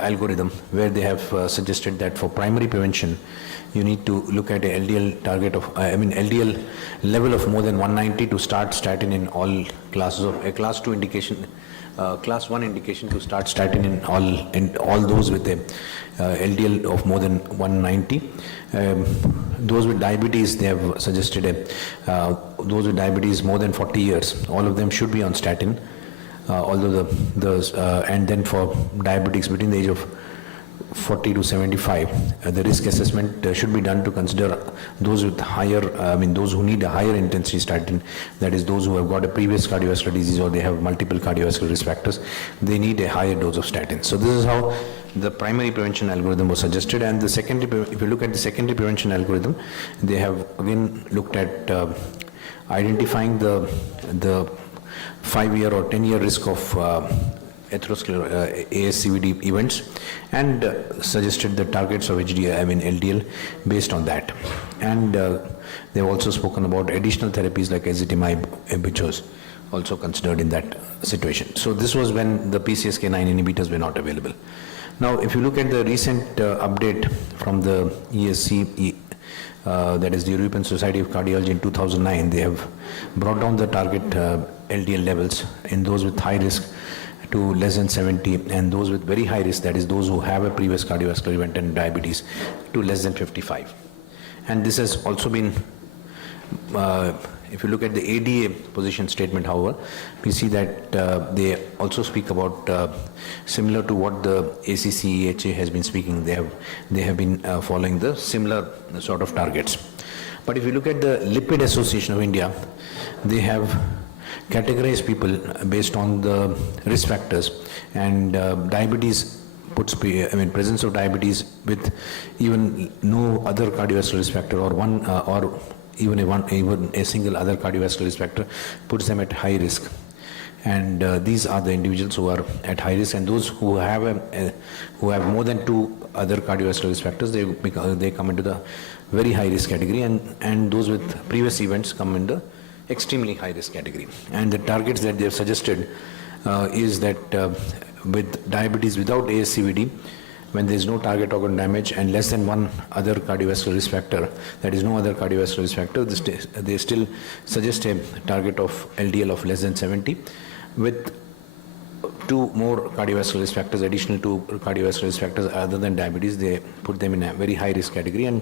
algorithm, where they have suggested that for primary prevention, you need to look at a LDL target of, LDL level of more than 190 to start statin in all classes of a class 2 indication, class 1 indication to start statin in all those with a LDL of more than 190. Those with diabetes, they have suggested those with diabetes more than 40 years, all of them should be on statin. Although and then for diabetics between the age of 40 to 75, the risk assessment should be done to consider those with higher, those who need a higher intensity statin, that is those who have got a previous cardiovascular disease or they have multiple cardiovascular risk factors, they need a higher dose of statin. So this is how the primary prevention algorithm was suggested. And the secondary, if you look at the secondary prevention algorithm, they have again looked at identifying the 5-year or 10-year risk of ASCVD events, and suggested the targets of LDL based on that. And they've also spoken about additional therapies like ezetimibe, which was also considered in that situation. So this was when the PCSK9 inhibitors were not available. Now, if you look at the recent update from the ESC, that is the European Society of Cardiology in 2009, they have brought down the target LDL levels in those with high risk to less than 70, and those with very high risk, that is those who have a previous cardiovascular event and diabetes, to less than 55. And this has also been, if you look at the ADA position statement, however, we see that they also speak about similar to what the ACC-EHA has been speaking. They have been following the similar sort of targets. But if you look at the Lipid Association of India, they have categorize people based on the risk factors, and diabetes puts, presence of diabetes with even no other cardiovascular risk factor or one or even a single other cardiovascular risk factor puts them at high risk. And these are the individuals who are at high risk, and those who have more than 2 other cardiovascular risk factors, they come into the very high risk category, and those with previous events come in the extremely high risk category. And the targets that they have suggested is that with diabetes without ASCVD, when there is no target organ damage and less than 1 other cardiovascular risk factor, that is no other cardiovascular risk factor, they still suggest a target of LDL of less than 70, with 2 more cardiovascular risk factors, additional 2 cardiovascular risk factors other than diabetes, they put them in a very high risk category and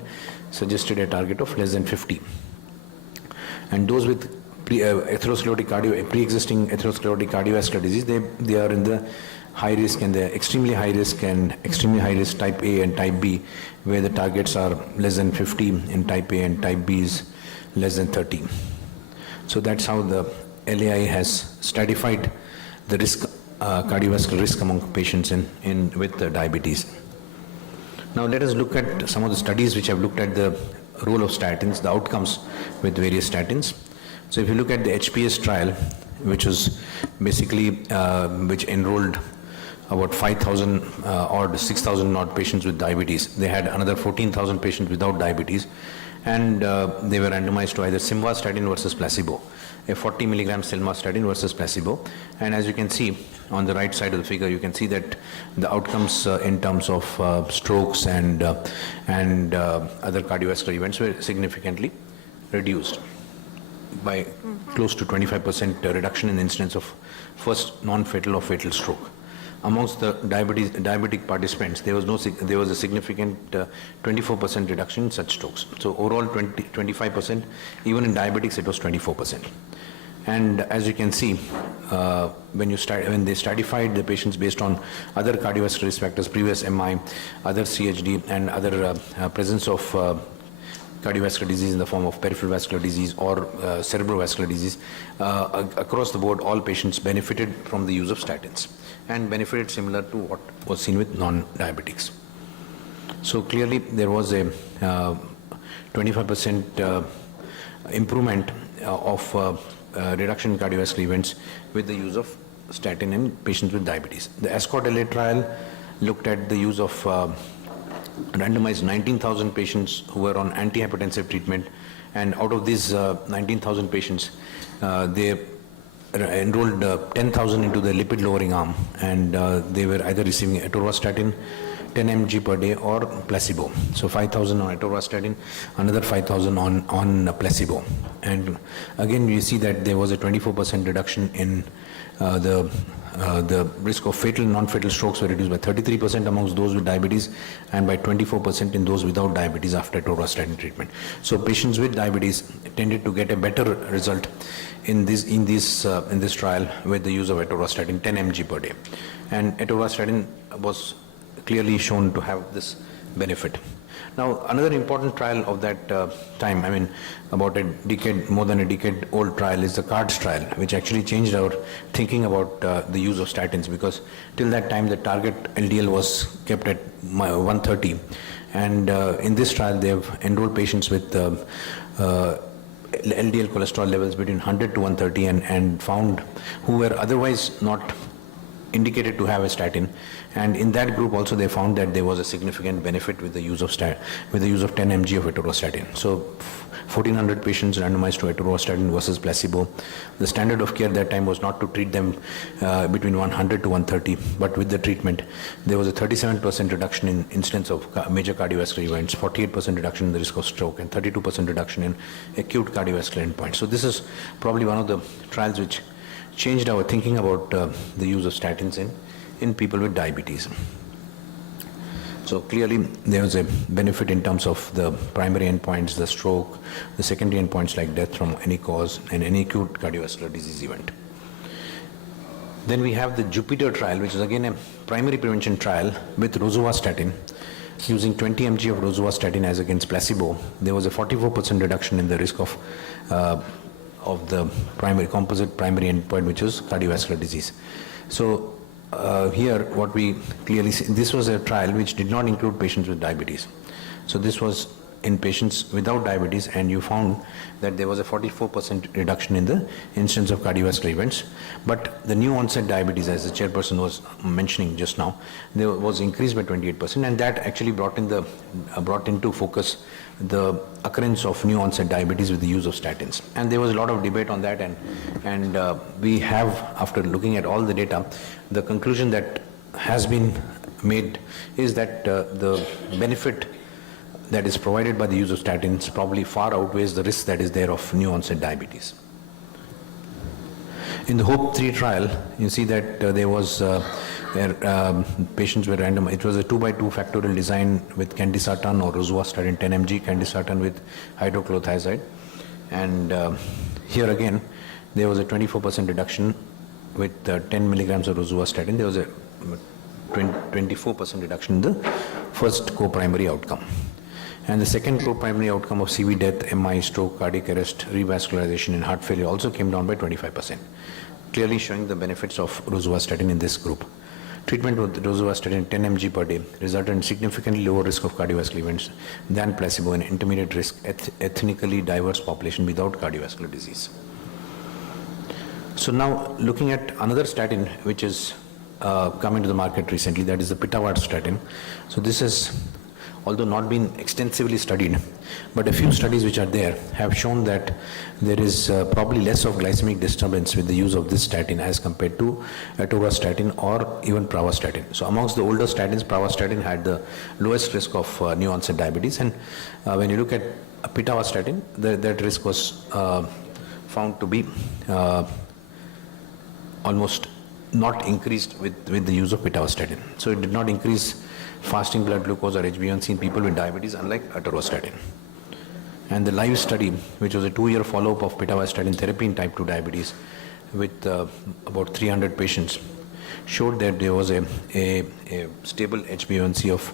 suggested a target of less than 50. And those with pre-existing atherosclerotic cardiovascular disease, they are in the high risk and the extremely high risk and extremely high risk type A and type B, where the targets are less than 50 in type A and type B is less than 30. So that's how the LAI has stratified the risk, cardiovascular risk among patients with diabetes. Now let us look at some of the studies which have looked at the role of statins, the outcomes with various statins. So if you look at the HPS trial, which was basically, which enrolled about 5,000 or 6,000 odd patients with diabetes. They had another 14,000 patients without diabetes, and they were randomized to either simvastatin versus placebo, a 40 milligram simvastatin versus placebo. And as you can see on the right side of the figure, you can see that the outcomes in terms of strokes and other cardiovascular events were significantly reduced by close to 25% reduction in the incidence of first non-fatal or fatal stroke. Amongst the diabetic participants, there was a significant 24% reduction in such strokes. So overall 25%, even in diabetics it was 24%. And as you can see, when they stratified the patients based on other cardiovascular risk factors, previous MI, other CHD, and other presence of cardiovascular disease in the form of peripheral vascular disease or cerebrovascular disease, across the board, all patients benefited from the use of statins and benefited similar to what was seen with non-diabetics. So clearly there was a 25% improvement of reduction in cardiovascular events with the use of statin in patients with diabetes. The ASCOT-LA trial looked at the use of randomized 19,000 patients who were on antihypertensive treatment, and out of these 19,000 patients, they enrolled 10,000 into the lipid lowering arm, and they were either receiving atorvastatin 10 mg per day or placebo. So 5,000 on atorvastatin, another 5,000 on placebo. And again, you see that there was a 24% reduction in the risk of fatal and non-fatal strokes were reduced by 33% amongst those with diabetes and by 24% in those without diabetes after atorvastatin treatment. So patients with diabetes tended to get a better result in this trial with the use of atorvastatin 10 mg per day. And atorvastatin was clearly shown to have this benefit. Now, another important trial of that time, I mean, about a decade, more than a decade old trial, is the CARDS trial, which actually changed our thinking about the use of statins, because till that time the target LDL was kept at 130. And in this trial, they have enrolled patients with LDL cholesterol levels between 100 to 130 and found who were otherwise not indicated to have a statin, and in that group also they found that there was a significant benefit with the use of 10 mg of atorvastatin. So 1400 patients randomized to atorvastatin versus placebo. The standard of care that time was not to treat them between 100 to 130, but with the treatment there was a 37% reduction in incidence of major cardiovascular events, 48% reduction in the risk of stroke, and 32% reduction in acute cardiovascular endpoints. So this is probably one of the trials which changed our thinking about the use of statins in people with diabetes. So clearly there was a benefit in terms of the primary endpoints, the stroke, the secondary endpoints like death from any cause and any acute cardiovascular disease event. Then we have the Jupiter trial, which is again a primary prevention trial with rosuvastatin. Using 20 mg of rosuvastatin as against placebo, there was a 44% reduction in the risk of the composite primary endpoint, which is cardiovascular disease. So here what we clearly see, this was a trial which did not include patients with diabetes. So this was in patients without diabetes, and you found that there was a 44% reduction in the incidence of cardiovascular events. But the new onset diabetes, as the chairperson was mentioning just now, there was increased by 28%, and that actually brought into focus the occurrence of new onset diabetes with the use of statins. And there was a lot of debate on that, and we have, after looking at all the data, the conclusion that has been made is that the benefit that is provided by the use of statins probably far outweighs the risk that is there of new onset diabetes. In the HOPE-3 trial, you see that there was patients were randomized. It was a 2x2 factorial design with candesartan or rosuvastatin 10 mg, candesartan with hydrochlorothiazide. And here again, there was a 24% reduction with 10 milligrams of rosuvastatin. There was a 24% reduction in the first co-primary outcome. And the second co-primary outcome of CV death, MI, stroke, cardiac arrest, revascularization and heart failure also came down by 25%, clearly showing the benefits of rosuvastatin in this group. Treatment with rosuvastatin 10 mg per day resulted in significantly lower risk of cardiovascular events than placebo in intermediate risk ethnically diverse population without cardiovascular disease. So now looking at another statin which is coming to the market recently, that is the pitavastatin. So this is, although not been extensively studied, but a few studies which are there have shown that there is probably less of glycemic disturbance with the use of this statin as compared to atorvastatin or even pravastatin. So amongst the older statins, pravastatin had the lowest risk of new onset diabetes, and when you look at pitavastatin, that risk was found to be almost not increased with the use of pitavastatin. So it did not increase fasting blood glucose or HbA1c in people with diabetes, unlike atorvastatin. And the live study, which was a 2-year follow-up of pitavastatin therapy in type 2 diabetes with about 300 patients, showed that there was a stable HbA1c of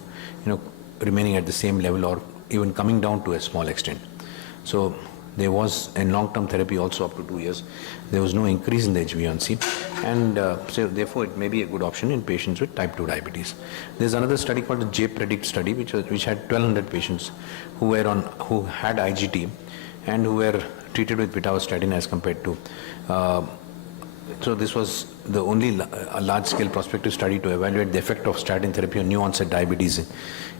remaining at the same level or even coming down to a small extent. So there was in long-term therapy also up to 2 years, there was no increase in the HbA1c, and so therefore it may be a good option in patients with type 2 diabetes. There's another study called the J-Predict study, which had 1,200 patients who had IGT and who were treated with pitavastatin as compared to. So this was the only large-scale prospective study to evaluate the effect of statin therapy on new onset diabetes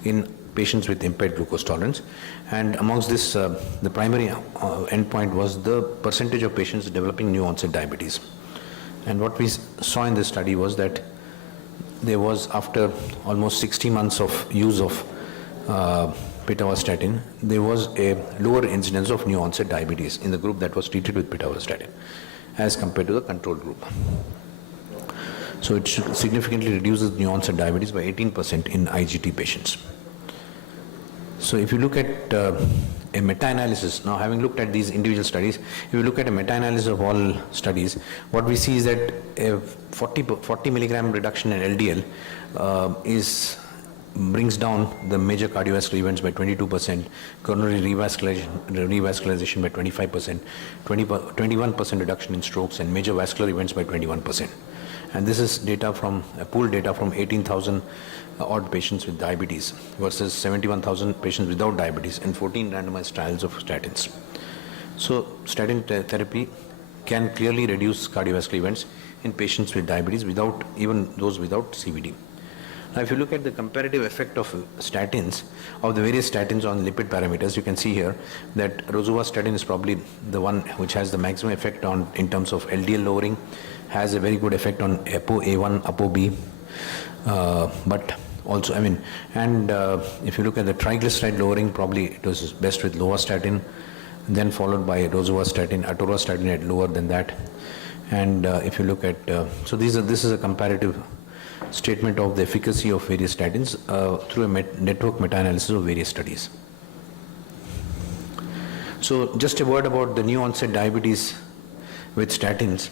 in patients with impaired glucose tolerance. And amongst this, the primary endpoint was the percentage of patients developing new onset diabetes. And what we saw in this study was that there was, after almost 60 months of use of pitavastatin, there was a lower incidence of new onset diabetes in the group that was treated with pitavastatin as compared to the control group. So it significantly reduces new onset diabetes by 18% in IGT patients. So if you look at a meta-analysis, now having looked at these individual studies, if you look at a meta-analysis of all studies, what we see is that a 40 milligram reduction in LDL brings down the major cardiovascular events by 22%, coronary revascularization by 25%, 21% reduction in strokes, and major vascular events by 21%. And this is data from pooled data from 18,000 odd patients with diabetes versus 71,000 patients without diabetes and 14 randomized trials of statins. So statin therapy can clearly reduce cardiovascular events in patients with diabetes without even those without CVD. Now, if you look at the comparative effect of statins, of the various statins on lipid parameters, you can see here that rosuvastatin is probably the one which has the maximum effect on in terms of LDL lowering, has a very good effect on ApoA1, ApoB, but also, if you look at the triglyceride lowering, probably it was best with lovastatin, then followed by rosuvastatin, atorvastatin at lower than that. And if you look at, so this is a comparative statement of the efficacy of various statins through a network meta-analysis of various studies. So just a word about the new onset diabetes with statins.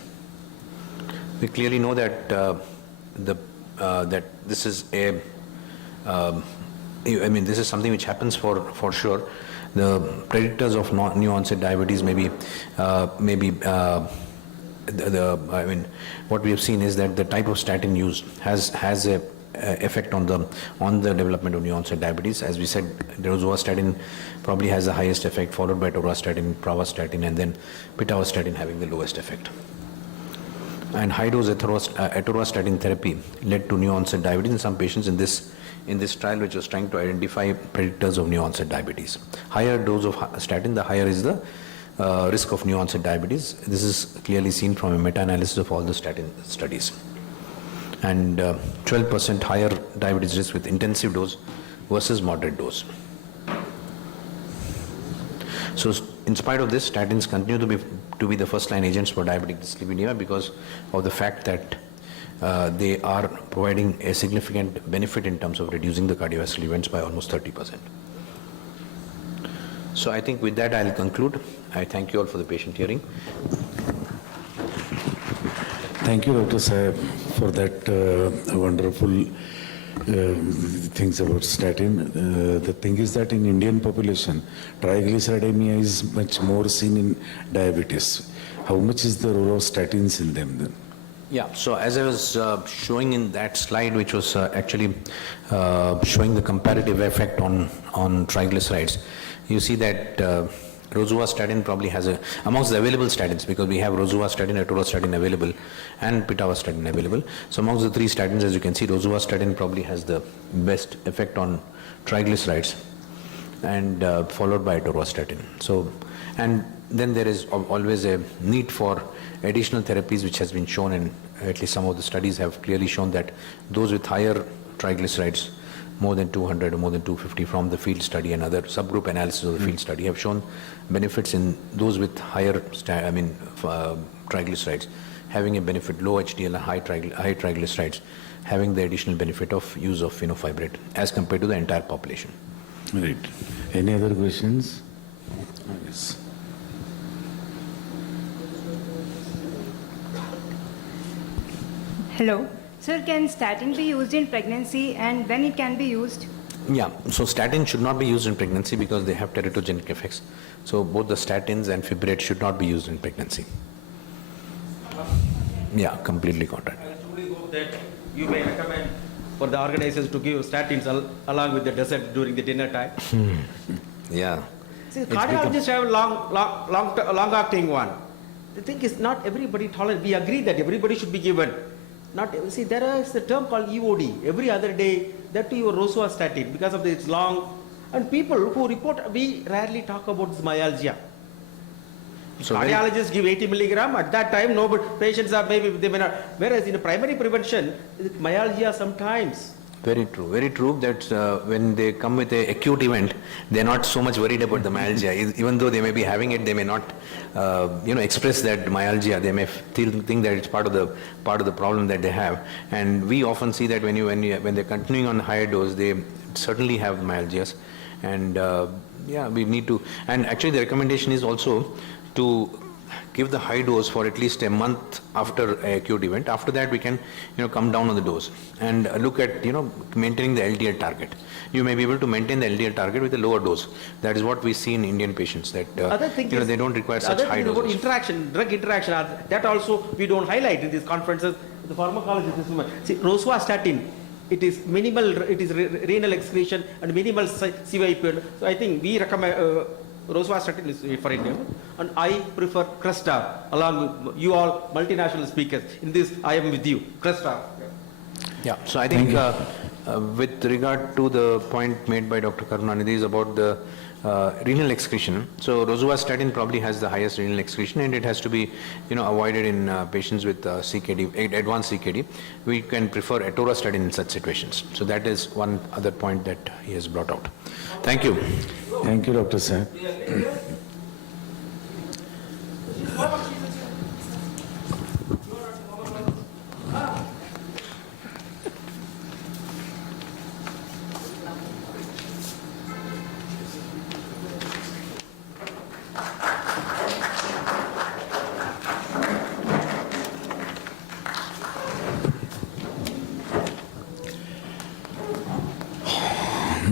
We clearly know that that this is a this is something which happens for sure. The predictors of new onset diabetes what we have seen is that the type of statin used has a effect on the development of new onset diabetes. As we said, rosuvastatin probably has the highest effect, followed by atorvastatin, pravastatin, and then pitavastatin having the lowest effect. And high dose atorvastatin therapy led to new onset diabetes in some patients in this trial, which was trying to identify predictors of new onset diabetes. Higher dose of statin, the higher is the risk of new onset diabetes. This is clearly seen from a meta-analysis of all the statin studies. And 12% higher diabetes risk with intensive dose versus moderate dose. So in spite of this, statins continue to be the first-line agents for diabetic dyslipidemia because of the fact that they are providing a significant benefit in terms of reducing the cardiovascular events by almost 30%. So I think with that I'll conclude. I thank you all for the patient hearing. Thank you, Dr. Saab, for that wonderful things about statin. The thing is that in Indian population, triglyceridemia is much more seen in diabetes. How much is the role of statins in them then? Yeah, so as I was showing in that slide, which was actually showing the comparative effect on triglycerides, you see that rosuvastatin probably has amongst the available statins, because we have rosuvastatin, atorvastatin available and pitavastatin available. So amongst the three statins, as you can see, rosuvastatin probably has the best effect on triglycerides, and followed by atorvastatin. So, and then there is always a need for additional therapies, which has been shown, and at least some of the studies have clearly shown that those with higher triglycerides, more than 200 or more than 250 from the field study and other subgroup analysis of the field study, have shown benefits in those with higher triglycerides, having a benefit, low HDL and high triglycerides, having the additional benefit of use of fenofibrate as compared to the entire population. Right. Any other questions? Yes. Hello. Sir, can statin be used in pregnancy, and when it can be used? Yeah, so statin should not be used in pregnancy because they have teratogenic effects. So both the statins and fibrate should not be used in pregnancy. Yeah, completely contrary. I truly hope that you may recommend for the organizers to give statins along with the dessert during the dinner time. Yeah. See, cardiologists have long-acting one. The thing is, not everybody tolerant. We agree that everybody should be given. See, there is a term called EOD, every other day, that too your rosuvastatin, because of its long, and people who report, we rarely talk about this myalgia. So cardiologists give 80 milligram, at that time, nobody, patients are maybe, they may not, whereas in a primary prevention, myalgia sometimes. Very true that when they come with an acute event, they're not so much worried about the myalgia. Even though they may be having it, they may not express that myalgia. They may think that it's part of the problem that they have. And we often see that when they're continuing on higher dose, they certainly have myalgias. And yeah, we need to, and actually the recommendation is also to give the high dose for at least a month after an acute event. After that, we can, come down on the dose and look at, maintaining the LDL target. You may be able to maintain the LDL target with a lower dose. That is what we see in Indian patients, that they don't require such high doses. Other thing about drug interaction, that also we don't highlight in these conferences. The pharmacology, see, rosuvastatin, it is minimal, it is renal excretion and minimal CYP. So I think we recommend, rosuvastatin is for India, and I prefer Crestar, along with you all multinational speakers. In this, I am with you. Crestar. Yeah, so I think with regard to the point made by Dr. Karunanidhi is about the renal excretion. So rosuvastatin probably has the highest renal excretion, and it has to be, avoided in patients with CKD, advanced CKD. We can prefer atorvastatin in such situations. So that is one other point that he has brought out. Thank you. Thank you, Dr. Saab.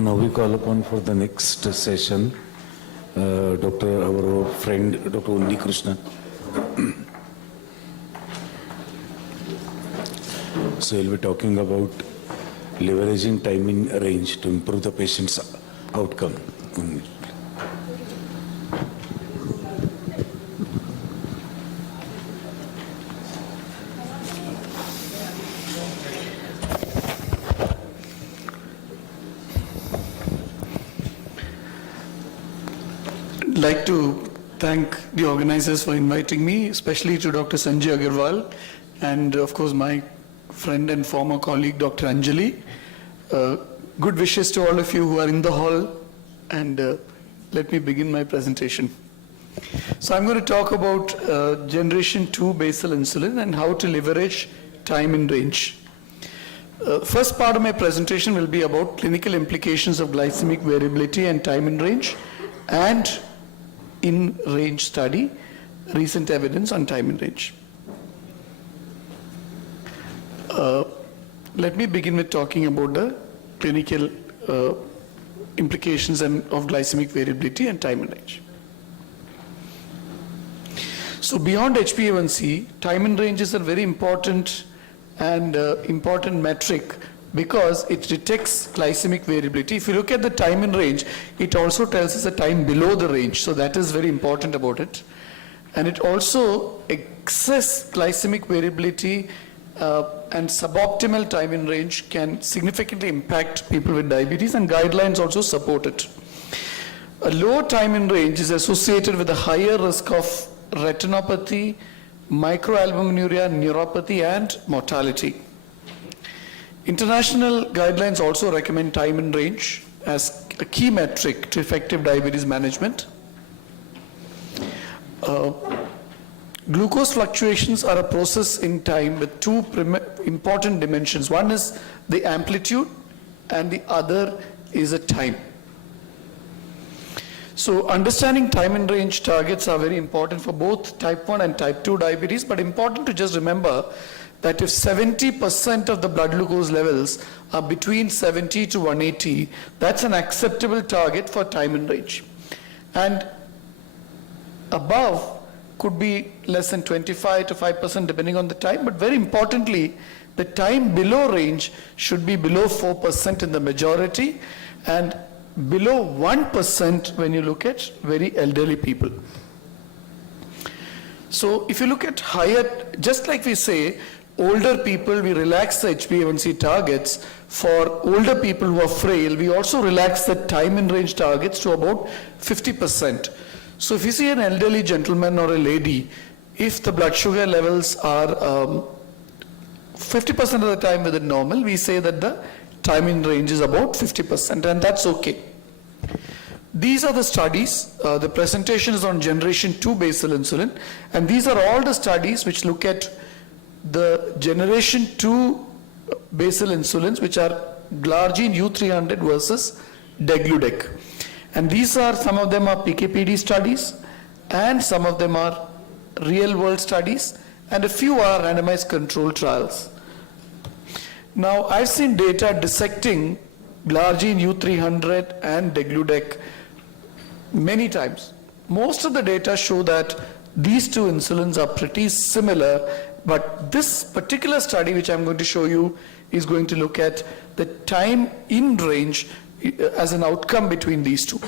Now we call upon for the next session, our friend, Dr. Undi Krishna. So he'll be talking about leveraging time in range to improve the patient's outcome. I'd like to thank the organizers for inviting me, especially to Dr. Sanjay Agarwal and of course my friend and former colleague Dr. Anjali. Good wishes to all of you who are in the hall, and let me begin my presentation. So I'm going to talk about generation 2 basal insulin and how to leverage time in range. First part of my presentation will be about clinical implications of glycemic variability and time in range, and in range study, recent evidence on time in range. Let me begin with talking about the clinical implications of glycemic variability and time in range. So beyond HbA1c, time in range is a very important and important metric because it detects glycemic variability. If you look at the time in range, it also tells us the time below the range, so that is very important about it. And it also, excess glycemic variability and suboptimal time in range can significantly impact people with diabetes, and guidelines also support it. A low time in range is associated with a higher risk of retinopathy, microalbuminuria, neuropathy, and mortality. International guidelines also recommend time in range as a key metric to effective diabetes management. Glucose fluctuations are a process in time with two important dimensions. One is the amplitude and the other is a time. So understanding time in range targets are very important for both type 1 and type 2 diabetes, but important to just remember that if 70% of the blood glucose levels are between 70 to 180, that's an acceptable target for time in range. And above could be less than 25 to 5% depending on the time, but very importantly, the time below range should be below 4% in the majority and below 1% when you look at very elderly people. So if you look at higher, just like we say, older people, we relax the HbA1c targets. For older people who are frail, we also relax the time in range targets to about 50%. So if you see an elderly gentleman or a lady, if the blood sugar levels are 50% of the time within normal, we say that the time in range is about 50%, and that's okay. These are the studies. The presentation is on generation 2 basal insulin, and these are all the studies which look at the generation 2 basal insulins, which are glargine U300 versus degludec. And these are, some of them are PKPD studies, and some of them are real world studies, and a few are randomized control trials. Now, I've seen data dissecting glargine U300 and degludec many times. Most of the data show that these two insulins are pretty similar, but this particular study, which I'm going to show you, is going to look at the time in range as an outcome between these two.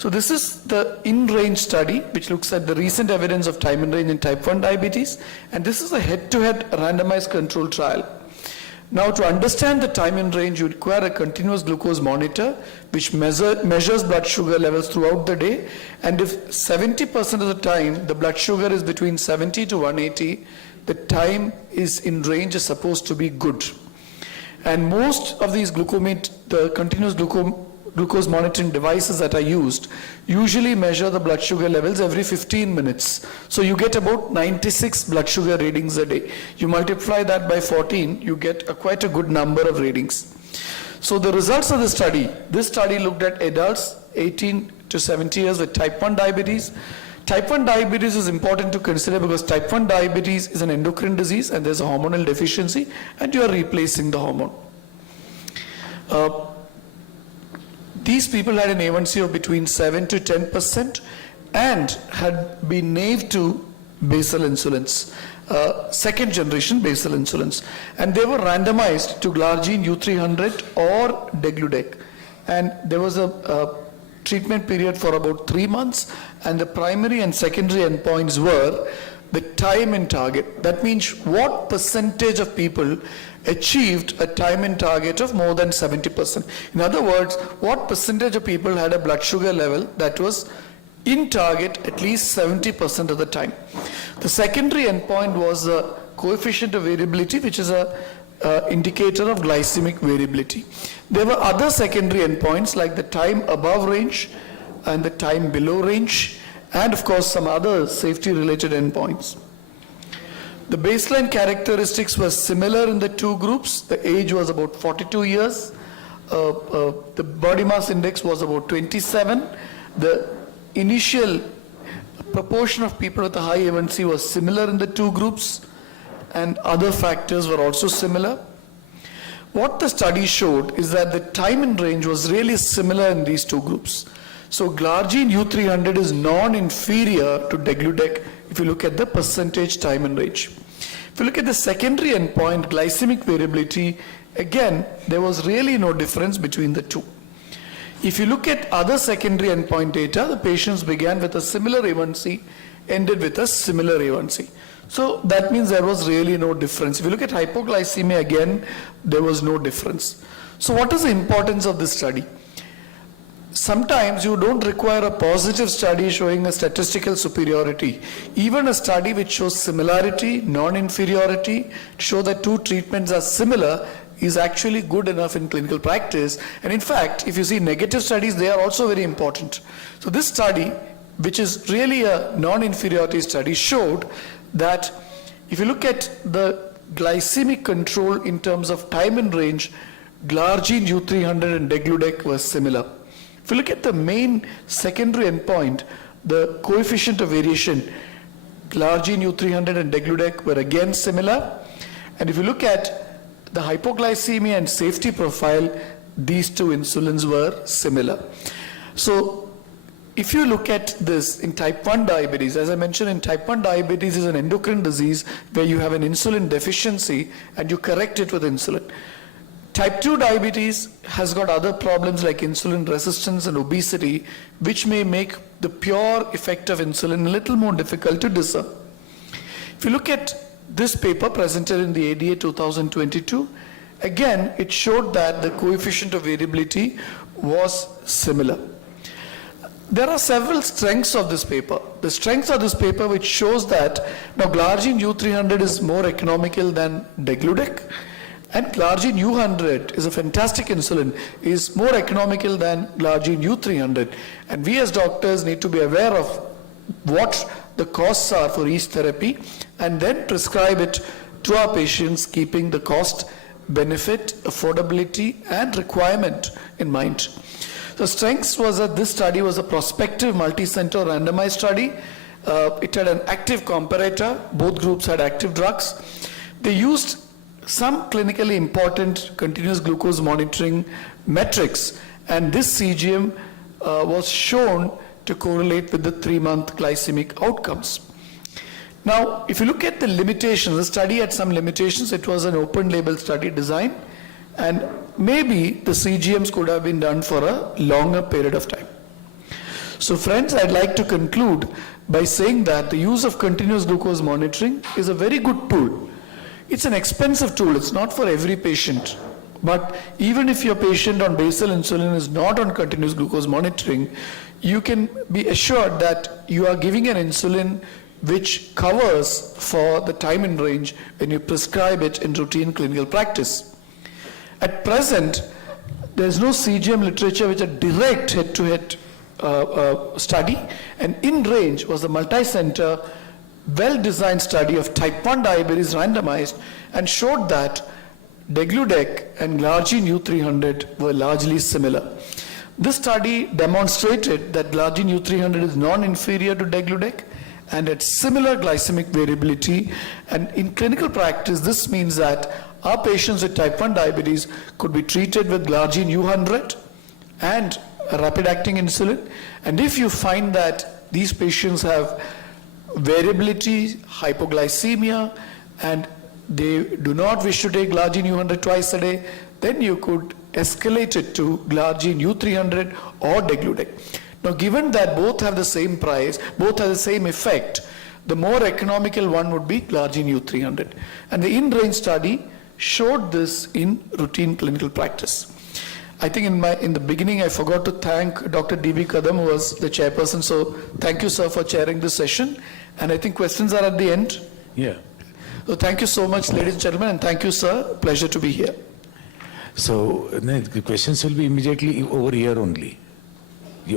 So this is the in-range study, which looks at the recent evidence of time in range in type 1 diabetes, and this is a head-to-head randomized control trial. Now, to understand the time in range, you require a continuous glucose monitor, which measures blood sugar levels throughout the day, and if 70% of the time the blood sugar is between 70 to 180, the time is in range is supposed to be good. And most of these the continuous glucose monitoring devices that are used usually measure the blood sugar levels every 15 minutes. So you get about 96 blood sugar readings a day. You multiply that by 14, you get quite a good number of readings. So the results of the study, this study looked at adults 18 to 70 years with type 1 diabetes. Type 1 diabetes is important to consider because type 1 diabetes is an endocrine disease and there's a hormonal deficiency and you are replacing the hormone. These people had an A1C of between 7 to 10% and had been naive to basal insulins, second generation basal insulins. And they were randomized to glargine U300 or degludec. And there was a treatment period for about 3 months, and the primary and secondary endpoints were the time in target. That means what percentage of people achieved a time in target of more than 70%. In other words, what percentage of people had a blood sugar level that was in target at least 70% of the time. The secondary endpoint was the coefficient of variability, which is a indicator of glycemic variability. There were other secondary endpoints like the time above range and the time below range, and of course some other safety related endpoints. The baseline characteristics were similar in the two groups. The age was about 42 years. The body mass index was about 27. The initial proportion of people with a high A1C was similar in the two groups, and other factors were also similar. What the study showed is that the time in range was really similar in these two groups. So glargine U300 is non-inferior to degludec if you look at the percentage time in range. If you look at the secondary endpoint, glycemic variability, again, there was really no difference between the two. If you look at other secondary endpoint data, the patients began with a similar A1C, ended with a similar A1C. So that means there was really no difference. If you look at hypoglycemia, again, there was no difference. So what is the importance of this study? Sometimes you don't require a positive study showing a statistical superiority. Even a study which shows similarity, non-inferiority, to show that two treatments are similar is actually good enough in clinical practice. And in fact, if you see negative studies, they are also very important. So this study, which is really a non-inferiority study, showed that if you look at the glycemic control in terms of time and range, glargine U300 and degludec were similar. If you look at the main secondary endpoint, the coefficient of variation, glargine U300 and degludec were again similar. And if you look at the hypoglycemia and safety profile, these two insulins were similar. So if you look at this in type 1 diabetes, as I mentioned, in type 1 diabetes is an endocrine disease where you have an insulin deficiency and you correct it with insulin. Type 2 diabetes has got other problems like insulin resistance and obesity, which may make the pure effect of insulin a little more difficult to discern. If you look at this paper presented in the ADA 2022, again, it showed that the coefficient of variability was similar. There are several strengths of this paper. The strengths of this paper which shows that now glargine U300 is more economical than degludec, and glargine U100 is a fantastic insulin, is more economical than glargine U300. And we as doctors need to be aware of what the costs are for each therapy and then prescribe it to our patients, keeping the cost, benefit, affordability and requirement in mind. The strengths was that this study was a prospective multi-center randomized study. It had an active comparator. Both groups had active drugs. They used some clinically important continuous glucose monitoring metrics, and this CGM was shown to correlate with the 3-month glycemic outcomes. Now, if you look at the limitations, the study had some limitations. It was an open label study design, and maybe the CGMs could have been done for a longer period of time. So friends, I'd like to conclude by saying that the use of continuous glucose monitoring is a very good tool. It's an expensive tool, it's not for every patient. But even if your patient on basal insulin is not on continuous glucose monitoring, you can be assured that you are giving an insulin which covers for the time in range when you prescribe it in routine clinical practice. At present, there is no CGM literature which a direct head-to-head study, and In Range was a multi-center, well-designed study of type 1 diabetes randomized and showed that degludec and glargine U300 were largely similar. This study demonstrated that glargine U300 is non-inferior to degludec and had similar glycemic variability, and in clinical practice this means that our patients with type 1 diabetes could be treated with glargine U100 and a rapid-acting insulin, and if you find that these patients have variability, hypoglycemia, and they do not wish to take glargine U100 twice a day, then you could escalate it to glargine U300 or degludec. Now, given that both have the same price, both have the same effect, the more economical one would be glargine U300. And the In-Range study showed this in routine clinical practice. I think in the beginning I forgot to thank Dr. D.B. Kadam, who was the chairperson. So thank you, sir, for chairing this session. And I think questions are at the end. Yeah. So thank you so much, ladies and gentlemen, and thank you, sir. Pleasure to be here. So the questions will be immediately over here only,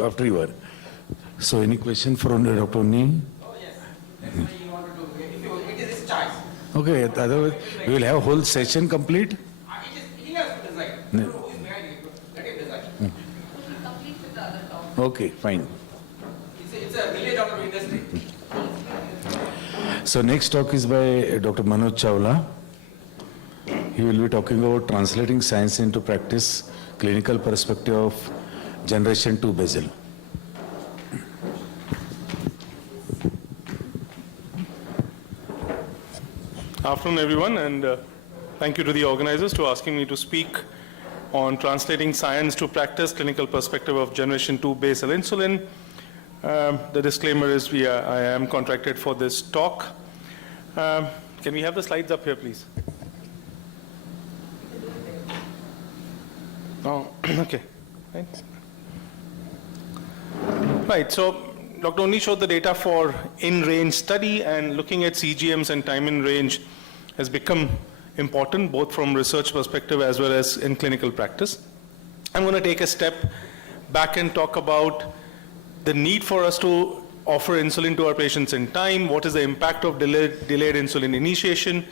after you are. So any question for Dr. Neem? Oh, yes. That's why you want to do it. It is his choice. Okay, otherwise we will have a whole session complete. He has to decide. No. Who is behind it? Let him decide. Complete with the other talk. Okay, fine. It's a village out of industry. So next talk is by Dr. Manoj Chawla. He will be talking about translating science into practice, clinical perspective of generation 2 basal. Afternoon, everyone, and thank you to the organizers for asking me to speak on translating science to practice, clinical perspective of generation 2 basal insulin. The disclaimer is I am contracted for this talk. Can we have the slides up here, please? Oh, okay. Right, so Dr. Oni showed the data for in-range study, and looking at CGMs and time in range has become important both from research perspective as well as in clinical practice. I'm going to take a step back and talk about the need for us to offer insulin to our patients in time, what is the impact of delayed insulin initiation,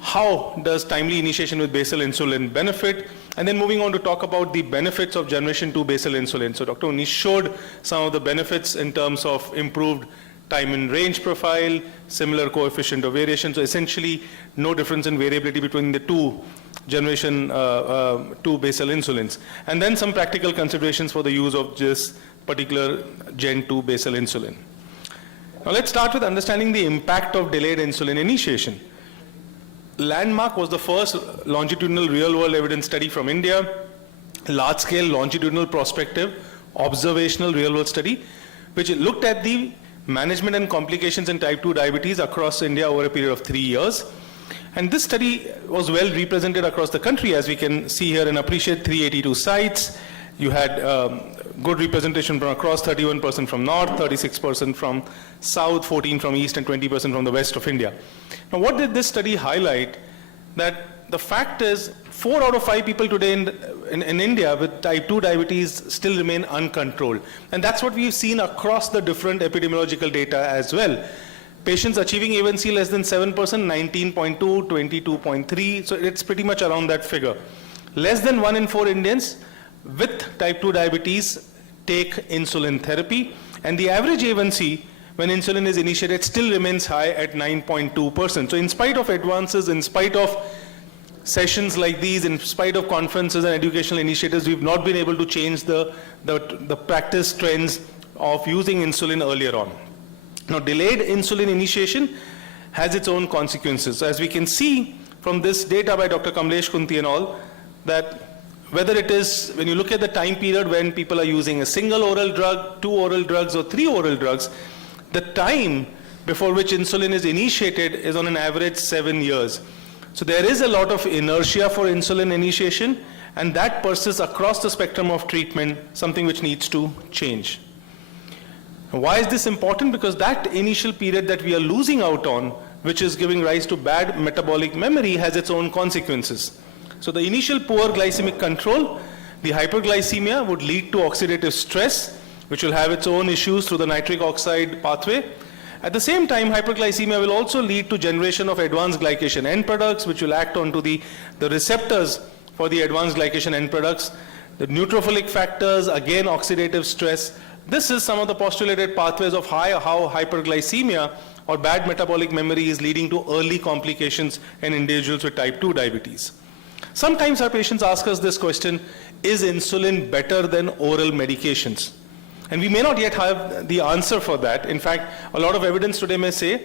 how does timely initiation with basal insulin benefit, and then moving on to talk about the benefits of generation 2 basal insulin. So Dr. Onish showed some of the benefits in terms of improved time in range profile, similar coefficient of variation, so essentially no difference in variability between the two generation 2 basal insulins. And then some practical considerations for the use of this particular Gen 2 basal insulin. Now let's start with understanding the impact of delayed insulin initiation. Landmark was the first longitudinal real-world evidence study from India, large-scale longitudinal prospective observational real-world study, which looked at the management and complications in type 2 diabetes across India over a period of 3 years. And this study was well represented across the country, as we can see here and appreciate 382 sites. You had good representation from across, 31% from north, 36% from south, 14% from east, and 20% from the west of India. Now, what did this study highlight? That the fact is 4 out of 5 people today in India with type 2 diabetes still remain uncontrolled. And that's what we've seen across the different epidemiological data as well. Patients achieving A1C less than 7%, 19.2, 22.3, so it's pretty much around that figure. Less than 1 in 4 Indians with type 2 diabetes take insulin therapy, and the average A1C when insulin is initiated still remains high at 9.2%. So in spite of advances, in spite of sessions like these, in spite of conferences and educational initiatives, we've not been able to change the practice trends of using insulin earlier on. Now, delayed insulin initiation has its own consequences. So as we can see from this data by Dr. Kamlesh Kunti and all, that whether it is, when you look at the time period when people are using a single oral drug, 2 oral drugs, or 3 oral drugs, the time before which insulin is initiated is on an average 7 years. So there is a lot of inertia for insulin initiation, and that persists across the spectrum of treatment, something which needs to change. Why is this important? Because that initial period that we are losing out on, which is giving rise to bad metabolic memory, has its own consequences. So the initial poor glycemic control, the hyperglycemia, would lead to oxidative stress, which will have its own issues through the nitric oxide pathway. At the same time, hyperglycemia will also lead to generation of advanced glycation end products, which will act onto the receptors for the advanced glycation end products. The neutrophilic factors, again oxidative stress. This is some of the postulated pathways of how hyperglycemia or bad metabolic memory is leading to early complications in individuals with type 2 diabetes. Sometimes our patients ask us this question, is insulin better than oral medications? And we may not yet have the answer for that. In fact, a lot of evidence today may say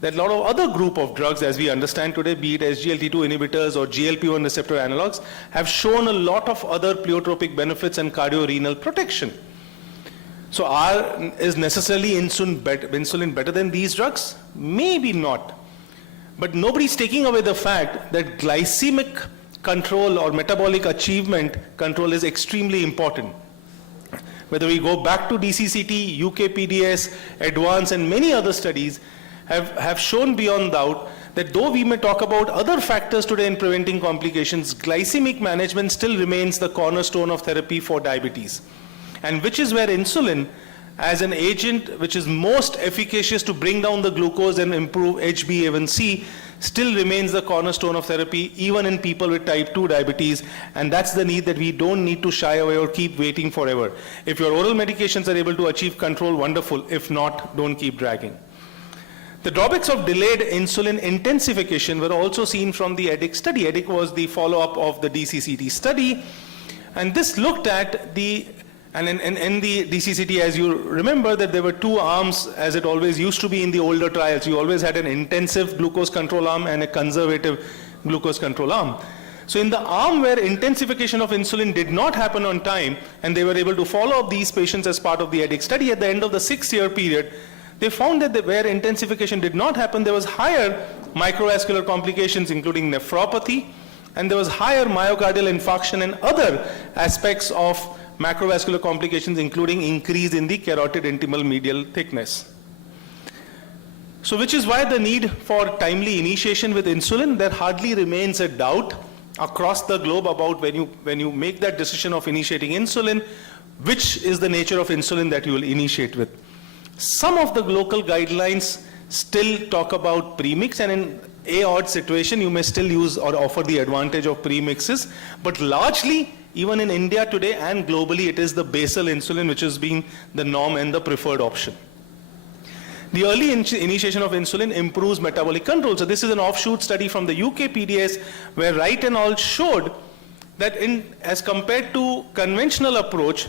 that a lot of other group of drugs, as we understand today, be it SGLT2 inhibitors or GLP-1 receptor analogs, have shown a lot of other pleiotropic benefits and cardiorenal protection. So is necessarily insulin better than these drugs? Maybe not. But nobody's taking away the fact that glycemic control or metabolic achievement control is extremely important. Whether we go back to DCCT, UKPDS, ADVANCE, and many other studies have shown beyond doubt that though we may talk about other factors today in preventing complications, glycemic management still remains the cornerstone of therapy for diabetes. And which is where insulin, as an agent which is most efficacious to bring down the glucose and improve HbA1c, still remains the cornerstone of therapy even in people with type 2 diabetes, and that's the need that we don't need to shy away or keep waiting forever. If your oral medications are able to achieve control, wonderful. If not, don't keep dragging. The drawbacks of delayed insulin intensification were also seen from the IDEC study. IDEC was the follow-up of the DCCT study, and this looked at and in the DCCT, as you remember, that there were 2 arms, as it always used to be in the older trials. You always had an intensive glucose control arm and a conservative glucose control arm. So in the arm where intensification of insulin did not happen on time, and they were able to follow up these patients as part of the IDEC study, at the end of the 6-year period, they found that where intensification did not happen, there was higher microvascular complications, including nephropathy, and there was higher myocardial infarction and other aspects of macrovascular complications, including increase in the carotid intimal medial thickness. So which is why the need for timely initiation with insulin, there hardly remains a doubt across the globe about when you make that decision of initiating insulin, which is the nature of insulin that you will initiate with. Some of the local guidelines still talk about premix, and in a odd situation you may still use or offer the advantage of premixes, but largely even in India today and globally, it is the basal insulin which has been the norm and the preferred option. The early initiation of insulin improves metabolic control. So this is an offshoot study from the UKPDS where Wright and al. Showed that as compared to conventional approach,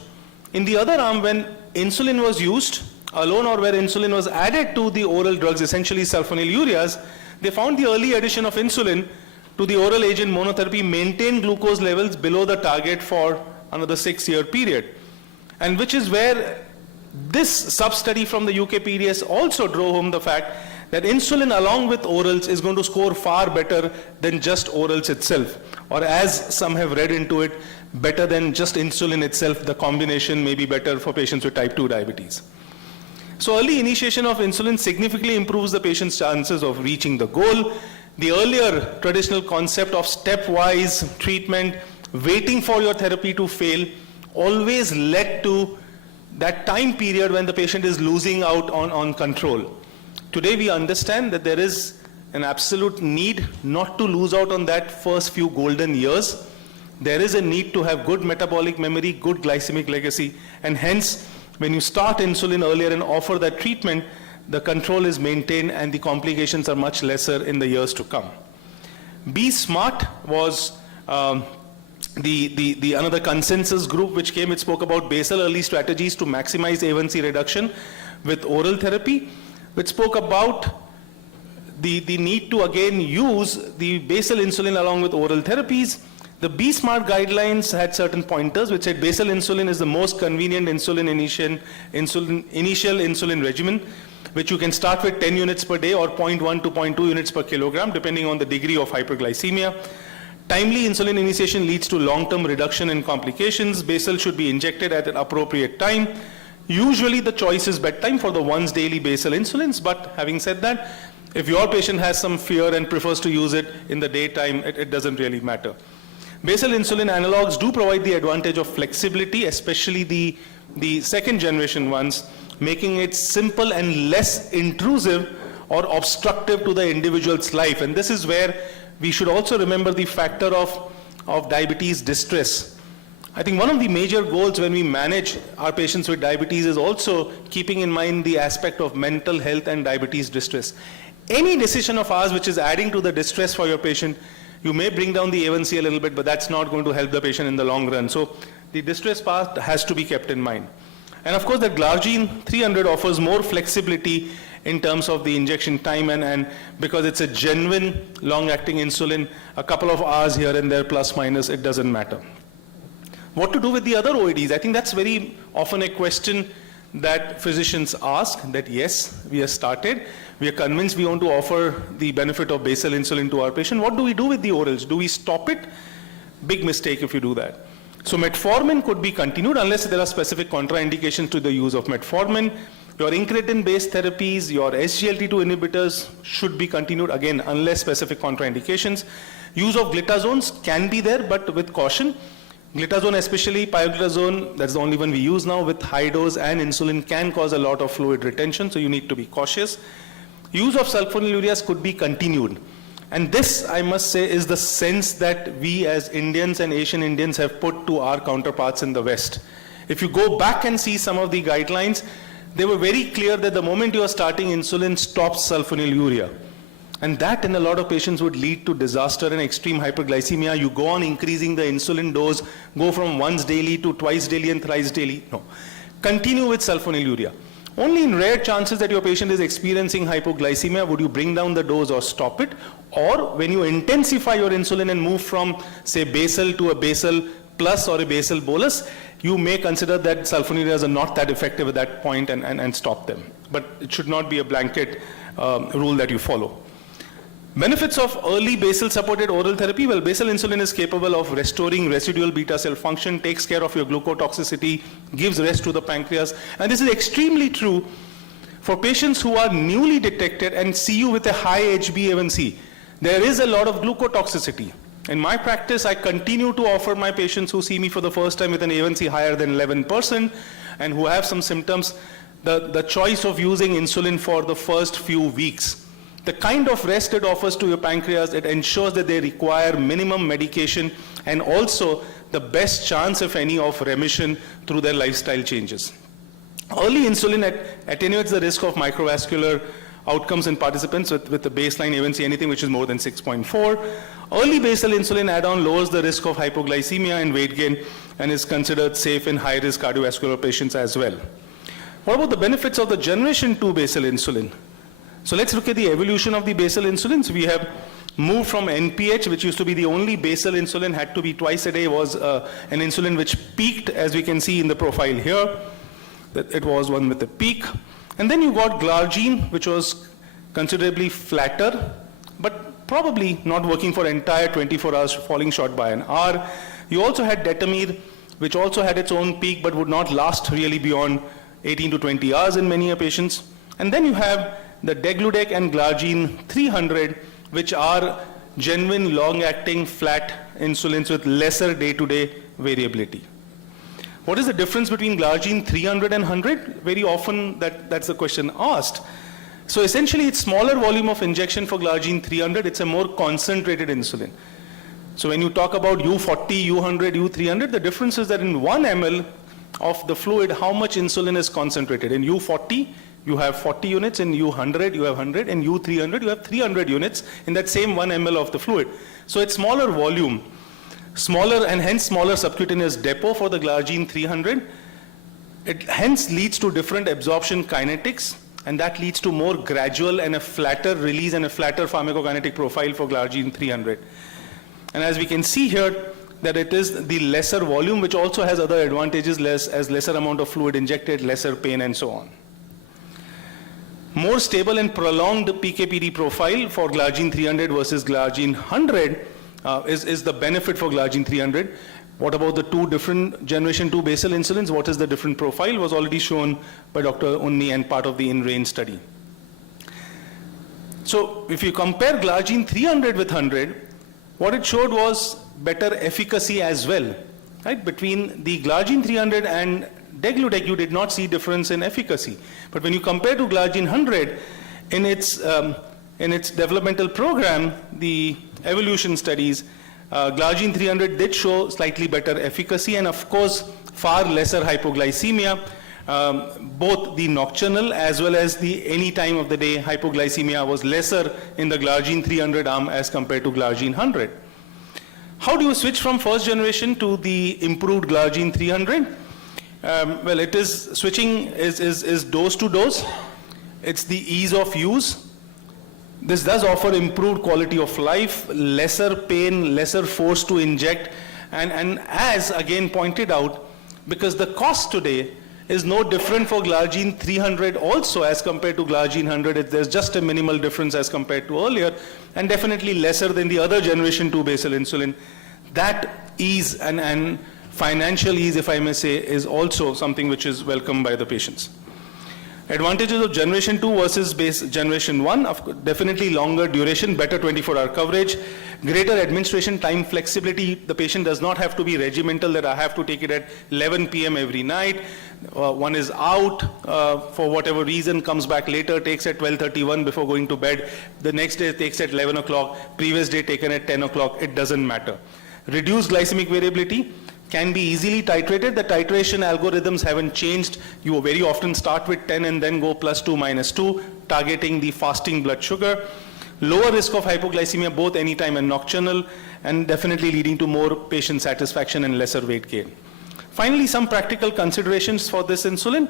in the other arm when insulin was used alone or where insulin was added to the oral drugs, essentially sulfonylureas, they found the early addition of insulin to the oral agent monotherapy maintain glucose levels below the target for another 6-year period. And which is where this sub-study from the UKPDS also drove home the fact that insulin along with orals is going to score far better than just orals itself, or as some have read into it, better than just insulin itself. The combination may be better for patients with type 2 diabetes. So early initiation of insulin significantly improves the patient's chances of reaching the goal. The earlier traditional concept of stepwise treatment, waiting for your therapy to fail, always led to that time period when the patient is losing out on control. Today we understand that there is an absolute need not to lose out on that first few golden years. There is a need to have good metabolic memory, good glycemic legacy, and hence when you start insulin earlier and offer that treatment, the control is maintained and the complications are much lesser in the years to come. Be Smart was the another consensus group which came. It spoke about basal early strategies to maximize A1C reduction with oral therapy, which spoke about the need to again use the basal insulin along with oral therapies. The Be Smart guidelines had certain pointers which said basal insulin is the most convenient initial insulin regimen, which you can start with 10 units per day or 0.1 to 0.2 units per kilogram, depending on the degree of hyperglycemia. Timely insulin initiation leads to long-term reduction in complications. Basal should be injected at an appropriate time. Usually the choice is bedtime for the once daily basal insulins, but having said that, if your patient has some fear and prefers to use it in the daytime, it doesn't really matter. Basal insulin analogs do provide the advantage of flexibility, especially the second generation ones, making it simple and less intrusive or obstructive to the individual's life. And this is where we should also remember the factor of diabetes distress. I think one of the major goals when we manage our patients with diabetes is also keeping in mind the aspect of mental health and diabetes distress. Any decision of ours which is adding to the distress for your patient, you may bring down the A1C a little bit, but that's not going to help the patient in the long run. So the distress part has to be kept in mind. And of course, the Glargine 300 offers more flexibility in terms of the injection time, and because it's a genuine long-acting insulin, a couple of hours here and there, plus minus, it doesn't matter. What to do with the other OADs? I think that's very often a question that physicians ask, that yes, we have started. We are convinced we want to offer the benefit of basal insulin to our patient. What do we do with the orals? Do we stop it? Big mistake if you do that. So metformin could be continued unless there are specific contraindications to the use of metformin. Your incretin-based therapies, your SGLT2 inhibitors should be continued, again, unless specific contraindications. Use of glitazones can be there, but with caution. Glitazone, especially pioglitazone, that's the only one we use now, with high dose and insulin can cause a lot of fluid retention, so you need to be cautious. Use of sulfonylureas could be continued. And this, I must say, is the sense that we as Indians and Asian Indians have put to our counterparts in the West. If you go back and see some of the guidelines, they were very clear that the moment you are starting insulin, stop sulfonylurea. And that in a lot of patients would lead to disaster and extreme hyperglycemia. You go on increasing the insulin dose, go from once daily to twice daily and thrice daily. No. Continue with sulfonylurea. Only in rare chances that your patient is experiencing hypoglycemia would you bring down the dose or stop it. Or when you intensify your insulin and move from, say, basal to a basal plus or a basal bolus, you may consider that sulfonylureas are not that effective at that point and stop them. But it should not be a blanket rule that you follow. Benefits of early basal supported oral therapy. Well, basal insulin is capable of restoring residual beta cell function, takes care of your glucotoxicity, gives rest to the pancreas. And this is extremely true for patients who are newly detected and see you with a high HbA1c. There is a lot of glucotoxicity. In my practice, I continue to offer my patients who see me for the first time with an A1c higher than 11% and who have some symptoms, the choice of using insulin for the first few weeks. The kind of rest it offers to your pancreas, it ensures that they require minimum medication and also the best chance, if any, of remission through their lifestyle changes. Early insulin attenuates the risk of microvascular outcomes in participants with the baseline A1C, anything which is more than 6.4. Early basal insulin add-on lowers the risk of hypoglycemia and weight gain and is considered safe in high-risk cardiovascular patients as well. What about the benefits of the generation 2 basal insulin? So let's look at the evolution of the basal insulins. We have moved from NPH, which used to be the only basal insulin, had to be twice a day, was an insulin which peaked, as we can see in the profile here. That it was one with a peak. And then you got Glargine, which was considerably flatter, but probably not working for entire 24 hours, falling short by an hour. You also had Detamir, which also had its own peak, but would not last really beyond 18 to 20 hours in many patients. And then you have the Degludec and Glargine 300, which are genuine long-acting flat insulins with lesser day-to-day variability. What is the difference between Glargine 300 and 100? Very often that's the question asked. So essentially it's smaller volume of injection for Glargine 300, it's a more concentrated insulin. So when you talk about U40, U100, U300, the difference is that in 1 ml of the fluid, how much insulin is concentrated. In U40, you have 40 units, in U100 you have 100, in U300 you have 300 units in that same 1 ml of the fluid. So it's smaller volume, smaller and hence smaller subcutaneous depot for the Glargine 300. It hence leads to different absorption kinetics, and that leads to more gradual and a flatter release and a flatter pharmacokinetic profile for Glargine 300. And as we can see here, that it is the lesser volume, which also has other advantages, lesser amount of fluid injected, lesser pain, and so on. More stable and prolonged PK/PD profile for glargine 300 versus glargine 100 is the benefit for glargine 300. What about the two different generation 2 basal insulins? What is the different profile was already shown by Dr. Unni and part of the INRAIN study. So if you compare glargine 300 with 100, what it showed was better efficacy as well, right? Between the glargine 300 and degludec, you did not see difference in efficacy. But when you compare to glargine 100, in its developmental program, the evolution studies, glargine 300 did show slightly better efficacy and of course far lesser hypoglycemia. Both the nocturnal as well as the any time of the day hypoglycemia was lesser in the glargine 300 arm as compared to glargine 100. How do you switch from first generation to the improved glargine 300? Well, it is switching is dose to dose. It's the ease of use. This does offer improved quality of life, lesser pain, lesser force to inject, and as again pointed out, because the cost today is no different for glargine 300 also as compared to glargine 100. There's just a minimal difference as compared to earlier, and definitely lesser than the other generation 2 basal insulin. That ease and financial ease, if I may say, is also something which is welcomed by the patients. Advantages of generation 2 versus base generation 1, definitely longer duration, better 24-hour coverage, greater administration time flexibility. The patient does not have to be regimental that I have to take it at 11 p.m. every night. One is out for whatever reason, comes back later, takes at 12:31 before going to bed. The next day takes at 11 o'clock, previous day taken at 10 o'clock, it doesn't matter. Reduced glycemic variability, can be easily titrated. The titration algorithms haven't changed. You very often start with 10 and then go +2, -2, targeting the fasting blood sugar. Lower risk of hypoglycemia, both anytime and nocturnal, and definitely leading to more patient satisfaction and lesser weight gain. Finally, some practical considerations for this insulin.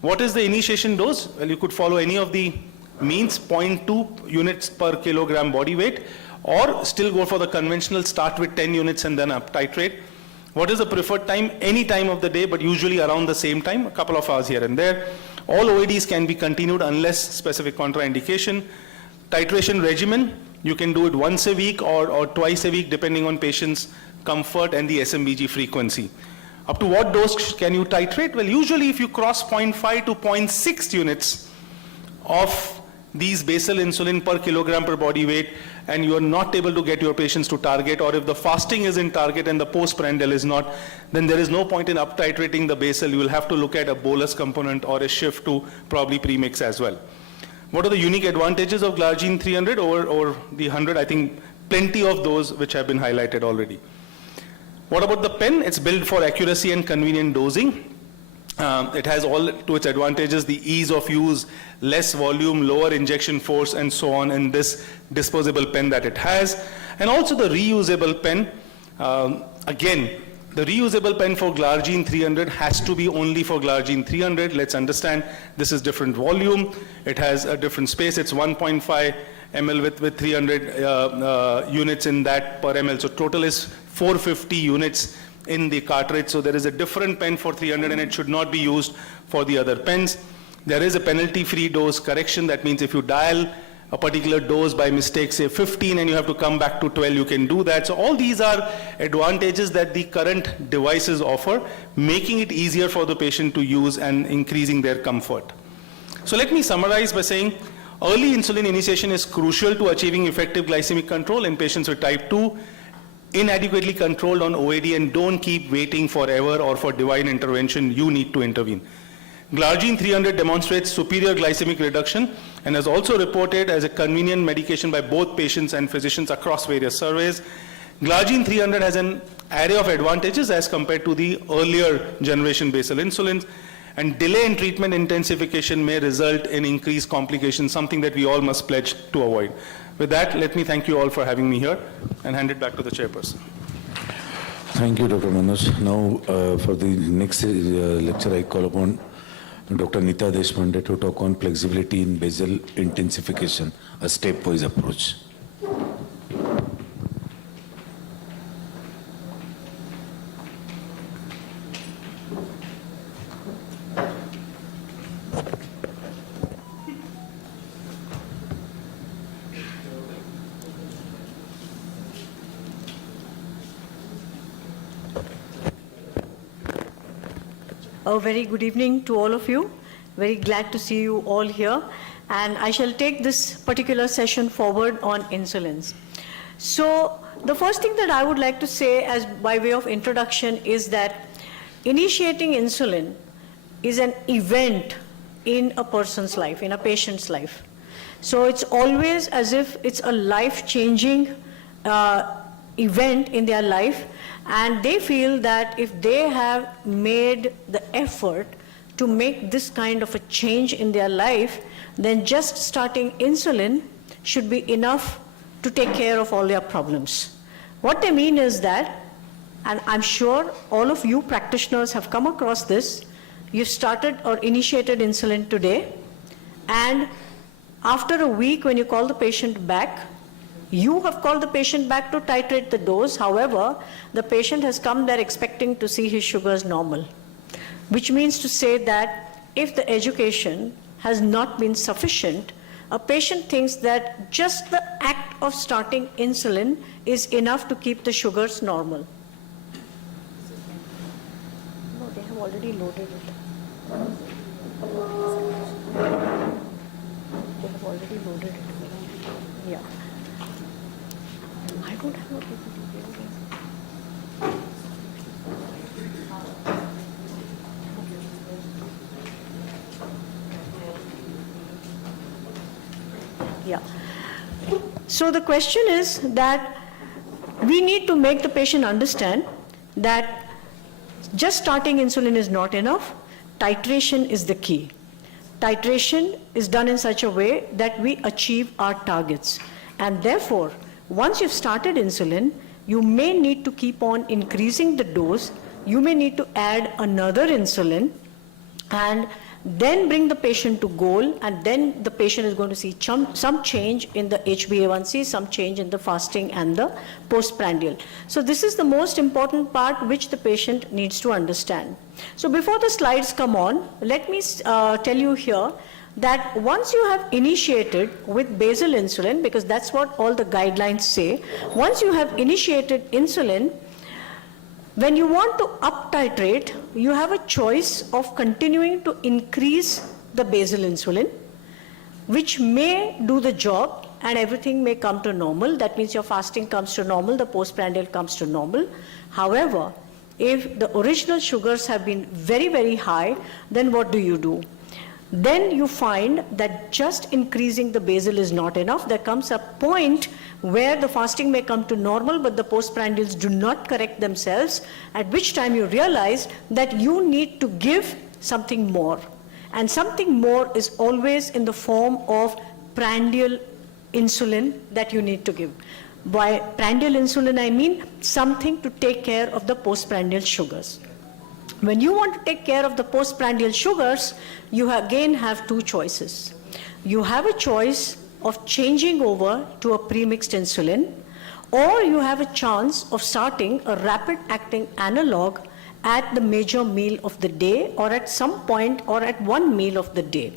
What is the initiation dose? Well, you could follow any of the means, 0.2 units per kilogram body weight, or still go for the conventional, start with 10 units and then up titrate. What is the preferred time? Any time of the day, but usually around the same time, a couple of hours here and there. All OADs can be continued unless specific contraindication. Titration regimen, you can do it once a week or twice a week depending on patient's comfort and the SMBG frequency. Up to what dose can you titrate? Well, usually if you cross 0.5 to 0.6 units of these basal insulin per kilogram per body weight, and you are not able to get your patients to target, or if the fasting is in target and the postprandial is not, then there is no point in up titrating the basal. You will have to look at a bolus component or a shift to probably premix as well. What are the unique advantages of glargine 300 over the 100? I think plenty of those which have been highlighted already. What about the pen? It's built for accuracy and convenient dosing. It has all to its advantages, the ease of use, less volume, lower injection force, and so on in this disposable pen that it has. And also the reusable pen. Again, the reusable pen for glargine 300 has to be only for glargine 300. Let's understand this is different volume. It has a different space. It's 1.5 ml with 300 units in that per ml. So total is 450 units in the cartridge. So there is a different pen for 300 and it should not be used for the other pens. There is a penalty-free dose correction. That means if you dial a particular dose by mistake, say 15, and you have to come back to 12, you can do that. So all these are advantages that the current devices offer, making it easier for the patient to use and increasing their comfort. So let me summarize by saying early insulin initiation is crucial to achieving effective glycemic control in patients with type 2, inadequately controlled on OAD, and don't keep waiting forever or for divine intervention. You need to intervene. Glargine 300 demonstrates superior glycemic reduction and is also reported as a convenient medication by both patients and physicians across various surveys. Glargine 300 has an array of advantages as compared to the earlier generation basal insulins, and delay in treatment intensification may result in increased complications, something that we all must pledge to avoid. With that, let me thank you all for having me here and hand it back to the chairperson. Thank you, Dr. Manoj. Now, for the next lecture, I call upon Dr. Nita Deshpande to talk on flexibility in basal intensification, a stepwise approach. A very good evening to all of you. Very glad to see you all here. And I shall take this particular session forward on insulins. So the first thing that I would like to say as by way of introduction is that initiating insulin is an event in a person's life, in a patient's life. So it's always as if it's a life-changing event in their life, and they feel that if they have made the effort to make this kind of a change in their life, then just starting insulin should be enough to take care of all their problems. What they mean is that, and I'm sure all of you practitioners have come across this, you started or initiated insulin today, and after a week when you call the patient back, you have called the patient back to titrate the dose. However, the patient has come there expecting to see his sugars normal, which means to say that if the education has not been sufficient, a patient thinks that just the act of starting insulin is enough to keep the sugars normal. No, they have already loaded it. They have already loaded it. Yeah. I don't have no Yeah. So the question is that we need to make the patient understand that just starting insulin is not enough. Titration is the key. Titration is done in such a way that we achieve our targets. And therefore, once you've started insulin, you may need to keep on increasing the dose. You may need to add another insulin and then bring the patient to goal, and then the patient is going to see some change in the HbA1c, some change in the fasting and the postprandial. So this is the most important part which the patient needs to understand. So before the slides come on, let me tell you here that once you have initiated with basal insulin, because that's what all the guidelines say, once you have initiated insulin, when you want to up titrate, you have a choice of continuing to increase the basal insulin, which may do the job and everything may come to normal. That means your fasting comes to normal, the postprandial comes to normal. However, if the original sugars have been very, very high, then what do? Then you find that just increasing the basal is not enough. There comes a point where the fasting may come to normal, but the postprandials do not correct themselves, at which time you realize that you need to give something more. And something more is always in the form of prandial insulin that you need to give. By prandial insulin, I mean something to take care of the postprandial sugars. When you want to take care of the postprandial sugars, you again have two choices. You have a choice of changing over to a premixed insulin, or you have a chance of starting a rapid-acting analog at the major meal of the day, or at some point, or at one meal of the day.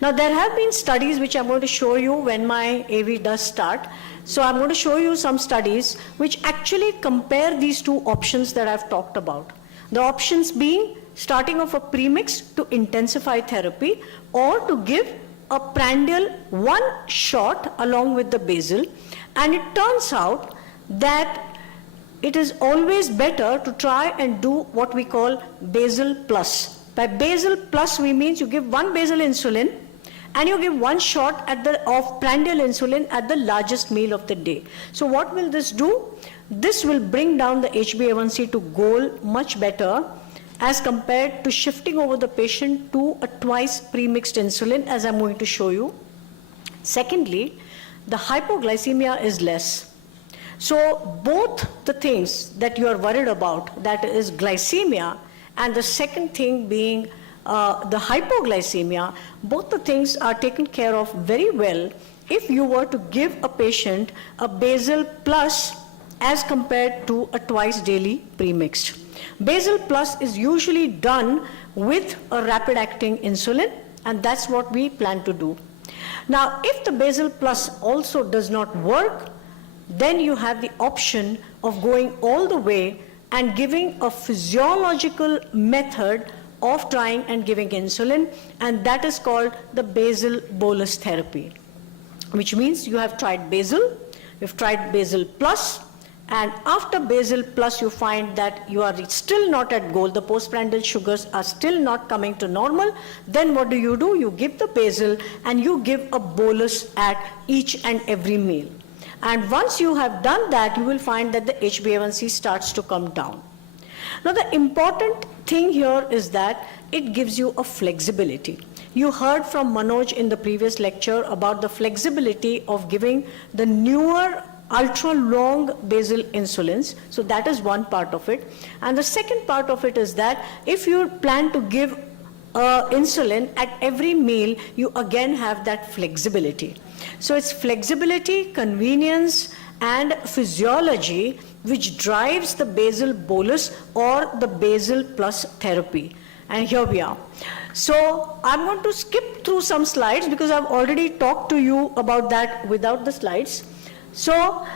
Now, there have been studies which I'm going to show you when my AV does start. So I'm going to show you some studies which actually compare these two options that I've talked about. The options being starting off a premix to intensify therapy, or to give a prandial one shot along with the basal. And it turns out that it is always better to try and do what we call basal plus. By basal plus, we means you give one basal insulin and you give one shot of prandial insulin at the largest meal of the day. So what will this do? This will bring down the HbA1c to goal much better as compared to shifting over the patient to a twice premixed insulin, as I'm going to show you. Secondly, the hypoglycemia is less. So both the things that you are worried about, that is glycemia, and the second thing being the hypoglycemia, both the things are taken care of very well if you were to give a patient a basal plus as compared to a twice daily premixed. Basal plus is usually done with a rapid acting insulin, and that's what we plan to do. Now, if the basal plus also does not work, then you have the option of going all the way and giving a physiological method of trying and giving insulin, and that is called the basal bolus therapy, which means you have tried basal, you've tried basal plus, and after basal plus you find that you are still not at goal, the postprandial sugars are still not coming to normal, then what do? You give the basal and you give a bolus at each and every meal. And once you have done that, you will find that the HbA1c starts to come down. Now the important thing here is that it gives you a flexibility. You heard from Manoj in the previous lecture about the flexibility of giving the newer ultra-long basal insulins. So that is one part of it. And the second part of it is that if you plan to give insulin at every meal, you again have that flexibility. So it's flexibility, convenience, and physiology which drives the basal bolus or the basal plus therapy. And here we are. So I'm going to skip through some slides because I've already talked to you about that without the slides. So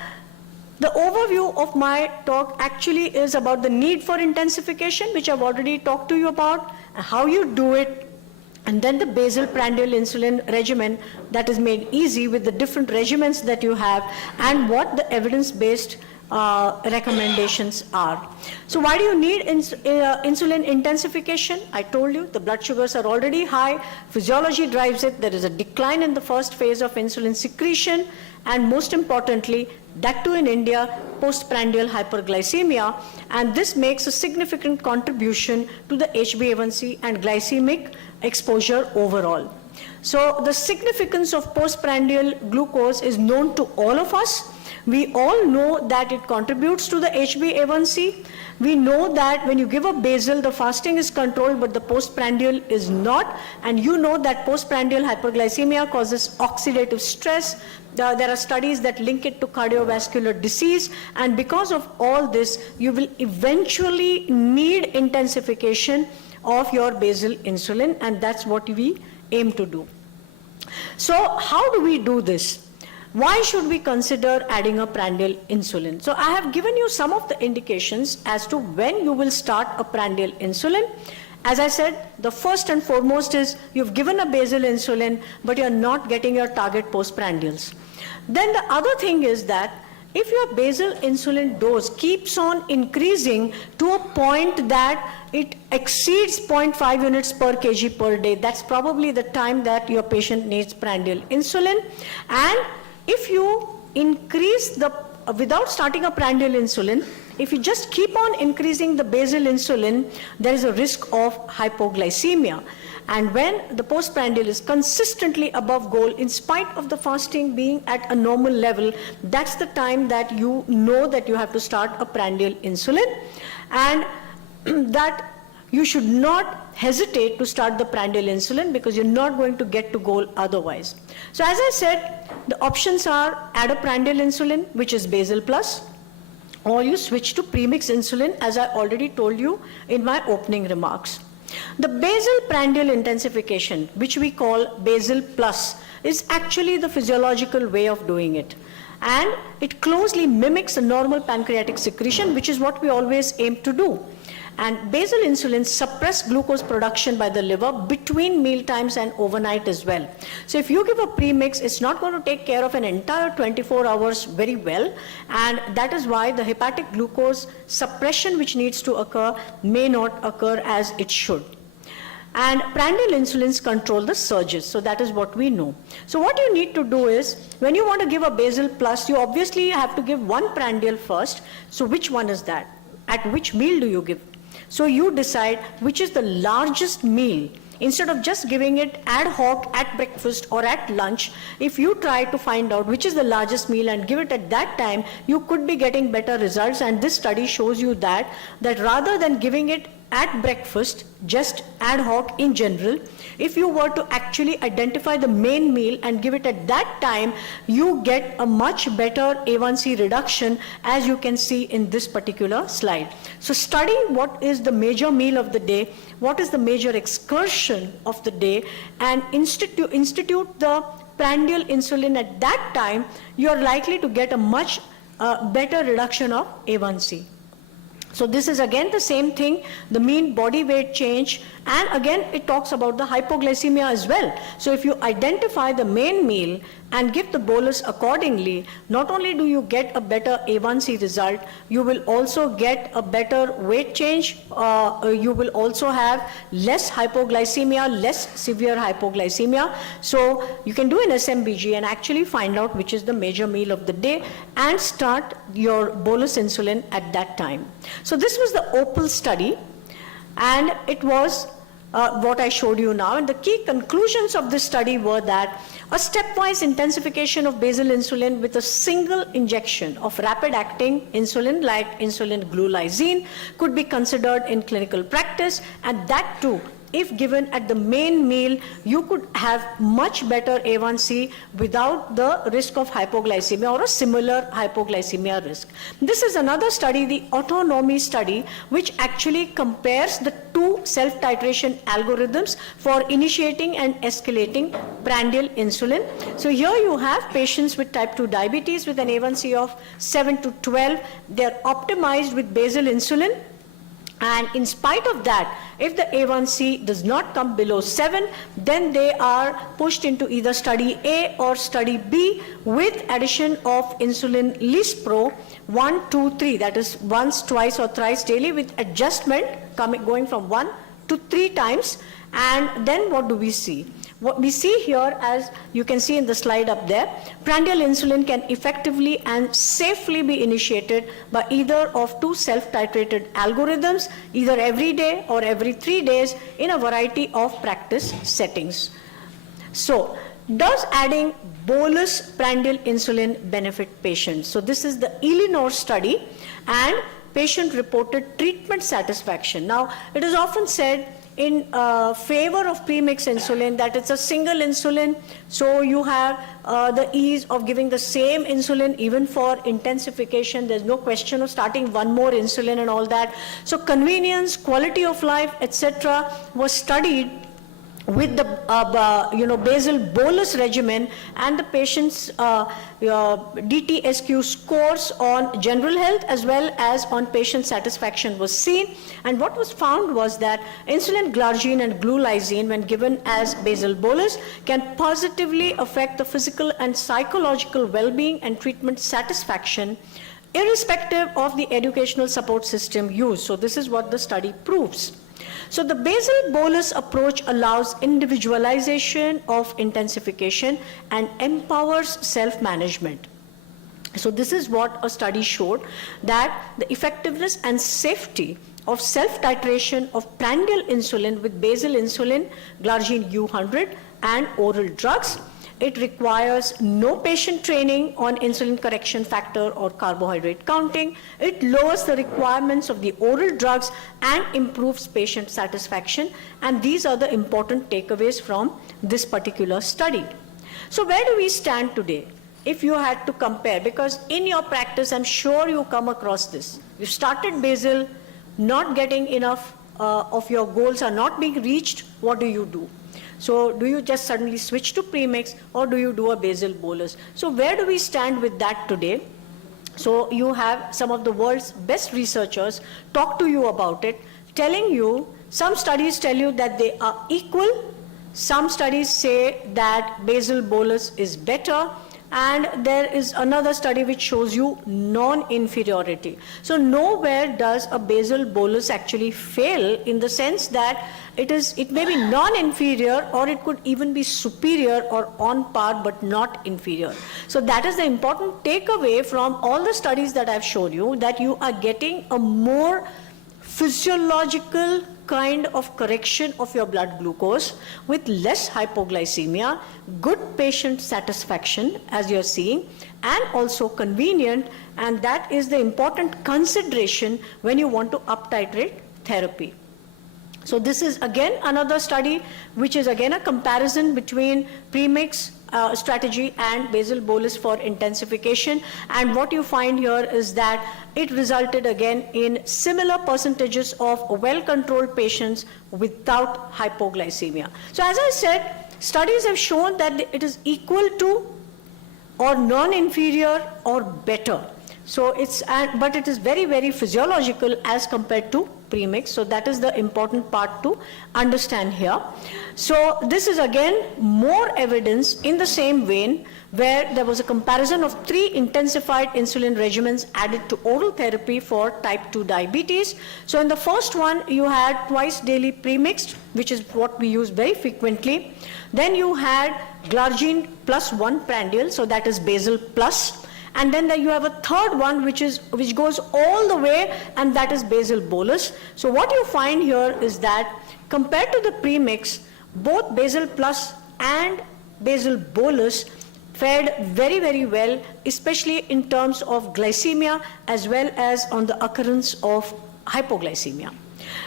the overview of my talk actually is about the need for intensification, which I've already talked to you about, how you do it, and then the basal prandial insulin regimen that is made easy with the different regimens that you have and what the evidence-based recommendations are. So why do you need insulin intensification? I told you the blood sugars are already high, physiology drives it, there is a decline in the first phase of insulin secretion, and most importantly, that too in India, postprandial hyperglycemia, and this makes a significant contribution to the HbA1c and glycemic exposure overall. So the significance of postprandial glucose is known to all of us. We all know that it contributes to the HbA1c. We know that when you give a basal, the fasting is controlled, but the postprandial is not. And you know that postprandial hyperglycemia causes oxidative stress. There are studies that link it to cardiovascular disease. And because of all this, you will eventually need intensification of your basal insulin, and that's what we aim to do. So how do we do this? Why should we consider adding a prandial insulin? So I have given you some of the indications as to when you will start a prandial insulin. As I said, the first and foremost is you've given a basal insulin, but you're not getting your target postprandials. Then the other thing is that if your basal insulin dose keeps on increasing to a point that it exceeds 0.5 units per kg per day, that's probably the time that your patient needs prandial insulin. And if you increase without starting a prandial insulin, if you just keep on increasing the basal insulin, there is a risk of hypoglycemia. And when the postprandial is consistently above goal, in spite of the fasting being at a normal level, that's the time that you know that you have to start a prandial insulin, and that you should not hesitate to start the prandial insulin because you're not going to get to goal otherwise. So as I said, the options are add a prandial insulin, which is basal plus, or you switch to premix insulin, as I already told you in my opening remarks. The basal prandial intensification, which we call basal plus, is actually the physiological way of doing it. And it closely mimics a normal pancreatic secretion, which is what we always aim to do. And basal insulin suppress glucose production by the liver between meal times and overnight as well. So if you give a premix, it's not going to take care of an entire 24 hours very well, and that is why the hepatic glucose suppression which needs to occur may not occur as it should. And prandial insulins control the surges, so that is what we know. So what you need to do is, when you want to give a basal plus, you obviously have to give one prandial first. So which one is that? At which meal do you give? So you decide which is the largest meal. Instead of just giving it ad hoc at breakfast or at lunch, if you try to find out which is the largest meal and give it at that time, you could be getting better results. And this study shows you that rather than giving it at breakfast, just ad hoc in general, if you were to actually identify the main meal and give it at that time, you get a much better A1C reduction, as you can see in this particular slide. So study what is the major meal of the day, what is the major excursion of the day, and institute the prandial insulin at that time, you are likely to get a much better reduction of A1C. So this is again the same thing, the mean body weight change, and again it talks about the hypoglycemia as well. So if you identify the main meal and give the bolus accordingly, not only do you get a better A1C result, you will also get a better weight change, you will also have less hypoglycemia, less severe hypoglycemia. So you can do an SMBG and actually find out which is the major meal of the day and start your bolus insulin at that time. So this was the OPAL study, and it was what I showed you now. And the key conclusions of this study were that a stepwise intensification of basal insulin with a single injection of rapid-acting insulin like insulin glulisine could be considered in clinical practice, and that too, if given at the main meal, you could have much better A1C without the risk of hypoglycemia or a similar hypoglycemia risk. This is another study, the autonomy study, which actually compares the two self-titration algorithms for initiating and escalating prandial insulin. So here you have patients with type 2 diabetes with an A1C of 7 to 12. They're optimized with basal insulin. And in spite of that, if the A1C does not come below 7, then they are pushed into either study A or study B with addition of insulin Lispro 1, 2, 3, that is once, twice or thrice daily with adjustment going from 1 to 3 times. And then what do we see? What we see here, as you can see in the slide up there, prandial insulin can effectively and safely be initiated by either of two self-titrated algorithms, either every day or every 3 days in a variety of practice settings. So, does adding bolus prandial insulin benefit patients? So this is the Eleanor study, and patient reported treatment satisfaction. Now, it is often said in favor of premix insulin that it's a single insulin, so you have the ease of giving the same insulin even for intensification. There's no question of starting one more insulin and all that. So convenience, quality of life, etc. was studied with the basal bolus regimen, and the patient's DTSQ scores on general health as well as on patient satisfaction was seen. And what was found was that insulin glargine and glulisine, when given as basal bolus, can positively affect the physical and psychological well-being and treatment satisfaction irrespective of the educational support system used. So this is what the study proves. So the basal bolus approach allows individualization of intensification and empowers self-management. So this is what a study showed, that the effectiveness and safety of self-titration of prandial insulin with basal insulin, glargine U100, and oral drugs. It requires no patient training on insulin correction factor or carbohydrate counting. It lowers the requirements of the oral drugs and improves patient satisfaction. And these are the important takeaways from this particular study. So where do we stand today? If you had to compare, because in your practice, I'm sure you come across this. You started basal, not getting enough of your goals are not being reached, what do you do? So do you just suddenly switch to premix, or do you do a basal bolus? So where do we stand with that today? So you have some of the world's best researchers talk to you about it, telling you, some studies tell you that they are equal, some studies say that basal bolus is better, and there is another study which shows you non-inferiority. So nowhere does a basal bolus actually fail, in the sense that it may be non-inferior, or it could even be superior or on par but not inferior. So that is the important takeaway from all the studies that I've shown you, that you are getting a more physiological kind of correction of your blood glucose with less hypoglycemia, good patient satisfaction as you're seeing, and also convenient, and that is the important consideration when you want to up-titrate therapy. So this is again another study which is again a comparison between premix strategy and basal bolus for intensification, and what you find here is that it resulted again in similar percentages of well-controlled patients without hypoglycemia. So as I said, studies have shown that it is equal to or non-inferior or better. So but it is very, very physiological as compared to premix. So that is the important part to understand here. So this is again more evidence in the same vein where there was a comparison of 3 intensified insulin regimens added to oral therapy for type 2 diabetes. So in the first one, you had twice daily premixed, which is what we use very frequently. Then you had glargine plus 1 prandial, so that is basal plus. And then you have a third one which goes all the way, and that is basal bolus. So what you find here is that compared to the premix, both basal plus and basal bolus fared very, very well, especially in terms of glycemia as well as on the occurrence of hypoglycemia.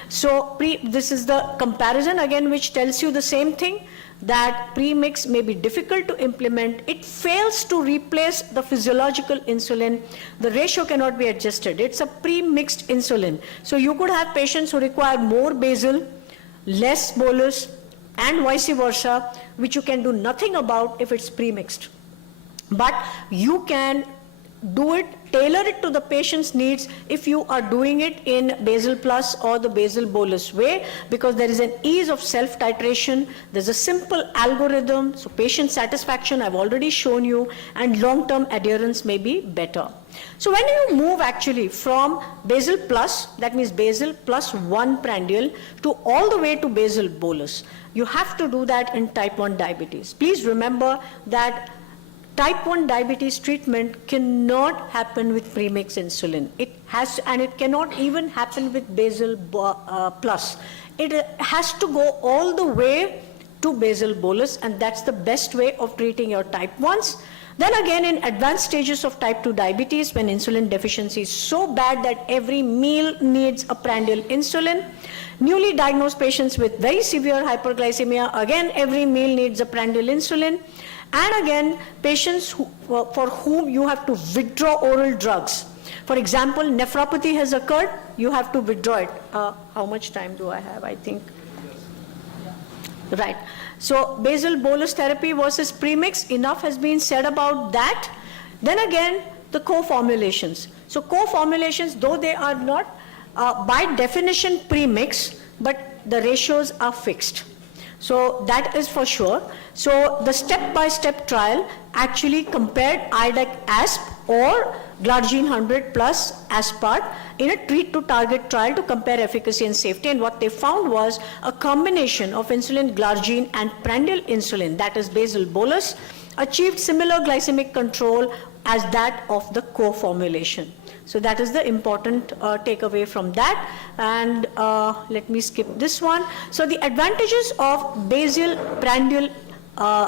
So this is the comparison again which tells you the same thing, that premix may be difficult to implement. It fails to replace the physiological insulin. The ratio cannot be adjusted. It's a pre-mixed insulin. So you could have patients who require more basal, less bolus, and vice versa, which you can do nothing about if it's pre-mixed. But you can do it, tailor it to the patient's needs if you are doing it in basal plus or the basal bolus way, because there is an ease of self-titration, there's a simple algorithm, so patient satisfaction I've already shown you, and long-term adherence may be better. So when you move actually from basal plus, that means basal plus 1 prandial, to all the way to basal bolus, you have to do that in type 1 diabetes. Please remember that type 1 diabetes treatment cannot happen with premix insulin. It has, and it cannot even happen with basal plus. It has to go all the way to basal bolus, and that's the best way of treating your type 1s. Then again, in advanced stages of type 2 diabetes, when insulin deficiency is so bad that every meal needs a prandial insulin, newly diagnosed patients with very severe hyperglycemia, again every meal needs a prandial insulin. And again, patients for whom you have to withdraw oral drugs. For example, nephropathy has occurred, you have to withdraw it. How much time do I have? I think. Right. So basal bolus therapy versus premix, enough has been said about that. Then again, the co-formulations. So co-formulations, though they are not by definition premix, but the ratios are fixed. So that is for sure. So the step-by-step trial actually compared IDEC ASP or glargine 100 plus aspart in a treat-to-target trial to compare efficacy and safety. And what they found was a combination of insulin glargine and prandial insulin, that is basal bolus, achieved similar glycemic control as that of the co-formulation. So that is the important takeaway from that. And let me skip this one. So the advantages of basal prandial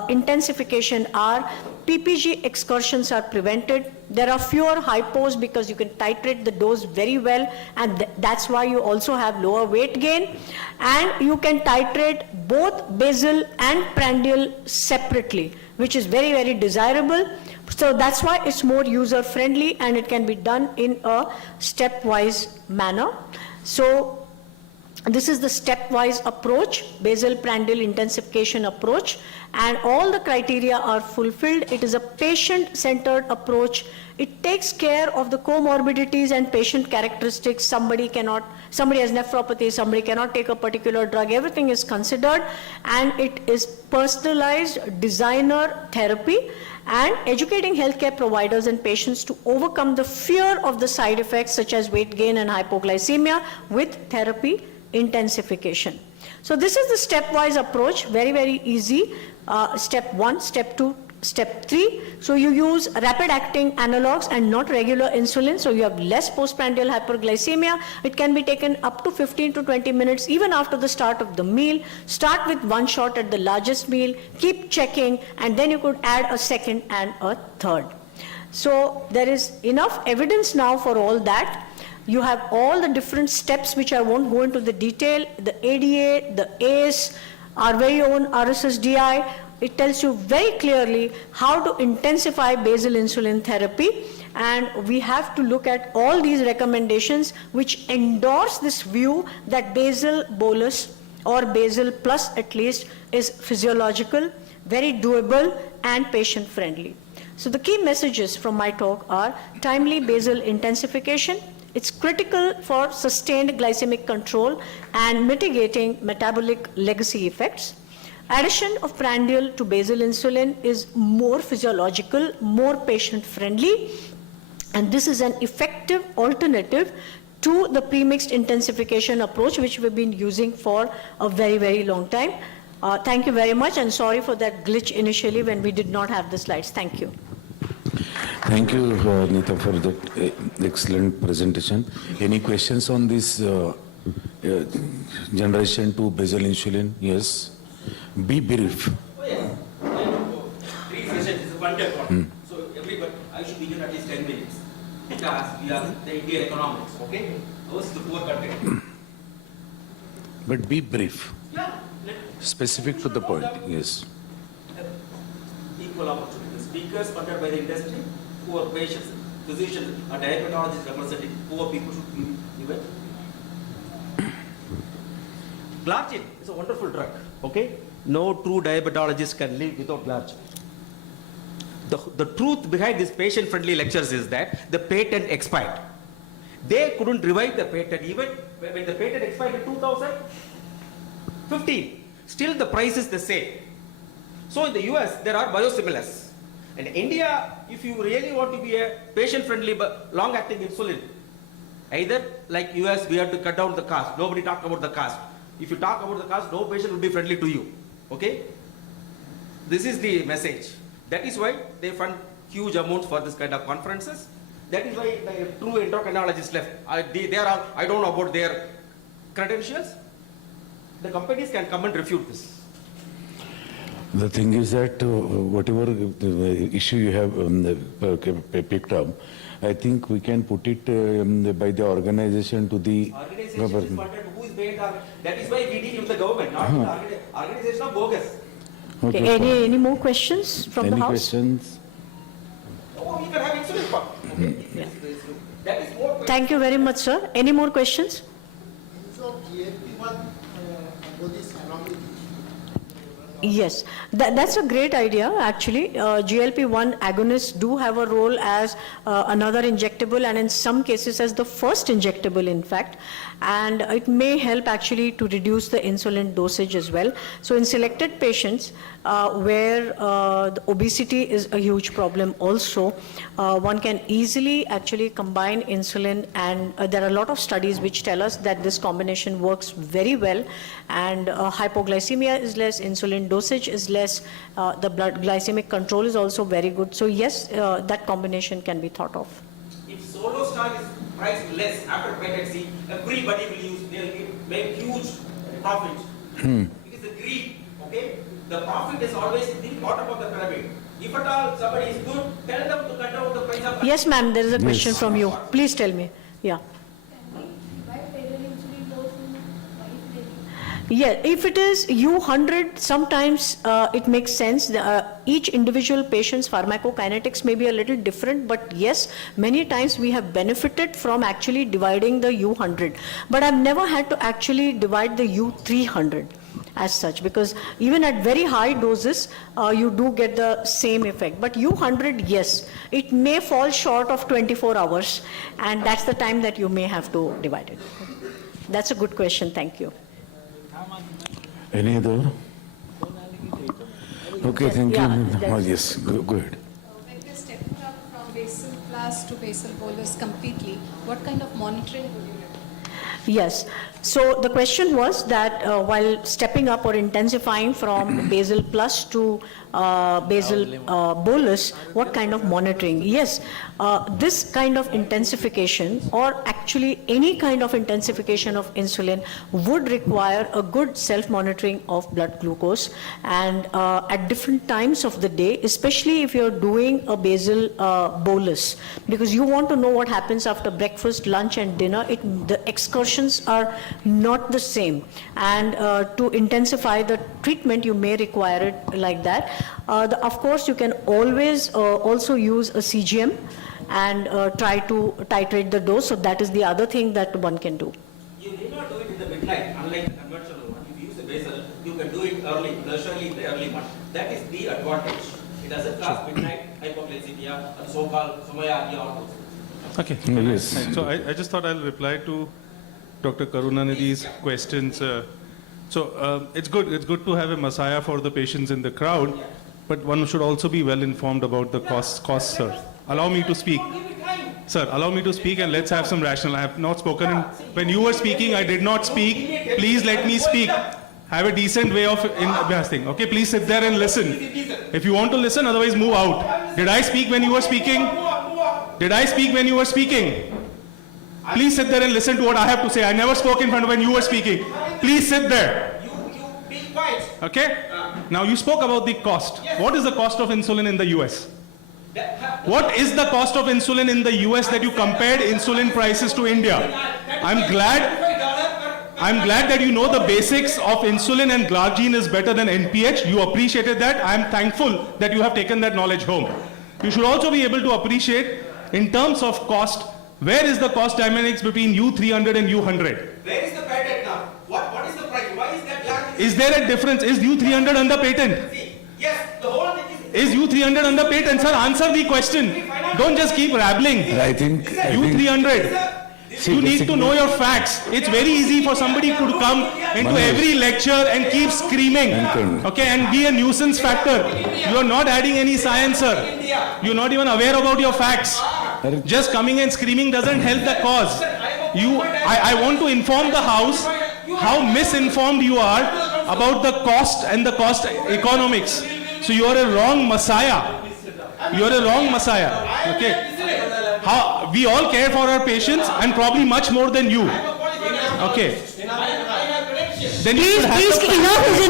intensification are PPG excursions are prevented. There are fewer hypos because you can titrate the dose very well, and that's why you also have lower weight gain. And you can titrate both basal and prandial separately, which is very, very desirable. So that's why it's more user friendly, and it can be done in a stepwise manner. So this is the stepwise approach, basal prandial intensification approach, and all the criteria are fulfilled. It is a patient-centered approach. It takes care of the comorbidities and patient characteristics. Somebody has nephropathy, somebody cannot take a particular drug. Everything is considered, and it is personalized designer therapy, and educating healthcare providers and patients to overcome the fear of the side effects such as weight gain and hypoglycemia with therapy intensification. So this is the stepwise approach, very, very easy. Step 1, step 2, step 3. So you use rapid acting analogs and not regular insulin, so you have less postprandial hyperglycemia. It can be taken up to 15 to 20 minutes even after the start of the meal. Start with 1 shot at the largest meal, keep checking, and then you could add a second and a third. So there is enough evidence now for all that. You have all the different steps which I won't go into the detail. The ADA, the ACE, our very own RSSDI, it tells you very clearly how to intensify basal insulin therapy, and we have to look at all these recommendations which endorse this view that basal bolus or basal plus at least is physiological, very doable and patient friendly. So the key messages from my talk are timely basal intensification. It's critical for sustained glycemic control and mitigating metabolic legacy effects. Addition of prandial to basal insulin is more physiological, more patient-friendly, and this is an effective alternative to the premixed intensification approach, which we've been using for a very, very long time. Thank you very much, and sorry for that glitch initially when we did not have the slides. Thank you. Thank you, Nita, for that excellent presentation. Any questions on this generation 2 basal insulin? Yes. Be brief. Oh, yes. Three sessions is a wonderful. So everybody, I should be given at least 10 minutes because we are the Indian economics, okay? Ours is the poor country. But be brief. Yeah. Specific to the point, yes. Equal opportunity. Speakers funded by the industry, poor patients, physicians, and diabetologists representing poor people should be given. Glargine is a wonderful drug, okay? No true diabetologist can live without glargine. The truth behind these patient-friendly lectures is that the patent expired. They couldn't revive the patent even when the patent expired in 2015. Still the price is the same. So in the US, there are biosimilars. In India, if you really want to be a patient-friendly but long-acting insulin, either like US, we have to cut down the cost. Nobody talked about the cost. If you talk about the cost, no patient will be friendly to you. Okay? This is the message. That is why they fund huge amounts for this kind of conferences. That is why the true endocrinologists left. I don't know about their credentials. The companies can come and refute this. The thing is that whatever issue you have picked up, I think we can put it by the organization to the government. Who is paid? That is why we deal with the government, not the organization of bogus. Okay. Any more questions from the House? Any questions? Oh, we can have insulin pump. Okay. That is more. Thank you very much, sir. Any more questions? Yes, that's a great idea, actually. GLP-1 agonists do have a role as another injectable, and in some cases as the first injectable, in fact. And it may help actually to reduce the insulin dosage as well. So in selected patients where the obesity is a huge problem also, one can easily actually combine insulin, and there are a lot of studies which tell us that this combination works very well, and hypoglycemia is less, insulin dosage is less, the blood glycemic control is also very good. So yes, that combination can be thought of. If solo star is priced less after patency, everybody will use, they will make huge profit. It is a greed, okay? The profit is always the bottom of the pyramid. If at all somebody is good, tell them to cut down the price of. Yes, ma'am, there is a question from you. Please tell me. Yeah. Yeah, if it is U100, sometimes it makes sense. Each individual patient's pharmacokinetics may be a little different, but yes, many times we have benefited from actually dividing the U100. But I've never had to actually divide the U300 as such, because even at very high doses, you do get the same effect. But U100, yes, it may fall short of 24 hours, and that's the time that you may have to divide it. That's a good question. Thank you. Any other? Okay, thank you. Oh, yes, go ahead. When we're stepping up from basal plus to basal bolus completely, what kind of monitoring will you do? Yes. So the question was that while stepping up or intensifying from basal plus to basal bolus, what kind of monitoring? Yes, this kind of intensification, or actually any kind of intensification of insulin, would require a good self-monitoring of blood glucose, and at different times of the day, especially if you're doing a basal bolus, because you want to know what happens after breakfast, lunch and dinner. The excursions are not the same, and to intensify the treatment you may require it like that. Of course, you can always also use a CGM and try to titrate the dose. So that is the other thing that one can do. You need not do it in the midnight, unlike the conventional one. If you use the basal, you can do it early, in the early month. That is the advantage. It doesn't cost midnight. hypoglycemia, and so-called Somaya outputs. Okay. Yes. So I just thought I'll reply to Dr. Karunanidhi's questions. It's good to have a messiah for the patients in the crowd, but one should also be well informed about the costs, sir. Allow me to speak. Sir, allow me to speak and let's have some rational. I have not spoken. When you were speaking, I did not speak. Please let me speak. Have a decent way of investing. Okay, please sit there and listen. If you want to listen, otherwise move out. Did I speak when you were speaking? Did I speak when you were speaking? Please sit there and listen to what I have to say. I never spoke in front of when you were speaking. Please sit there. You be quiet. Okay? Now you spoke about the cost. What is the cost of insulin in the US? What is the cost of insulin in the US that you compared insulin prices to India? I'm glad that you know the basics of insulin and glargine is better than NPH. You appreciated that. I'm thankful that you have taken that knowledge home. You should also be able to appreciate in terms of cost, where is the cost dynamics between U300 and U100? Where is the patent now? What is the price? Why is that large? Is there a difference? Is U300 under patent? Yes, the whole thing is... Is U300 under patent? Sir, answer the question. Don't just keep rabbling. I think U300. You need to know your facts. It's very easy for somebody to come into every lecture and keep screaming, okay, and be a nuisance factor. You are not adding any science, sir. You're not even aware about your facts. Just coming and screaming doesn't help the cause. I want to inform the House how misinformed you are about the cost and the cost economics. So you are a wrong messiah. You are a wrong messiah. Okay. We all care for our patients and probably much more than you. Okay. Then you should have the-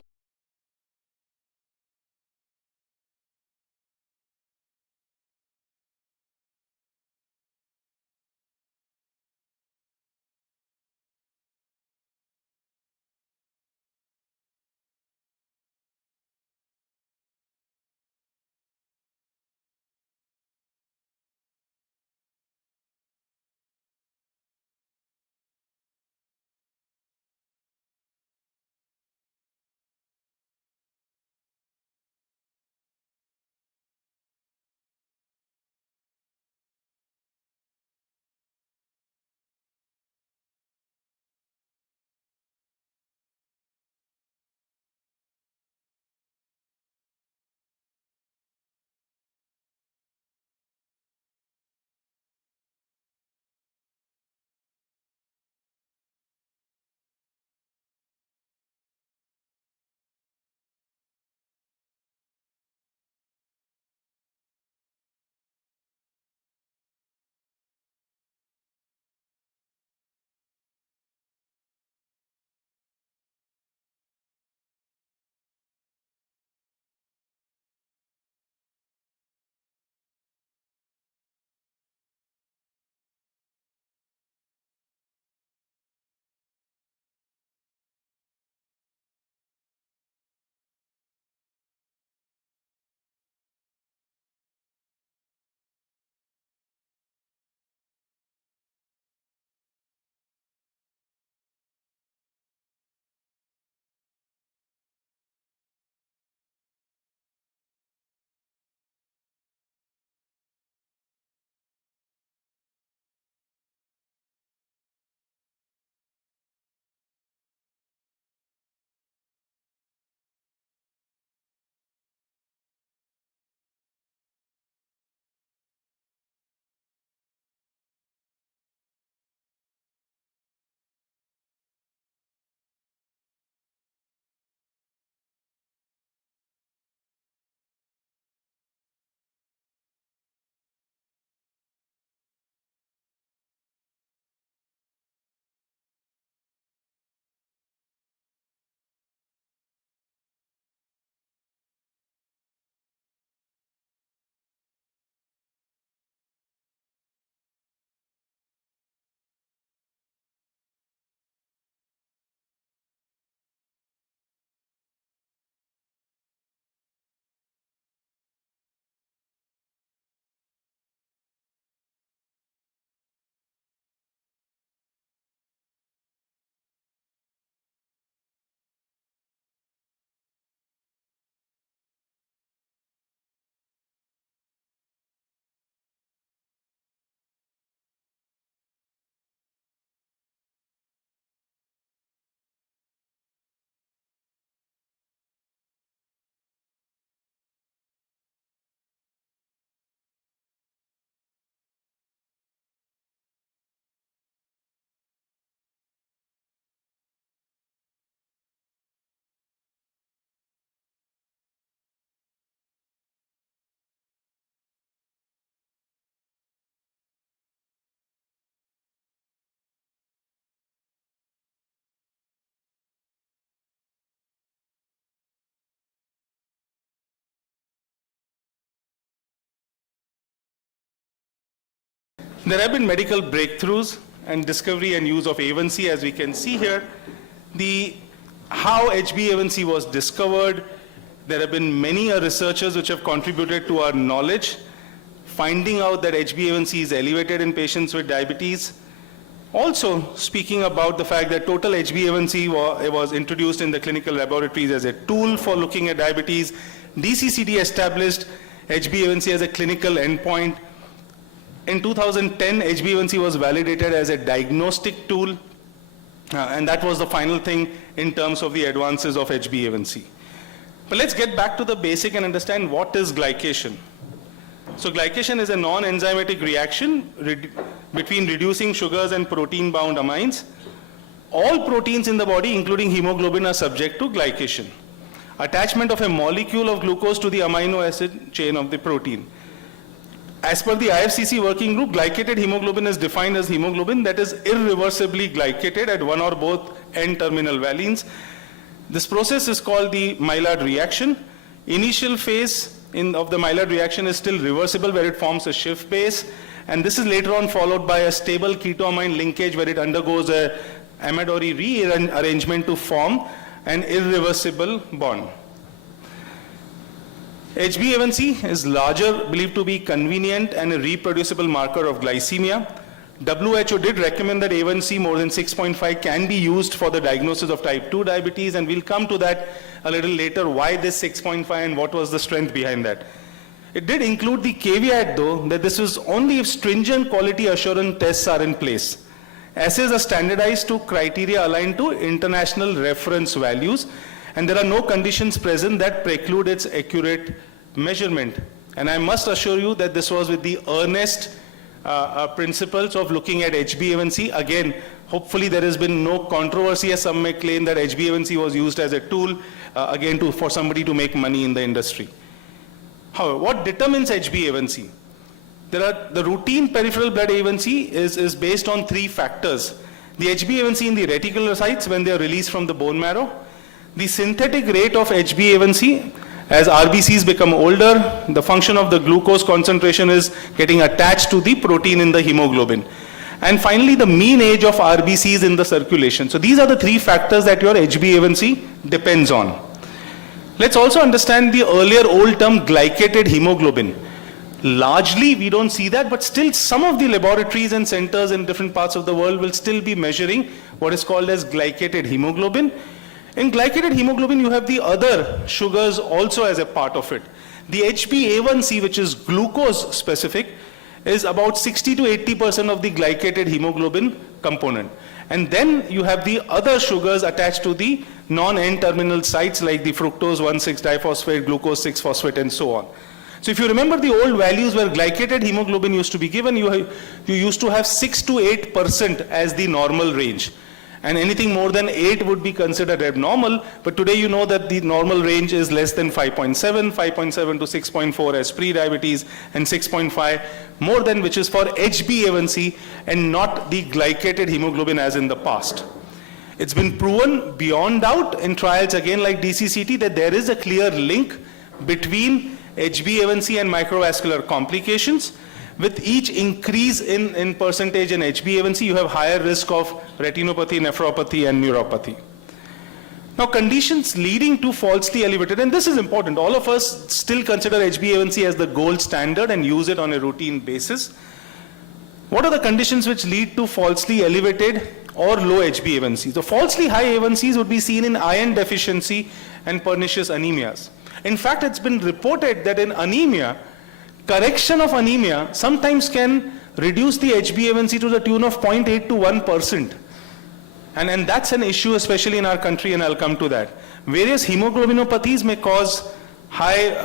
There have been medical breakthroughs and discovery and use of A1C, as we can see here. How HbA1c was discovered, there have been many researchers which have contributed to our knowledge, finding out that HbA1c is elevated in patients with diabetes. Also speaking about the fact that total HbA1c was introduced in the clinical laboratories as a tool for looking at diabetes. DCCT established HbA1c as a clinical endpoint. In 2010, HbA1c was validated as a diagnostic tool, and that was the final thing in terms of the advances of HbA1c. But let's get back to the basic and understand what is glycation. So glycation is a non-enzymatic reaction between reducing sugars and protein-bound amines. All proteins in the body, including hemoglobin, are subject to glycation. Attachment of a molecule of glucose to the amino acid chain of the protein. As per the IFCC working group, glycated hemoglobin is defined as hemoglobin that is irreversibly glycated at one or both N-terminal valine. This process is called the Maillard reaction. Initial phase of the Maillard reaction is still reversible, where it forms a Schiff base, and this is later on followed by a stable keto-amine linkage where it undergoes a Amadori rearrangement to form an irreversible bond. HbA1c is believed to be convenient and a reproducible marker of glycemia. WHO did recommend that A1c more than 6.5 can be used for the diagnosis of type 2 diabetes, and we'll come to that a little later, why this 6.5 and what was the strength behind that. It did include the caveat though, that this was only if stringent quality assurance tests are in place. Assays are standardized to criteria aligned to international reference values, and there are no conditions present that preclude its accurate measurement. And I must assure you that this was with the earnest principles of looking at HbA1c. Again, hopefully there has been no controversy, as some may claim that HbA1c was used as a tool, for somebody to make money in the industry. However, what determines HbA1c? The routine peripheral blood A1c is based on 3 factors. The HbA1c in the reticulocytes when they are released from the bone marrow, the synthetic rate of HbA1c as RBCs become older, the function of the glucose concentration is getting attached to the protein in the hemoglobin. And finally, the mean age of RBCs in the circulation. So these are the 3 factors that your HbA1c depends on. Let's also understand the earlier old term glycated hemoglobin. Largely, we don't see that, but still some of the laboratories and centers in different parts of the world will still be measuring what is called as glycated hemoglobin. In glycated hemoglobin, you have the other sugars also as a part of it. The HbA1c, which is glucose specific, is about 60 to 80% of the glycated hemoglobin component. And then you have the other sugars attached to the non-N-terminal sites like the fructose 1,6-diphosphate, glucose 6-phosphate, and so on. So if you remember the old values where glycated hemoglobin used to be given, you used to have 6 to 8% as the normal range. And anything more than 8 would be considered abnormal, but today you know that the normal range is less than 5.7, 5.7 to 6.4 as pre-diabetes, and 6.5 more than, which is for HbA1c and not the glycated hemoglobin as in the past. It's been proven beyond doubt in trials again like DCCT that there is a clear link between HbA1c and microvascular complications. With each increase in percentage in HbA1c, you have higher risk of retinopathy, nephropathy, and neuropathy. Now, conditions leading to falsely elevated, and this is important, all of us still consider HbA1c as the gold standard and use it on a routine basis. What are the conditions which lead to falsely elevated or low HbA1c? The falsely high A1cs would be seen in iron deficiency and pernicious anemias. In fact, it's been reported that in anemia, correction of anemia sometimes can reduce the HbA1c to the tune of 0.8 to 1%. And that's an issue, especially in our country, and I'll come to that. Various hemoglobinopathies may cause falsely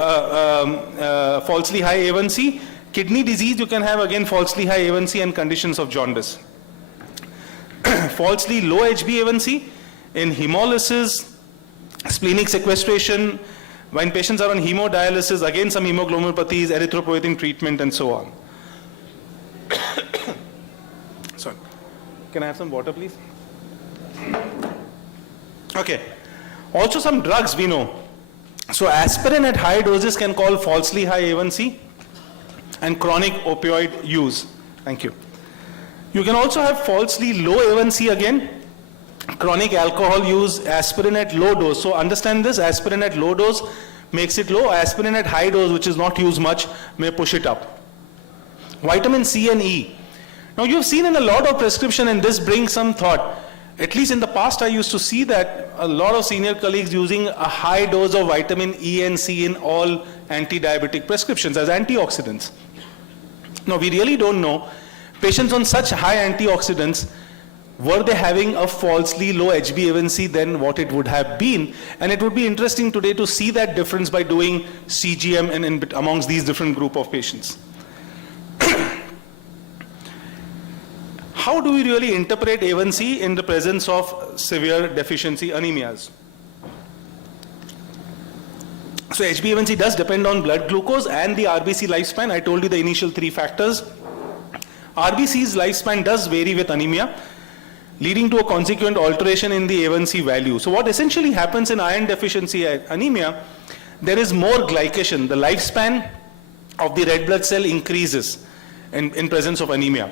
high A1c. Kidney disease, you can have again falsely high A1c and conditions of jaundice. Falsely low HbA1c in hemolysis, splenic sequestration, when patients are on hemodialysis, again some hemoglobinopathies, erythropoietin treatment, and so on. Sorry. Can I have some water, please? Okay. Also some drugs we know. So aspirin at high doses can cause falsely high A1c and chronic opioid use. Thank you. You can also have falsely low A1C again. Chronic alcohol use, aspirin at low dose. So understand this, aspirin at low dose makes it low. Aspirin at high dose, which is not used much, may push it up. Vitamin C and E. Now you've seen in a lot of prescription, and this brings some thought. At least in the past, I used to see that a lot of senior colleagues using a high dose of vitamin E and C in all anti-diabetic prescriptions as antioxidants. Now we really don't know, patients on such high antioxidants, were they having a falsely low HbA1c than what it would have been? And it would be interesting today to see that difference by doing CGM and amongst these different group of patients. How do we really interpret A1C in the presence of severe deficiency anemias? So HbA1c does depend on blood glucose and the RBC lifespan. I told you the initial 3 factors. RBC's lifespan does vary with anemia, leading to a consequent alteration in the A1C value. So what essentially happens in iron deficiency anemia, there is more glycation. The lifespan of the red blood cell increases in presence of anemia.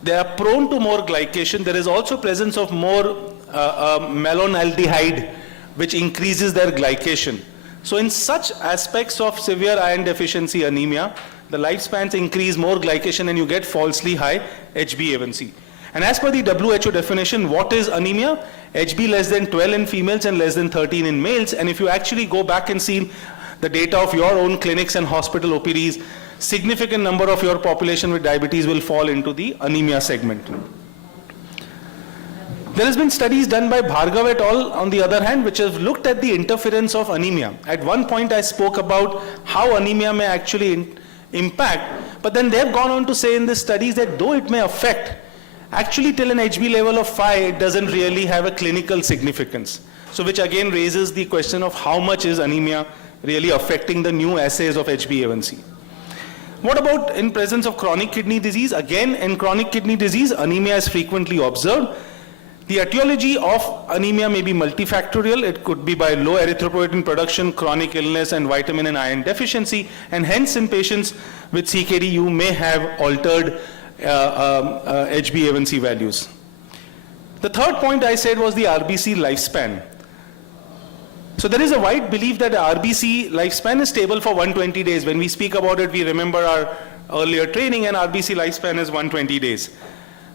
They are prone to more glycation. There is also presence of more malonaldehyde, which increases their glycation. So in such aspects of severe iron deficiency anemia, the lifespans increase, more glycation, and you get falsely high HbA1c. And as per the WHO definition, what is anemia? Hb less than 12 in females and less than 13 in males. And if you actually go back and see the data of your own clinics and hospital OPDs, significant number of your population with diabetes will fall into the anemia segment. There has been studies done by Bhargav et al. On the other hand, which have looked at the interference of anemia. At one point I spoke about how anemia may actually impact, but then they've gone on to say in the studies that though it may affect, actually till an HB level of 5, it doesn't really have a clinical significance. So which again raises the question of how much is anemia really affecting the new assays of HbA1c. What about in presence of chronic kidney disease? Again, in chronic kidney disease, anemia is frequently observed. The etiology of anemia may be multifactorial. It could be by low erythropoietin production, chronic illness, and vitamin and iron deficiency. And hence, in patients with CKD, you may have altered HbA1c values. The third point I said was the RBC lifespan. So there is a wide belief that the RBC lifespan is stable for 120 days. When we speak about it, we remember our earlier training, and RBC lifespan is 120 days.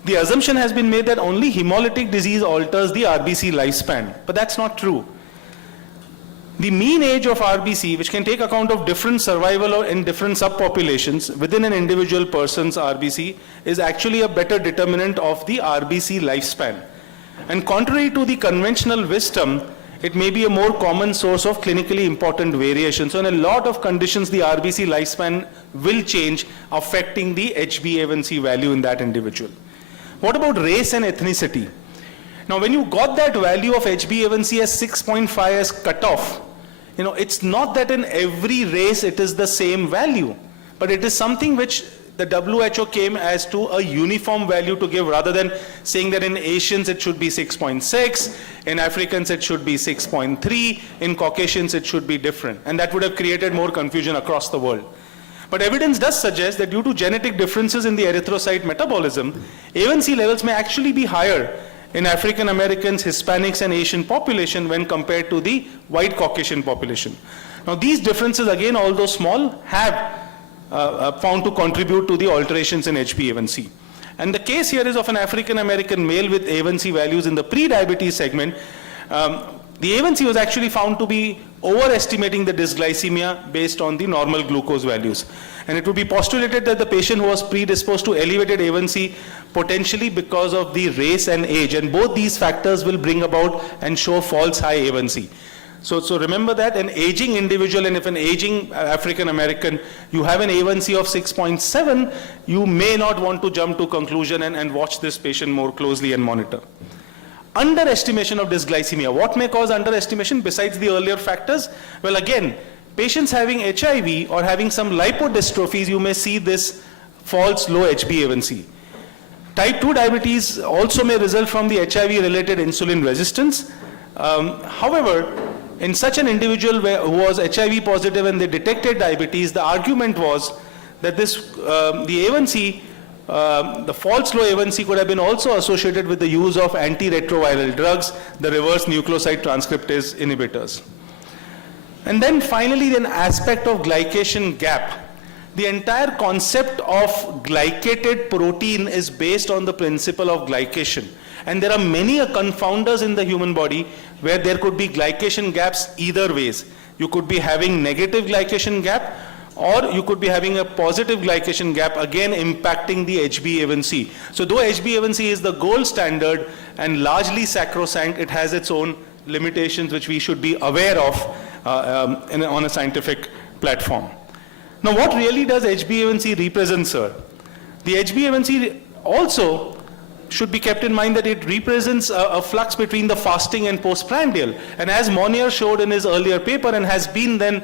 The assumption has been made that only hemolytic disease alters the RBC lifespan, but that's not true. The mean age of RBC, which can take account of different survival or in different subpopulations within an individual person's RBC, is actually a better determinant of the RBC lifespan. And contrary to the conventional wisdom, it may be a more common source of clinically important variation. So in a lot of conditions, the RBC lifespan will change, affecting the HbA1c value in that individual. What about race and ethnicity? Now, when you got that value of HbA1c as 6.5 as cutoff, it's not that in every race it is the same value, but it is something which the WHO came as to a uniform value to give, rather than saying that in Asians it should be 6.6, in Africans it should be 6.3, in Caucasians it should be different. And that would have created more confusion across the world. But evidence does suggest that due to genetic differences in the erythrocyte metabolism, A1C levels may actually be higher in African Americans, Hispanics, and Asian population when compared to the white Caucasian population. Now these differences, again, although small, have found to contribute to the alterations in HbA1c. And the case here is of an African American male with A1C values in the pre-diabetes segment. The A1C was actually found to be overestimating the dysglycemia based on the normal glucose values. And it would be postulated that the patient who was predisposed to elevated A1C potentially because of the race and age, and both these factors will bring about and show false high A1C. So remember that an aging individual, and if an aging African American, you have an A1C of 6.7, you may not want to jump to conclusion and watch this patient more closely and monitor. Underestimation of dysglycemia. What may cause underestimation besides the earlier factors? Well, again, patients having HIV or having some lipodystrophies, you may see this false low HbA1c. Type 2 diabetes also may result from the HIV-related insulin resistance. However, in such an individual who was HIV positive and they detected diabetes, the argument was that the A1C the false low A1C could have been also associated with the use of antiretroviral drugs, the reverse nucleoside transcriptase inhibitors. And then finally, an aspect of glycation gap. The entire concept of glycated protein is based on the principle of glycation. And there are many confounders in the human body where there could be glycation gaps either ways. You could be having negative glycation gap, or you could be having a positive glycation gap, again impacting the HbA1c. So though HbA1c is the gold standard and largely sacrosanct, it has its own limitations which we should be aware of on a scientific platform. Now what really does HbA1c represent, sir? The HbA1c also should be kept in mind that it represents a flux between the fasting and postprandial. And as Monnier showed in his earlier paper and has been then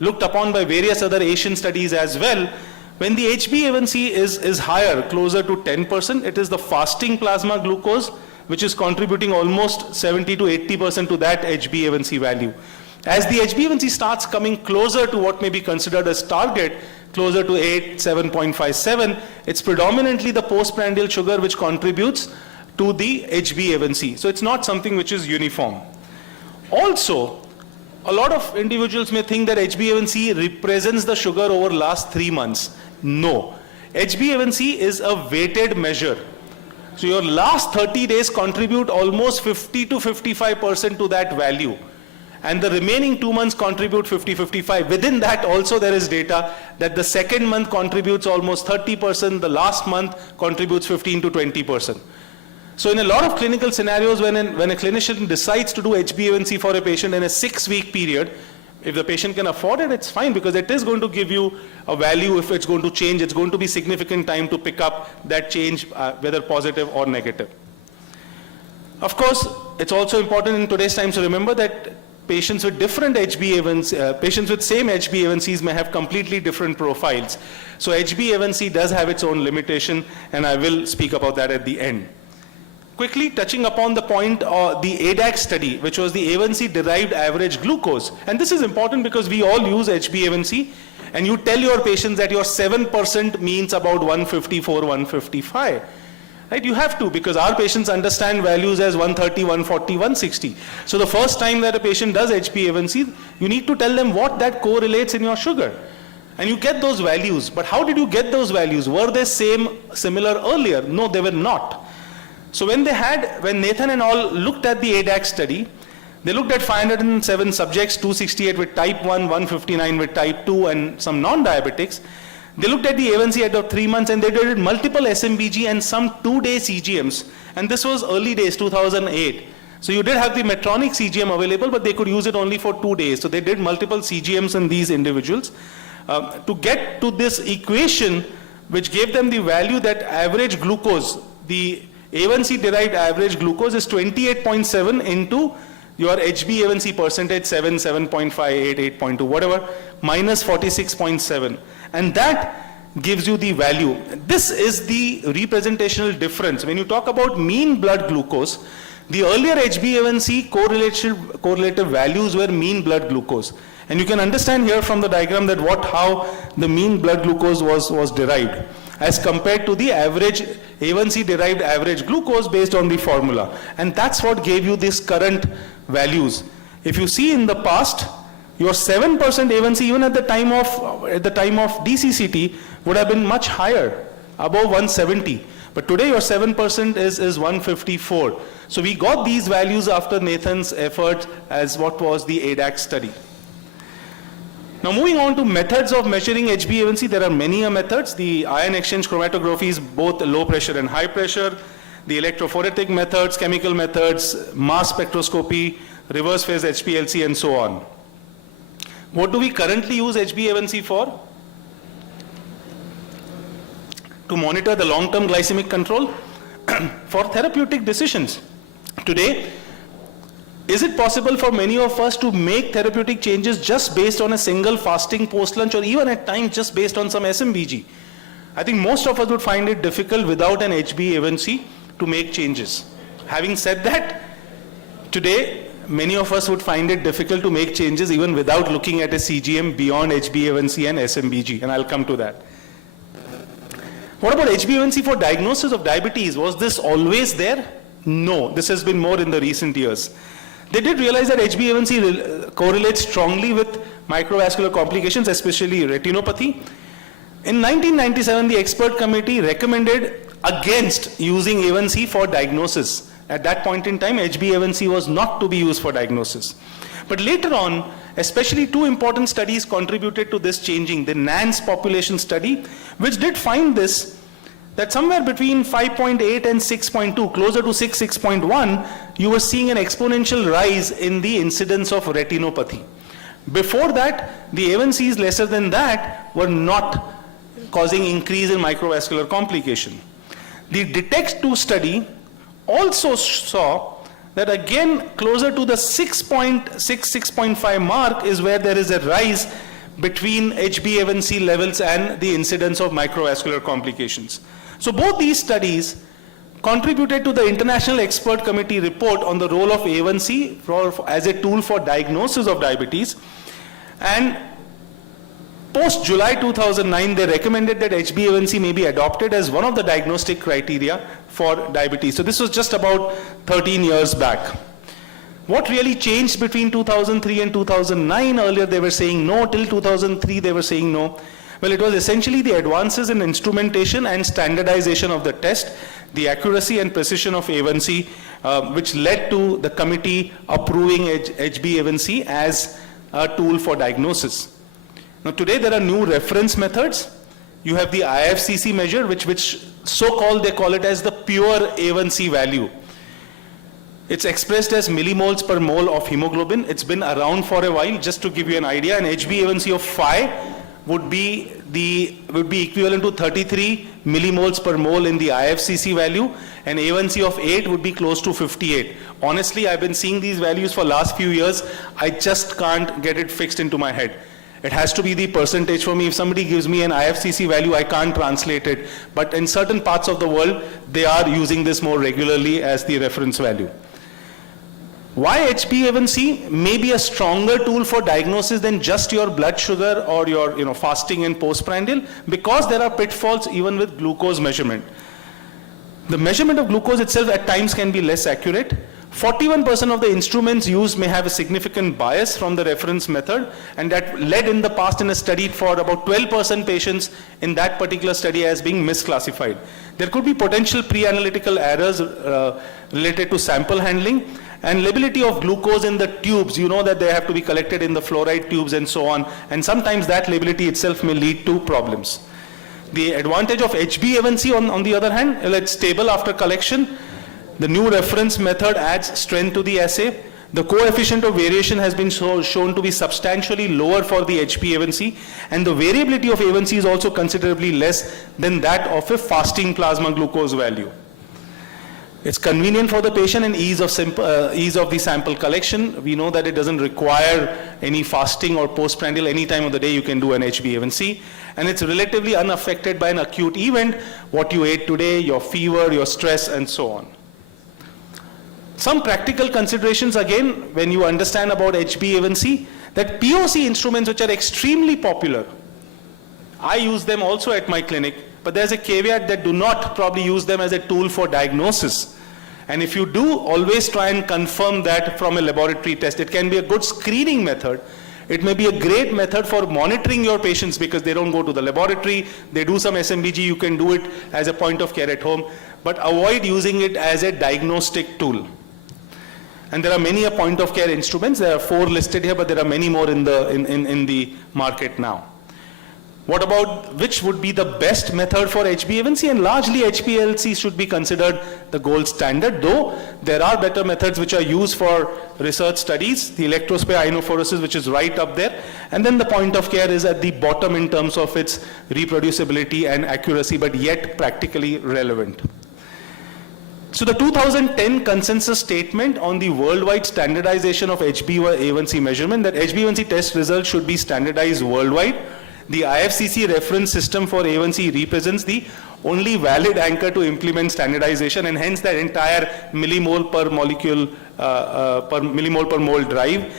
looked upon by various other Asian studies as well, when the HbA1c is higher, closer to 10%, it is the fasting plasma glucose which is contributing almost 70 to 80% to that HbA1c value. As the HbA1c starts coming closer to what may be considered as target, closer to 8, 7.57, it's predominantly the postprandial sugar which contributes to the HbA1c. So it's not something which is uniform. Also, a lot of individuals may think that HbA1c represents the sugar over last 3 months. No. HbA1c is a weighted measure. So your last 30 days contribute almost 50 to 55% to that value. And the remaining 2 months contribute 50-55. Within that also there is data that the second month contributes almost 30%, the last month contributes 15 to 20%. So in a lot of clinical scenarios, when a clinician decides to do HbA1c for a patient in a 6-week period, if the patient can afford it, it's fine, because it is going to give you a value. If it's going to change, it's going to be significant time to pick up that change, whether positive or negative. Of course, it's also important in today's times to remember that patients with different HbA1c, patients with same HbA1cs may have completely different profiles. So HbA1c does have its own limitation, and I will speak about that at the end. Quickly touching upon the point of the IDEC study, which was the A1C derived average glucose. And this is important because we all use HbA1c, and you tell your patients that your 7% means about 154, 155. Right? You have to, because our patients understand values as 130, 140, 160. So the first time that a patient does HbA1c, you need to tell them what that correlates in your sugar. And you get those values. But how did you get those values? Were they similar earlier? No, they were not. So when Nathan and all looked at the IDEC study, they looked at 507 subjects, 268 with type 1, 159 with type 2, and some non-diabetics. They looked at the A1C at 3 months, and they did multiple SMBG and some 2-day CGMs. And this was early days, 2008. So you did have the Medtronic CGM available, but they could use it only for 2 days. So they did multiple CGMs in these individuals to get to this equation, which gave them the value that average glucose, the A1C derived average glucose is 28.7 into your HbA1c percentage, 7, 7.5, 8, 8.2, whatever, minus 46.7. And that gives you the value. This is the representational difference. When you talk about mean blood glucose, the earlier HbA1c correlative values were mean blood glucose. And you can understand here from the diagram that how the mean blood glucose was derived, as compared to the average A1C derived average glucose based on the formula. And that's what gave you these current values. If you see in the past, your 7% A1C even at the time of DCCT would have been much higher, above 170. But today your 7% is 154. So we got these values after Nathan's effort as what was the IDEC study. Now moving on to methods of measuring HbA1c, there are many methods. The ion exchange chromatography is both low pressure and high pressure. The electrophoretic methods, chemical methods, mass spectroscopy, reverse phase HPLC, and so on. What do we currently use HbA1c for? To monitor the long-term glycemic control for therapeutic decisions. Today, is it possible for many of us to make therapeutic changes just based on a single fasting post-lunch, or even at times just based on some SMBG? I think most of us would find it difficult without an HbA1c to make changes. Having said that, today many of us would find it difficult to make changes even without looking at a CGM beyond HbA1c and SMBG, and I'll come to that. What about HbA1c for diagnosis of diabetes? Was this always there? No, this has been more in the recent years. They did realize that HbA1c correlates strongly with microvascular complications, especially retinopathy. In 1997, the expert committee recommended against using A1c for diagnosis. At that point in time, HbA1c was not to be used for diagnosis. But later on, especially two important studies contributed to this changing. The NANS population study, which did find this, that somewhere between 5.8 and 6.2, closer to 6.1, you were seeing an exponential rise in the incidence of retinopathy. Before that, the A1Cs lesser than that were not causing increase in microvascular complication. The DETECT-2 study also saw that again closer to the 6.6, 6.5 mark is where there is a rise between HbA1c levels and the incidence of microvascular complications. So both these studies contributed to the International Expert Committee report on the role of A1c as a tool for diagnosis of diabetes. And post July 2009, they recommended that HbA1c may be adopted as one of the diagnostic criteria for diabetes. So this was just about 13 years back. What really changed between 2003 and 2009? Earlier they were saying no, till 2003 they were saying no. Well, it was essentially the advances in instrumentation and standardization of the test, the accuracy and precision of A1c, which led to the committee approving HbA1c as a tool for diagnosis. Now today there are new reference methods. You have the IFCC measure, which so-called they call it as the pure A1c value. It's expressed as millimoles per mole of hemoglobin. It's been around for a while. Just to give you an idea, an HbA1c of 5 would be equivalent to 33 millimoles per mole in the IFCC value, and A1c of 8 would be close to 58. Honestly, I've been seeing these values for last few years. I just can't get it fixed into my head. It has to be the percentage for me. If somebody gives me an IFCC value, I can't translate it. But in certain parts of the world, they are using this more regularly as the reference value. Why HbA1c may be a stronger tool for diagnosis than just your blood sugar or your fasting and postprandial? Because there are pitfalls even with glucose measurement. The measurement of glucose itself at times can be less accurate. 41% of the instruments used may have a significant bias from the reference method, and that led in the past in a study for about 12% patients in that particular study as being misclassified. There could be potential pre-analytical errors related to sample handling and lability of glucose in the tubes. You know that they have to be collected in the fluoride tubes and so on, and sometimes that lability itself may lead to problems. The advantage of HbA1c on the other hand, it's stable after collection. The new reference method adds strength to the assay. The coefficient of variation has been shown to be substantially lower for the HbA1c, and the variability of A1c is also considerably less than that of a fasting plasma glucose value. It's convenient for the patient and ease of the sample collection. We know that it doesn't require any fasting or postprandial. Any time of the day you can do an HbA1c, and it's relatively unaffected by an acute event, what you ate today, your fever, your stress, and so on. Some practical considerations again when you understand about HbA1c, that POC instruments which are extremely popular, I use them also at my clinic, but there's a caveat that do not probably use them as a tool for diagnosis. And if you do, always try and confirm that from a laboratory test. It can be a good screening method. It may be a great method for monitoring your patients because they don't go to the laboratory, they do some SMBG, you can do it as a point of care at home, but avoid using it as a diagnostic tool. And there are many point of care instruments. There are 4 listed here, but there are many more in the market now. What about which would be the best method for HbA1c? And largely HbA1c should be considered the gold standard, though there are better methods which are used for research studies. The electrospray ionophoresis, which is right up there, and then the point of care is at the bottom in terms of its reproducibility and accuracy, but yet practically relevant. So the 2010 consensus statement on the worldwide standardization of HbA1c measurement, that HbA1c test results should be standardized worldwide. The IFCC reference system for A1c represents the only valid anchor to implement standardization, and hence that entire millimole per molecule, per millimole per mole drive.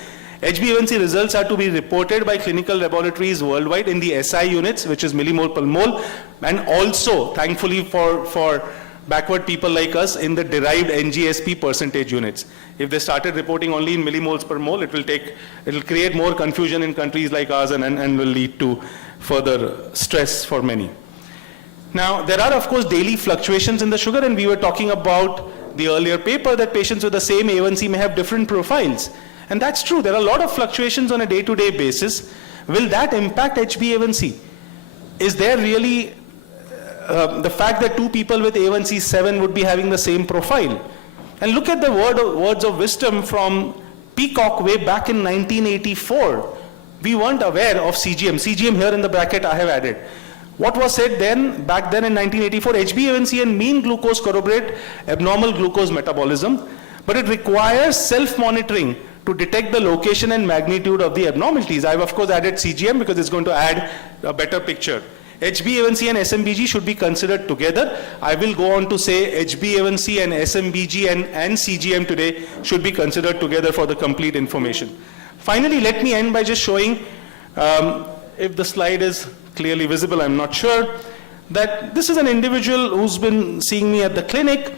HbA1c results are to be reported by clinical laboratories worldwide in the SI units, which is millimole per mole, and also, thankfully for backward people like us, in the derived NGSP percentage units. If they started reporting only in millimoles per mole, it will create more confusion in countries like ours and will lead to further stress for many. Now, there are of course daily fluctuations in the sugar, and we were talking about the earlier paper that patients with the same A1C may have different profiles. And that's true, there are a lot of fluctuations on a day-to-day basis. Will that impact HbA1c? Is there really the fact that two people with A1C 7 would be having the same profile? And look at the words of wisdom from Peacock way back in 1984. We weren't aware of CGM. CGM here in the bracket I have added. What was said then, back then in 1984, HbA1c and mean glucose corroborate abnormal glucose metabolism, but it requires self-monitoring to detect the location and magnitude of the abnormalities. I've of course added CGM because it's going to add a better picture. HbA1c and SMBG should be considered together. I will go on to say HbA1c and SMBG and CGM today should be considered together for the complete information. Finally, let me end by just showing, if the slide is clearly visible, I'm not sure, that this is an individual who's been seeing me at the clinic,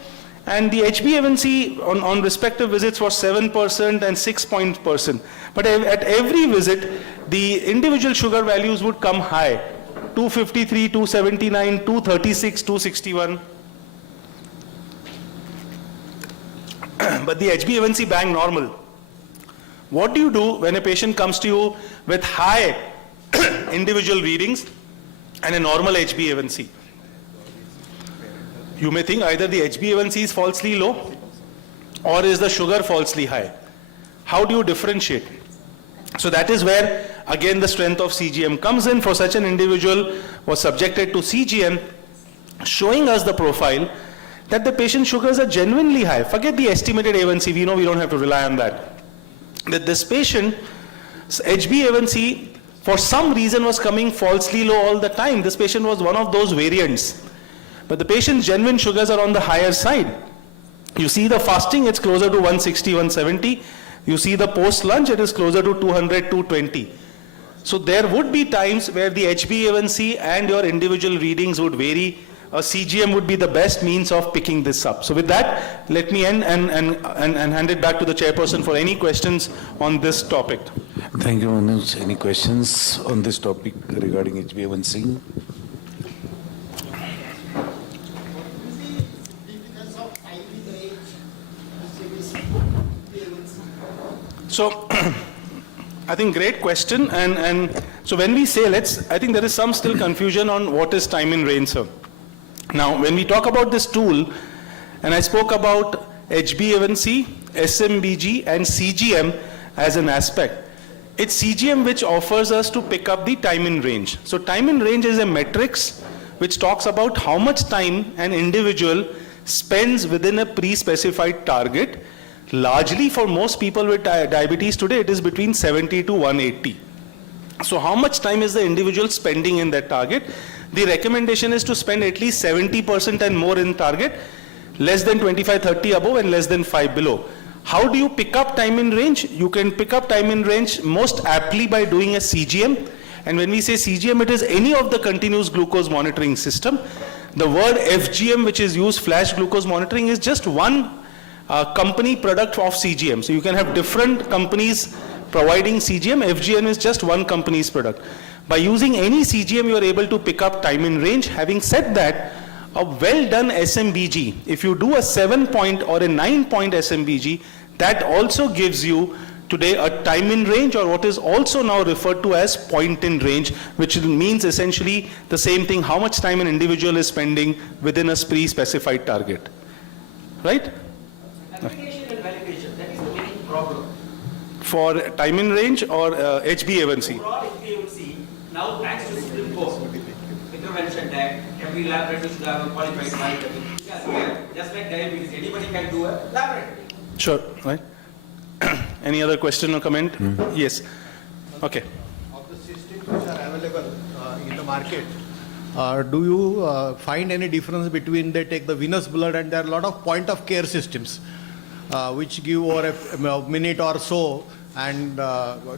and the HbA1c on respective visits was 7% and 6%. But at every visit, the individual sugar values would come high. 253, 279, 236, 261. But the HbA1c bang normal. What do you do when a patient comes to you with high individual readings and a normal HbA1c? You may think either the HbA1c is falsely low or is the sugar falsely high. How do you differentiate? So that is where again the strength of CGM comes in. For such an individual was subjected to CGM, showing us the profile that the patient's sugars are genuinely high. Forget the estimated A1C, we know we don't have to rely on that. That this patient's HbA1c for some reason was coming falsely low all the time. This patient was one of those variants. But the patient's genuine sugars are on the higher side. You see the fasting, it's closer to 160, 170. You see the post-lunch, it is closer to 200, 220. So there would be times where the HbA1c and your individual readings would vary. A CGM would be the best means of picking this up. So with that, let me end and hand it back to the chairperson for any questions on this topic. Thank you, Manoj. Any questions on this topic regarding HbA1c? So, I think great question, and so when we say I think there is some still confusion on what is time in range, sir. Now, when we talk about this tool, and I spoke about HbA1c, SMBG and CGM as an aspect, it's CGM which offers us to pick up the time in range. So time in range is a matrix which talks about how much time an individual spends within a pre-specified target. Largely for most people with diabetes today, it is between 70 to 180. So how much time is the individual spending in that target? The recommendation is to spend at least 70% and more in target, less than 25, 30 above and less than 5 below. How do you pick up time in range? You can pick up time in range most aptly by doing a CGM. And when we say CGM, it is any of the continuous glucose monitoring system. The word FGM, which is used, flash glucose monitoring, is just one company product of CGM. So you can have different companies providing CGM. FGM is just one company's product. By using any CGM, you are able to pick up time in range. Having said that, a well done SMBG, if you do a 7-point or a 9-point SMBG, that also gives you today a time in range, or what is also now referred to as point in range, which means essentially the same thing, how much time an individual is spending within a pre-specified target. Right? Application and validation, that is the main problem. For time in range or HbA1c? For all HbA1c, now thanks to Supreme Court intervention that every laboratory should have a qualified monitor. Because here, just like diabetes, anybody can do a laboratory. Sure, right. Any other question or comment? Yes. Okay. Of the systems which are available in the market, do you find any difference between they take the venous blood, and there are a lot of point of care systems which give over a minute or so and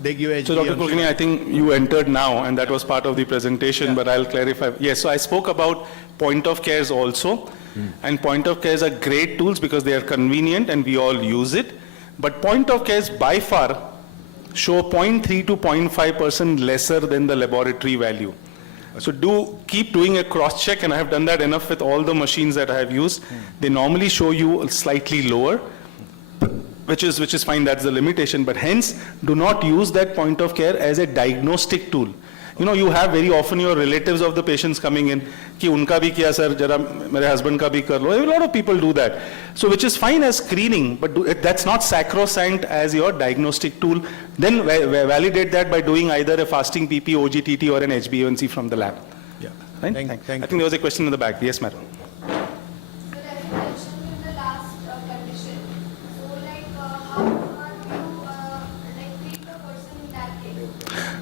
they give HB. So Dr. and Kulkarni, I think you entered now, and that was part of the presentation, but I'll clarify. Yes, so I spoke about point of cares also, and point of cares are great tools because they are convenient and we all use it. But point of cares by far show 0.3 to 0.5% lesser than the laboratory value. So do keep doing a cross check, and I have done that enough with all the machines that I have used. They normally show you slightly lower, which is fine, that's the limitation, but hence do not use that point of care as a diagnostic tool. You know, you have very often your relatives of the patients coming in, कि उनका भी किया sir, जरा मेरे husband का भी कर लो. A lot of people do that. So which is fine as screening, but that's not sacrosanct as your diagnostic tool. Then validate that by doing either a fasting PP, OGTT or an HbA1c from the lab. Yeah. Right? Thank I you. think there was a question in the back. Yes, madam. So as you mentioned in the last condition, so like how do you like treat the person in that case?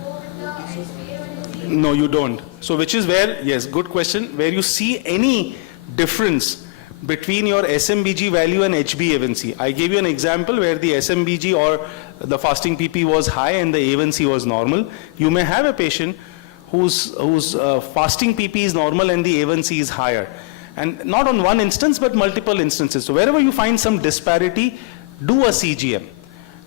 Go with the HbA1c? No, you don't. So which is where, yes, good question, where you see any difference between your SMBG value and HbA1c. I gave you an example where the SMBG or the fasting PP was high and the A1C was normal. You may have a patient whose fasting PP is normal and the A1C is higher. And not on one instance, but multiple instances. So wherever you find some disparity, do a CGM.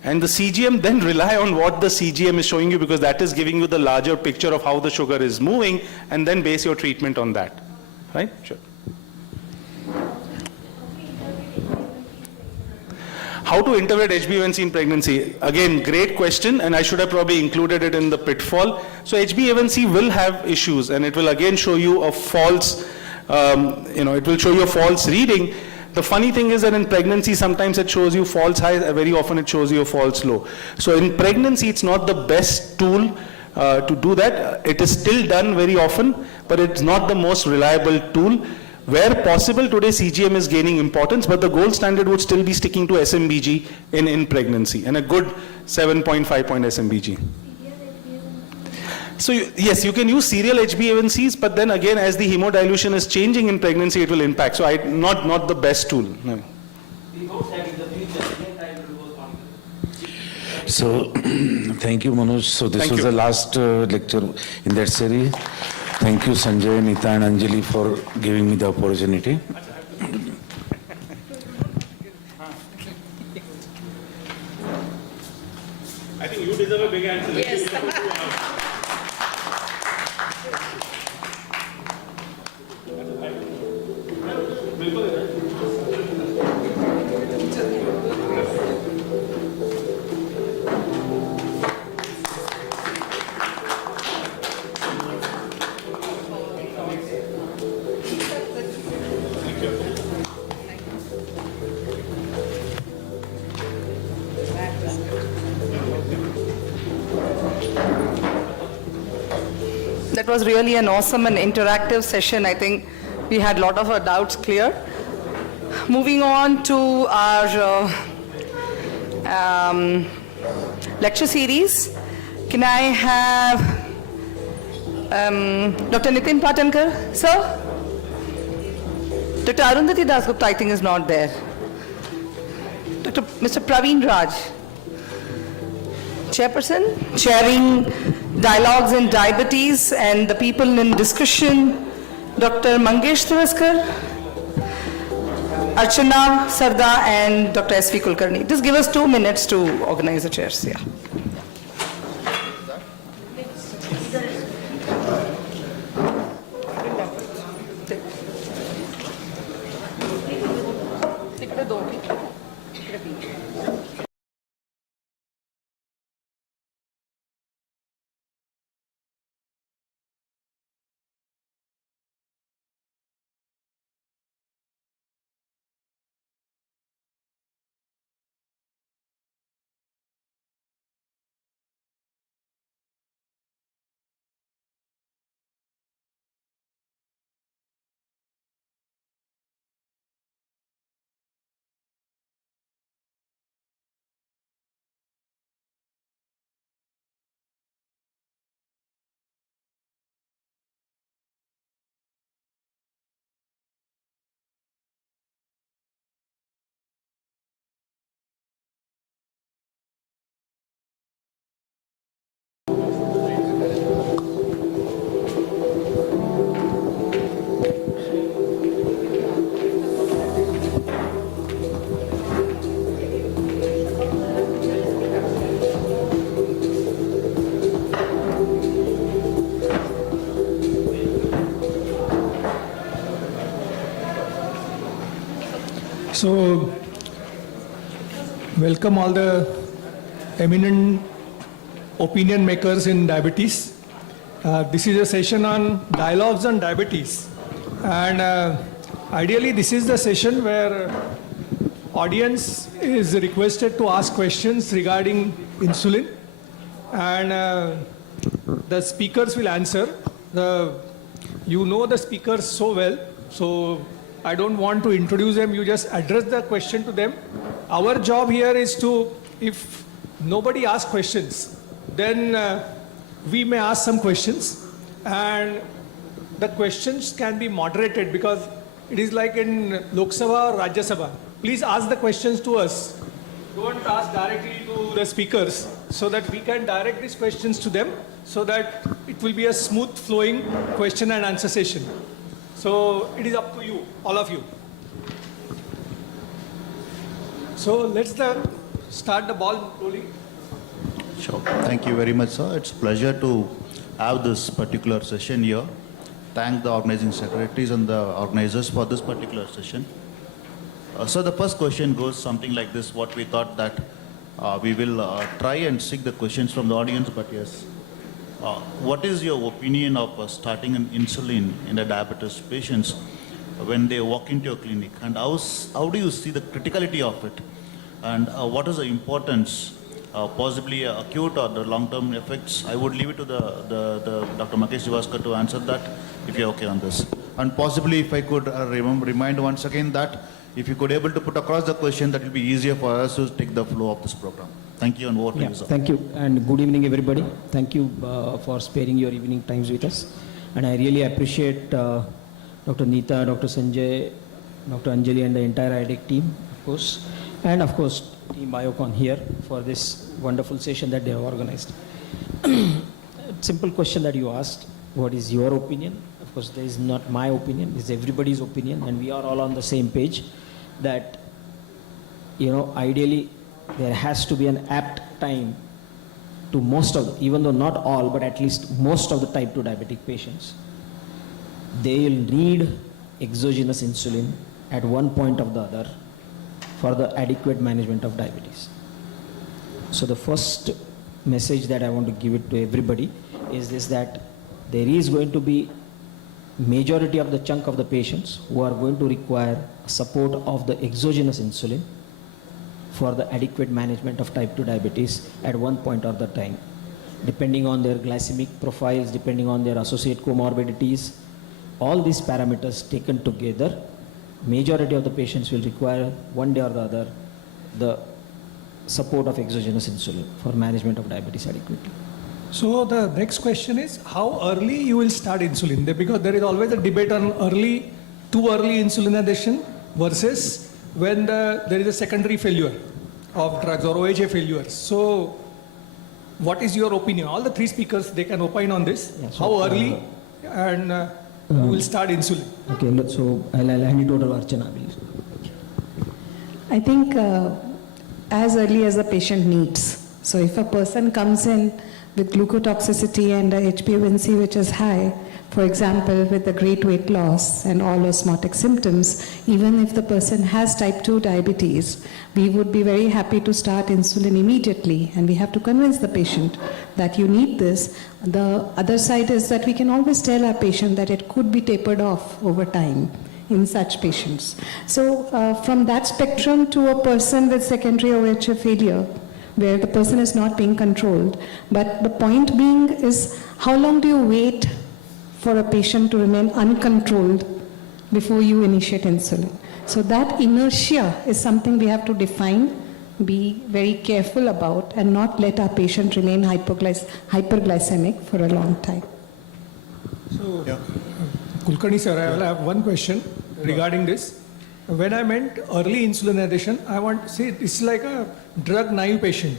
And the CGM, then rely on what the CGM is showing you, because that is giving you the larger picture of how the sugar is moving, and then base your treatment on that. Right? Sure. How to interpret HbA1c in pregnancy? Again, great question, and I should have probably included it in the pitfall. So HbA1c will have issues, and it will again show you a false, it will show you a false reading. The funny thing is that in pregnancy, sometimes it shows you false high, very often it shows you a false low. So in pregnancy, it's not the best tool to do that. It is still done very often, but it's not the most reliable tool. Where possible, today CGM is gaining importance, but the gold standard would still be sticking to SMBG in pregnancy, and a good 7.5 point SMBG. So yes, you can use serial HbA1cs, but then again, as the hemodilution is changing in pregnancy, it will impact. So not the best tool. No. So, thank you, Manoj. So this Thank was you. the last lecture in that series. Thank you, Sanjay, Nita, and Anjali for giving me the opportunity. I think you deserve a big answer. Yes. That was really an awesome and interactive session. I think we had a lot of our doubts clear. Moving on to our lecture series, can I have Dr. Nitin Patankar, sir? Dr. Arundhati Dasgupta, I think, is not there. Mr. Praveen Raj, chairperson, chairing dialogues in diabetes and the people in discussion, Dr. Mangesh Tivaskar, Archana Sarda, and Dr. S.V. Kulkarni. Just give us 2 minutes to organize the chairs. Yeah. So, welcome all the eminent opinion makers in diabetes. This is a session on dialogues on diabetes. And ideally, this is the session where audience is requested to ask questions regarding insulin. And the speakers will answer. You know the speakers so well, so I don't want to introduce them, you just address the question to them. Our job here is to, if nobody asks questions, then we may ask some questions, and the questions can be moderated because it is like in Lok Sabha or Rajya Sabha. Please ask the questions to us. Don't ask directly to the speakers, so that we can direct these questions to them, so that it will be a smooth flowing question and answer session. So it is up to you, all of you. So let's start the ball rolling. Sure. Thank you very much, sir. It's a pleasure to have this particular session here. Thank the organizing secretaries and the organizers for this particular session. So the first question goes something like this, what we thought that we will try and seek the questions from the audience, but yes. What is your opinion of starting an insulin in the diabetes patients when they walk into your clinic? And how do you see the criticality of it? And what is the importance, possibly acute or the long-term effects? I would leave it to the Dr. Makesh Jivaskar to answer that, if you're okay on this. And possibly if I could remind once again that if you could able to put across the question, that will be easier for us to take the flow of this program. Thank you, and over to you, sir. Thank you, and good evening, everybody. Thank you for sparing your evening times with us. And I really appreciate Dr. Neeta, Dr. Sanjay, Dr. Anjali, and the entire IDEC team, of course. And of course, Team Biocon here for this wonderful session that they have organized. Simple question that you asked, what is your opinion? Of course, there is not my opinion, it's everybody's opinion, and we are all on the same page that, ideally, there has to be an apt time to most of, even though not all, but at least most of the type 2 diabetic patients. They will need exogenous insulin at one point or the other for the adequate management of diabetes. So the first message that I want to give it to everybody is this, that there is going to be majority of the chunk of the patients who are going to require support of the exogenous insulin for the adequate management of type 2 diabetes at one point or the time, depending on their glycemic profiles, depending on their associated comorbidities. All these parameters taken together, majority of the patients will require one day or the other the support of exogenous insulin for management of diabetes adequately. So the next question is, how early you will start insulin? Because there is always a debate on too early insulin addition versus when there is a secondary failure of drugs or OHA failures. So what is your opinion? All the three speakers, they can opine on this. Yeah, so how early and you will start insulin? Okay, so I'll hand it over to Archana, please. I think as early as the patient needs. So if a person comes in with glucotoxicity and a HbA1c which is high, for example, with the great weight loss and all osmotic symptoms, even if the person has type 2 diabetes, we would be very happy to start insulin immediately, and we have to convince the patient that you need this. The other side is that we can always tell our patient that it could be tapered off over time in such patients. So from that spectrum to a person with secondary OHA failure, where the person is not being controlled. But the point being is, how long do you wait for a patient to remain uncontrolled before you initiate insulin? So that inertia is something we have to define, be very careful about, and not let our patient remain hyperglycemic for a long time. So, Kulkarni sir, I will have one question regarding this. When I meant early insulin addition, I want to say it's like a drug naive patient.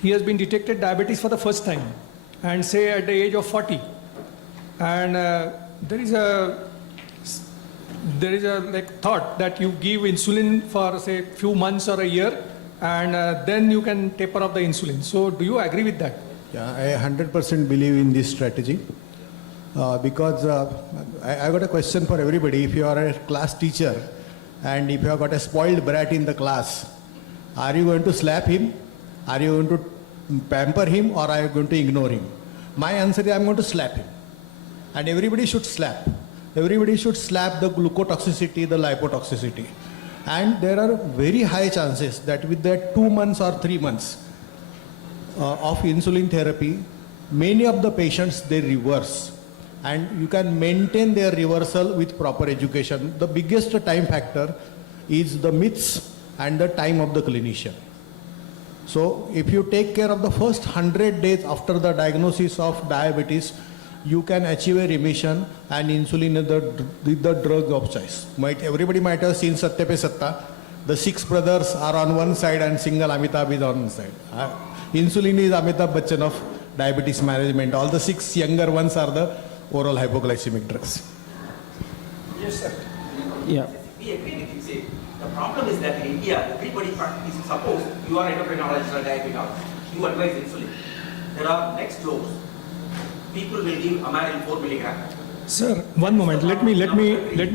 He has been detected diabetes for the first time, and say at the age of 40. And there is a thought that you give insulin for say few months or a year, and then you can taper off the insulin. So do you agree with that? Yeah, I 100% believe in this strategy. Because I got a question for everybody. If you are a class teacher and if you have got a spoiled brat in the class, are you going to slap him? Are you going to pamper him, or are you going to ignore him? My answer is I'm going to slap him. And everybody should slap. Everybody should slap the glucotoxicity, the lipotoxicity. And there are very high chances that with that 2 months or 3 months of insulin therapy, many of the patients, they reverse. And you can maintain their reversal with proper education. The biggest time factor is the myths and the time of the clinician. So if you take care of the first 100 days after the diagnosis of diabetes, you can achieve a remission, and insulin is the drug of choice. Everybody might have seen Satya Pe Satta. The 6 brothers are on one side and single Amitabh is on one side. Insulin is Amitabh Bachchan of diabetes management. All the 6 younger ones are the oral hypoglycemic drugs. Yes, sir. Yeah. We agree with you. See, the problem is that in India, everybody practices. Suppose you are endocrinologist or diabetic, you advise insulin. There are next dose. People will give Amaryl 4 milligram. Sir, one moment. Let me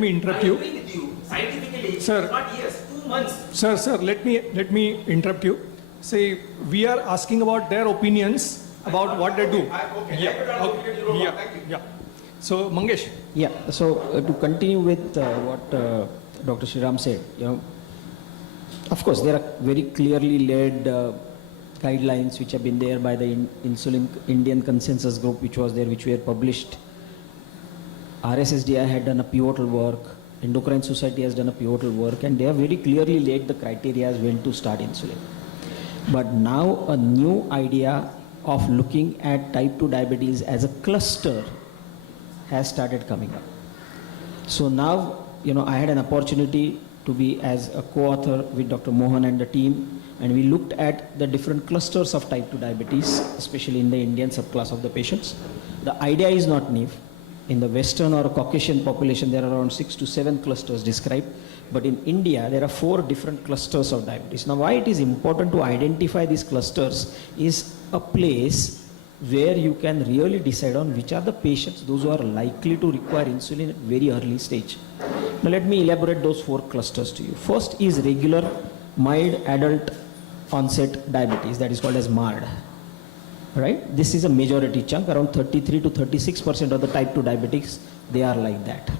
interrupt you. I agree with you. Scientifically, Sir. it's not years, 2 months. Sir, let me interrupt you. See, we are asking about their opinions about what they do. Yeah. So, Mangesh. Yeah, so to continue with what Dr. Shriram said, of course, there are very clearly laid guidelines which have been there by the Insulin Indian Consensus Group, which was there, which were published. RSSDI had done a pivotal work, Endocrine Society has done a pivotal work, and they have very clearly laid the criteria as when to start insulin. But now a new idea of looking at type 2 diabetes as a cluster has started coming up. So now, I had an opportunity to be as a co-author with Dr. Mohan and the team, and we looked at the different clusters of type 2 diabetes, especially in the Indian subclass of the patients. The idea is not new. In the Western or Caucasian population, there are around 6 to 7 clusters described. But in India, there are 4 different clusters of diabetes. Now, why it is important to identify these clusters is a place where you can really decide on which are the patients, those who are likely to require insulin at very early stage. Now, let me elaborate those 4 clusters to you. First is regular mild adult onset diabetes, that is called as MARD. Right? This is a majority chunk, around 33 to 36% of the type 2 diabetics, they are like that.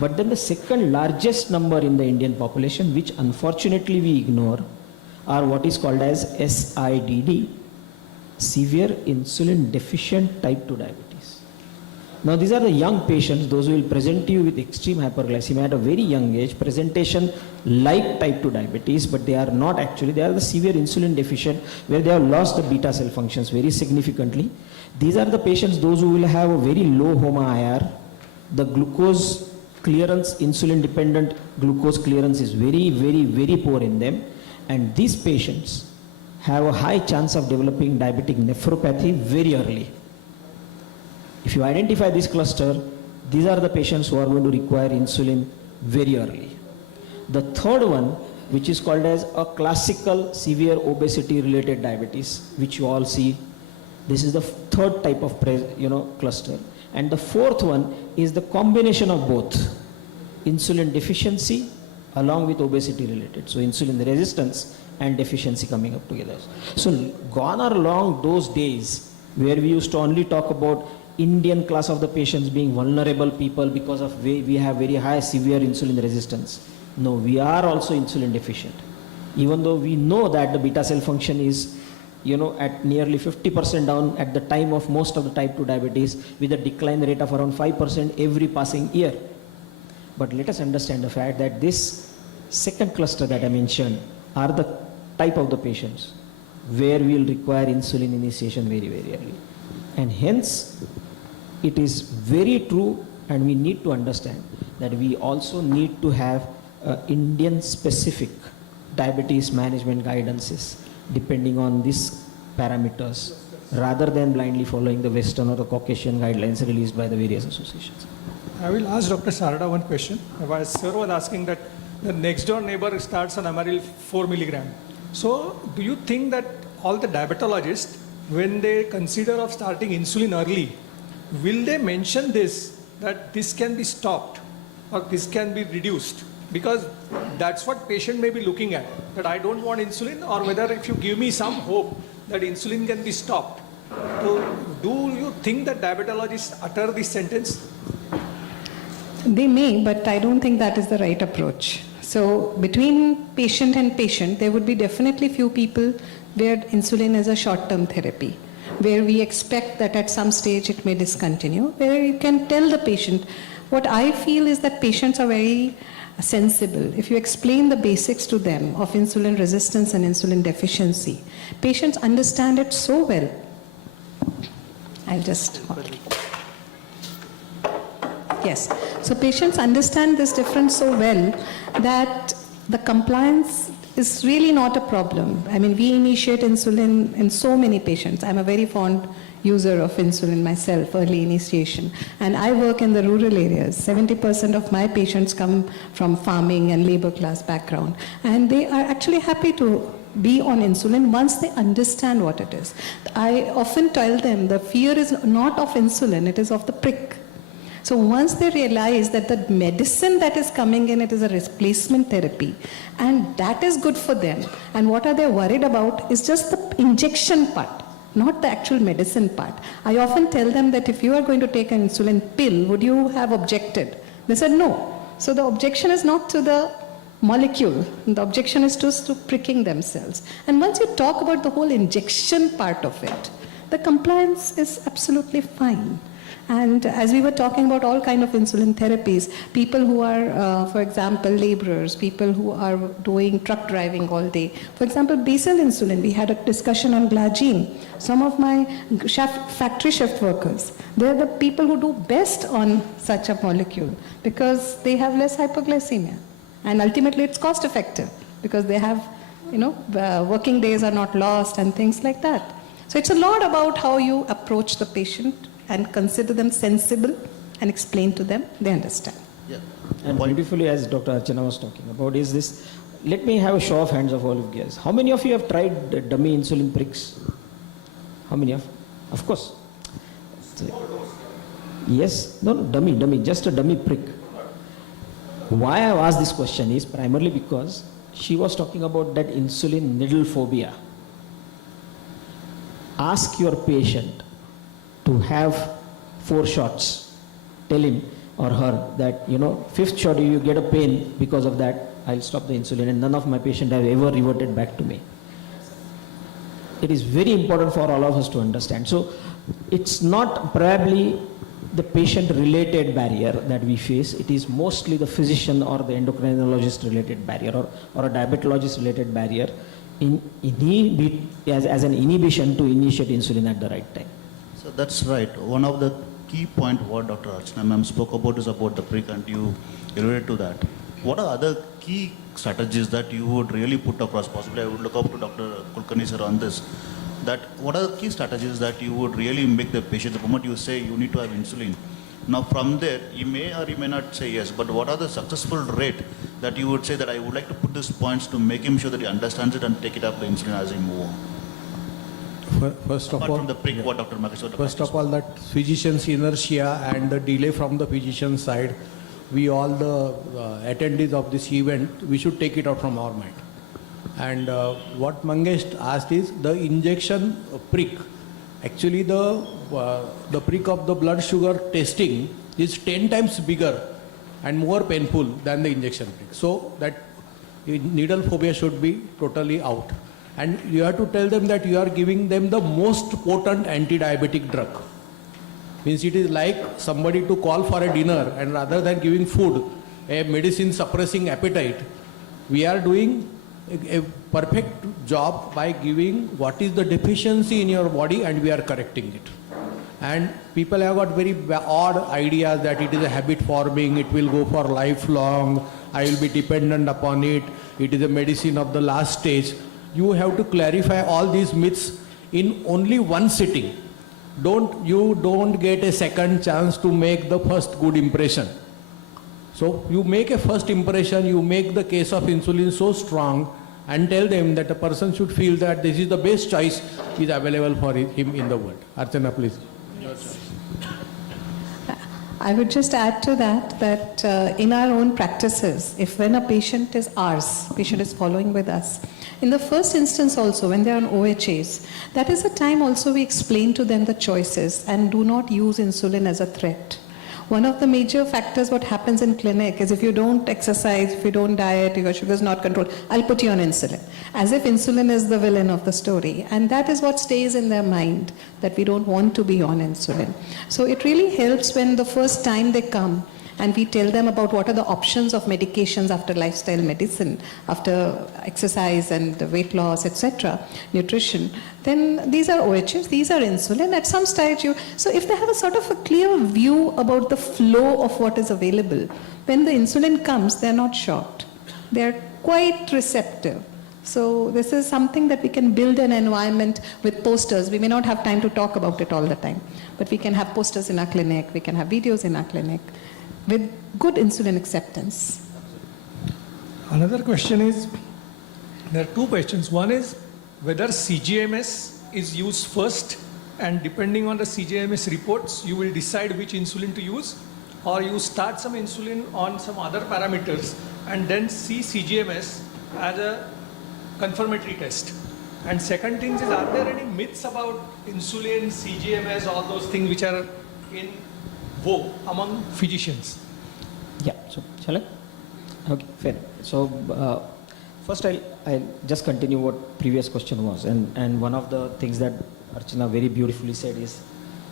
But then the second largest number in the Indian population, which unfortunately we ignore, are what is called as SIDD, severe insulin deficient type 2 diabetes. Now these are the young patients, those who will present to you with extreme hyperglycemia at a very young age, presentation like type 2 diabetes, but they are not actually, they are the severe insulin deficient where they have lost the beta cell functions very significantly. These are the patients, those who will have a very low HOMA-IR, the glucose clearance, insulin dependent glucose clearance is very, very, very poor in them, and these patients have a high chance of developing diabetic nephropathy very early. If you identify this cluster, these are the patients who are going to require insulin very early. The third one, which is called as a classical severe obesity related diabetes, which you all see, this is the third type of cluster. And the fourth one is the combination of both insulin deficiency along with obesity related. So insulin resistance and deficiency coming up together. So gone are long those days where we used to only talk about Indian class of the patients being vulnerable people because of we have very high severe insulin resistance. No, we are also insulin deficient. Even though we know that the beta cell function is at nearly 50% down at the time of most of the type 2 diabetes with a decline rate of around 5% every passing year. But let us understand the fact that this second cluster that I mentioned are the type of the patients where we will require insulin initiation very, very early. And hence, it is very true, and we need to understand that we also need to have Indian specific diabetes management guidances depending on these parameters rather than blindly following the Western or the Caucasian guidelines released by the various associations. I will ask Dr. Sarada one question. Sir was asking that the next door neighbor starts on Amaryl 4 milligram. So do you think that all the diabetologists, when they consider of starting insulin early, will they mention this, that this can be stopped or this can be reduced because that's what patient may be looking at, that I don't want insulin, or whether if you give me some hope that insulin can be stopped. So do you think that diabetologists utter this sentence? They may, but I don't think that is the right approach. So between patient and patient, there would be definitely few people where insulin is a short-term therapy, where we expect that at some stage it may discontinue, where you can tell the patient. What I feel is that patients are very sensible. If you explain the basics to them of insulin resistance and insulin deficiency, patients understand it so well. I'll just... Yes. So patients understand this difference so well that the compliance is really not a problem. I mean, we initiate insulin in so many patients. I'm a very fond user of insulin myself, early initiation. And I work in the rural areas. 70% of my patients come from farming and labor class background. And they are actually happy to be on insulin once they understand what it is. I often tell them the fear is not of insulin, it is of the prick. So once they realize that the medicine that is coming in, it is a replacement therapy, and that is good for them, and what are they worried about is just the injection part, not the actual medicine part. I often tell them that if you are going to take an insulin pill, would you have objected? They said no. So the objection is not to the molecule, the objection is just to pricking themselves. And once you talk about the whole injection part of it, the compliance is absolutely fine. And as we were talking about all kind of insulin therapies, people who are, for example, laborers, people who are doing truck driving all day. For example, basal insulin, we had a discussion on glargine. Some of my factory shift workers, they're the people who do best on such a molecule because they have less hypoglycemia. And ultimately it's cost effective because they have, working days are not lost and things like that. So it's a lot about how you approach the patient and consider them sensible and explain to them, they understand. Yeah. And beautifully, as Dr. Archana was talking about, is this, let me have a show of hands of all of you guys. How many of you have tried dummy insulin pricks? How many of course. Yes, no, dummy, just a dummy prick. Why I asked this question is primarily because she was talking about that insulin needle phobia. Ask your patient to have 4 shots. Tell him or her that, 5th shot you get a pain, because of that I'll stop the insulin, and none of my patients have ever reverted back to me. It is very important for all of us to understand. So it's not probably the patient related barrier that we face, it is mostly the physician or the endocrinologist related barrier or a diabetologist related barrier as an inhibition to initiate insulin at the right time. So that's right. One of the key point what Dr. Archana ma'am spoke about is about the prick, and you alluded to that. What are other key strategies that you would really put across? Possibly I would look up to Dr. Kulkarni sir on this. That what are the key strategies that you would really make the patient, the moment you say you need to have insulin? Now from there, you may or you may not say yes, but what are the successful rate that you would say that I would like to put these points to make him sure that he understands it and take it up the insulin as he move on? First of Apart all, from the prick, what Dr. Makesh, first of all, that physician's inertia and the delay from the physician's side, we all the attendees of this event, we should take it out from our mind. And what Mangesh asked is the injection prick. Actually, the prick of the blood sugar testing is 10 times bigger and more painful than the injection prick. So that needle phobia should be totally out. And you have to tell them that you are giving them the most potent anti-diabetic drug. Means it is like somebody to call for a dinner, and rather than giving food, a medicine suppressing appetite, we are doing a perfect job by giving what is the deficiency in your body, and we are correcting it. And people have got very odd ideas that it is a habit forming, it will go for lifelong, I will be dependent upon it, it is a medicine of the last stage. You have to clarify all these myths in only one sitting. You don't get a second chance to make the first good impression. So you make a first impression, you make the case of insulin so strong and tell them that a person should feel that this is the best choice is available for him in the world. Archana, please. I would just add to that in our own practices, if when a patient is ours, patient is following with us, in the first instance also when they are on OHAs, that is a time also we explain to them the choices and do not use insulin as a threat. One of the major factors what happens in clinic is if you don't exercise, if you don't diet, your sugar is not controlled, I'll put you on insulin. As if insulin is the villain of the story. And that is what stays in their mind, that we don't want to be on insulin. So it really helps when the first time they come and we tell them about what are the options of medications after lifestyle medicine, after exercise and weight loss, etc., nutrition. Then these are OHs, these are insulin. At some stage, so if they have a sort of a clear view about the flow of what is available, when the insulin comes, they're not shocked. They're quite receptive. So this is something that we can build an environment with posters. We may not have time to talk about it all the time, but we can have posters in our clinic, we can have videos in our clinic with good insulin acceptance. Another question is, there are two questions. One is whether CGMS is used first, and depending on the CGMS reports, you will decide which insulin to use, or you start some insulin on some other parameters and then see CGMS as a confirmatory test. And second thing is, are there any myths about insulin, CGMS, all those things which are in vogue among physicians? Yeah, so shall I? Okay, fair. So first I'll just continue what previous question was, and one of the things that Archana very beautifully said is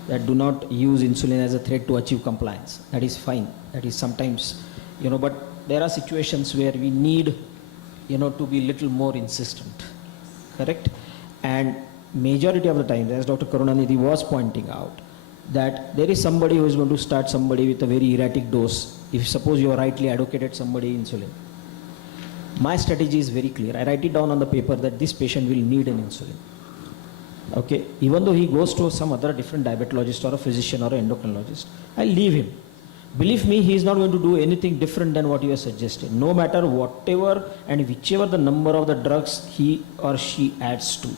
that do not use insulin as a threat to achieve compliance. That is fine. That is sometimes, but there are situations where we need, to be little more insistent, correct? And majority of the time, as Dr. Karunanidhi was pointing out, that there is somebody who is going to start somebody with a very erratic dose. If suppose you have rightly advocated somebody insulin, my strategy is very clear. I write it down on the paper that this patient will need an insulin. Okay, even though he goes to some other different diabetologist or a physician or an endocrinologist, I leave him. Believe me, he is not going to do anything different than what you have suggested, no matter whatever and whichever the number of the drugs he or she adds to.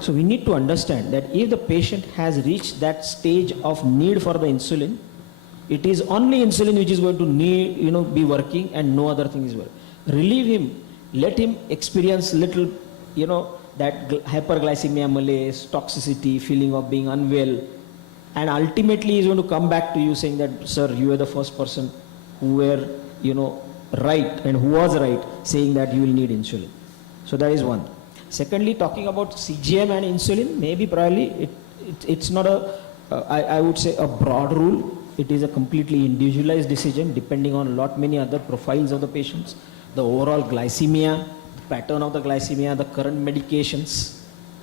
So we need to understand that if the patient has reached that stage of need for the insulin, it is only insulin which is going to need, be working, and no other thing is working. Relieve him, let him experience little, that hyperglycemia malaise, toxicity, feeling of being unwell, and ultimately he's going to come back to you saying that, sir, you were the first person who were, right and who was right saying that you will need insulin. So that is one. Secondly, talking about CGM and insulin, maybe probably it's not I would say a broad rule. It is a completely individualized decision depending on many other profiles of the patients, the overall glycemia, the pattern of the glycemia, the current medications,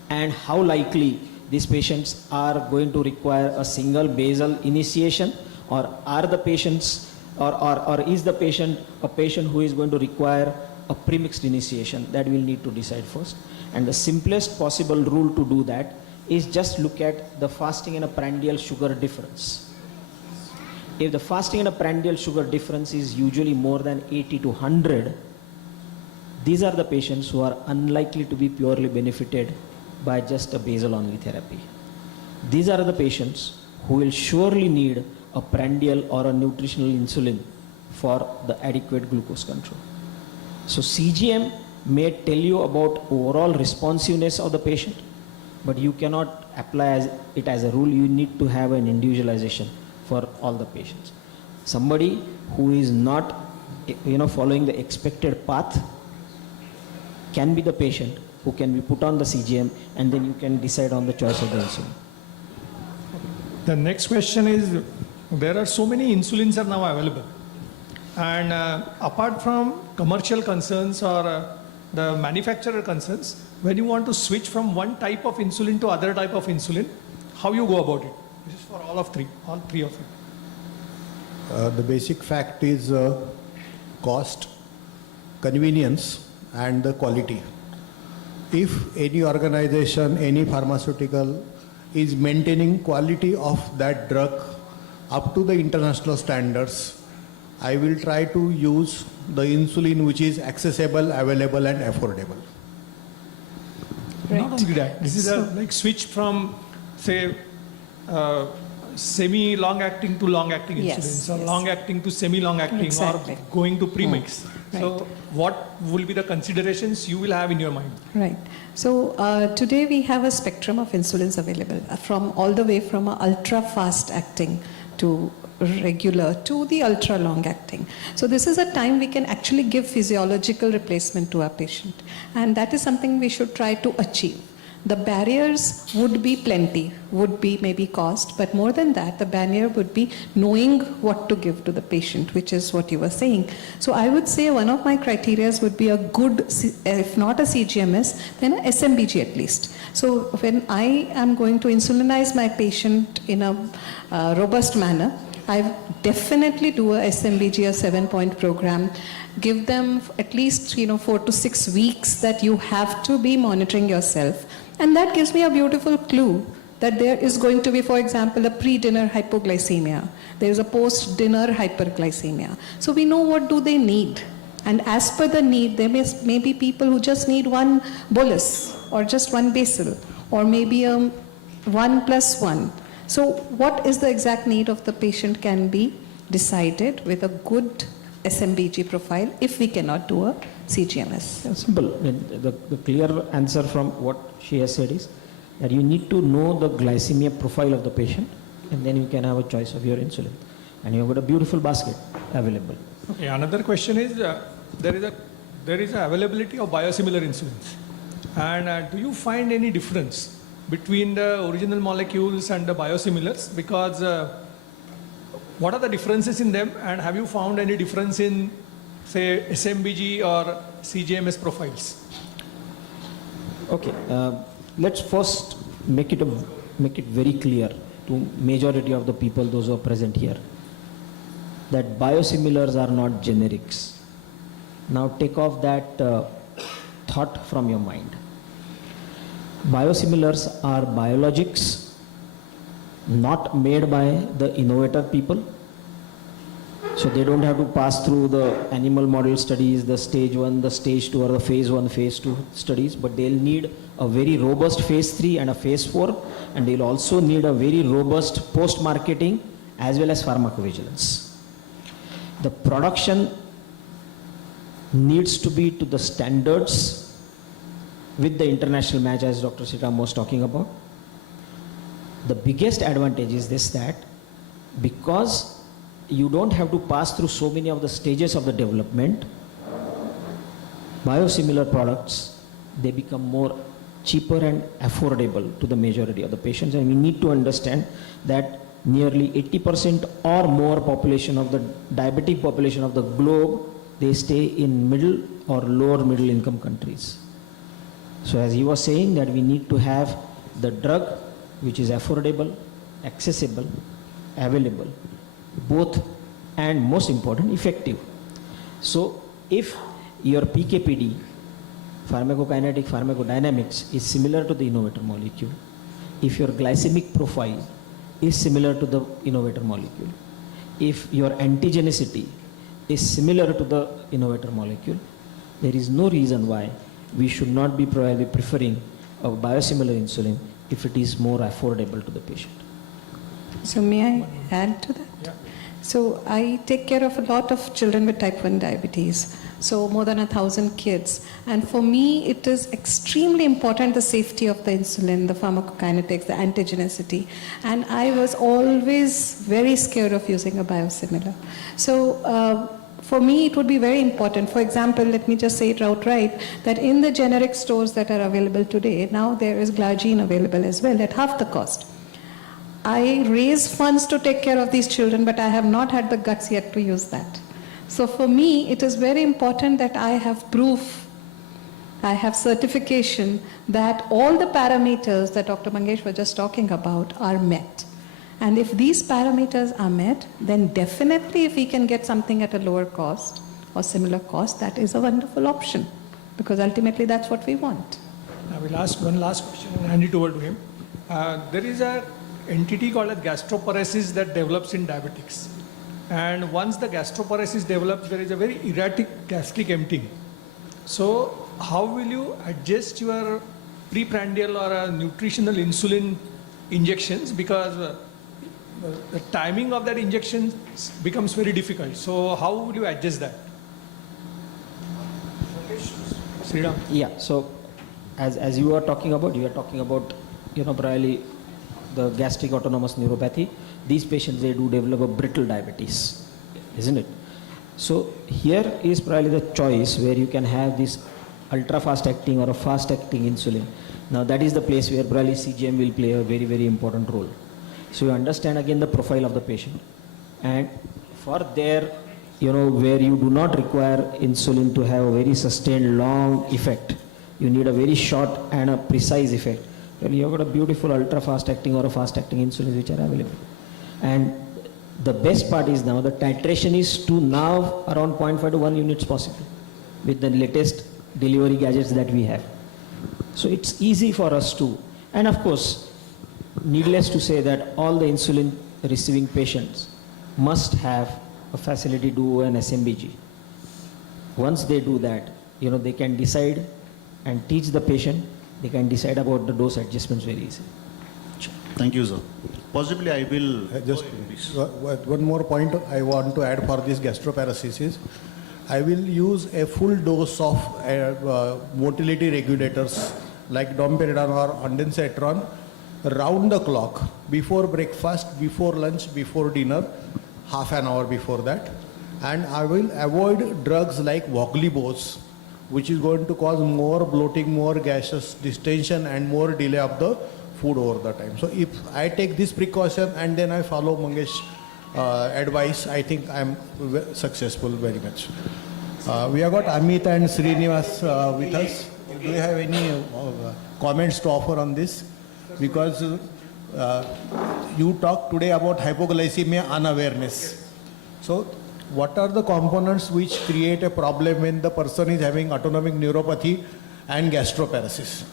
and how likely these patients are going to require a single basal initiation, or are the patients, or is the patient a patient who is going to require a premixed initiation. That we'll need to decide first. And the simplest possible rule to do that is just look at the fasting and a prandial sugar difference. If the fasting and a prandial sugar difference is usually more than 80 to 100, these are the patients who are unlikely to be purely benefited by just a basal only therapy. These are the patients who will surely need a prandial or a nutritional insulin for the adequate glucose control. So CGM may tell you about overall responsiveness of the patient, but you cannot apply it as a rule. You need to have an individualization for all the patients. Somebody who is not, following the expected path can be the patient who can be put on the CGM, and then you can decide on the choice of the insulin. The next question is, there are so many insulins are now available. And apart from commercial concerns or the manufacturer concerns, when you want to switch from one type of insulin to other type of insulin, how you go about it? This is for all three of you. The basic fact is cost, convenience, and the quality. If any organization, any pharmaceutical is maintaining quality of that drug up to the international standards, I will try to use the insulin which is accessible, available, and affordable. Right. Not only that, this is a switch from, say, semi-long acting to long acting Yes, insulins, or yes. long acting to semi-long acting, Exactly. or going to premix. Right. So what will be the considerations you will have in your mind? Right. So today we have a spectrum of insulins available, from all the way from a ultra fast acting to regular to the ultra long acting. So this is a time we can actually give physiological replacement to our patient, and that is something we should try to achieve. The barriers would be plenty, would be maybe cost, but more than that, the barrier would be knowing what to give to the patient, which is what you were saying. So I would say one of my criterias would be a good, if not a CGMS, then a SMBG at least. So when I am going to insulinize my patient in a robust manner, I definitely do a SMBG, a 7-point program, give them at least 4 to 6 weeks that you have to be monitoring yourself. And that gives me a beautiful clue that there is going to be, for example, a pre-dinner hypoglycemia. There is a post-dinner hyperglycemia. So we know what do they need. And as per the need, there may be people who just need one bolus or just one basal, or maybe 1+1. So what is the exact need of the patient can be decided with a good SMBG profile if we cannot do a CGMS. Yeah, simple. I mean, the clear answer from what she has said is that you need to know the glycemia profile of the patient, and then you can have a choice of your insulin. And you have got a beautiful basket available. Okay, another question is, there is a availability of biosimilar insulins. And do you find any difference between the original molecules and the biosimilars? Because what are the differences in them, and have you found any difference in, say, SMBG or CGMS profiles? Okay, let's first make it very clear to majority of the people, those who are present here, that biosimilars are not generics. Now take off that thought from your mind. Biosimilars are biologics not made by the innovator people. So they don't have to pass through the animal model studies, the stage 1, the stage 2, or the phase 1, phase 2 studies, but they'll need a very robust phase 3 and a phase 4, and they'll also need a very robust post-marketing as well as pharmacovigilance. The production needs to be to the standards with the international match, as Dr. Sriram was talking about. The biggest advantage is this, that because you don't have to pass through so many of the stages of the development, biosimilar products, they become more cheaper and affordable to the majority of the patients. And we need to understand that nearly 80% or more population of the diabetic population of the globe, they stay in middle or lower middle income countries. So as he was saying, that we need to have the drug which is affordable, accessible, available, both, and most important, effective. So if your PKPD, pharmacokinetic pharmacodynamics, is similar to the innovator molecule, if your glycemic profile is similar to the innovator molecule, if your antigenicity is similar to the innovator molecule, there is no reason why we should not be probably preferring a biosimilar insulin if it is more affordable to the patient. So may I add to that? Yeah. So I take care of a lot of children with type 1 diabetes, so more than 1,000 kids. And for me, it is extremely important, the safety of the insulin, the pharmacokinetics, the antigenicity. And I was always very scared of using a biosimilar. So for me, it would be very important. For example, let me just say it outright, that in the generic stores that are available today, now there is glargine available as well at half the cost. I raise funds to take care of these children, but I have not had the guts yet to use that. So for me, it is very important that I have proof, I have certification that all the parameters that Dr. Mangesh was just talking about are met. And if these parameters are met, then definitely if we can get something at a lower cost or similar cost, that is a wonderful option, because ultimately that's what we want. I will ask one last question and hand it over to him. There is an entity called as gastroparesis that develops in diabetics. And once the gastroparesis develops, there is a very erratic gastric emptying. So how will you adjust your preprandial or nutritional insulin injections? Because the timing of that injection becomes very difficult. So how would you adjust that? Sriram. Yeah, so as you are talking about, probably the gastric autonomous neuropathy. These patients, they do develop a brittle diabetes, isn't it? So here is probably the choice where you can have this ultra fast acting or a fast acting insulin. Now that is the place where probably CGM will play a very, very important role. So you understand again the profile of the patient. And for there, where you do not require insulin to have a very sustained long effect, you need a very short and a precise effect. Well, you have got a beautiful ultra fast acting or a fast acting insulin which are available. And the best part is now the titration is to now around 0.5 to 1 units possible with the latest delivery gadgets that we have. So it's easy for us to, and of course, needless to say that all the insulin receiving patients must have a facility to do an SMBG. Once they do that, they can decide and teach the patient, they can decide about the dose adjustments very easily. Thank you, sir. Possibly I will Just one more point I want to add for this gastroparesis. I will use a full dose of motility regulators like domperidone or ondansetron round the clock, before breakfast, before lunch, before dinner, half an hour before that. And I will avoid drugs like voglibos, which is going to cause more bloating, more gaseous distension and more delay of the food over the time. So if I take this precaution and then I follow Mangesh's advice, I think I'm successful very much. We have got Amit and Srinivas with us. Do you have any comments to offer on this? Because you talked today about hypoglycemia unawareness. So what are the components which create a problem when the person is having autonomic neuropathy and gastroparesis?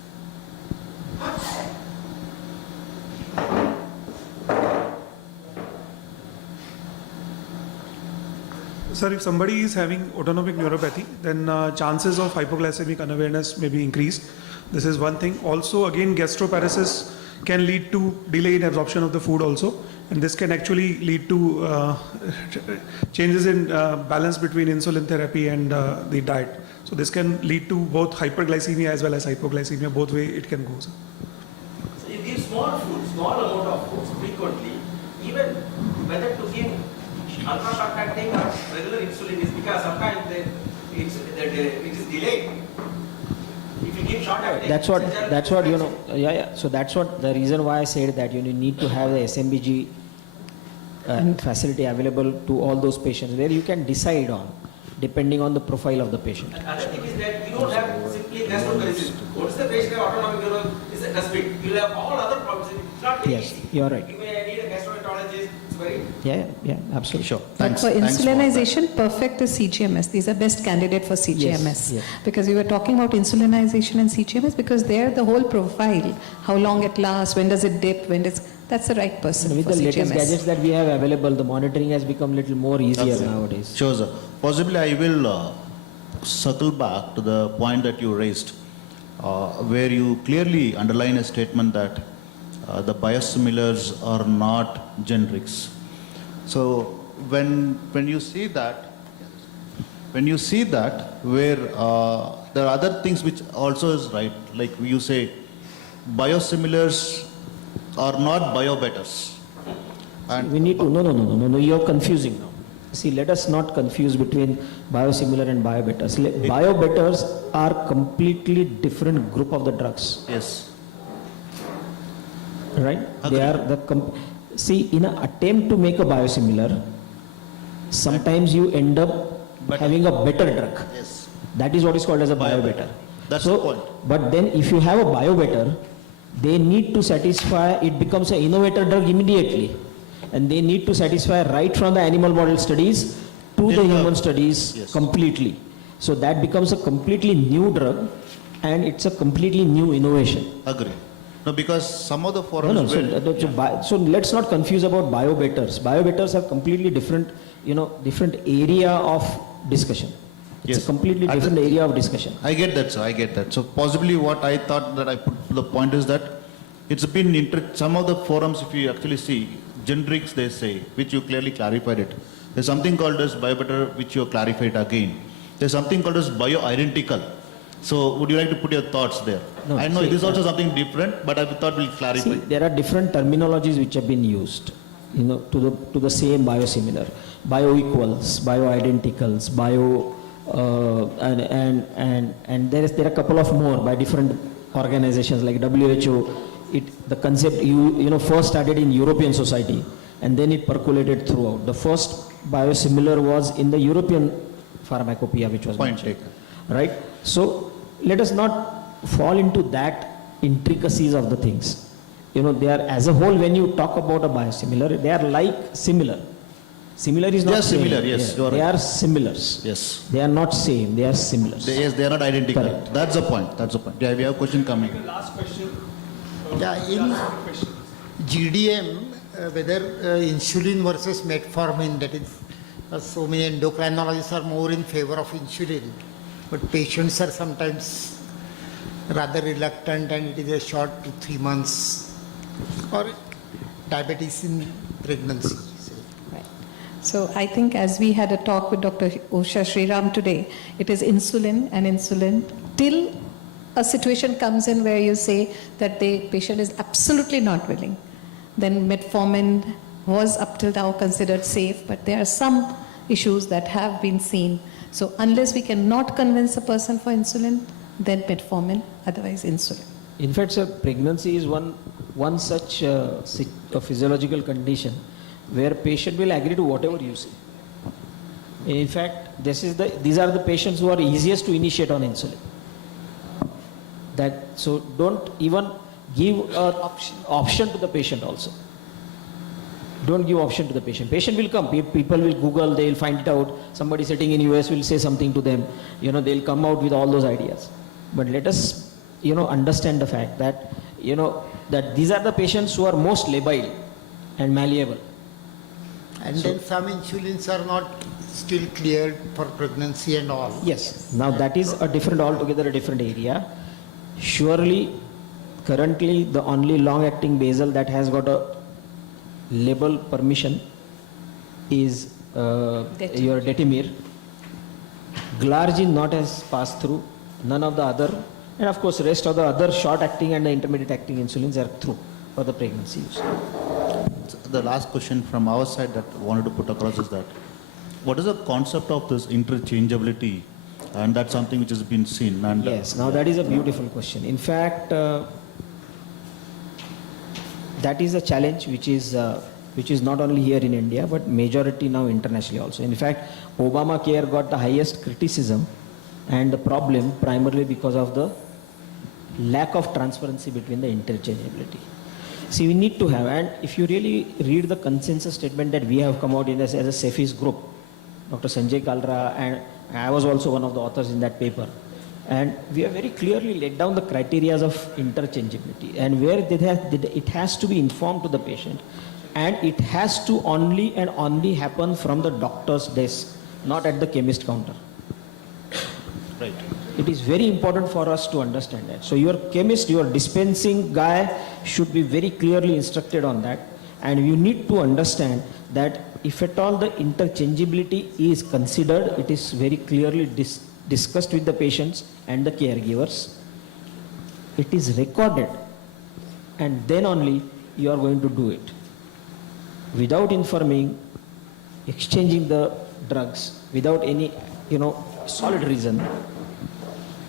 Sir, if somebody is having autonomic neuropathy, then chances of hypoglycemic unawareness may be increased. This is one thing. Also, again, gastroparesis can lead to delay in absorption of the food also. And this can actually lead to changes in balance between insulin therapy and the diet. So this can lead to both hyperglycemia as well as hypoglycemia. Both way it can go, sir. So you give small amount of foods frequently, even whether to give ultra short acting or regular insulin is because sometimes it is delayed. If you give short acting, That's what So that's what the reason why I said that you need to have the SMBG facility available to all those patients where you can decide on, depending on the profile of the patient. Another thing is that you don't have simply gastroparesis. Once the patient has autonomic neuropathy, is a gastric. You will have all other problems. It's not very Yes, easy. you're right. You may need a gastroenterologist. It's very. Yeah, absolutely. Sure. But Thanks. for Thanks insulinization, perfect is CGMS. These are best candidate for CGMS. yes. Because we were talking about insulinization and CGMS because there the whole profile, how long it lasts, when does it dip, that's the right person With for the latest CGMS. gadgets that we have available, the monitoring has become a little more easier nowadays. Sure, sir. Possibly I will circle back to the point that you raised, where you clearly underline a statement that the biosimilars are not generics. So when you see that, where there are other things which also is right, like you say, biosimilars are not biobetters. And We need to, no, you're confusing now. See, let us not confuse between biosimilar and biobetters. Biobetters are completely different group of the drugs. Yes. Right? They are see, in an attempt to make a biosimilar, sometimes you end up having a better drug. Yes. That is what is called as a biobetter. That's the point. But then if you have a biobetter, they need to satisfy, it becomes an innovator drug immediately. And they need to satisfy right from the animal model studies to the human studies completely. So that becomes a completely new drug and it's a completely new innovation. Agree. No, because some of the forums So let's not confuse about biobetters. Biobetters are completely different, different area of discussion. It's a completely different area of discussion. I get that, sir. I get that. So possibly what I thought that I put the point is that it's been some of the forums, if you actually see, generics they say, which you clearly clarified it. There's something called as biobetter, which you clarified again. There's something called as bioidentical. So would you like to put your thoughts there? No, I know see, this is also something different, but I thought we'll clarify. See, there are different terminologies which have been used, to the same biosimilar, bioequals, bioidenticals, and there are a couple of more by different organizations like WHO. The concept first started in European society, and then it percolated throughout. The first biosimilar was in the European pharmacopoeia, which was Point mentioned. taken. Right? So let us not fall into that intricacies of the things. They are, as a whole, when you talk about a biosimilar, they are like similar. Similar is not They are same. similar, yes, Yeah, you are they right. are similars. Yes. They are not same, they are similars. Yes, they are not identical. Correct. That's the point. That's the point. Yeah, we have a question coming. Last question. Yeah, in GDM, whether insulin versus metformin, that is, so many endocrinologists are more in favor of insulin, but patients are sometimes rather reluctant, and it is a short 2 to 3 months, or diabetes in pregnancy. So I think as we had a talk with Dr. Usha Sriram today, it is insulin and insulin till a situation comes in where you say that the patient is absolutely not willing. Then metformin was up till now considered safe, but there are some issues that have been seen. So unless we cannot convince a person for insulin, then metformin, otherwise insulin. In fact, sir, pregnancy is one such a physiological condition where patient will agree to whatever you say. In fact, these are the patients who are easiest to initiate on insulin. So don't even give an option to the patient also. Don't give option to the patient. Patient will come. People will Google. They will find it out. Somebody sitting in US will say something to them. They'll come out with all those ideas. But let us, understand the fact that, that these are the patients who are most labile and malleable. And then some insulins are not still cleared for pregnancy and all. Yes. Now that is altogether a different area. Surely, currently the only long-acting basal that has got a label permission is your Detimir. Glargine not has passed through. None of the other, and of course rest of the other short-acting and the intermediate-acting insulins are through for the pregnancy use. The last question from our side that I wanted to put across is that, what is the concept of this interchangeability? And that's something which has been seen. And Yes, now that is a beautiful question. In fact, that is a challenge which is not only here in India, but majority now internationally also. In fact, Obamacare got the highest criticism and the problem primarily because of the lack of transparency between the interchangeability. See, we need to have, and if you really read the consensus statement that we have come out in as a CEPHIS group, Dr. Sanjay Kalra, and I was also one of the authors in that paper, and we have very clearly laid down the criteria of interchangeability and where it has to be informed to the patient, and it has to only happen from the doctor's desk, not at the chemist counter. Right. It is very important for us to understand that. So your chemist, your dispensing guy should be very clearly instructed on that, and you need to understand that if at all the interchangeability is considered, it is very clearly discussed with the patients and the caregivers. It is recorded, and then only you are going to do it. Without informing, exchanging the drugs without any, solid reason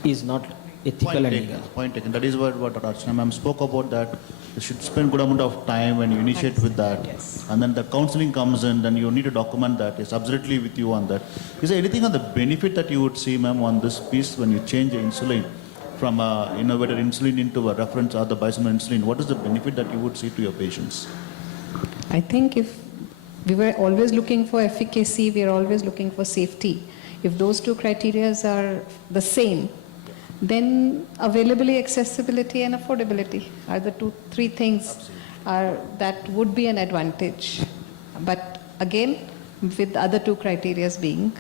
is not ethical and legal. Point taken. That is what Archana ma'am spoke about, that you should spend good amount of time when you initiate with that. Yes. And then the counseling comes in, then you need to document that. It's absolutely with you on that. Is there anything on the benefit that you would see, ma'am, on this piece when you change the insulin from innovator insulin into a reference or the biosimilar insulin? What is the benefit that you would see to your patients? I think if we were always looking for efficacy, we are always looking for safety. If those two criteria are the same, then availability, accessibility and affordability are the three things that would be an advantage. But again, with the other two criteria being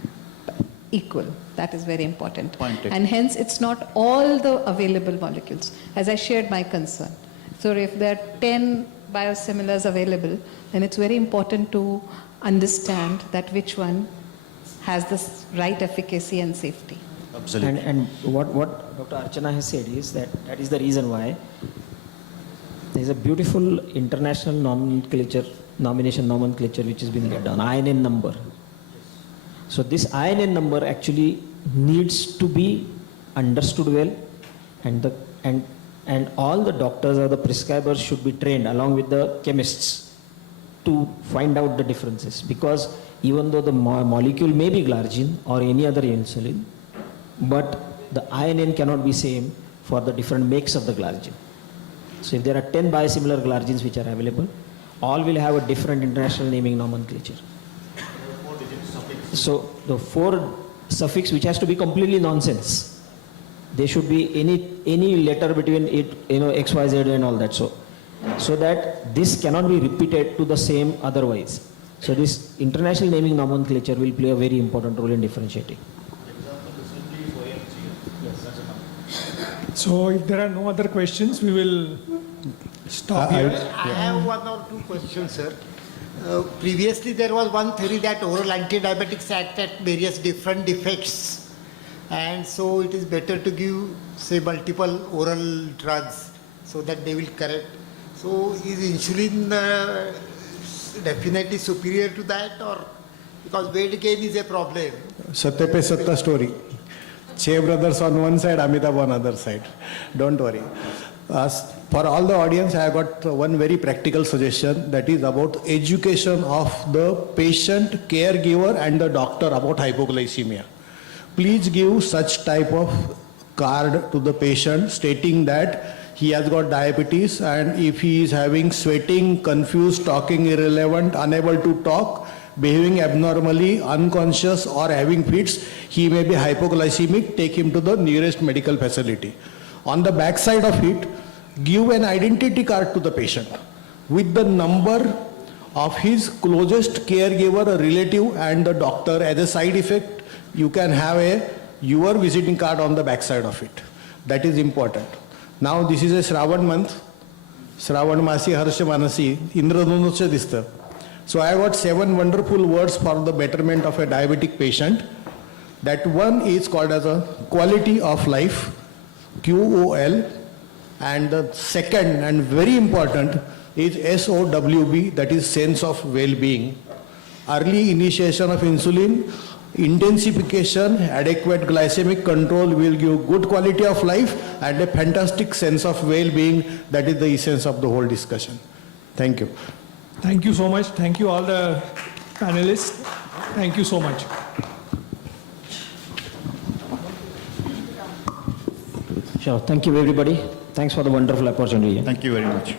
equal, that is very important. And hence it's not all the available molecules, as I shared my concern. So if there are 10 biosimilars available, then it's very important to understand that which one has the right efficacy and safety. Absolutely. And what Dr. Archana has said is that is the reason why there is a beautiful international nomination nomenclature which has been laid down, INN number. So this INN number actually needs to be understood well, and all the doctors or the prescribers should be trained along with the chemists to find out the differences, because even though the molecule may be glargine or any other insulin, but the INN cannot be same for the different makes of the glargine. So if there are 10 biosimilar glargines which are available, all will have a different international naming nomenclature. So the 4 suffix which has to be completely nonsense. There should be any letter between it, X, Y, Z and all that. So that this cannot be repeated to the same otherwise. So this international naming nomenclature will play a very important role in differentiating. So if there are no other questions, we will stop here. I have one or two questions, sir. Previously, there was one theory that oral anti-diabetics act at various different defects, and so it is better to give, say, multiple oral drugs so that they will correct. So is insulin definitely superior to that, or because weight gain is a problem? Satya pe satta story. Che brothers on one side, Amitabh on other side. Don't worry. For all the audience, I have got one very practical suggestion, that is about education of the patient, caregiver and the doctor about hypoglycemia. Please give such type of card to the patient stating that he has got diabetes, and if he is having sweating, confused, talking irrelevant, unable to talk, behaving abnormally, unconscious or having fits, he may be hypoglycemic, take him to the nearest medical facility. On the back side of it, give an identity card to the patient with the number of his closest caregiver, a relative and the doctor. As a side effect, you can have your visiting card on the back side of it. That is important. Now this is a Shravan month. Shravan Masi Harsha Manasi, Indradhanusya Dista. So I got 7 wonderful words for the betterment of a diabetic patient. That one is called as a quality of life, QOL. And the second and very important is SOWB, that is sense of well-being. Early initiation of insulin, intensification, adequate glycemic control will give good quality of life and a fantastic sense of well-being. That is the essence of the whole discussion. Thank you. Thank you so much. Thank you all the panelists. Thank you so much. Sure. Thank you, everybody. Thanks for the wonderful opportunity. Thank you very much.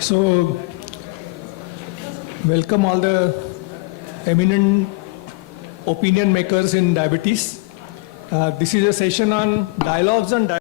So, welcome all the eminent opinion makers in diabetes. This is a session on dialogues on diabetes.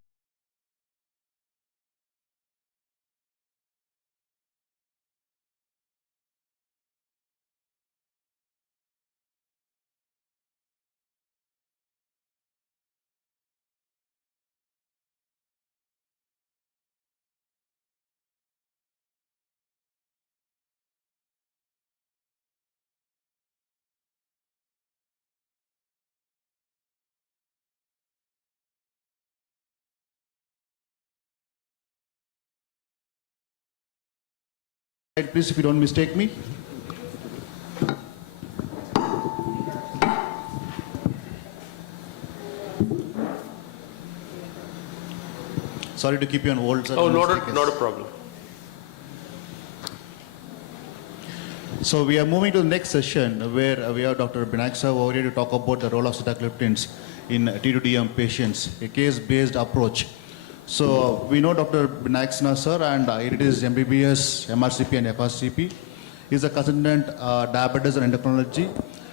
Please, if you don't mistake me. Sorry to keep you on hold, sir. Oh, not a problem. So we are moving to the next session where we have Dr. Binayak sir over here to talk about the role of sitagliptins in T2DM patients, a case-based approach. So we know Dr. Binayak sir, and it is MBBS, MRCP and FRCP. He is a consultant diabetes and endocrinology.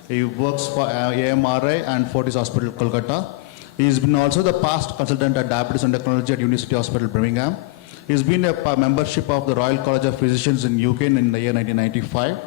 He works for AMRI and Fortis Hospital, Kolkata. He has been also the past consultant at diabetes and endocrinology at University Hospital, Birmingham. He has been a membership of the Royal College of Physicians in UK in the year 1995.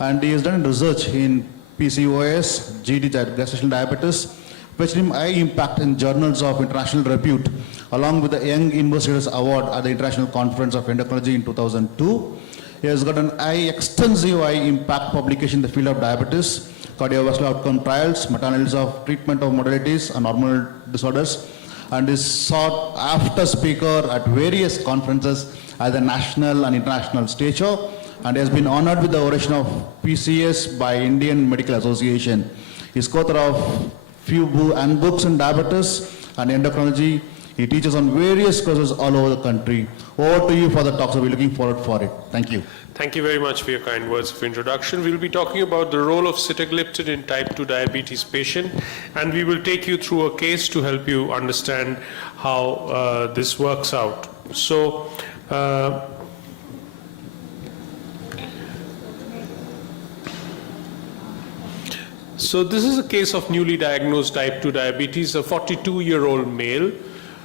And he has done research in PCOS, GD, gestational diabetes, fetched him high impact in journals of international repute, along with the Young Investigators Award at the International Conference of Endocrinology in 2002. He has got an extensive high impact publication in the field of diabetes, cardiovascular outcome trials, meta-analysis of treatment of modalities and hormonal disorders, and is sought after speaker at various conferences at the national and international stature, and has been honored with the oration of PCS by Indian Medical Association. He is co-author of few books in diabetes and endocrinology. He teaches on various courses all over the country. Over to you for the talk, so we're looking forward for it. Thank you. Thank you very much for your kind words of introduction. We'll be talking about the role of sitagliptin in type 2 diabetes patient, and we will take you through a case to help you understand how this works out. So, so this is a case of newly diagnosed type 2 diabetes, a 42-year-old male.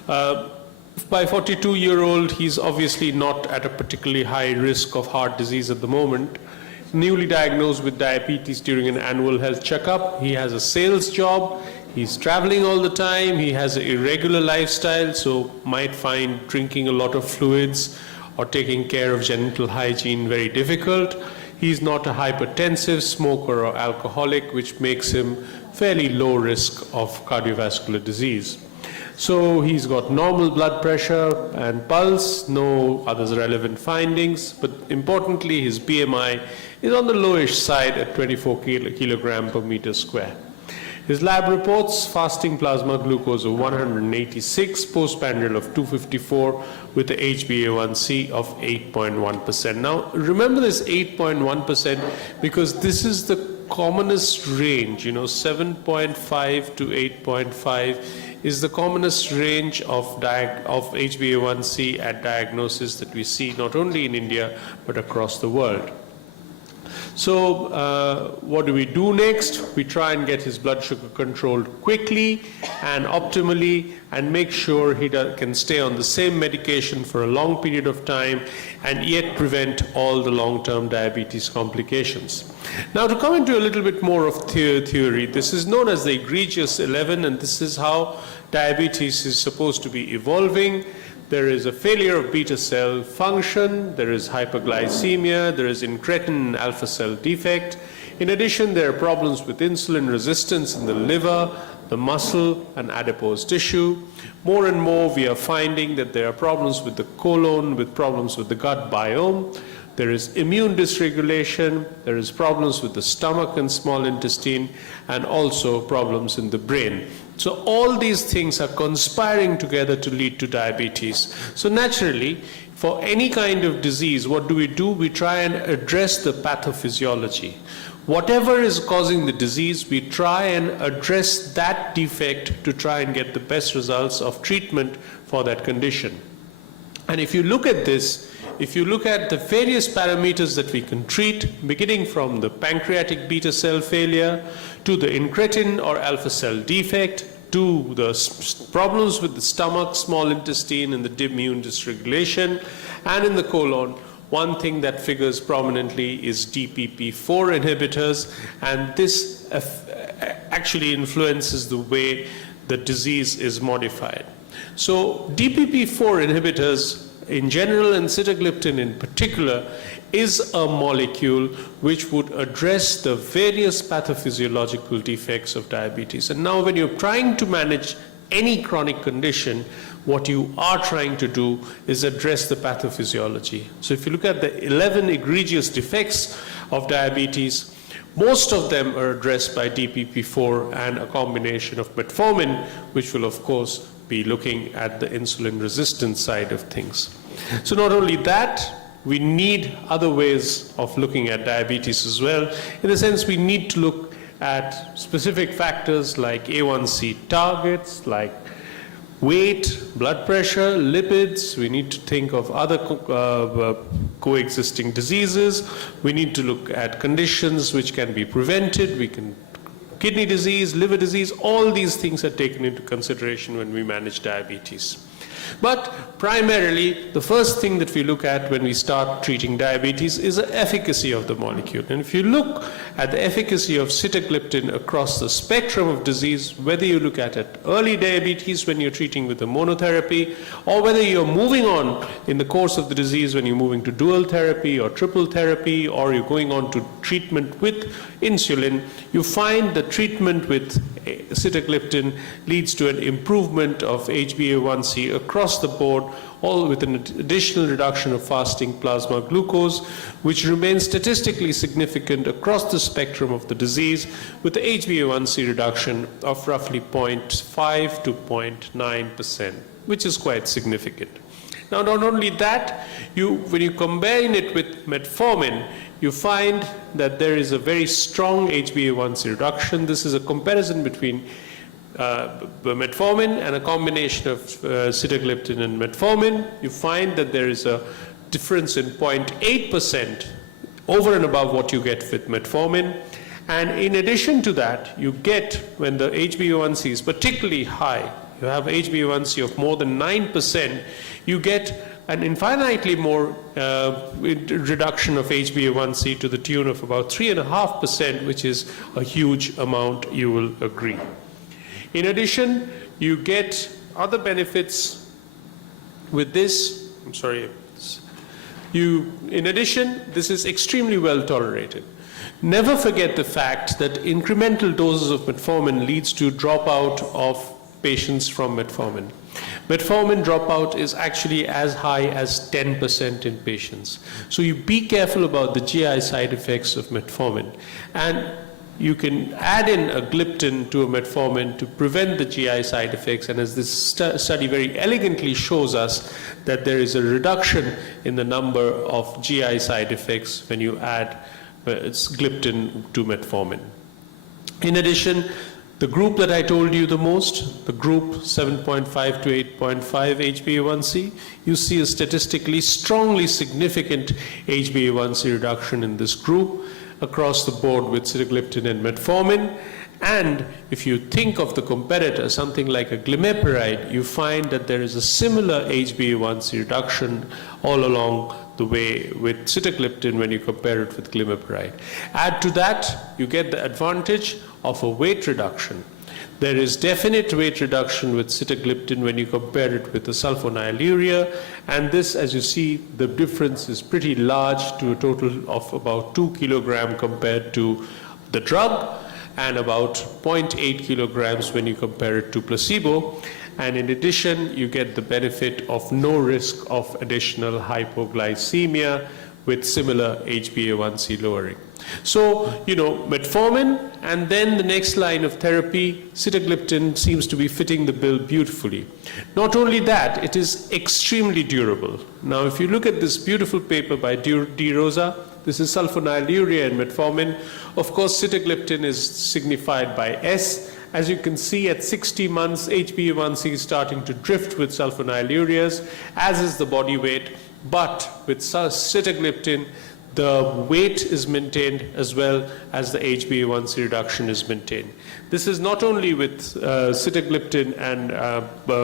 By 42-year-old, he's obviously not at a particularly high risk of heart disease at the moment. Newly diagnosed with diabetes during an annual health checkup. He has a sales job. He's traveling all the time. He has an irregular lifestyle, so might find drinking a lot of fluids or taking care of genital hygiene very difficult. He's not a hypertensive, smoker or alcoholic, which makes him fairly low risk of cardiovascular disease. So he's got normal blood pressure and pulse, no other relevant findings, but importantly his BMI is on the lowish side at 24 kilogram per meter square. His lab reports fasting plasma glucose of 186, postprandial of 254 with the HbA1c of 8.1%. Now remember this 8.1% because this is the commonest range, 7.5 to 8.5 is the commonest range of HbA1c at diagnosis that we see not only in India but across the world. So what do we do next? We try and get his blood sugar controlled quickly and optimally and make sure he can stay on the same medication for a long period of time and yet prevent all the long-term diabetes complications. Now to come into a little bit more of theory, this is known as the egregious 11, and this is how diabetes is supposed to be evolving. There is a failure of beta cell function, there is hyperglycemia, there is incretin alpha cell defect. In addition, there are problems with insulin resistance in the liver, the muscle, and adipose tissue. More and more, we are finding that there are problems with the colon, with problems with the gut biome. There is immune dysregulation, there is problems with the stomach and small intestine, and also problems in the brain. So all these things are conspiring together to lead to diabetes. So naturally, for any kind of disease, what do? We try and address the pathophysiology. Whatever is causing the disease, we try and address that defect to try and get the best results of treatment for that condition. And if you look at this, if you look at the various parameters that we can treat, beginning from the pancreatic beta cell failure, to the incretin or alpha cell defect, to the problems with the stomach, small intestine, and the immune dysregulation, and in the colon, one thing that figures prominently is DPP-4 inhibitors, and this actually influences the way the disease is modified. So DPP-4 inhibitors in general and sitagliptin in particular is a molecule which would address the various pathophysiological defects of diabetes. And now when you're trying to manage any chronic condition, what you are trying to do is address the pathophysiology. So if you look at the 11 egregious defects of diabetes, most of them are addressed by DPP-4 and a combination of metformin, which will of course be looking at the insulin resistance side of things. So not only that, we need other ways of looking at diabetes as well. In a sense, we need to look at specific factors like A1C targets, like weight, blood pressure, lipids. We need to think of other coexisting diseases. We need to look at conditions which can be prevented. Kidney disease, liver disease, all these things are taken into consideration when we manage diabetes. But primarily, the first thing that we look at when we start treating diabetes is the efficacy of the molecule. And if you look at the efficacy of sitagliptin across the spectrum of disease, whether you look at it early diabetes when you're treating with the monotherapy, or whether you're moving on in the course of the disease when you're moving to dual therapy or triple therapy, or you're going on to treatment with insulin, you find the treatment with sitagliptin leads to an improvement of HbA1c across the board, all with an additional reduction of fasting plasma glucose, which remains statistically significant across the spectrum of the disease, with the HbA1c reduction of roughly 0.5 to 0.9%, which is quite significant. Now, not only that, when you combine it with metformin, you find that there is a very strong HbA1c reduction. This is a comparison between metformin and a combination of sitagliptin and metformin. You find that there is a difference in 0.8% over and above what you get with metformin. And in addition to that, you get, when the HbA1c is particularly high, you have HbA1c of more than 9%, you get an infinitely more reduction of HbA1c to the tune of about 3.5%, which is a huge amount, you will agree. In addition, you get other benefits with this. In addition, this is extremely well tolerated. Never forget the fact that incremental doses of metformin leads to dropout of patients from metformin. Metformin dropout is actually as high as 10% in patients. So you be careful about the GI side effects of metformin. And you can add in a gliptin to a metformin to prevent the GI side effects. And as this study very elegantly shows us, that there is a reduction in the number of GI side effects when you add gliptin to metformin. In addition, the group that I told you the most, the group 7.5 to 8.5 HbA1c, you see a statistically strongly significant HbA1c reduction in this group across the board with sitagliptin and metformin. And if you think of the competitor, something like a glimepiride, you find that there is a similar HbA1c reduction all along the way with sitagliptin when you compare it with glimepiride. Add to that, you get the advantage of a weight reduction. There is definite weight reduction with sitagliptin when you compare it with the sulfonylurea, and this, as you see, the difference is pretty large, to a total of about 2 kilograms compared to the drug, and about 0.8 kilograms when you compare it to placebo. And in addition, you get the benefit of no risk of additional hypoglycemia with similar HbA1c lowering. So, metformin, and then the next line of therapy, sitagliptin, seems to be fitting the bill beautifully. Not only that, it is extremely durable. Now, if you look at this beautiful paper by De Rosa, this is sulfonylurea and metformin. Of course, sitagliptin is signified by S. As you can see, at 60 months, HbA1c is starting to drift with sulfonylureas, as is the body weight. but with sitagliptin, the weight is maintained as well as the HbA1c reduction is maintained. This is not only with sitagliptin and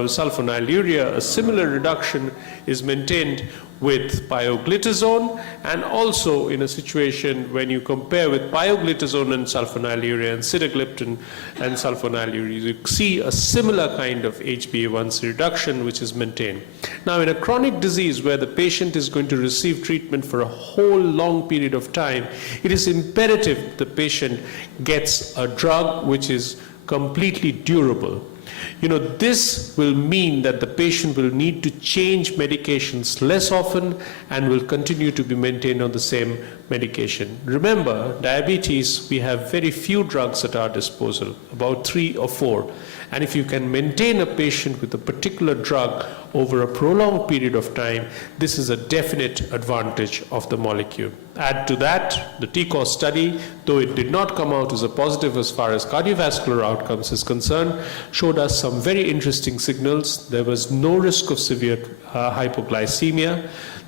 sulfonylurea, a similar reduction is maintained with pioglitazone, and also in a situation when you compare with pioglitazone and sulfonylurea and sitagliptin and sulfonylurea, you see a similar kind of HbA1c reduction which is maintained. Now, in a chronic disease where the patient is going to receive treatment for a whole long period of time, it is imperative the patient gets a drug which is completely durable. This will mean that the patient will need to change medications less often and will continue to be maintained on the same medication. Remember, diabetes, we have very few drugs at our disposal, about 3 or 4. And if you can maintain a patient with a particular drug over a prolonged period of time, this is a definite advantage of the molecule. Add to that, the TCOS study, though it did not come out as a positive as far as cardiovascular outcomes is concerned, showed us some very interesting signals. There was no risk of severe hypoglycemia.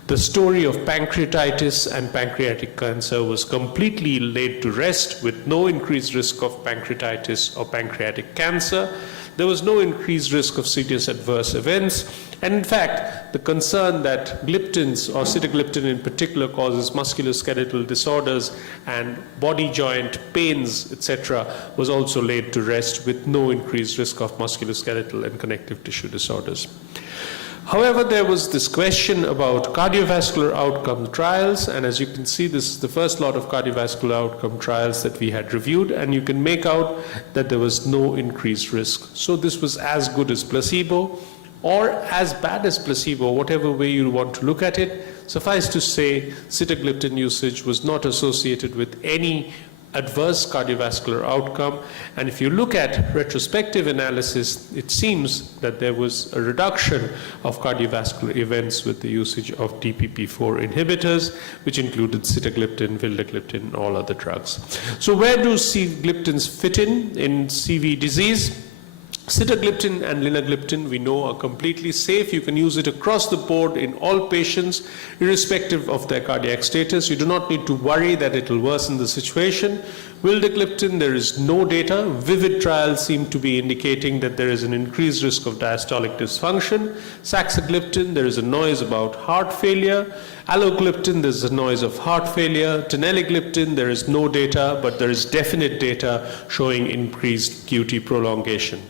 The story of pancreatitis and pancreatic cancer was completely laid to rest with no increased risk of pancreatitis or pancreatic cancer. There was no increased risk of serious adverse events. And in fact, the concern that gliptins or sitagliptin in particular causes musculoskeletal disorders and body joint pains, etc., was also laid to rest with no increased risk of musculoskeletal and connective tissue disorders. However, there was this question about cardiovascular outcome trials, and as you can see, this is the first lot of cardiovascular outcome trials that we had reviewed, and you can make out that there was no increased risk. So this was as good as placebo, or as bad as placebo, whatever way you want to look at it. Suffice to say, sitagliptin usage was not associated with any adverse cardiovascular outcome. And if you look at retrospective analysis, it seems that there was a reduction of cardiovascular events with the usage of DPP-4 inhibitors, which included sitagliptin, vildagliptin, and all other drugs. So where do gliptins fit in CV disease? Sitagliptin and linagliptin, we know, are completely safe. You can use it across the board in all patients, irrespective of their cardiac status. You do not need to worry that it will worsen the situation. Vildagliptin, there is no data. Vivid trials seem to be indicating that there is an increased risk of diastolic dysfunction. Saxagliptin, there is a noise about heart failure. Allogliptin, there's a noise of heart failure. Teneligliptin, there is no data, but there is definite data showing increased QT prolongation.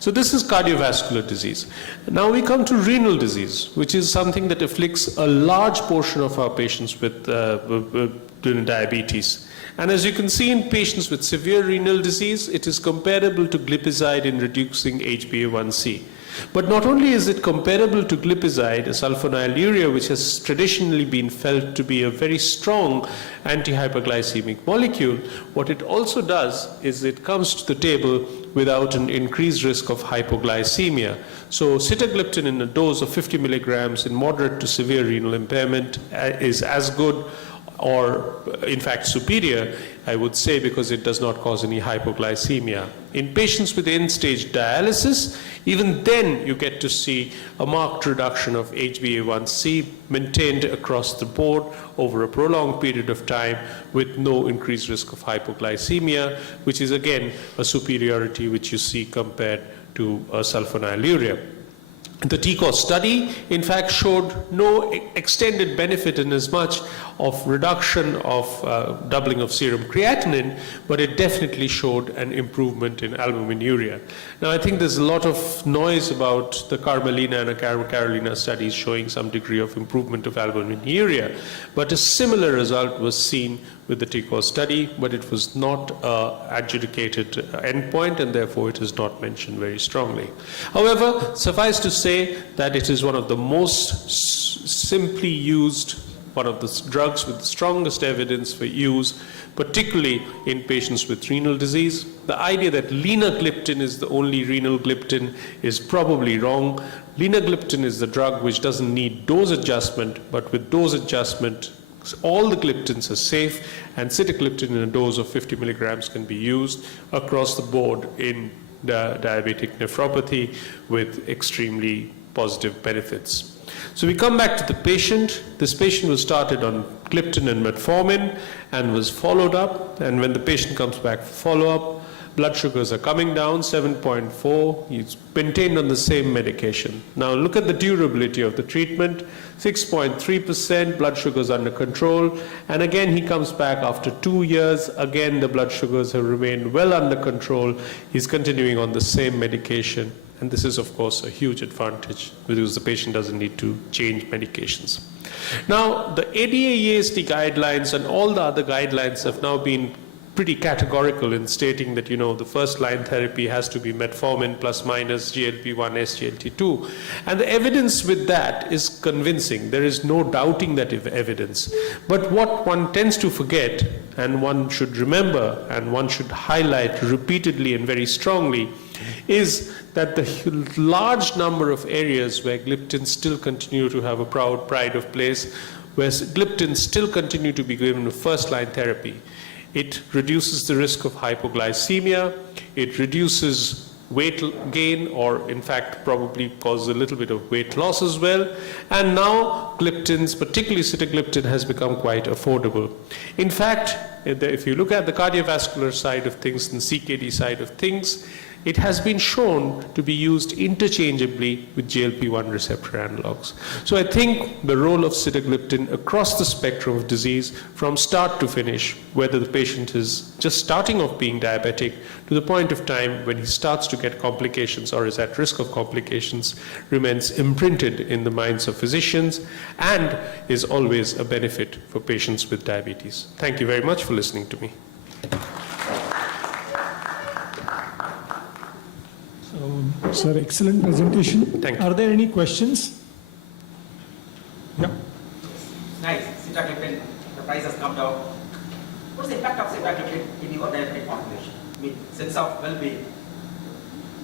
So this is cardiovascular disease. Now we come to renal disease, which is something that afflicts a large portion of our patients with diabetes. And as you can see in patients with severe renal disease, it is comparable to glipizide in reducing HbA1c. But not only is it comparable to glipizide, a sulfonylurea, which has traditionally been felt to be a very strong anti-hyperglycemic molecule, what it also does is it comes to the table without an increased risk of hypoglycemia. So sitagliptin in a dose of 50 milligrams in moderate to severe renal impairment is as good, or in fact superior, I would say, because it does not cause any hypoglycemia. In patients with end-stage dialysis, even then you get to see a marked reduction of HbA1c maintained across the board over a prolonged period of time with no increased risk of hypoglycemia, which is again a superiority which you see compared to sulfonylurea. The TCOS study, in fact, showed no extended benefit in as much of reduction of doubling of serum creatinine, but it definitely showed an improvement in albuminuria. Now, I think there's a lot of noise about the Carmelina and Carolina studies showing some degree of improvement of albuminuria, but a similar result was seen with the TCOS study, but it was not an adjudicated endpoint, and therefore it is not mentioned very strongly. However, suffice to say that it is one of the most simply used, one of the drugs with the strongest evidence for use, particularly in patients with renal disease. The idea that linagliptin is the only renal gliptin is probably wrong. Linagliptin is the drug which doesn't need dose adjustment, but with dose adjustment, all the gliptins are safe, and sitagliptin in a dose of 50 milligrams can be used across the board in diabetic nephropathy with extremely positive benefits. So we come back to the patient. This patient was started on gliptin and metformin and was followed up. And when the patient comes back for follow-up, blood sugars are coming down, 7.4. He's maintained on the same medication. Now look at the durability of the treatment, 6.3%, blood sugars under control. And again, he comes back after 2 years. Again, the blood sugars have remained well under control. He's continuing on the same medication. And this is, of course, a huge advantage because the patient doesn't need to change medications. Now, the ADA-EASD guidelines and all the other guidelines have now been pretty categorical in stating that, the first line therapy has to be metformin plus minus GLP-1, SGLT2. And the evidence with that is convincing. There is no doubting that evidence. But what one tends to forget, and one should remember, and one should highlight repeatedly and very strongly, is that the large number of areas where gliptins still continue to have a pride of place, where gliptins still continue to be given first-line therapy. It reduces the risk of hypoglycemia, it reduces weight gain, or in fact probably causes a little bit of weight loss as well. And now gliptins, particularly sitagliptin, has become quite affordable. In fact, if you look at the cardiovascular side of things and CKD side of things, it has been shown to be used interchangeably with GLP-1 receptor analogs. So I think the role of sitagliptin across the spectrum of disease from start to finish, whether the patient is just starting off being diabetic to the point of time when he starts to get complications or is at risk of complications, remains imprinted in the minds of physicians and is always a benefit for patients with diabetes. Thank you very much for listening to me. Sir, excellent presentation. Thank you. Are there any questions? Yeah. Nice. Sitagliptin, the price has come down. What is the impact of sitagliptin in your diabetic population? I mean, sense of well-being.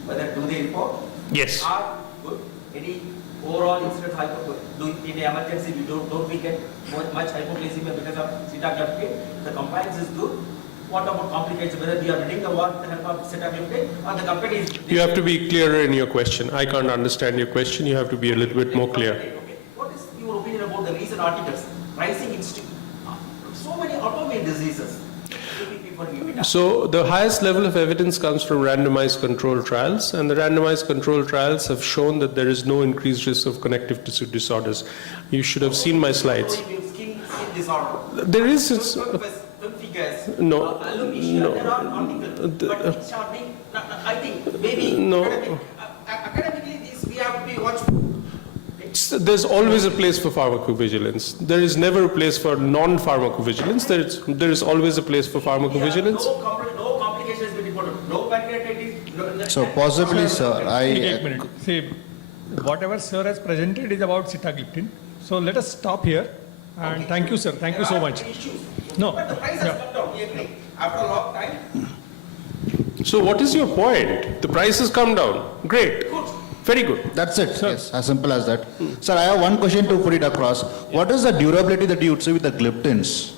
Whether do they report? Yes. Are good? Any overall incidence in the emergency, don't we get much hypoglycemia because of sitagliptin? The compliance is good. What about complications? Whether we are winning the war with the help of sitagliptin or the company is... You have to be clearer in your question. I can't understand your question. You have to be a little bit more clear. Okay. What is your opinion about the recent articles? Rising so many autoimmune diseases. So the highest level of evidence comes from randomized control trials, and the randomized control trials have shown that there is no increased risk of connective tissue disorders. You should have seen my slides. Skin disorder. There is... No. But it's not being, I think maybe academically this we have to be watchful. There's always a place for pharmacovigilance. There is never a place for non-pharmacovigilance. There is always a place for pharmacovigilance. No complications will be reported. No pancreatitis. So possibly, sir, Wait a minute. See, whatever sir has presented is about sitagliptin. So let us stop here. And thank you, sir. Thank you so much. No. But the price has come down, we agree. After a long time. So what is your point? The price has come down. Great. Good. Very good. That's it. Sir. Yes, as simple as that. Sir, I have one question to put it across. What is the durability that you would say with the gliptins?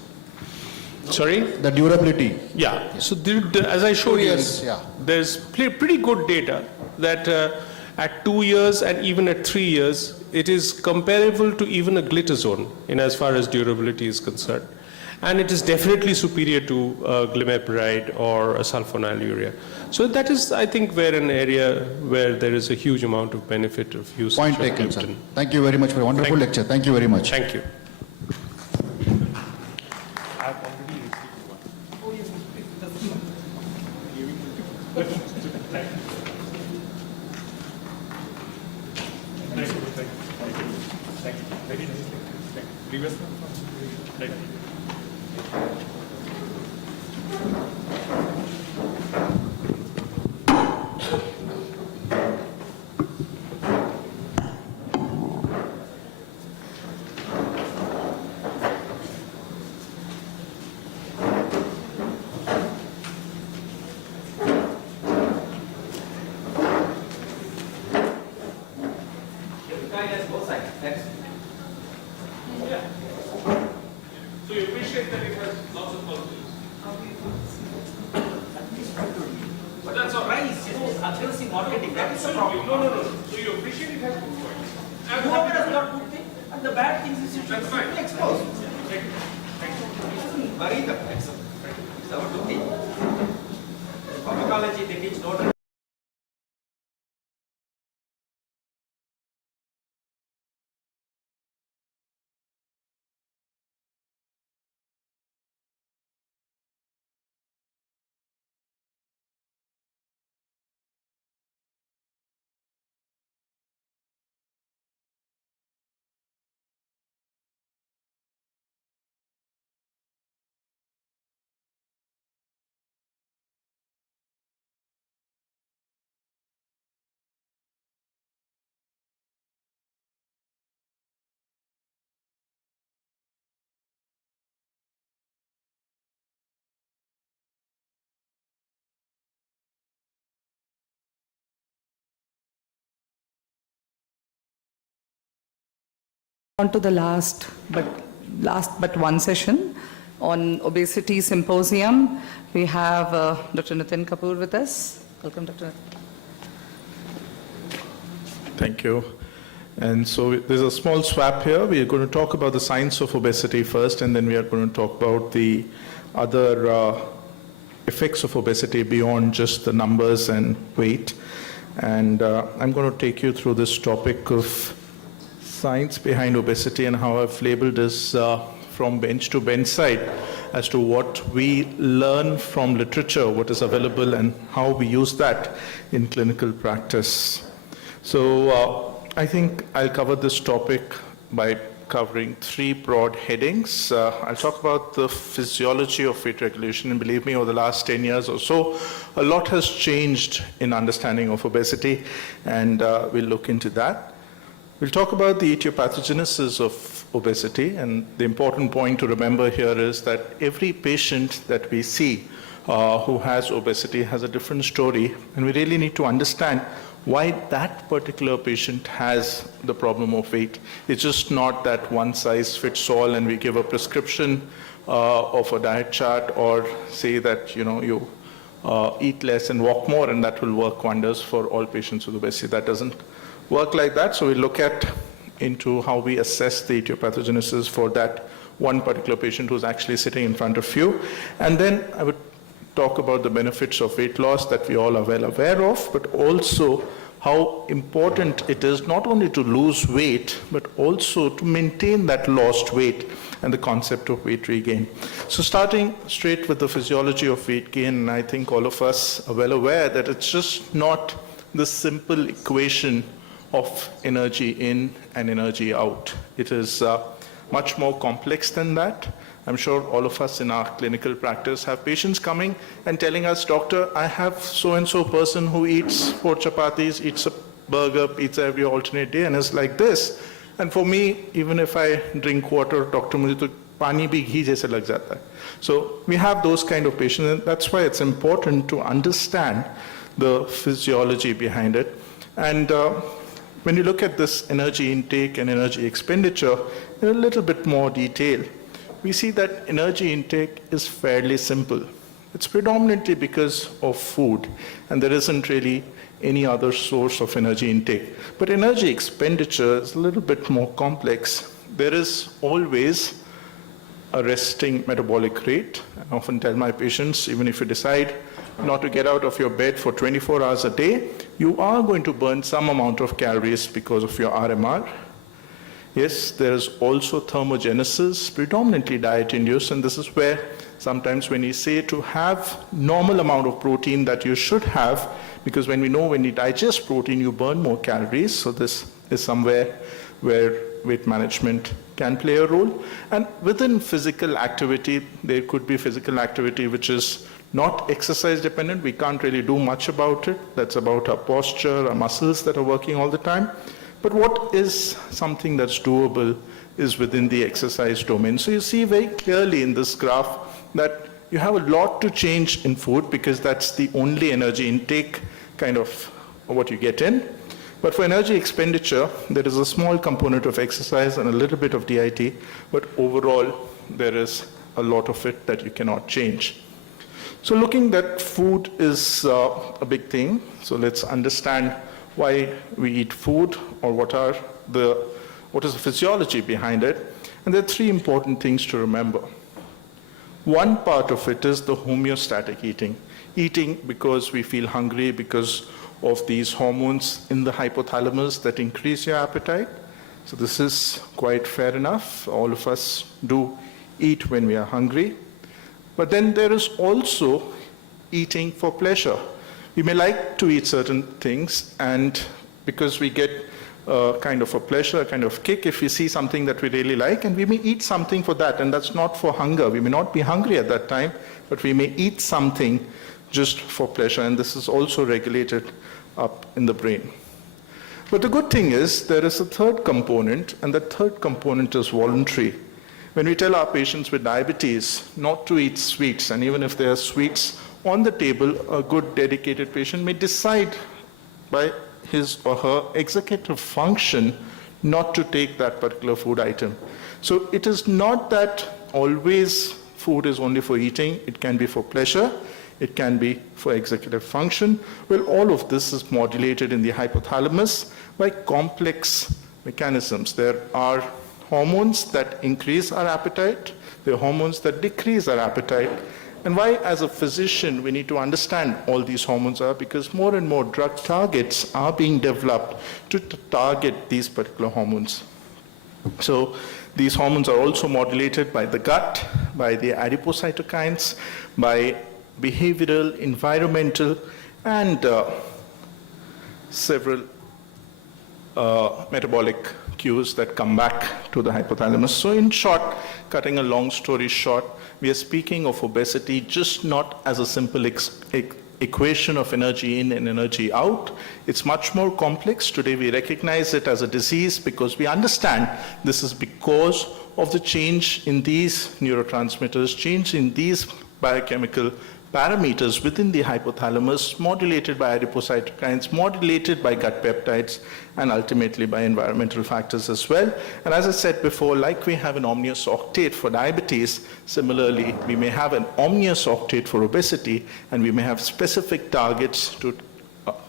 Sorry? The durability. Yeah. So as I showed you, there's pretty good data that at 2 years and even at 3 years, it is comparable to even a glitazone in as far as durability is concerned. And it is definitely superior to glimepiride or a sulfonylurea. So that is, I think, where an area where there is a huge amount of benefit of use. Point taken, sir. Thank you very much for a wonderful lecture. Thank you very much. Thank you. So you appreciate that it has lots of positives. But that's all right. Aggressive marketing, that is the problem. No. So you appreciate it has good points. Whoever has got good things and the bad things is usually exposed. Worry them. It's our duty. Pharmacology, they teach no. On to the last but one session on obesity symposium. We have Dr. Nitin Kapoor with us. Welcome, Dr. Nitin. Thank you. And so there's a small swap here. We are going to talk about the science of obesity first, and then we are going to talk about the other effects of obesity beyond just the numbers and weight. And I'm going to take you through this topic of science behind obesity and how I've labeled this from bench to bedside as to what we learn from literature, what is available, and how we use that in clinical practice. So I think I'll cover this topic by covering three broad headings. I'll talk about the physiology of weight regulation, and believe me, over the last 10 years or so, a lot has changed in understanding of obesity, and we'll look into that. We'll talk about the etiopathogenesis of obesity, and the important point to remember here is that every patient that we see who has obesity has a different story, and we really need to understand why that particular patient has the problem of weight. It's just not that one size fits all and we give a prescription of a diet chart or say that you eat less and walk more and that will work wonders for all patients with obesity. That doesn't work like that. So we look into how we assess the etiopathogenesis for that one particular patient who's actually sitting in front of you. And then I would talk about the benefits of weight loss that we all are well aware of, but also how important it is not only to lose weight, but also to maintain that lost weight and the concept of weight regain. So starting straight with the physiology of weight gain, I think all of us are well aware that it's just not the simple equation of energy in and energy out. It is much more complex than that. I'm sure all of us in our clinical practice have patients coming and telling us, doctor, I have so-and-so person who eats 4 chapatis, eats a burger, pizza every alternate day, and is like this. And for me, even if I drink water, doctor, mujhe to pani bhi ghee jaise lag jata hai. So we have those kind of patients, and that's why it's important to understand the physiology behind it. And when you look at this energy intake and energy expenditure in a little bit more detail, we see that energy intake is fairly simple. It's predominantly because of food, and there isn't really any other source of energy intake. But energy expenditure is a little bit more complex. There is always a resting metabolic rate. I often tell my patients, even if you decide not to get out of your bed for 24 hours a day, you are going to burn some amount of calories because of your RMR. Yes, there is also thermogenesis, predominantly diet-induced, and this is where sometimes when you say to have normal amount of protein that you should have, because when we know when you digest protein, you burn more calories, so this is somewhere where weight management can play a role. And within physical activity, there could be physical activity which is not exercise dependent. We can't really do much about it. That's about our posture, our muscles that are working all the time. But what is something that's doable is within the exercise domain. So you see very clearly in this graph that you have a lot to change in food because that's the only energy intake kind of what you get in. But for energy expenditure, there is a small component of exercise and a little bit of DIT, but overall there is a lot of it that you cannot change. So looking that food is a big thing. So let's understand why we eat food or what are what is the physiology behind it. And there are three important things to remember. One part of it is the homeostatic eating. Eating because we feel hungry, because of these hormones in the hypothalamus that increase your appetite. So this is quite fair enough. All of us do eat when we are hungry. But then there is also eating for pleasure. We may like to eat certain things, and because we get kind of a pleasure, a kind of kick if we see something that we really like, and we may eat something for that, and that's not for hunger. We may not be hungry at that time, but we may eat something just for pleasure, and this is also regulated up in the brain. But the good thing is there is a third component, and that third component is voluntary. When we tell our patients with diabetes not to eat sweets, and even if there are sweets on the table, a good dedicated patient may decide by his or her executive function not to take that particular food item. So it is not that always food is only for eating. It can be for pleasure. It can be for executive function. Well, all of this is modulated in the hypothalamus by complex mechanisms. There are hormones that increase our appetite. There are hormones that decrease our appetite. And why, as a physician, we need to understand all these hormones are, because more and more drug targets are being developed to target these particular hormones. So these hormones are also modulated by the gut, by the adipocytokines, by behavioral, environmental, and several metabolic cues that come back to the hypothalamus. So in short, cutting a long story short, we are speaking of obesity just not as a simple equation of energy in and energy out. It's much more complex. Today we recognize it as a disease because we understand this is because of the change in these neurotransmitters, change in these biochemical parameters within the hypothalamus, modulated by adipocytokines, modulated by gut peptides, and ultimately by environmental factors as well. And as I said before, like we have an omnious octate for diabetes, similarly, we may have an omnious octate for obesity, and we may have specific targets to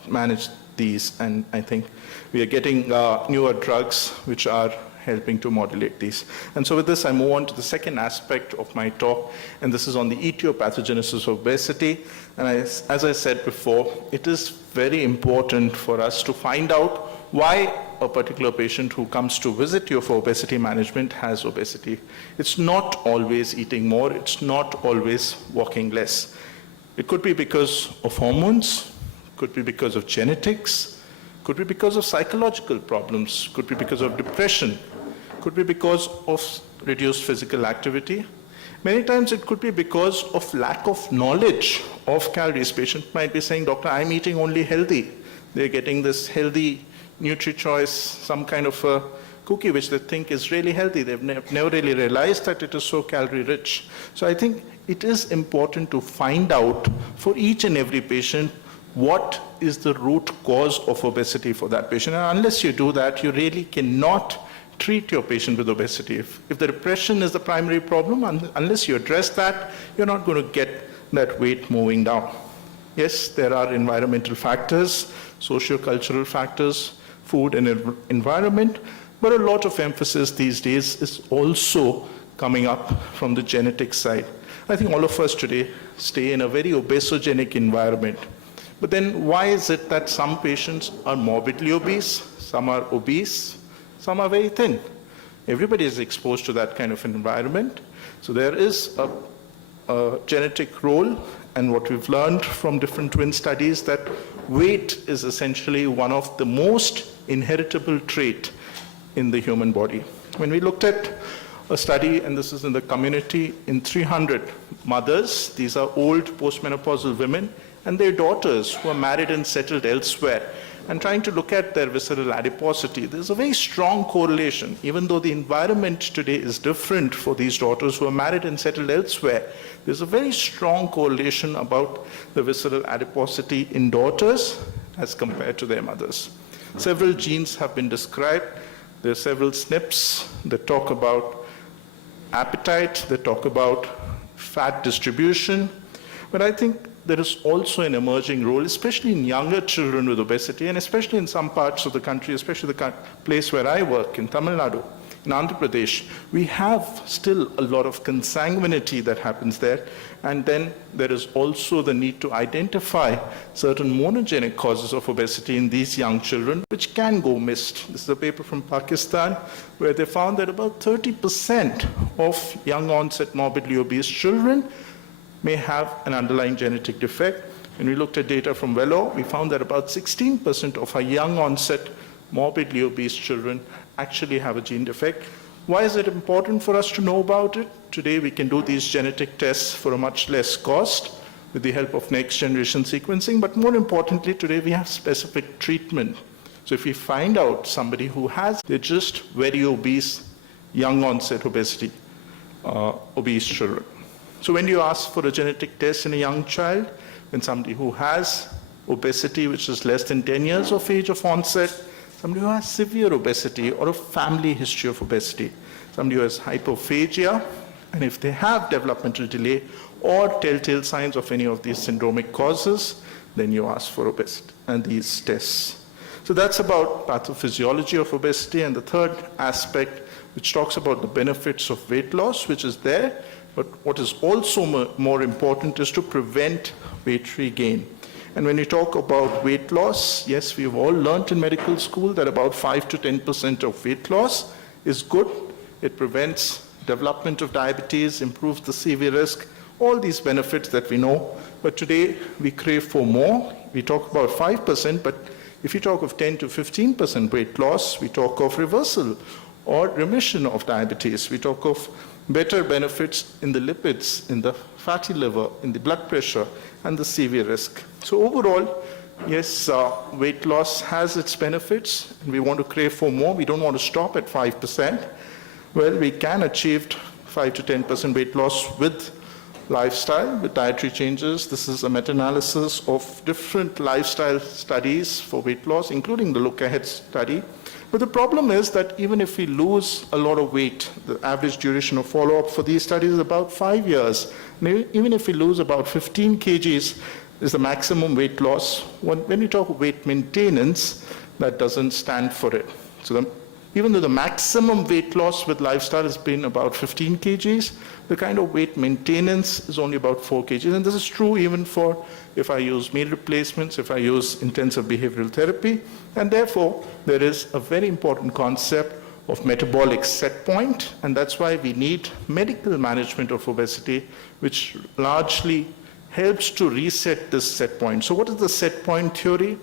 manage these. And I think we are getting newer drugs which are helping to modulate these. And so with this, I move on to the second aspect of my talk, and this is on the etiopathogenesis of obesity. And as I said before, it is very important for us to find out why a particular patient who comes to visit you for obesity management has obesity. It's not always eating more, it's not always walking less. It could be because of hormones, could be because of genetics, could be because of psychological problems, could be because of depression, could be because of reduced physical activity. Many times it could be because of lack of knowledge of calories. Patient might be saying, "Doctor, I'm eating only healthy." They're getting this healthy Nutri-Choice, some kind of a cookie which they think is really healthy. They've never really realized that it is so calorie rich. So I think it is important to find out for each and every patient what is the root cause of obesity for that patient. And unless you do that, you really cannot treat your patient with obesity. If the depression is the primary problem, unless you address that, you're not going to get that weight moving down. Yes, there are environmental factors, socio-cultural factors, food and environment, but a lot of emphasis these days is also coming up from the genetic side. I think all of us today stay in a very obesogenic environment. But then why is it that some patients are morbidly obese, some are obese, some are very thin? Everybody is exposed to that kind of environment. So there is a genetic role, and what we've learned from different twin studies that weight is essentially one of the most inheritable trait in the human body. When we looked at a study, and this is in the community, in 300 mothers, these are old postmenopausal women, and their daughters who are married and settled elsewhere, and trying to look at their visceral adiposity, there's a very strong correlation. Even though the environment today is different for these daughters who are married and settled elsewhere, there's a very strong correlation about the visceral adiposity in daughters as compared to their mothers. Several genes have been described. There are several SNPs that talk about appetite, that talk about fat distribution. But I think there is also an emerging role, especially in younger children with obesity, and especially in some parts of the country, especially the place where I work, in Tamil Nadu, in Andhra Pradesh. We have still a lot of consanguinity that happens there. And then there is also the need to identify certain monogenic causes of obesity in these young children, which can go missed. This is a paper from Pakistan, where they found that about 30% of young onset morbidly obese children may have an underlying genetic defect. When we looked at data from Velo, we found that about 16% of our young onset morbidly obese children actually have a gene defect. Why is it important for us to know about it? Today we can do these genetic tests for a much less cost with the help of next generation sequencing, but more importantly, today we have specific treatment. So if we find out somebody who has, they're just very obese, young onset obesity, obese children. So when you ask for a genetic test in a young child, when somebody who has obesity which is less than 10 years of age of onset, somebody who has severe obesity or a family history of obesity, somebody who has hypophagia, and if they have developmental delay or telltale signs of any of these syndromic causes, then you ask for obesity and these tests. So that's about pathophysiology of obesity. And the third aspect, which talks about the benefits of weight loss, which is there, but what is also more important is to prevent weight regain. And when we talk about weight loss, yes, we've all learned in medical school that about 5 to 10% of weight loss is good. It prevents development of diabetes, improves the CV risk, all these benefits that we know. But today we crave for more. We talk about 5%, but if you talk of 10 to 15% weight loss, we talk of reversal or remission of diabetes. We talk of better benefits in the lipids, in the fatty liver, in the blood pressure, and the CV risk. So overall, yes, weight loss has its benefits, and we want to crave for more. We don't want to stop at 5%. Well, we can achieve 5 to 10% weight loss with lifestyle, with dietary changes. This is a meta-analysis of different lifestyle studies for weight loss, including the Look Ahead study. But the problem is that even if we lose a lot of weight, the average duration of follow-up for these studies is about 5 years. And even if we lose about 15 kgs is the maximum weight loss. When we talk weight maintenance, that doesn't stand for it. So even though the maximum weight loss with lifestyle has been about 15 kgs, the kind of weight maintenance is only about 4 kgs. And this is true even for if I use meal replacements, if I use intensive behavioral therapy. And therefore, there is a very important concept of metabolic set point, and that's why we need medical management of obesity, which largely helps to reset this set point. So what is the set point theory?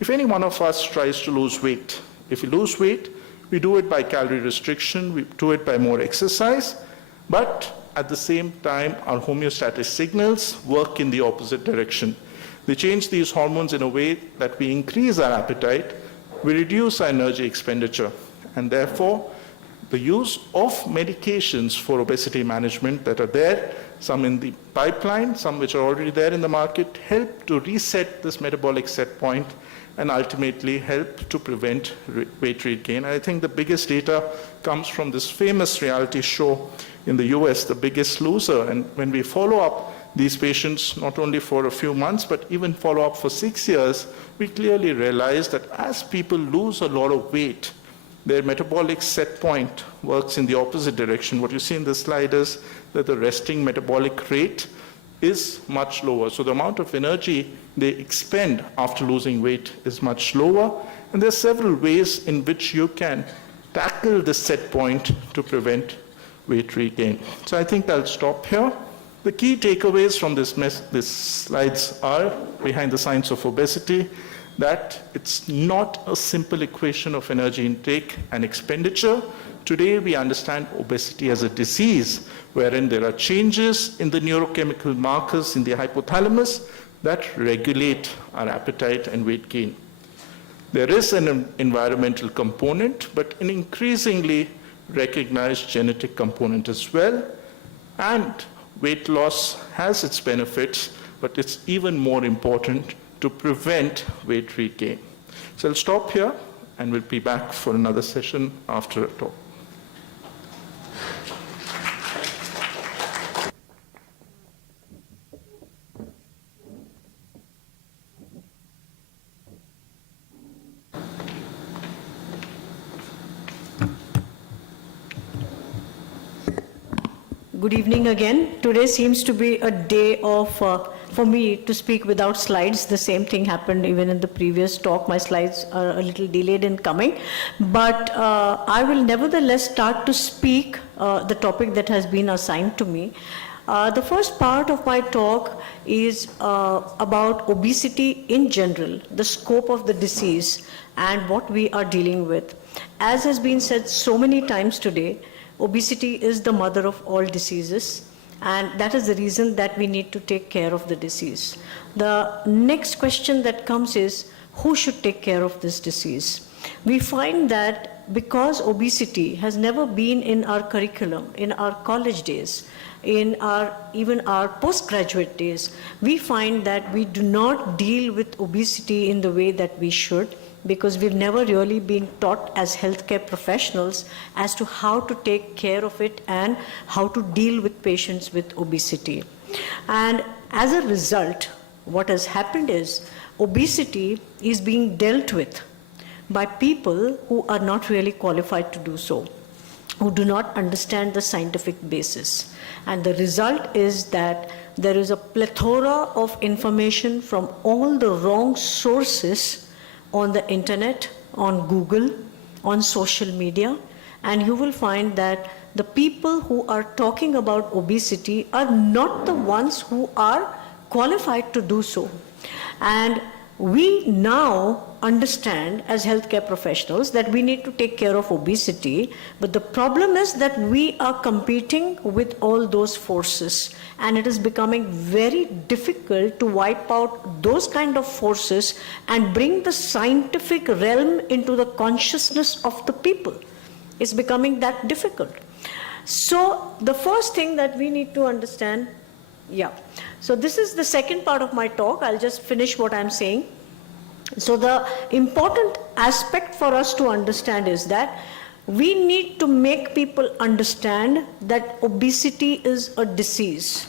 If any one of us tries to lose weight, if we lose weight, we do it by calorie restriction, we do it by more exercise, but at the same time, our homeostatic signals work in the opposite direction. They change these hormones in a way that we increase our appetite, we reduce our energy expenditure, and therefore, the use of medications for obesity management that are there, some in the pipeline, some which are already there in the market, help to reset this metabolic set point and ultimately help to prevent weight regain. I think the biggest data comes from this famous reality show in the US, The Biggest Loser. And when we follow up these patients, not only for a few months, but even follow up for 6 years, we clearly realize that as people lose a lot of weight, their metabolic set point works in the opposite direction. What you see in this slide is that the resting metabolic rate is much lower. So the amount of energy they expend after losing weight is much lower. And there are several ways in which you can tackle this set point to prevent weight regain. So I think I'll stop here. The key takeaways from this slides are, behind the science of obesity, that it's not a simple equation of energy intake and expenditure. Today we understand obesity as a disease wherein there are changes in the neurochemical markers in the hypothalamus that regulate our appetite and weight gain. There is an environmental component, but an increasingly recognized genetic component as well. And weight loss has its benefits, but it's even more important to prevent weight regain. So I'll stop here and we'll be back for another session after a talk. Good evening again. Today seems to be a day of, for me to speak without slides. The same thing happened even in the previous talk. My slides are a little delayed in coming. But I will nevertheless start to speak the topic that has been assigned to me. The first part of my talk is about obesity in general, the scope of the disease and what we are dealing with. As has been said so many times today, obesity is the mother of all diseases, and that is the reason that we need to take care of the disease. The next question that comes is, who should take care of this disease? We find that because obesity has never been in our curriculum, in our college days, in even our postgraduate days, we find that we do not deal with obesity in the way that we should, because we've never really been taught as healthcare professionals as to how to take care of it and how to deal with patients with obesity. And as a result, what has happened is obesity is being dealt with by people who are not really qualified to do so, who do not understand the scientific basis. And the result is that there is a plethora of information from all the wrong sources on the internet, on Google, on social media, and you will find that the people who are talking about obesity are not the ones who are qualified to do so. And we now understand as healthcare professionals that we need to take care of obesity, but the problem is that we are competing with all those forces, and it is becoming very difficult to wipe out those kind of forces and bring the scientific realm into the consciousness of the people. It's becoming that difficult. So the first thing that we need to understand, so this is the second part of my talk. I'll just finish what I'm saying. So the important aspect for us to understand is that we need to make people understand that obesity is a disease.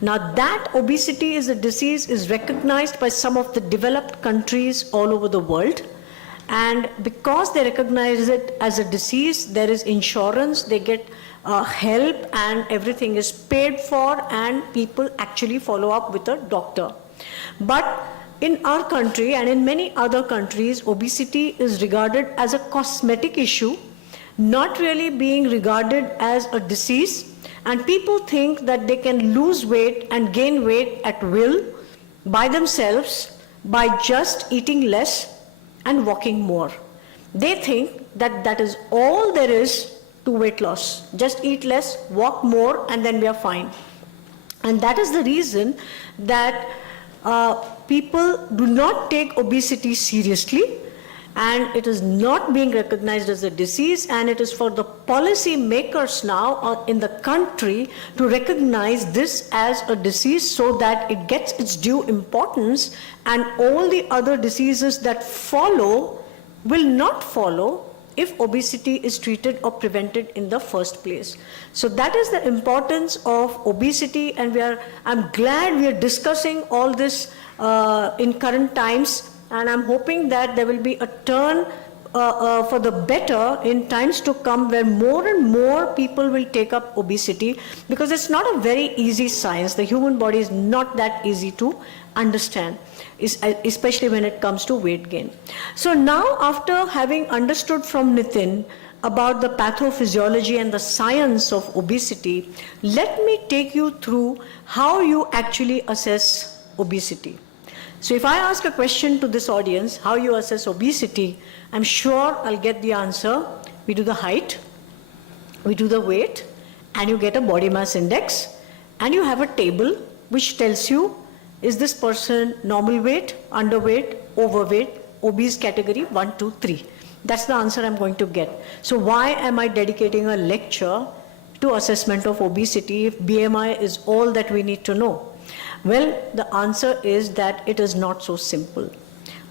Now that obesity is a disease is recognized by some of the developed countries all over the world. And because they recognize it as a disease, there is insurance, they get help, and everything is paid for, and people actually follow up with a doctor. But in our country and in many other countries, obesity is regarded as a cosmetic issue, not really being regarded as a disease, and people think that they can lose weight and gain weight at will by themselves by just eating less and walking more. They think that that is all there is to weight loss. Just eat less, walk more, and then we are fine. And that is the reason that people do not take obesity seriously, and it is not being recognized as a disease, and it is for the policy makers now in the country to recognize this as a disease so that it gets its due importance, and all the other diseases that follow will not follow if obesity is treated or prevented in the first place. So that is the importance of obesity, and I'm glad we are discussing all this in current times, and I'm hoping that there will be a turn for the better in times to come, where more and more people will take up obesity, because it's not a very easy science. The human body is not that easy to understand, especially when it comes to weight gain. So now, after having understood from Nitin about the pathophysiology and the science of obesity, let me take you through how you actually assess obesity. So if I ask a question to this audience, how you assess obesity, I'm sure I'll get the answer. We do the height, we do the weight, and you get a body mass index, and you have a table which tells you, is this person normal weight, underweight, overweight, obese category 1, 2, 3. That's the answer I'm going to get. So why am I dedicating a lecture to assessment of obesity if BMI is all that we need to know? Well, the answer is that it is not so simple,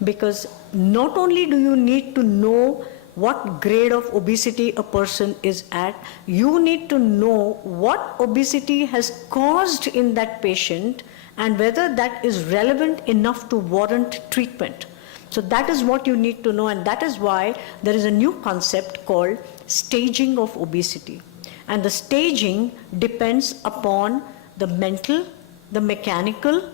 because not only do you need to know what grade of obesity a person is at, you need to know what obesity has caused in that patient and whether that is relevant enough to warrant treatment. So that is what you need to know, and that is why there is a new concept called staging of obesity. And the staging depends upon the mental, the mechanical,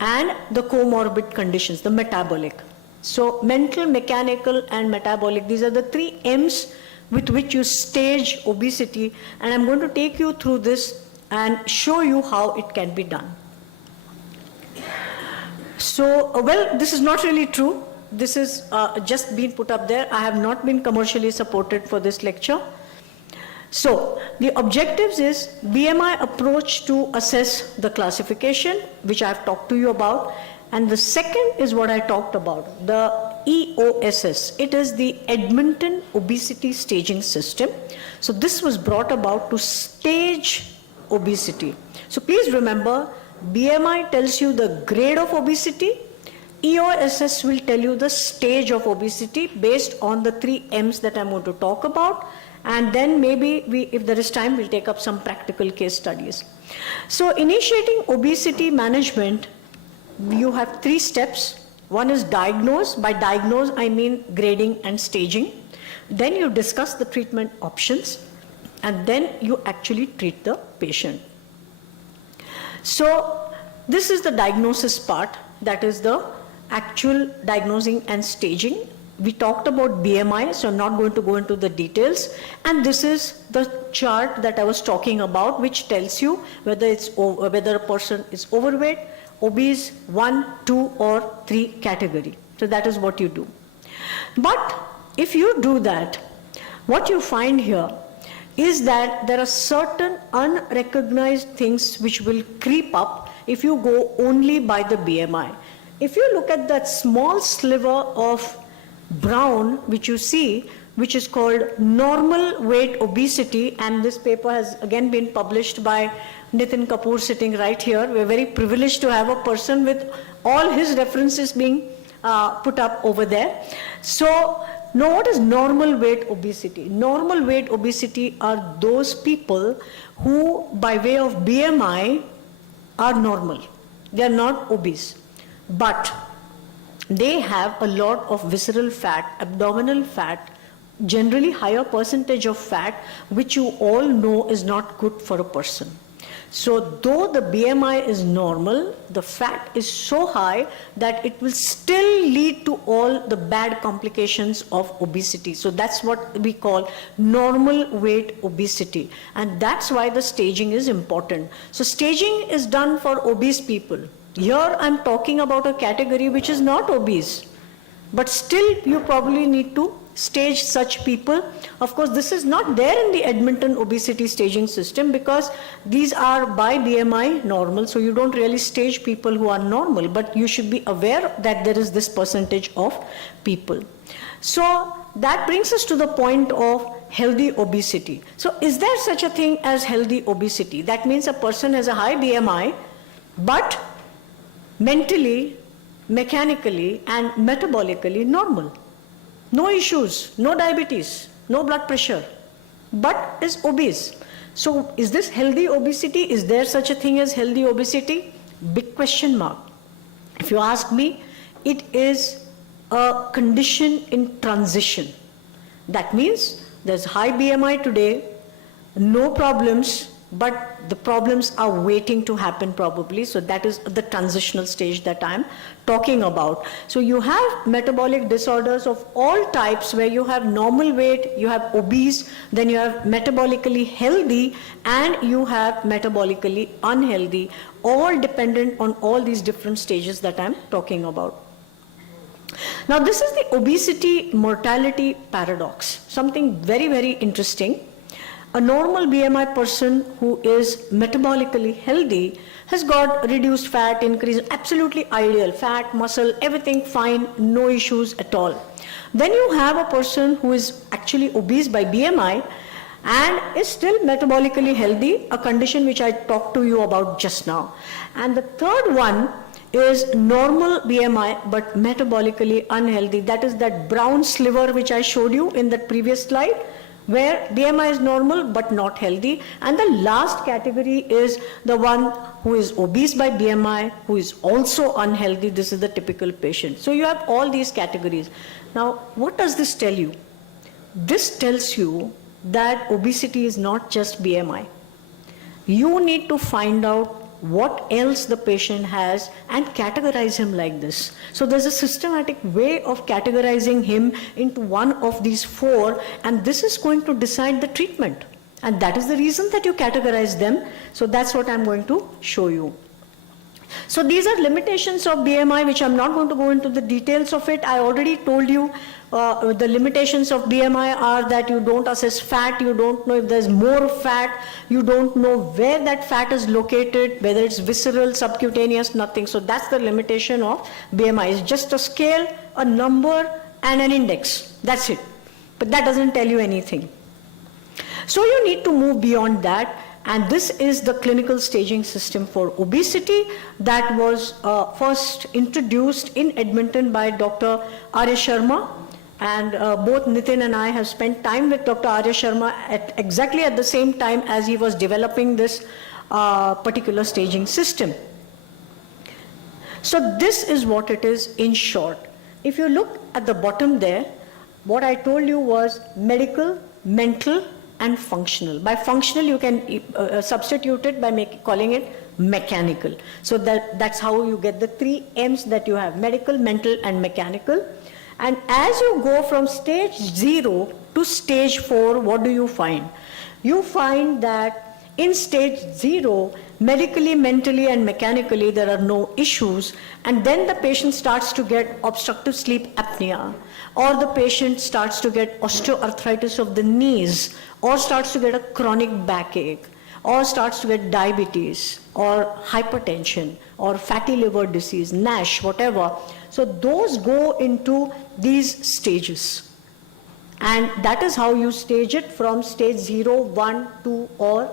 and the comorbid conditions, the metabolic. So mental, mechanical, and metabolic, these are the 3 M's with which you stage obesity, and I'm going to take you through this and show you how it can be done. So, well, this is not really true. This is just been put up there. I have not been commercially supported for this lecture. So, the objectives is BMI approach to assess the classification, which I have talked to you about. And the second is what I talked about, the EOSS. It is the Edmonton Obesity Staging System. So this was brought about to stage obesity. So please remember, BMI tells you the grade of obesity. EOSS will tell you the stage of obesity based on the 3 M's that I'm going to talk about. And then maybe if there is time, we'll take up some practical case studies. So initiating obesity management, you have 3 steps. One is diagnose. By diagnose, I mean grading and staging. Then you discuss the treatment options, and then you actually treat the patient. So this is the diagnosis part, that is the actual diagnosing and staging. We talked about BMI, so I'm not going to go into the details. And this is the chart that I was talking about, which tells you whether a person is overweight, obese, 1, 2, or 3 category. So that is what you do. But if you do that, what you find here is that there are certain unrecognized things which will creep up if you go only by the BMI. If you look at that small sliver of brown which you see, which is called normal weight obesity, and this paper has again been published by Nitin Kapoor sitting right here. We're very privileged to have a person with all his references being put up over there. So now what is normal weight obesity? Normal weight obesity are those people who by way of BMI are normal. They are not obese, but they have a lot of visceral fat, abdominal fat, generally higher percentage of fat, which you all know is not good for a person. So though the BMI is normal, the fat is so high that it will still lead to all the bad complications of obesity. So that's what we call normal weight obesity. And that's why the staging is important. So staging is done for obese people. Here I'm talking about a category which is not obese, but still you probably need to stage such people. Of course, this is not there in the Edmonton obesity staging system because these are by BMI normal, so you don't really stage people who are normal, but you should be aware that there is this percentage of people. So that brings us to the point of healthy obesity. So is there such a thing as healthy obesity? That means a person has a high BMI, but mentally, mechanically, and metabolically normal. No issues, no diabetes, no blood pressure, but is obese. So is this healthy obesity? Is there such a thing as healthy obesity? Big question mark. If you ask me, it is a condition in transition. That means there's high BMI today, no problems, but the problems are waiting to happen probably. So that is the transitional stage that I'm talking about. So you have metabolic disorders of all types where you have normal weight, you have obese, then you have metabolically healthy, and you have metabolically unhealthy, all dependent on all these different stages that I'm talking about. Now this is the obesity mortality paradox, something very, very interesting. A normal BMI person who is metabolically healthy has got reduced fat, increase, absolutely ideal, fat, muscle, everything fine, no issues at all. Then you have a person who is actually obese by BMI and is still metabolically healthy, a condition which I talked to you about just now. And the third one is normal BMI but metabolically unhealthy. That is that brown sliver which I showed you in that previous slide, where BMI is normal but not healthy. And the last category is the one who is obese by BMI, who is also unhealthy. This is the typical patient. So you have all these categories. Now, what does this tell you? This tells you that obesity is not just BMI. You need to find out what else the patient has and categorize him like this. So there's a systematic way of categorizing him into one of these four, and this is going to decide the treatment. And that is the reason that you categorize them. So that's what I'm going to show you. So these are limitations of BMI, which I'm not going to go into the details of it. I already told you the limitations of BMI are that you don't assess fat, you don't know if there's more fat, you don't know where that fat is located, whether it's visceral, subcutaneous, nothing. So that's the limitation of BMI. It's just a scale, a number, and an index. That's it. But that doesn't tell you anything. So you need to move beyond that. And this is the clinical staging system for obesity that was first introduced in Edmonton by Dr. Arya Sharma. And both Nitin and I have spent time with Dr. Arya Sharma exactly at the same time as he was developing this particular staging system. So this is what it is in short. If you look at the bottom there, what I told you was medical, mental, and functional. By functional, you can substitute it by calling it mechanical. So that's how you get the 3 M's that you have: medical, mental, and mechanical. And as you go from stage 0 to stage 4, what do you find? You find that in stage 0, medically, mentally, and mechanically, there are no issues, and then the patient starts to get obstructive sleep apnea, or the patient starts to get osteoarthritis of the knees, or starts to get a chronic backache, or starts to get diabetes, or hypertension, or fatty liver disease, NASH, whatever. So those go into these stages. And that is how you stage it from stage 0, 1, 2, or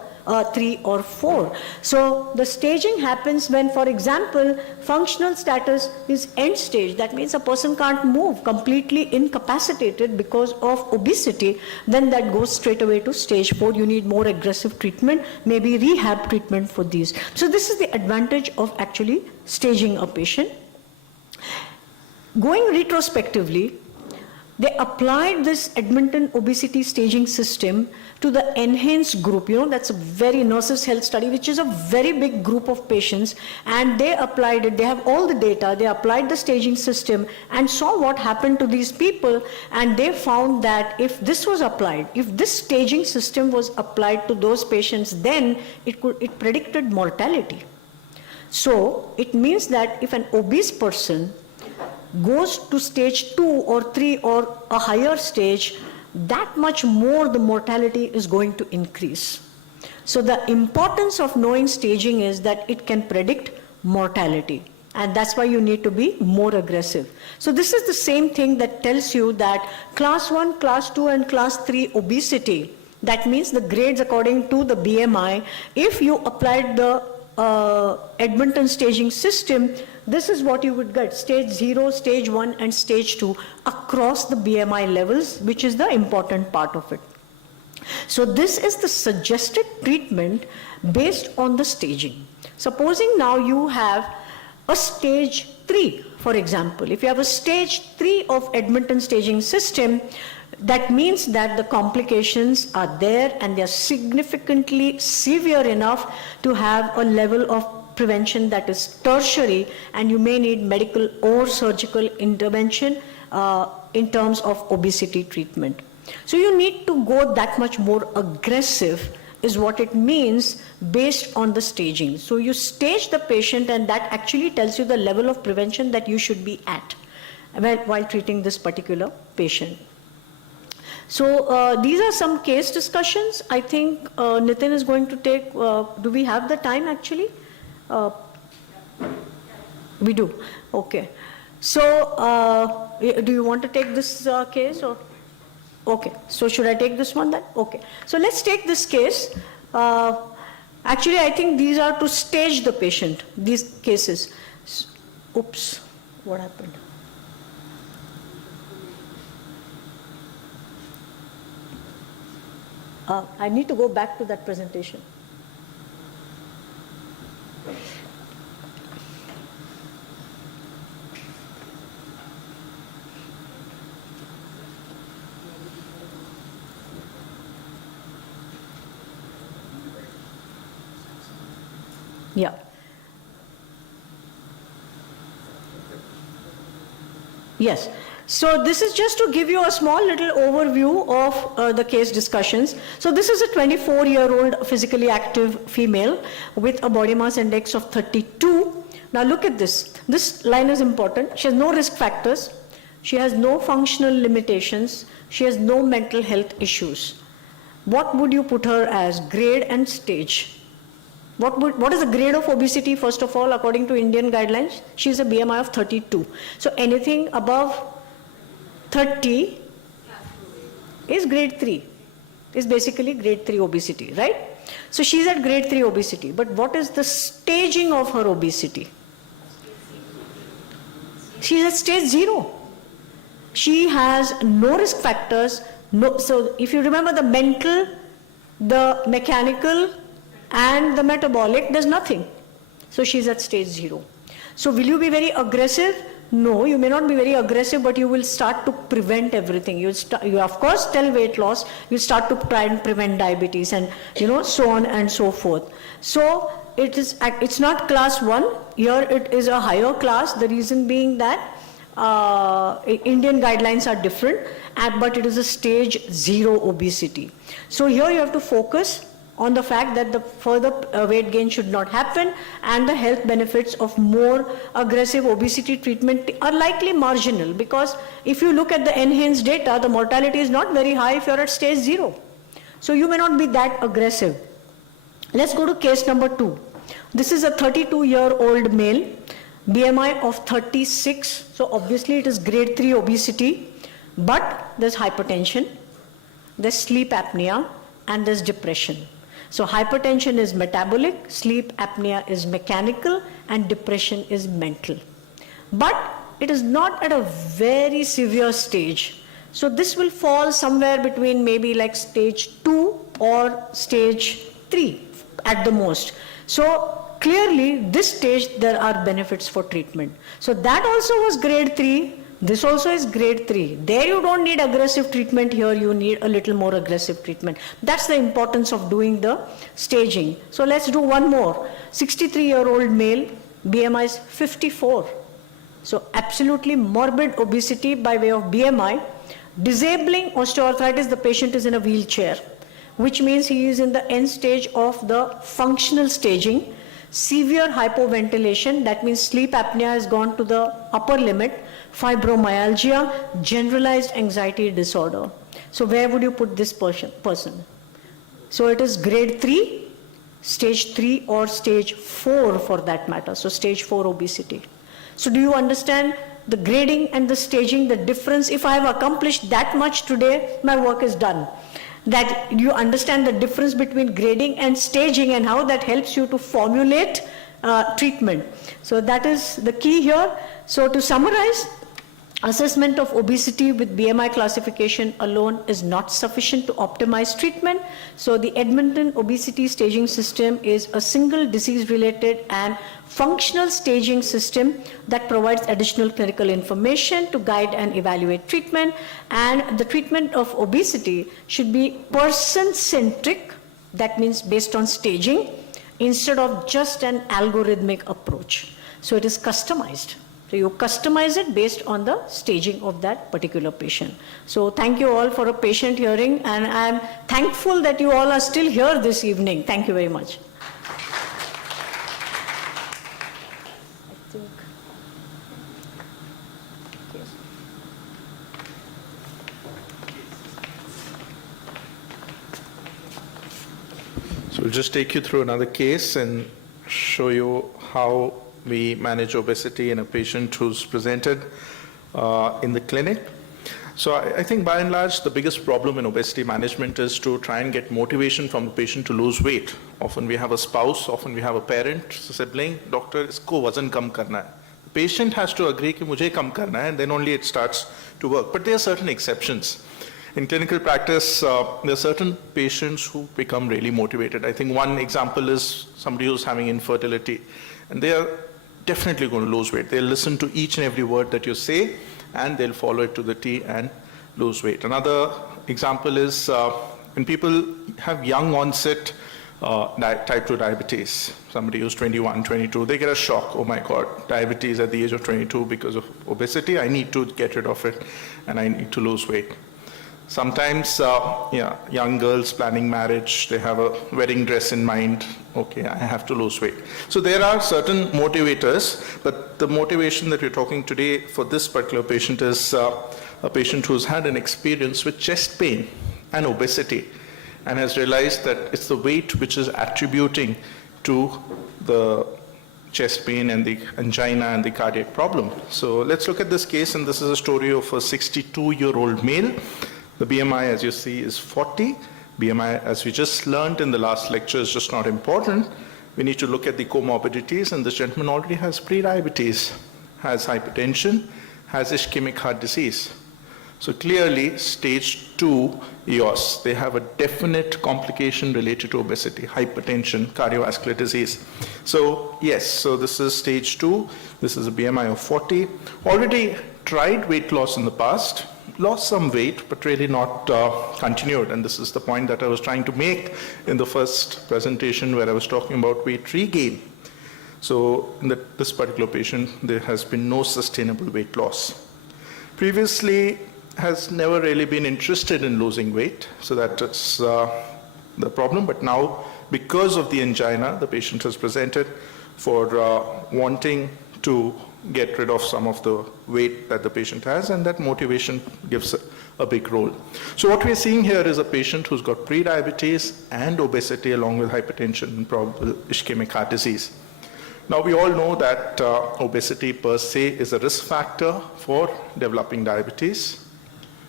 3 or 4. So the staging happens when, for example, functional status is end stage. That means a person can't move, completely incapacitated because of obesity. Then that goes straight away to stage 4. You need more aggressive treatment, maybe rehab treatment for these. So this is the advantage of actually staging a patient. Going retrospectively, they applied this Edmonton obesity staging system to the enhanced group. You know, that's a very nurses health study, which is a very big group of patients, and they applied it. They have all the data. They applied the staging system and saw what happened to these people, and they found that if this was applied, if this staging system was applied to those patients, then it predicted mortality. So it means that if an obese person goes to stage 2 or 3 or a higher stage, that much more the mortality is going to increase. So the importance of knowing staging is that it can predict mortality, and that's why you need to be more aggressive. So this is the same thing that tells you that class 1, class 2, and class 3 obesity, that means the grades according to the BMI, if you applied the Edmonton staging system, this is what you would get: stage 0, stage 1, and stage 2 across the BMI levels, which is the important part of it. So this is the suggested treatment based on the staging. Supposing now you have a stage 3, for example. If you have a stage 3 of Edmonton staging system, that means that the complications are there and they are significantly severe enough to have a level of prevention that is tertiary, and you may need medical or surgical intervention in terms of obesity treatment. So you need to go that much more aggressive is what it means based on the staging. So you stage the patient, and that actually tells you the level of prevention that you should be at while treating this particular patient. So these are some case discussions. I think Nitin is going to take, do we have the time actually? We do. Okay. So do you want to take this case or? Okay. So should I take this one then? Okay. So let's take this case. Actually, I think these are to stage the patient, these cases. Oops, what happened? I need to go back to that presentation. Yeah. Yes. So this is just to give you a small little overview of the case discussions. So this is a 24-year-old physically active female with a body mass index of 32. Now look at this. This line is important. She has no risk factors. She has no functional limitations. She has no mental health issues. What would you put her as? Grade and stage. What is the grade of obesity, first of all, according to Indian guidelines? She is a BMI of 32. So anything above 30 is grade 3, is basically grade 3 obesity, right? So she's at grade 3 obesity. But what is the staging of her obesity? She's at stage 0. She has no risk factors. No, so if you remember the mental, the mechanical, and the metabolic, there's nothing. So she's at stage 0. So will you be very aggressive? No, you may not be very aggressive, but you will start to prevent everything. You of course tell weight loss, you start to try and prevent diabetes and so on and so forth. So it's not class 1, here it is a higher class, the reason being that Indian guidelines are different, but it is a stage 0 obesity. So here you have to focus on the fact that the further weight gain should not happen, and the health benefits of more aggressive obesity treatment are likely marginal, because if you look at the enhanced data, the mortality is not very high if you're at stage 0. So you may not be that aggressive. Let's go to case number 2. This is a 32-year-old male, BMI of 36. So obviously it is grade 3 obesity, but there's hypertension, there's sleep apnea, and there's depression. So hypertension is metabolic, sleep apnea is mechanical, and depression is mental. But it is not at a very severe stage. So this will fall somewhere between maybe like stage 2 or stage 3 at the most. So clearly this stage there are benefits for treatment. So that also was grade 3. This also is grade 3. There you don't need aggressive treatment, here you need a little more aggressive treatment. That's the importance of doing the staging. So let's do one more. 63-year-old male, BMI is 54. So absolutely morbid obesity by way of BMI. Disabling osteoarthritis, the patient is in a wheelchair, which means he is in the end stage of the functional staging. Severe hypoventilation, that means sleep apnea has gone to the upper limit. Fibromyalgia, generalized anxiety disorder. So where would you put this person? So it is grade 3, stage 3 or stage 4 for that matter. So stage 4 obesity. So do you understand the grading and the staging, the difference? If I have accomplished that much today, my work is done. That you understand the difference between grading and staging and how that helps you to formulate treatment. So that is the key here. So to summarize, assessment of obesity with BMI classification alone is not sufficient to optimize treatment. So the Edmonton obesity staging system is a single disease-related and functional staging system that provides additional clinical information to guide and evaluate treatment. And the treatment of obesity should be person-centric, that means based on staging, instead of just an algorithmic approach. So it is customized. So you customize it based on the staging of that particular patient. So thank you all for a patient hearing, and I'm thankful that you all are still here this evening. Thank you very much. So we'll just take you through another case and show you how we manage obesity in a patient who's presented in the clinic. So I think by and large, the biggest problem in obesity management is to try and get motivation from the patient to lose weight. Often we have a spouse, often we have a parent, sibling, doctor, isko wazan kam karna hai. The patient has to agree ki mujhe kam karna hai, and then only it starts to work. But there are certain exceptions. In clinical practice, there are certain patients who become really motivated. I think one example is somebody who's having infertility, and they are definitely going to lose weight. They'll listen to each and every word that you say, and they'll follow it to the T and lose weight. Another example is when people have young onset type 2 diabetes. Somebody who's 21, 22, they get a shock. Oh my God, diabetes at the age of 22 because of obesity. I need to get rid of it and I need to lose weight. Sometimes, young girls planning marriage, they have a wedding dress in mind. Okay, I have to lose weight. So there are certain motivators, but the motivation that we're talking today for this particular patient is a patient who's had an experience with chest pain and obesity and has realized that it's the weight which is attributing to the chest pain and the angina and the cardiac problem. So let's look at this case, and this is a story of a 62-year-old male. The BMI, as you see, is 40. BMI, as we just learned in the last lecture, is just not important. We need to look at the comorbidities, and this gentleman already has pre-diabetes, has hypertension, has ischemic heart disease. So clearly, stage 2 EOS, they have a definite complication related to obesity, hypertension, cardiovascular disease. So yes, so this is stage 2. This is a BMI of 40. Already tried weight loss in the past, lost some weight, but really not continued. And this is the point that I was trying to make in the first presentation where I was talking about weight regain. So in this particular patient, there has been no sustainable weight loss. Previously, has never really been interested in losing weight, so that's the problem. But now, because of the angina, the patient has presented for wanting to get rid of some of the weight that the patient has, and that motivation gives a big role. So what we're seeing here is a patient who's got pre-diabetes and obesity along with hypertension and probable ischemic heart disease. Now we all know that obesity per se is a risk factor for developing diabetes.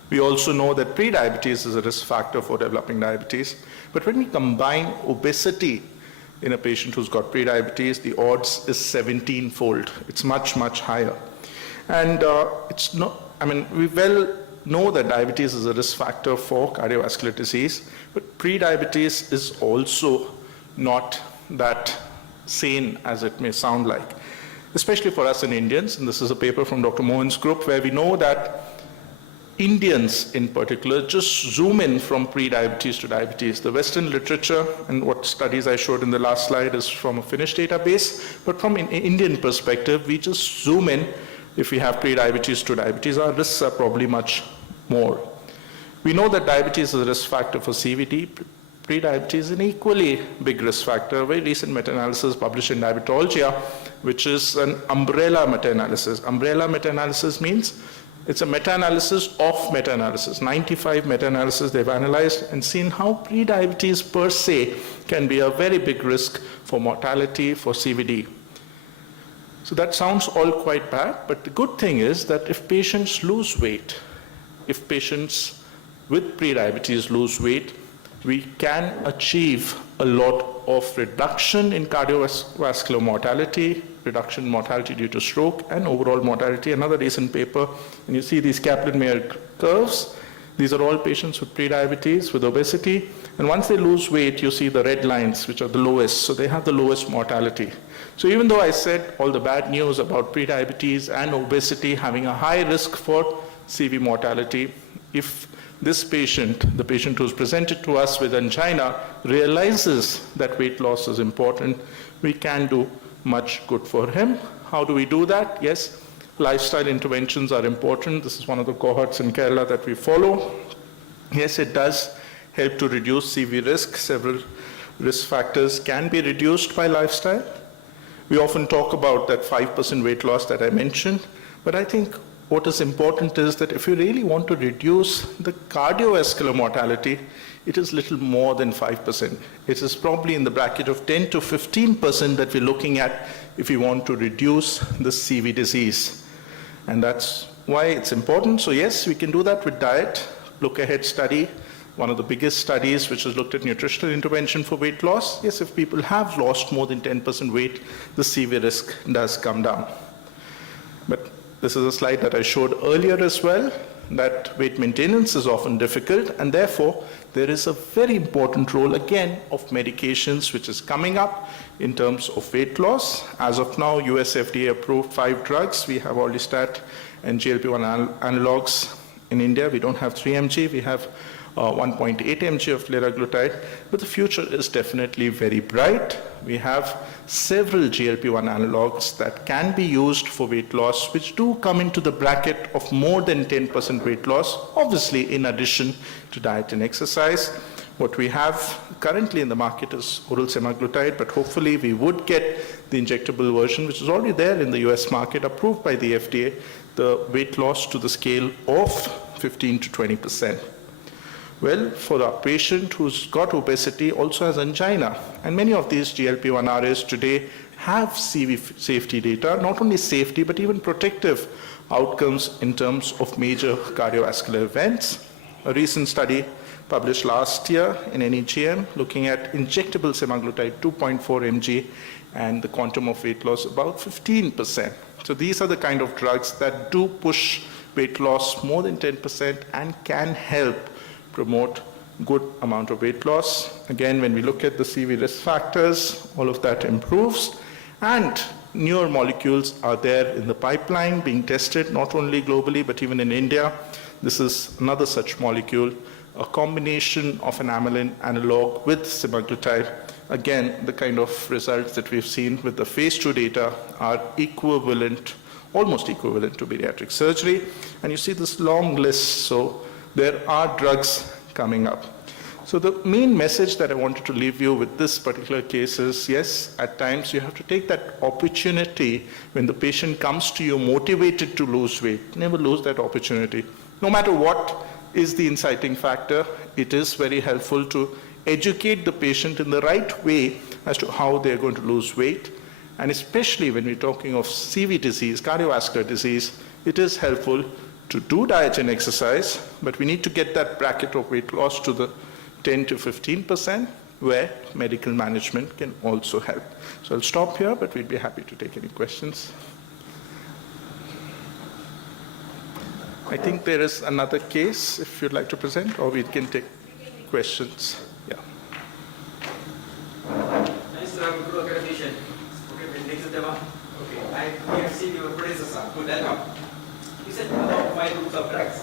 We also know that pre-diabetes is a risk factor for developing diabetes. But when we combine obesity in a patient who's got pre-diabetes, the odds is 17-fold. It's much, much higher. And it's not, we well know that diabetes is a risk factor for cardiovascular disease, but pre-diabetes is also not that sane as it may sound like, especially for us in Indians. And this is a paper from Dr. Mohan's group where we know that Indians in particular just zoom in from pre-diabetes to diabetes. The Western literature and what studies I showed in the last slide is from a Finnish database, but from an Indian perspective, we just zoom in. If we have pre-diabetes to diabetes, our risks are probably much more. We know that diabetes is a risk factor for CVD. Pre-diabetes is an equally big risk factor. A very recent meta-analysis published in Diabetologia, which is an umbrella meta-analysis. Umbrella meta-analysis means it's a meta-analysis of meta-analysis. 95 meta-analysis they've analyzed and seen how pre-diabetes per se can be a very big risk for mortality for CVD. So that sounds all quite bad, but the good thing is that if patients lose weight, if patients with pre-diabetes lose weight, we can achieve a lot of reduction in cardiovascular mortality, reduction in mortality due to stroke, and overall mortality. Another recent paper, and you see these Kaplan-Meier curves. These are all patients with pre-diabetes, with obesity, and once they lose weight, you see the red lines, which are the lowest, so they have the lowest mortality. So even though I said all the bad news about pre-diabetes and obesity having a high risk for CV mortality, if this patient, the patient who's presented to us with angina, realizes that weight loss is important, we can do much good for him. How do we do that? Yes, lifestyle interventions are important. This is one of the cohorts in Kerala that we follow. Yes, it does help to reduce CV risk. Several risk factors can be reduced by lifestyle. We often talk about that 5% weight loss that I mentioned, but I think what is important is that if you really want to reduce the cardiovascular mortality, it is little more than 5%. It is probably in the bracket of 10 to 15% that we're looking at if we want to reduce the CV disease. And that's why it's important. So yes, we can do that with diet. Look Ahead study, one of the biggest studies which has looked at nutritional intervention for weight loss. Yes, if people have lost more than 10% weight, the CV risk does come down. But this is a slide that I showed earlier as well, that weight maintenance is often difficult, and therefore there is a very important role again of medications which is coming up in terms of weight loss. As of now, US FDA approved 5 drugs. We have orlistat and GLP-1 analogs in India. We don't have 3-MG. We have 1.8 mg of liraglutide, but the future is definitely very bright. We have several GLP-1 analogs that can be used for weight loss, which do come into the bracket of more than 10% weight loss, obviously in addition to diet and exercise. What we have currently in the market is oral semaglutide, but hopefully we would get the injectable version, which is already there in the US market, approved by the FDA, the weight loss to the scale of 15 to 20%. Well, for a patient who's got obesity, also has angina, and many of these GLP-1 RAs today have CV safety data, not only safety, but even protective outcomes in terms of major cardiovascular events. A recent study published last year in NEJM looking at injectable semaglutide 2.4 mg and the quantum of weight loss about 15%. So these are the kind of drugs that do push weight loss more than 10% and can help promote good amount of weight loss. Again, when we look at the CV risk factors, all of that improves, and newer molecules are there in the pipeline being tested, not only globally, but even in India. This is another such molecule, a combination of an amylin analog with semaglutide. Again, the kind of results that we've seen with the phase 2 data are equivalent, almost equivalent to bariatric surgery. And you see this long list, so there are drugs coming up. So the main message that I wanted to leave you with this particular case is, yes, at times you have to take that opportunity when the patient comes to you motivated to lose weight. Never lose that opportunity. No matter what is the inciting factor, it is very helpful to educate the patient in the right way as to how they're going to lose weight. And especially when we're talking of CV disease, cardiovascular disease, it is helpful to do diet and exercise, but we need to get that bracket of weight loss to the 10 to 15%, where medical management can also help. So I'll stop here, but we'd be happy to take any questions. I think there is another case, if you'd like to present, or we can take questions. Yeah. Nice to have a good academician. Okay, I have seen your predecessor. Good, welcome. You said about 5 groups of drugs.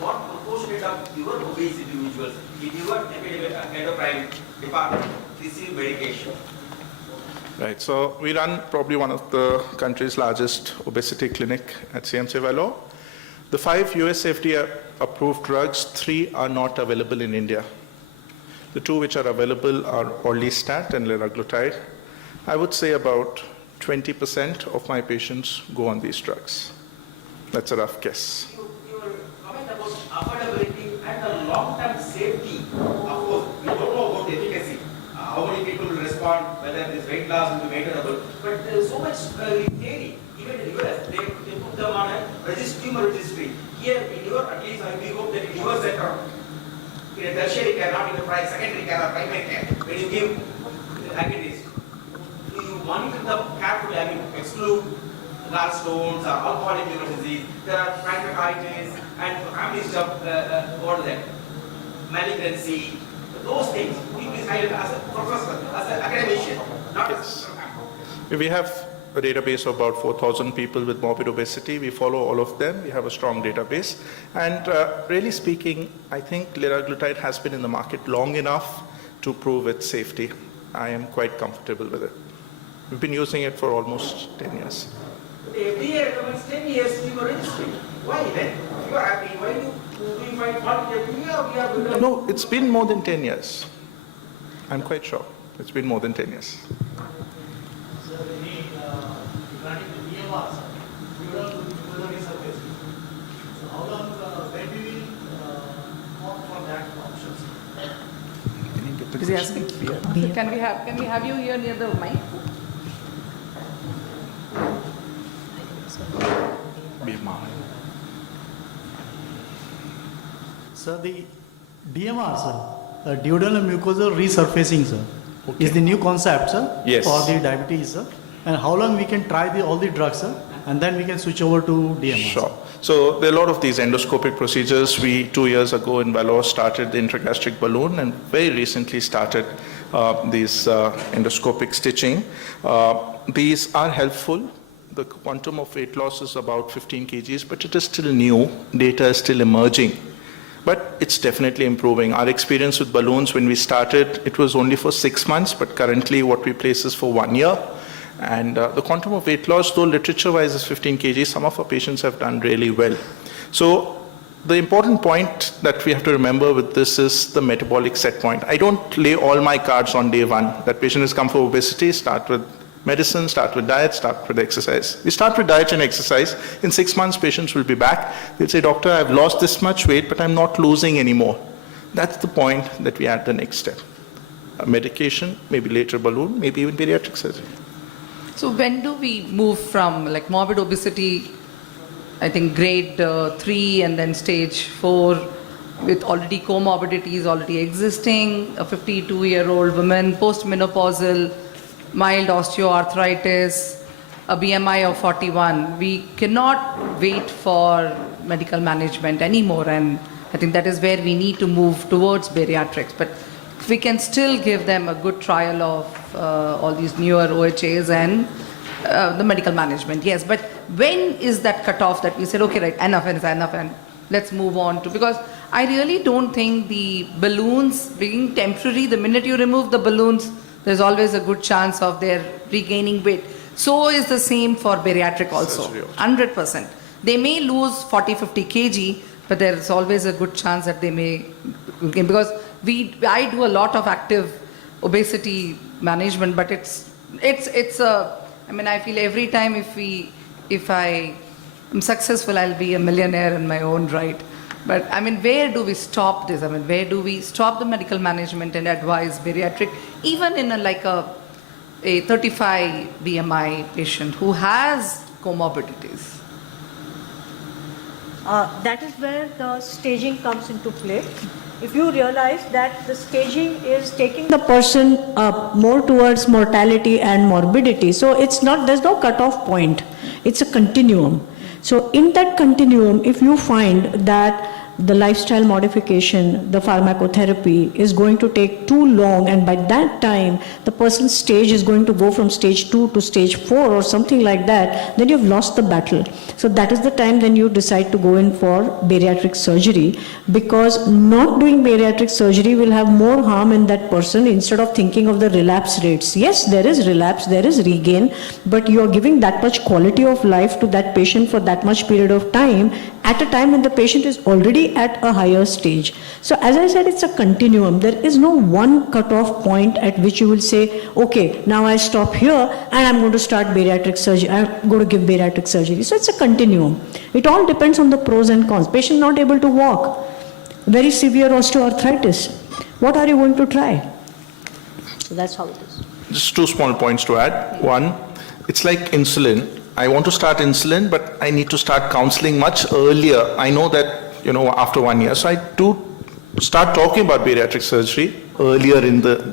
What proportion of your obese individuals in your endocrine department receive medication? Right, so we run probably one of the country's largest obesity clinic at CMC Vellore. The 5 US FDA approved drugs, 3 are not available in India. The 2 which are available are orlistat and liraglutide. I would say about 20% of my patients go on these drugs. That's a rough guess. Your comment about affordability and the long-term safety, of course, we don't know about the efficacy, how many people will respond, whether this weight loss will be maintainable, but there is so much theory. Even in the US, they put them on a tumor registry. Here in your, at least we hope that in your center, in a tertiary care, not in the secondary care or primary care, when you give agonist, you monitor them carefully, I mean, exclude gallstones or alcoholic liver disease, there are pancreatitis and families of what is that? Malignancy, those things. Would you please highlight as a professor, as an academician, not as a We have a database of about 4,000 people with morbid obesity. We follow all of them. We have a strong database. And really speaking, I think liraglutide has been in the market long enough to prove its safety. I am quite comfortable with it. We've been using it for almost 10 years. The FDA recommends 10 years tumor registry. Why then? If you are happy, why do you find fault with the FDA? No, it's been more than 10 years. I'm quite sure. It's been more than 10 years. Is he asking? Can we have you here near the mic? Sir, the DMR, sir, duodenal mucosal resurfacing, sir, is the new concept, sir, Yes. for the diabetes, sir. And how long we can try all the drugs, sir, and then we can switch over to DMR? Sure. So there are a lot of these endoscopic procedures. We, 2 years ago in Vellore, started the intragastric balloon and very recently started these endoscopic stitching. These are helpful. The quantum of weight loss is about 15 kgs, but it is still new. Data is still emerging. but it's definitely improving. Our experience with balloons, when we started, it was only for 6 months, but currently what we place is for 1 year. And the quantum of weight loss, though literature-wise is 15 kg, some of our patients have done really well. So the important point that we have to remember with this is the metabolic set point. I don't lay all my cards on day one. That patient has come for obesity, start with medicine, start with diet, start with exercise. We start with diet and exercise. In 6 months, patients will be back. They'll say, doctor, I've lost this much weight, but I'm not losing anymore. That's the point that we add the next step. A medication, maybe later balloon, maybe even bariatric surgery. So when do we move from like morbid obesity, I think grade 3 and then stage 4 with already comorbidities already existing, a 52-year-old woman, postmenopausal, mild osteoarthritis, a BMI of 41. We cannot wait for medical management anymore, and I think that is where we need to move towards bariatrics. But if we can still give them a good trial of all these newer OHAs and the medical management, yes. But when is that cutoff that we said, okay, right, enough and let's move on to, because I really don't think the balloons being temporary, the minute you remove the balloons, there's always a good chance of their regaining weight. So is the same for bariatric also, 100%. They may lose 40, 50 kg, but there's always a good chance that they may gain, because I do a lot of active obesity management, but I feel every time if I am successful, I'll be a millionaire in my own right. But I mean, where do we stop this? I mean, where do we stop the medical management and advise bariatric, even in a 35 BMI patient who has comorbidities? That is where the staging comes into play. If you realize that the staging is taking the person more towards mortality and morbidity, so there's no cutoff point, it's a continuum. So in that continuum, if you find that the lifestyle modification, the pharmacotherapy is going to take too long, and by that time the person's stage is going to go from stage 2 to stage 4 or something like that, then you've lost the battle. So that is the time then you decide to go in for bariatric surgery, because not doing bariatric surgery will have more harm in that person instead of thinking of the relapse rates. Yes, there is relapse, there is regain, but you are giving that much quality of life to that patient for that much period of time at a time when the patient is already at a higher stage. So as I said, it's a continuum. There is no one cutoff point at which you will say, okay, now I stop here and I'm going to start bariatric surgery. I'm going to give bariatric surgery. So it's a continuum. It all depends on the pros and cons. Patient not able to walk, very severe osteoarthritis. What are you going to try? So that's how it is. Just 2 small points to add. One, it's like insulin. I want to start insulin, but I need to start counseling much earlier. I know that, after 1 year. So I do start talking about bariatric surgery earlier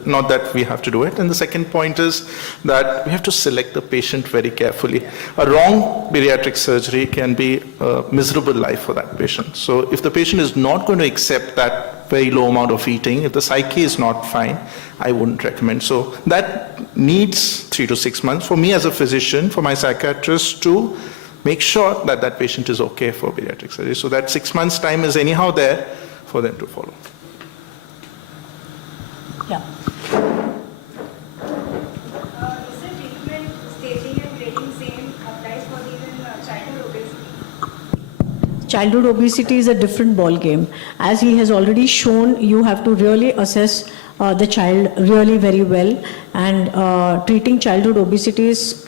not that we have to do it. And the second point is that we have to select the patient very carefully. A wrong bariatric surgery can be a miserable life for that patient. So if the patient is not going to accept that very low amount of eating, if the psyche is not fine, I wouldn't recommend. So that needs 3 to 6 months for me as a physician, for my psychiatrist to make sure that that patient is okay for bariatric surgery. So that 6 months time is anyhow there for them to follow. Yeah. Is the treatment staging and grading same applies for even childhood obesity? Childhood obesity is a different ball game. As he has already shown, you have to really assess the child really very well, and treating childhood obesity is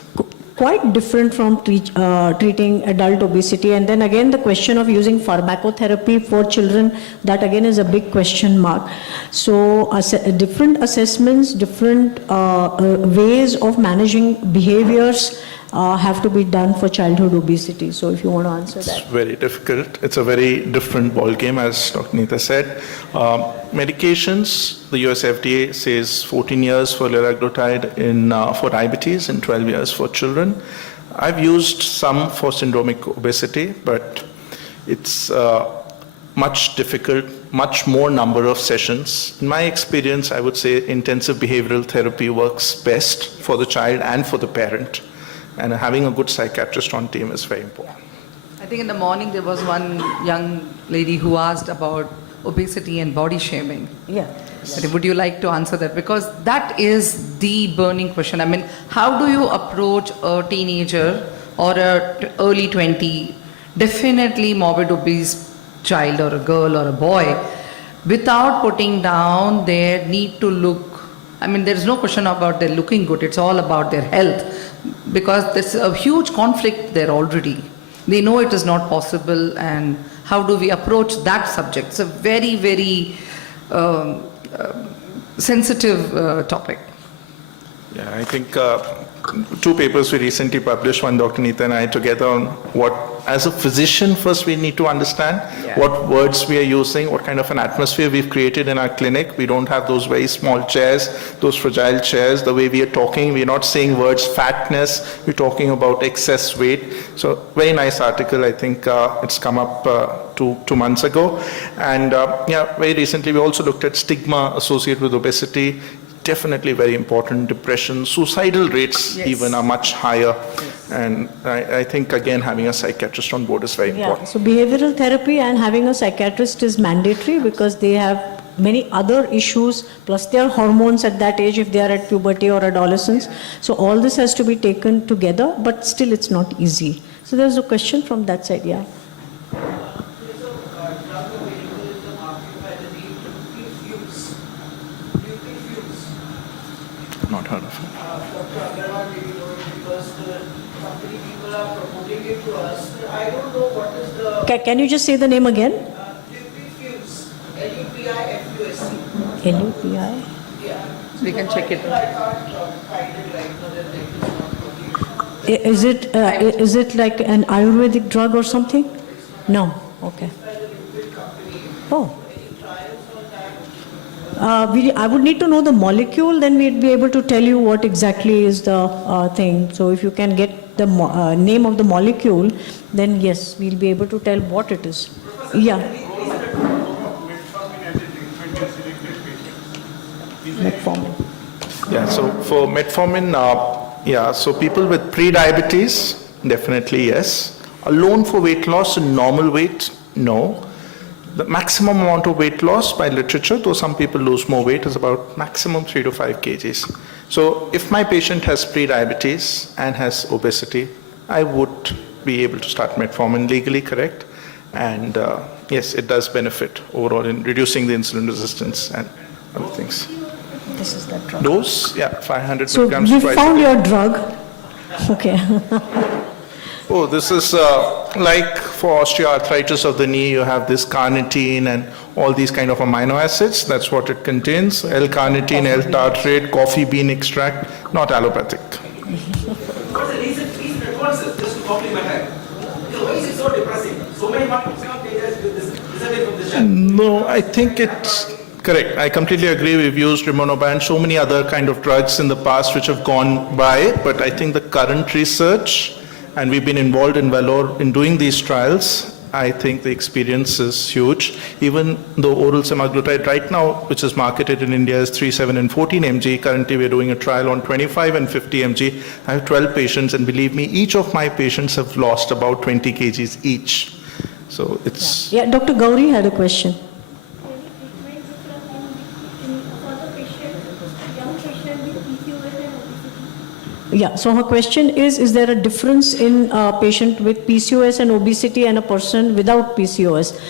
quite different from treating adult obesity. And then again, the question of using pharmacotherapy for children, that again is a big question mark. So different assessments, different ways of managing behaviors have to be done for childhood obesity. So if you want to answer that. It's very difficult. It's a very different ball game, as Dr. Neeta said. Medications, the US FDA says 14 years for liraglutide for diabetes and 12 years for children. I've used some for syndromic obesity, but it's much difficult, much more number of sessions. In my experience, I would say intensive behavioral therapy works best for the child and for the parent. And having a good psychiatrist on team is very important. I think in the morning there was one young lady who asked about obesity and body shaming. Yeah. Would you like to answer that? Because that is the burning question. I mean, how do you approach a teenager or a early 20, definitely morbid obese child or a girl or a boy, without putting down their need to look? I mean, there's no question about their looking good. It's all about their health, because there's a huge conflict there already. They know it is not possible, and how do we approach that subject? It's a very, very sensitive topic. Yeah, I think two papers we recently published, one Dr. Neeta and I together, on what, as a physician, first we need to understand what words we are using, what kind of an atmosphere we've created in our clinic. We don't have those very small chairs, those fragile chairs. The way we are talking, we're not saying words fatness, we're talking about excess weight. So very nice article, I think it's come up 2 months ago. And yeah, very recently we also looked at stigma associated with obesity. Definitely very important. Depression, suicidal rates even are much higher. And I think, again, having a psychiatrist on board is very important. So behavioral therapy and having a psychiatrist is mandatory, because they have many other issues, plus their hormones at that age if they are at puberty or adolescence. So all this has to be taken together, but still it's not easy. So there's a question from that side, yeah. Not heard of it. Can you just say the name again? LUPI? We can check it. Is it like an Ayurvedic drug or something? No. Okay. Oh. I would need to know the molecule, then we'd be able to tell you what exactly is the thing. So if you can get the name of the molecule, then yes, we'll be able to tell what it is. Yeah. Metformin. Yeah, so for metformin, yeah, so people with pre-diabetes, definitely yes. Alone for weight loss and normal weight, no. The maximum amount of weight loss by literature, though some people lose more weight, is about maximum 3 to 5 kgs. So if my patient has pre-diabetes and has obesity, I would be able to start metformin legally, correct? And yes, it does benefit overall in reducing the insulin resistance and other things. This is that drug. Dose, yeah, 500 So milligrams you twice found a day. your drug. Okay. Oh, this is like for osteoarthritis of the knee, you have this carnitine and all these kind of amino acids. That's what it contains. L-carnitine, L-tartrate, coffee bean extract, not allopathic. What's the recent responses, just to compliment her? Why is it so depressing? So many pages with this resulting from this chat. No, I think it's correct. I completely agree. We've used rimonabant, so many other kind of drugs in the past which have gone by, but I think the current research, and we've been involved in Vellore in doing these trials, I think the experience is huge. Even though oral semaglutide right now, which is marketed in India, is 3, 7, and 14 mg, currently we're doing a trial on 25 and 50 mg. I have 12 patients, and believe me, each of my patients have lost about 20 kgs each. So it's... Yeah, Dr. Gauri had a question. Yeah, so her question is there a difference in a patient with PCOS and obesity and a person without PCOS?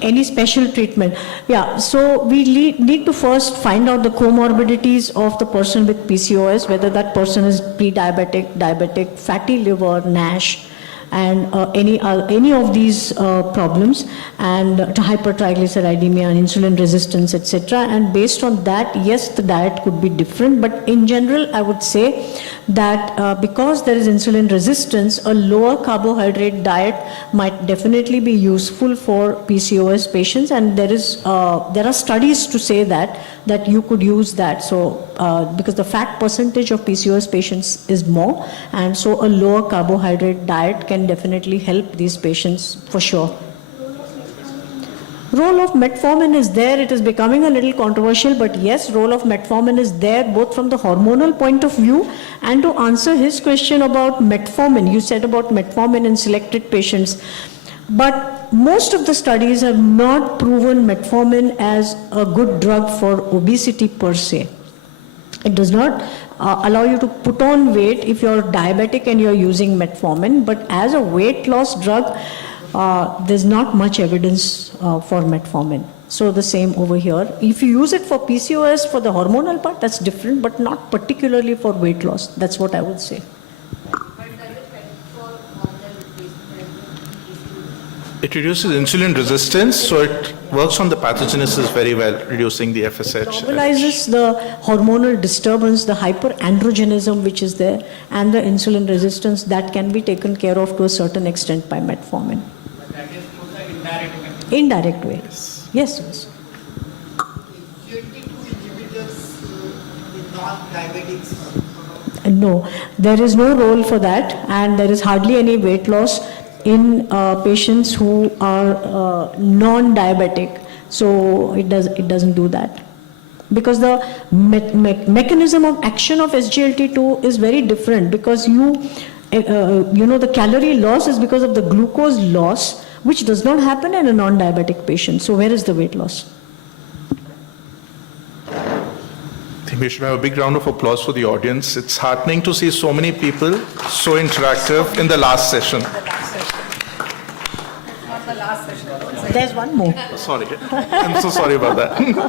Any special treatment? Yeah, so we need to first find out the comorbidities of the person with PCOS, whether that person is pre-diabetic, diabetic, fatty liver, NASH, and any of these problems, and hypertriglyceridemia and insulin resistance, etc. And based on that, yes, the diet could be different, but in general, I would say that because there is insulin resistance, a lower carbohydrate diet might definitely be useful for PCOS patients, and there are studies to say that you could use that. So because the fat percentage of PCOS patients is more, and so a lower carbohydrate diet can definitely help these patients for sure. Role of metformin is there. It is becoming a little controversial, but yes, role of metformin is there both from the hormonal point of view, and to answer his question about metformin, you said about metformin in selected patients. But most of the studies have not proven metformin as a good drug for obesity per se. It does not allow you to put on weight if you're diabetic and you're using metformin, but as a weight loss drug, there's not much evidence for metformin. So the same over here. If you use it for PCOS, for the hormonal part, that's different, but not particularly for weight loss. That's what I would say. It reduces insulin resistance, so it works on the pathogenesis very well, reducing the FSH. Normalizes the hormonal disturbance, the hyperandrogenism which is there, and the insulin resistance that can be taken care of to a certain extent by metformin. But that is through the indirect way. Indirect way. Yes, yes. SGLT2 inhibitors in non-diabetics. No, there is no role for that, and there is hardly any weight loss in patients who are non-diabetic. So it doesn't do that. Because the mechanism of action of SGLT2 is very different, because you know, the calorie loss is because of the glucose loss, which does not happen in a non-diabetic patient. So where is the weight loss? I think we should have a big round of applause for the audience. It's heartening to see so many people so interactive in the last session. Not the last session. There's one more. Sorry, I'm so sorry about that. No.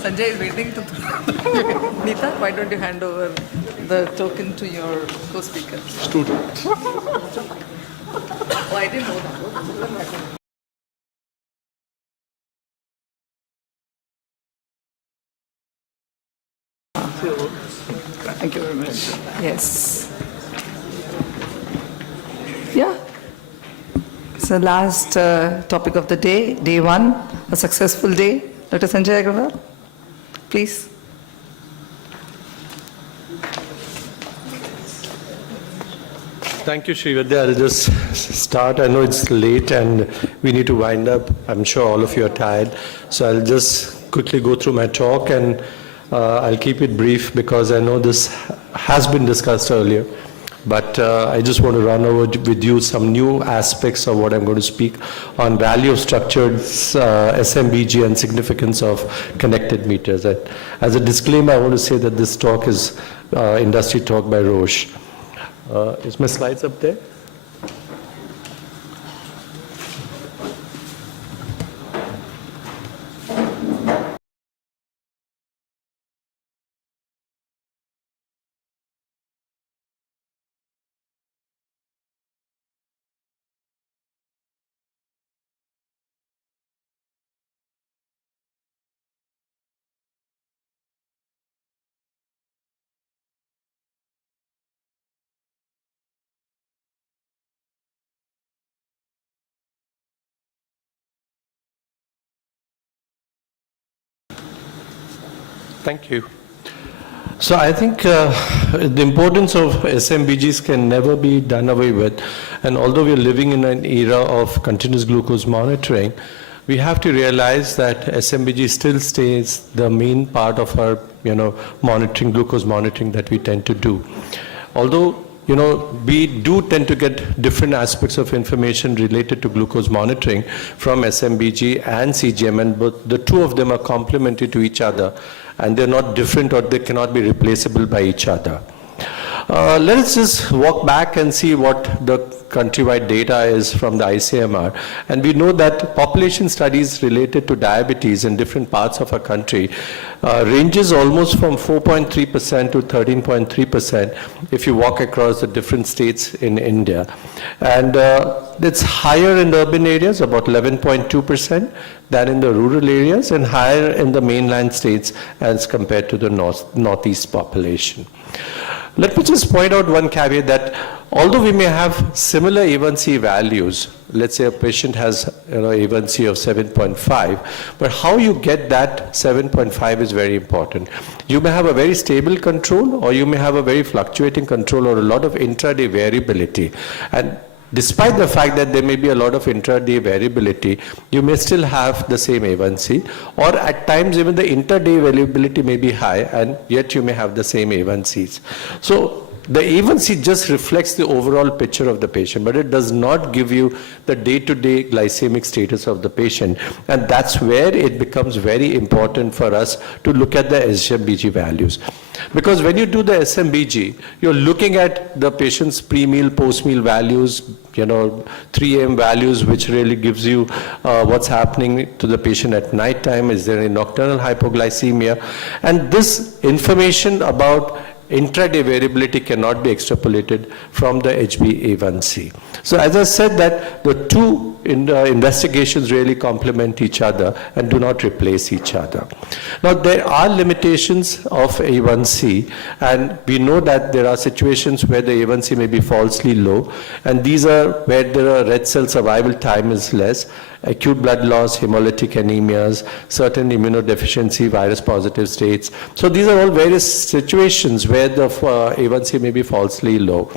Sanjay is waiting to. Neeta, why don't you hand over the token to your co-speaker? Student. Oh, I didn't know that. Thank you very much. Yes. Yeah. So last topic of the day, day one, a successful day. Dr. Sanjay Agrawal, please. Thank you, Srividya. I'll just start. I know it's late and we need to wind up. I'm sure all of you are tired. So I'll just quickly go through my talk, and I'll keep it brief because I know this has been discussed earlier. But I just want to run over with you some new aspects of what I'm going to speak on value of structured SMBG and significance of connected meters. As a disclaimer, I want to say that this talk is industry talk by Roche. Is my slides up there? Thank you. So I think the importance of SMBGs can never be done away with. And although we're living in an era of continuous glucose monitoring, we have to realize that SMBG still stays the main part of our, monitoring, glucose monitoring that we tend to do. Although we do tend to get different aspects of information related to glucose monitoring from SMBG and CGM, and both the two of them are complementary to each other, and they're not different or they cannot be replaceable by each other. Let us just walk back and see what the countrywide data is from the ICMR. And we know that population studies related to diabetes in different parts of our country ranges almost from 4.3% to 13.3% if you walk across the different states in India. And it's higher in the urban areas, about 11.2%, than in the rural areas, and higher in the mainland states as compared to the northeast population. Let me just point out one caveat that although we may have similar A1C values, let's say a patient has A1C of 7.5, but how you get that 7.5 is very important. You may have a very stable control, or you may have a very fluctuating control, or a lot of intraday variability. And despite the fact that there may be a lot of intraday variability, you may still have the same A1C, or at times even the intraday variability may be high, and yet you may have the same A1Cs. So The A1C just reflects the overall picture of the patient, but it does not give you the day-to-day glycemic status of the patient. And that's where it becomes very important for us to look at the SMBG values. Because when you do the SMBG, you're looking at the patient's pre-meal, post-meal values, 3 AM values, which really gives you what's happening to the patient at night time. Is there any nocturnal hypoglycemia? And this information about intraday variability cannot be extrapolated from the HbA1c. So as I said, that the two investigations really complement each other and do not replace each other. Now there are limitations of A1c, and we know that there are situations where the A1c may be falsely low, and these are where the red cell survival time is less, acute blood loss, hemolytic anemias, certain immunodeficiency, virus positive states. So these are all various situations where the A1c may be falsely low.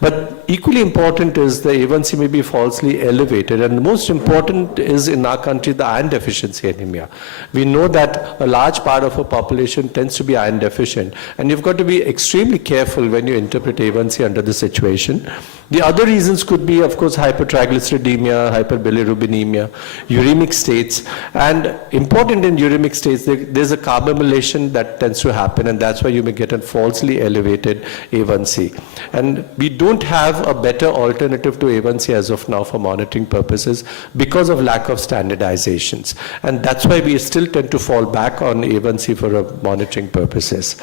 But equally important is the A1c may be falsely elevated, and the most important is in our country the iron deficiency anemia. We know that a large part of our population tends to be iron deficient, and you've got to be extremely careful when you interpret A1c under this situation. The other reasons could be, of course, hypertriglyceridemia, hyperbilirubinemia, uremic states, and important in uremic states, there's a carbamylation that tends to happen, and that's why you may get a falsely elevated A1c. And we don't have a better alternative to A1c as of now for monitoring purposes because of lack of standardizations. And that's why we still tend to fall back on A1c for monitoring purposes.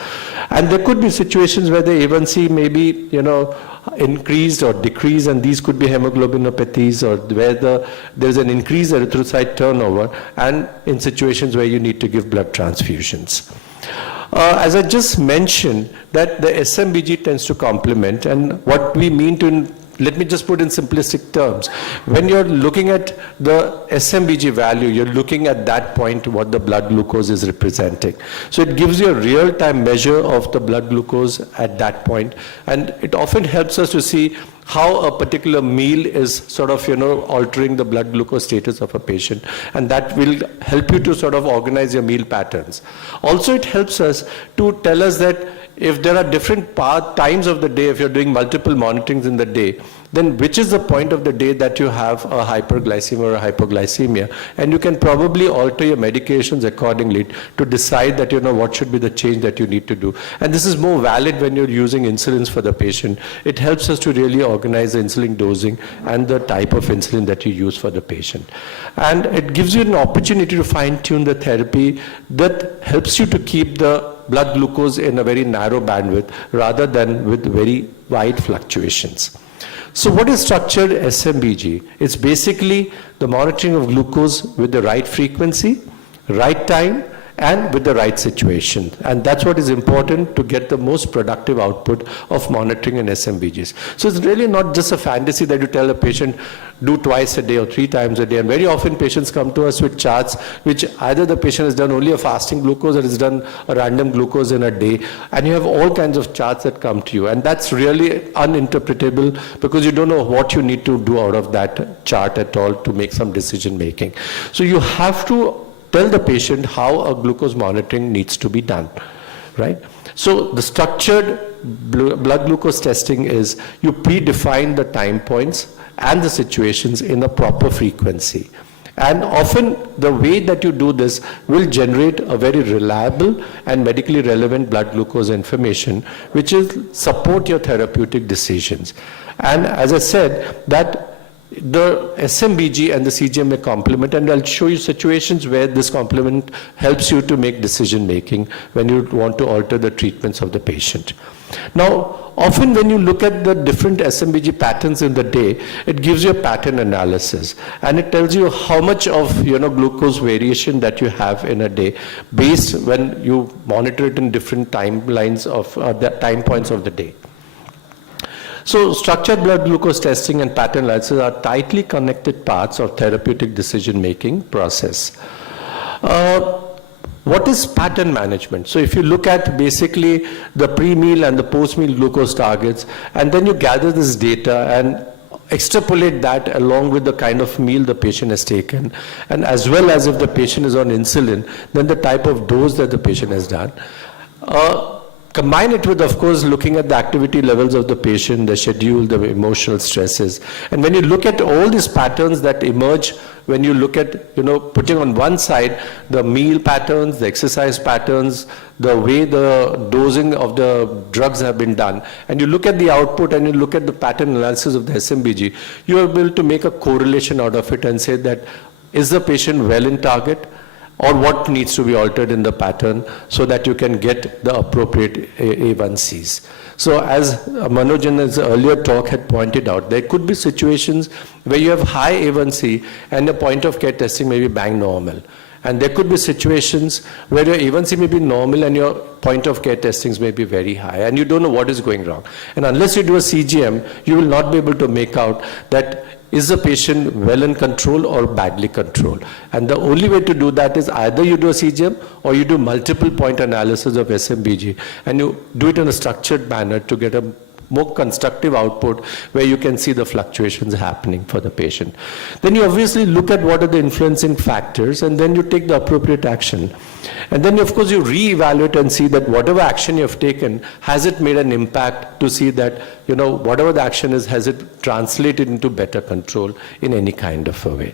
And there could be situations where the A1c may be, increased or decreased, and these could be hemoglobinopathies, or where there's an increased erythrocyte turnover, and in situations where you need to give blood transfusions. As I just mentioned, that the SMBG tends to complement, and what we mean to, let me just put in simplistic terms. When you're looking at the SMBG value, you're looking at that point what the blood glucose is representing. So it gives you a real-time measure of the blood glucose at that point, and it often helps us to see how a particular meal is sort of, altering the blood glucose status of a patient, and that will help you to sort of organize your meal patterns. Also, it helps us to tell us that if there are different times of the day, if you're doing multiple monitorings in the day, then which is the point of the day that you have a hyperglycemia or a hypoglycemia, and you can probably alter your medications accordingly to decide that, what should be the change that you need to do. And this is more valid when you're using insulins for the patient. It helps us to really organize the insulin dosing and the type of insulin that you use for the patient. And it gives you an opportunity to fine-tune the therapy that helps you to keep the blood glucose in a very narrow bandwidth rather than with very wide fluctuations. So what is structured SMBG? It's basically the monitoring of glucose with the right frequency, right time, and with the right situation. And that's what is important to get the most productive output of monitoring in SMBGs. So it's really not just a fantasy that you tell a patient, do twice a day or 3 times a day. And very often patients come to us with charts which either the patient has done only a fasting glucose or has done a random glucose in a day. And you have all kinds of charts that come to you. And that's really uninterpretable because you don't know what you need to do out of that chart at all to make some decision making. So you have to tell the patient how a glucose monitoring needs to be done, right? So the structured blood glucose testing is you predefine the time points and the situations in a proper frequency. And often the way that you do this will generate a very reliable and medically relevant blood glucose information, which will support your therapeutic decisions. And as I said, that the SMBG and the CGM may complement, and I'll show you situations where this complement helps you to make decision making when you want to alter the treatments of the patient. Now, often when you look at the different SMBG patterns in the day, it gives you a pattern analysis, and it tells you how much of glucose variation that you have in a day based when you monitor it in different timelines of the time points of the day. So structured blood glucose testing and pattern analysis are tightly connected parts of therapeutic decision-making process. What is pattern management? So if you look at basically the pre-meal and the post-meal glucose targets, and then you gather this data and extrapolate that along with the kind of meal the patient has taken, and as well as if the patient is on insulin, then the type of dose that the patient has done. Combine it with, of course, looking at the activity levels of the patient, the schedule, the emotional stresses. And when you look at all these patterns that emerge, when you look at, putting on one side the meal patterns, the exercise patterns, the way the dosing of the drugs have been done, and you look at the output and you look at the pattern analysis of the SMBG, you are able to make a correlation out of it and say that, is the patient well in target? Or what needs to be altered in the pattern so that you can get the appropriate A1Cs. So as Manoj in his earlier talk had pointed out, there could be situations where you have high A1C and your point of care testing may be bang normal. And there could be situations where your A1C may be normal and your point of care testings may be very high and you don't know what is going wrong. And unless you do a CGM, you will not be able to make out that is the patient well in control or badly controlled? And the only way to do that is either you do a CGM or you do multiple point analysis of SMBG and you do it in a structured manner to get a more constructive output where you can see the fluctuations happening for the patient. Then you obviously look at what are the influencing factors and then you take the appropriate action. And then of course you re-evaluate and see that whatever action you have taken, has it made an impact to see that, whatever the action is, has it translated into better control in any kind of a way.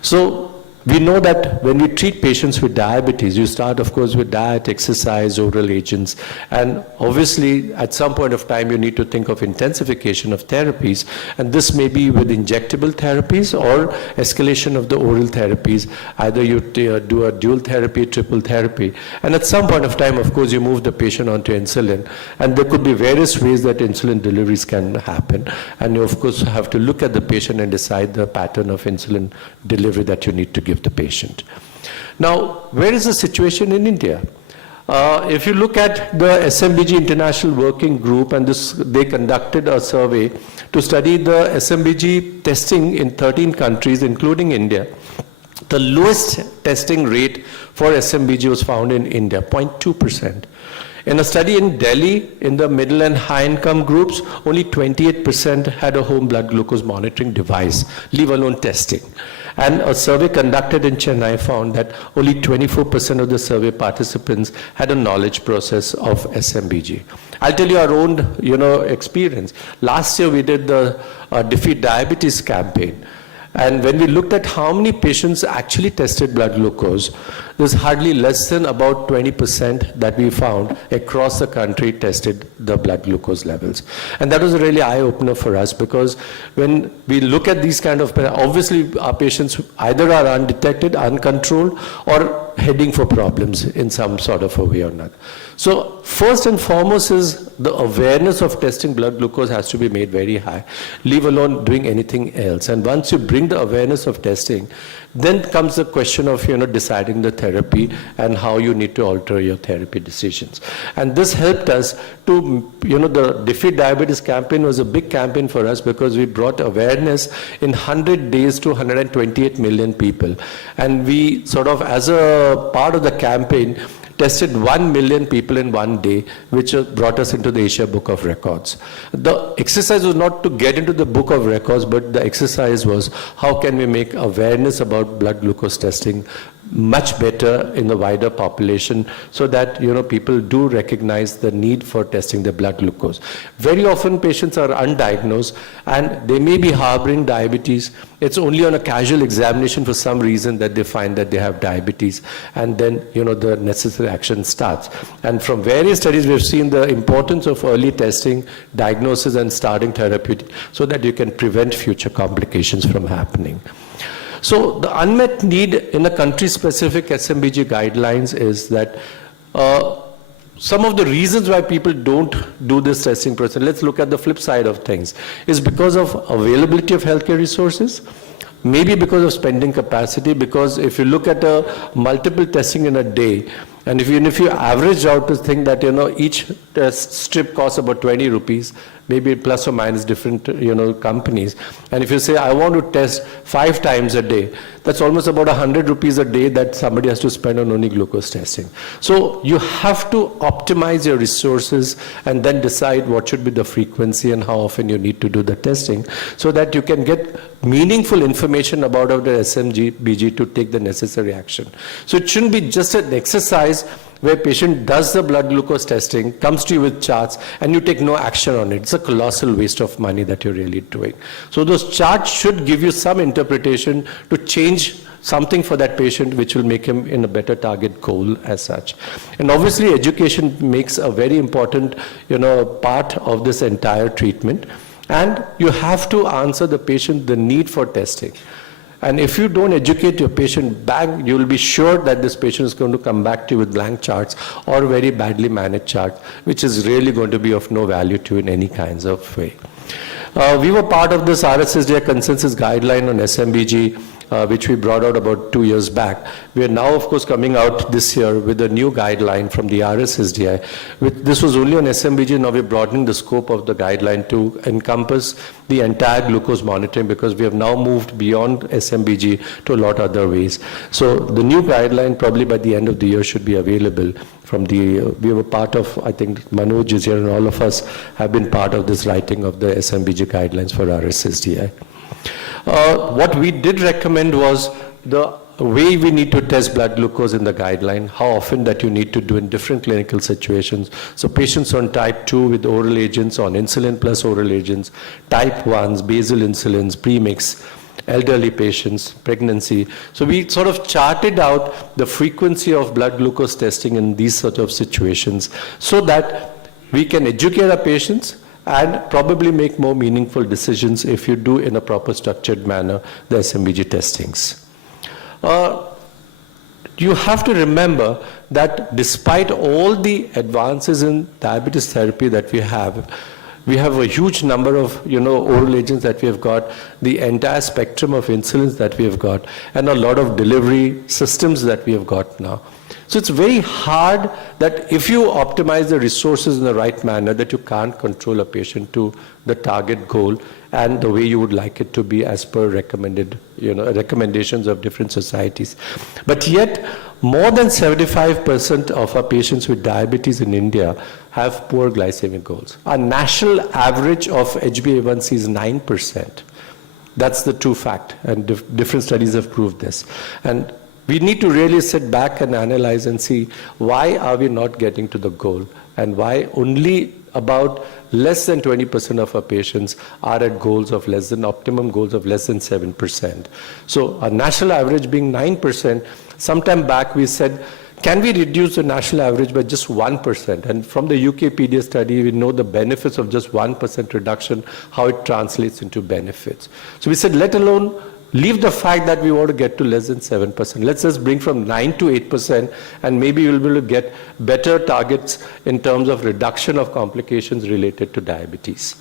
So we know that when we treat patients with diabetes, you start, of course, with diet, exercise, oral agents, and obviously, at some point of time, you need to think of intensification of therapies, and this may be with injectable therapies or escalation of the oral therapies. Either you do a dual therapy, triple therapy, and at some point of time, of course, you move the patient onto insulin, and there could be various ways that insulin deliveries can happen, and you, of course, have to look at the patient and decide the pattern of insulin delivery that you need to give the patient. Now, where is the situation in India? If you look at the SMBG International Working Group, and they conducted a survey to study the SMBG testing in 13 countries, including India. The lowest testing rate for SMBG was found in India, 0.2%. In a study in Delhi, in the middle and high income groups, only 28% had a home blood glucose monitoring device, leave alone testing. And a survey conducted in Chennai found that only 24% of the survey participants had a knowledge process of SMBG. I'll tell you our own, experience. Last year we did the Defeat Diabetes campaign. And when we looked at how many patients actually tested blood glucose, there's hardly less than about 20% that we found across the country tested the blood glucose levels. And that was a really eye-opener for us, because when we look at these kind of, obviously our patients either are undetected, uncontrolled, or heading for problems in some sort of a way or another. So first and foremost is the awareness of testing blood glucose has to be made very high, leave alone doing anything else. And once you bring the awareness of testing, then comes the question of, deciding the therapy and how you need to alter your therapy decisions. And this helped us to, the Defeat Diabetes campaign was a big campaign for us because we brought awareness in 100 days to 128 million people. And we sort of, as a part of the campaign, tested 1 million people in one day, which brought us into the Asia Book of Records. The exercise was not to get into the Book of Records, but the exercise was how can we make awareness about blood glucose testing much better in the wider population so that, people do recognize the need for testing their blood glucose. Very often patients are undiagnosed and they may be harboring diabetes. It's only on a casual examination for some reason that they find that they have diabetes, and then, the necessary action starts. And from various studies, we've seen the importance of early testing, diagnosis, and starting therapy so that you can prevent future complications from happening. So the unmet need in a country-specific SMBG guidelines is that some of the reasons why people don't do this testing process, let's look at the flip side of things, is because of availability of healthcare resources, maybe because of spending capacity, because if you look at multiple testing in a day, and if you average out to think that, each test strip costs about 20 rupees, maybe plus or minus different, companies. And if you say, I want to test 5 times a day, that's almost about 100 rupees a day that somebody has to spend on only glucose testing. So you have to optimize your resources and then decide what should be the frequency and how often you need to do the testing so that you can get meaningful information about the SMBG to take the necessary action. So it shouldn't be just an exercise where patient does the blood glucose testing, comes to you with charts, and you take no action on it. It's a colossal waste of money that you're really doing. So those charts should give you some interpretation to change something for that patient which will make him in a better target goal as such. And obviously education makes a very important, part of this entire treatment. And you have to answer the patient the need for testing. And if you don't educate your patient back, you will be sure that this patient is going to come back to you with blank charts or very badly managed charts, which is really going to be of no value to you in any kinds of way. We were part of this RSSDI consensus guideline on SMBG, which we brought out about 2 years back. We are now, of course, coming out this year with a new guideline from the RSSDI. This was only on SMBG, now we're broadening the scope of the guideline to encompass the entire glucose monitoring, because we have now moved beyond SMBG to a lot of other ways. So the new guideline probably by the end of the year should be available from we were part of, I think Manoj is here and all of us have been part of this writing of the SMBG guidelines for RSSDI. What we did recommend was the way we need to test blood glucose in the guideline, how often that you need to do in different clinical situations. So patients on type 2 with oral agents, on insulin plus oral agents, type 1s, basal insulins, premix, elderly patients, pregnancy. So we sort of charted out the frequency of blood glucose testing in these sort of situations so that we can educate our patients and probably make more meaningful decisions if you do in a proper structured manner the SMBG testings. You have to remember that despite all the advances in diabetes therapy that we have a huge number of oral agents that we have got, the entire spectrum of insulins that we have got, and a lot of delivery systems that we have got now. So it's very hard that if you optimize the resources in the right manner, that you can't control a patient to the target goal and the way you would like it to be as per recommended, recommendations of different societies. But yet, more than 75% of our patients with diabetes in India have poor glycemic goals. Our national average of HbA1c is 9%. That's the true fact, and different studies have proved this. And we need to really sit back and analyze and see why are we not getting to the goal, and why only about less than 20% of our patients are at goals of less than optimum goals of less than 7%. So our national average being 9%, sometime back we said, can we reduce the national average by just 1%? And from the UKpedia study, we know the benefits of just 1% reduction, how it translates into benefits. So we said, let alone leave the fact that we want to get to less than 7%. Let's just bring from 9 to 8%, and maybe we'll be able to get better targets in terms of reduction of complications related to diabetes.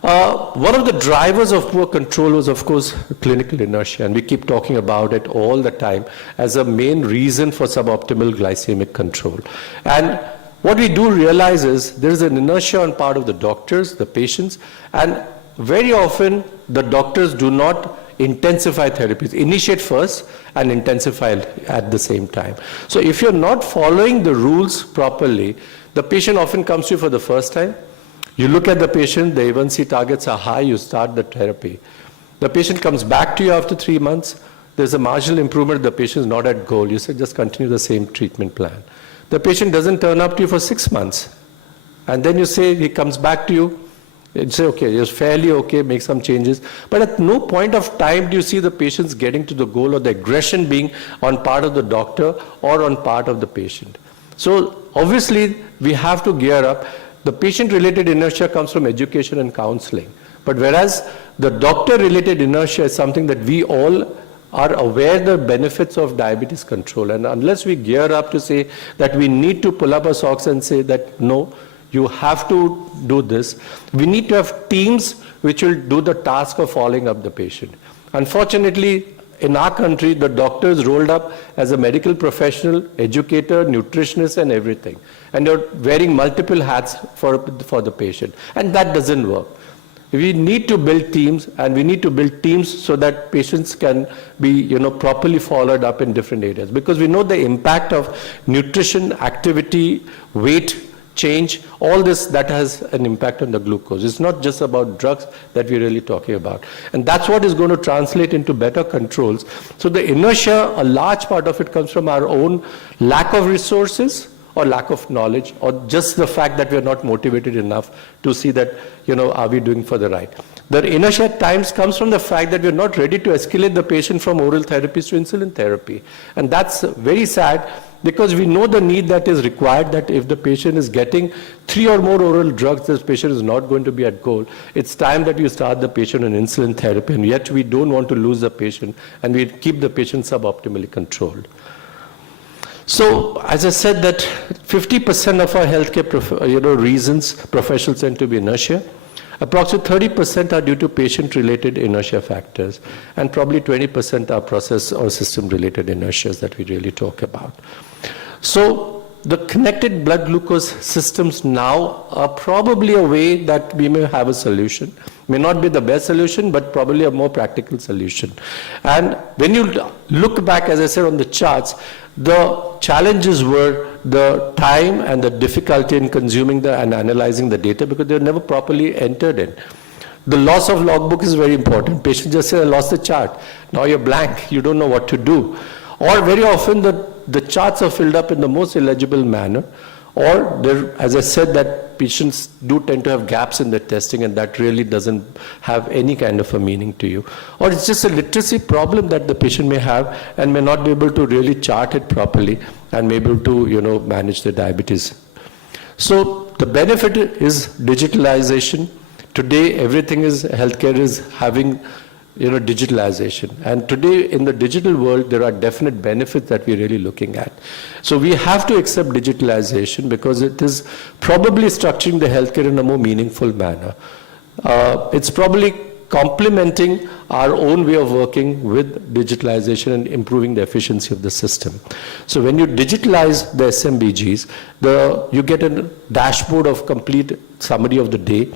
One of the drivers of poor control was, of course, clinical inertia, and we keep talking about it all the time as a main reason for suboptimal glycemic control. And what we do realize is there is an inertia on part of the doctors, the patients, and very often the doctors do not intensify therapies, initiate first and intensify at the same time. So if you're not following the rules properly, the patient often comes to you for the first time. You look at the patient, the A1C targets are high, you start the therapy. The patient comes back to you after 3 months, there's a marginal improvement, the patient is not at goal. You say just continue the same treatment plan. The patient doesn't turn up to you for 6 months. And then you say, he comes back to you, you say, okay, you're fairly okay, make some changes. But at no point of time do you see the patients getting to the goal or the aggression being on part of the doctor or on part of the patient. So obviously, we have to gear up. The patient-related inertia comes from education and counseling. But whereas the doctor-related inertia is something that we all are aware the benefits of diabetes control. And unless we gear up to say that we need to pull up our socks and say that, no, you have to do this, we need to have teams which will do the task of following up the patient. Unfortunately, in our country, the doctor is rolled up as a medical professional, educator, nutritionist, and everything. And you're wearing multiple hats for the patient. And that doesn't work. We need to build teams, and we need to build teams so that patients can be, properly followed up in different areas. Because we know the impact of nutrition, activity, weight change, all this, that has an impact on the glucose. It's not just about drugs that we're really talking about. And that's what is going to translate into better controls. So the inertia, a large part of it comes from our own lack of resources or lack of knowledge, or just the fact that we're not motivated enough to see that, are we doing for the right. The inertia at times comes from the fact that we're not ready to escalate the patient from oral therapies to insulin therapy. And that's very sad, because we know the need that is required, that if the patient is getting 3 or more oral drugs, this patient is not going to be at goal. It's time that you start the patient on insulin therapy, and yet we don't want to lose the patient, and we keep the patient suboptimally controlled. So, as I said, that 50% of our healthcare reasons professionals tend to be inertia. Approximately 30% are due to patient-related inertia factors, and probably 20% are process or system-related inertias that we really talk about. So the connected blood glucose systems now are probably a way that we may have a solution. May not be the best solution, but probably a more practical solution. And when you look back, as I said on the charts, the challenges were the time and the difficulty in consuming and analyzing the data, because they were never properly entered in. The loss of logbook is very important. Patient just said, I lost the chart. Now you're blank. You don't know what to do. Or very often the charts are filled up in the most illegible manner. Or, there, as I said, that patients do tend to have gaps in their testing, and that really doesn't have any kind of a meaning to you. Or it's just a literacy problem that the patient may have and may not be able to really chart it properly and may be able to, manage the diabetes. So the benefit is digitalization. Today, everything is, healthcare is having digitalization. And today in the digital world, there are definite benefits that we're really looking at. So we have to accept digitalization, because it is probably structuring the healthcare in a more meaningful manner. It's probably complementing our own way of working with digitalization and improving the efficiency of the system. So when you digitalize the SMBGs, you get a dashboard of complete summary of the day.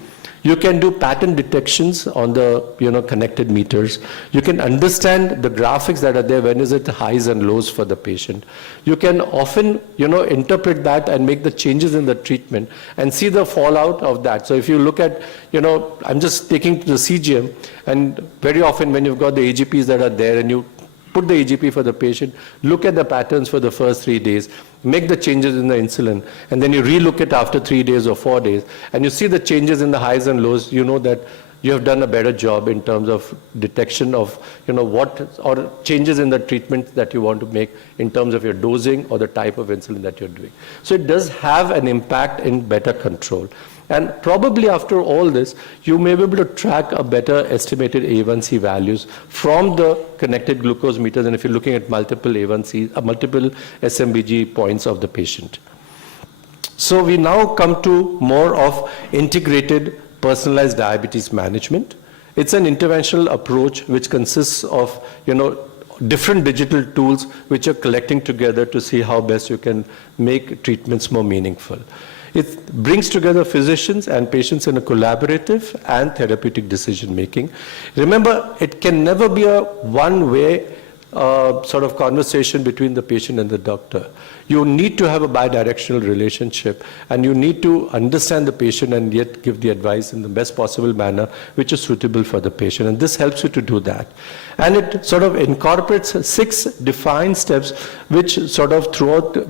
You can do pattern detections on the connected meters. You can understand the graphics that are there, when is it highs and lows for the patient. You can often interpret that and make the changes in the treatment and see the fallout of that. So if you look at, I'm just taking the CGM, and very often when you've got the AGPs that are there and you put the AGP for the patient, look at the patterns for the first 3 days, make the changes in the insulin, and then you relook it after 3 days or 4 days, and you see the changes in the highs and lows, you know that you have done a better job in terms of detection of, what, or changes in the treatment that you want to make in terms of your dosing or the type of insulin that you're doing. So it does have an impact in better control. And probably after all this, you may be able to track a better estimated A1C values from the connected glucose meters, and if you're looking at multiple A1C, multiple SMBG points of the patient. So we now come to more of integrated personalized diabetes management. It's an interventional approach which consists of, different digital tools which are collecting together to see how best you can make treatments more meaningful. It brings together physicians and patients in a collaborative and therapeutic decision making. Remember, it can never be a one-way sort of conversation between the patient and the doctor. You need to have a bidirectional relationship, and you need to understand the patient and yet give the advice in the best possible manner which is suitable for the patient, and this helps you to do that. And it sort of incorporates 6 defined steps which sort of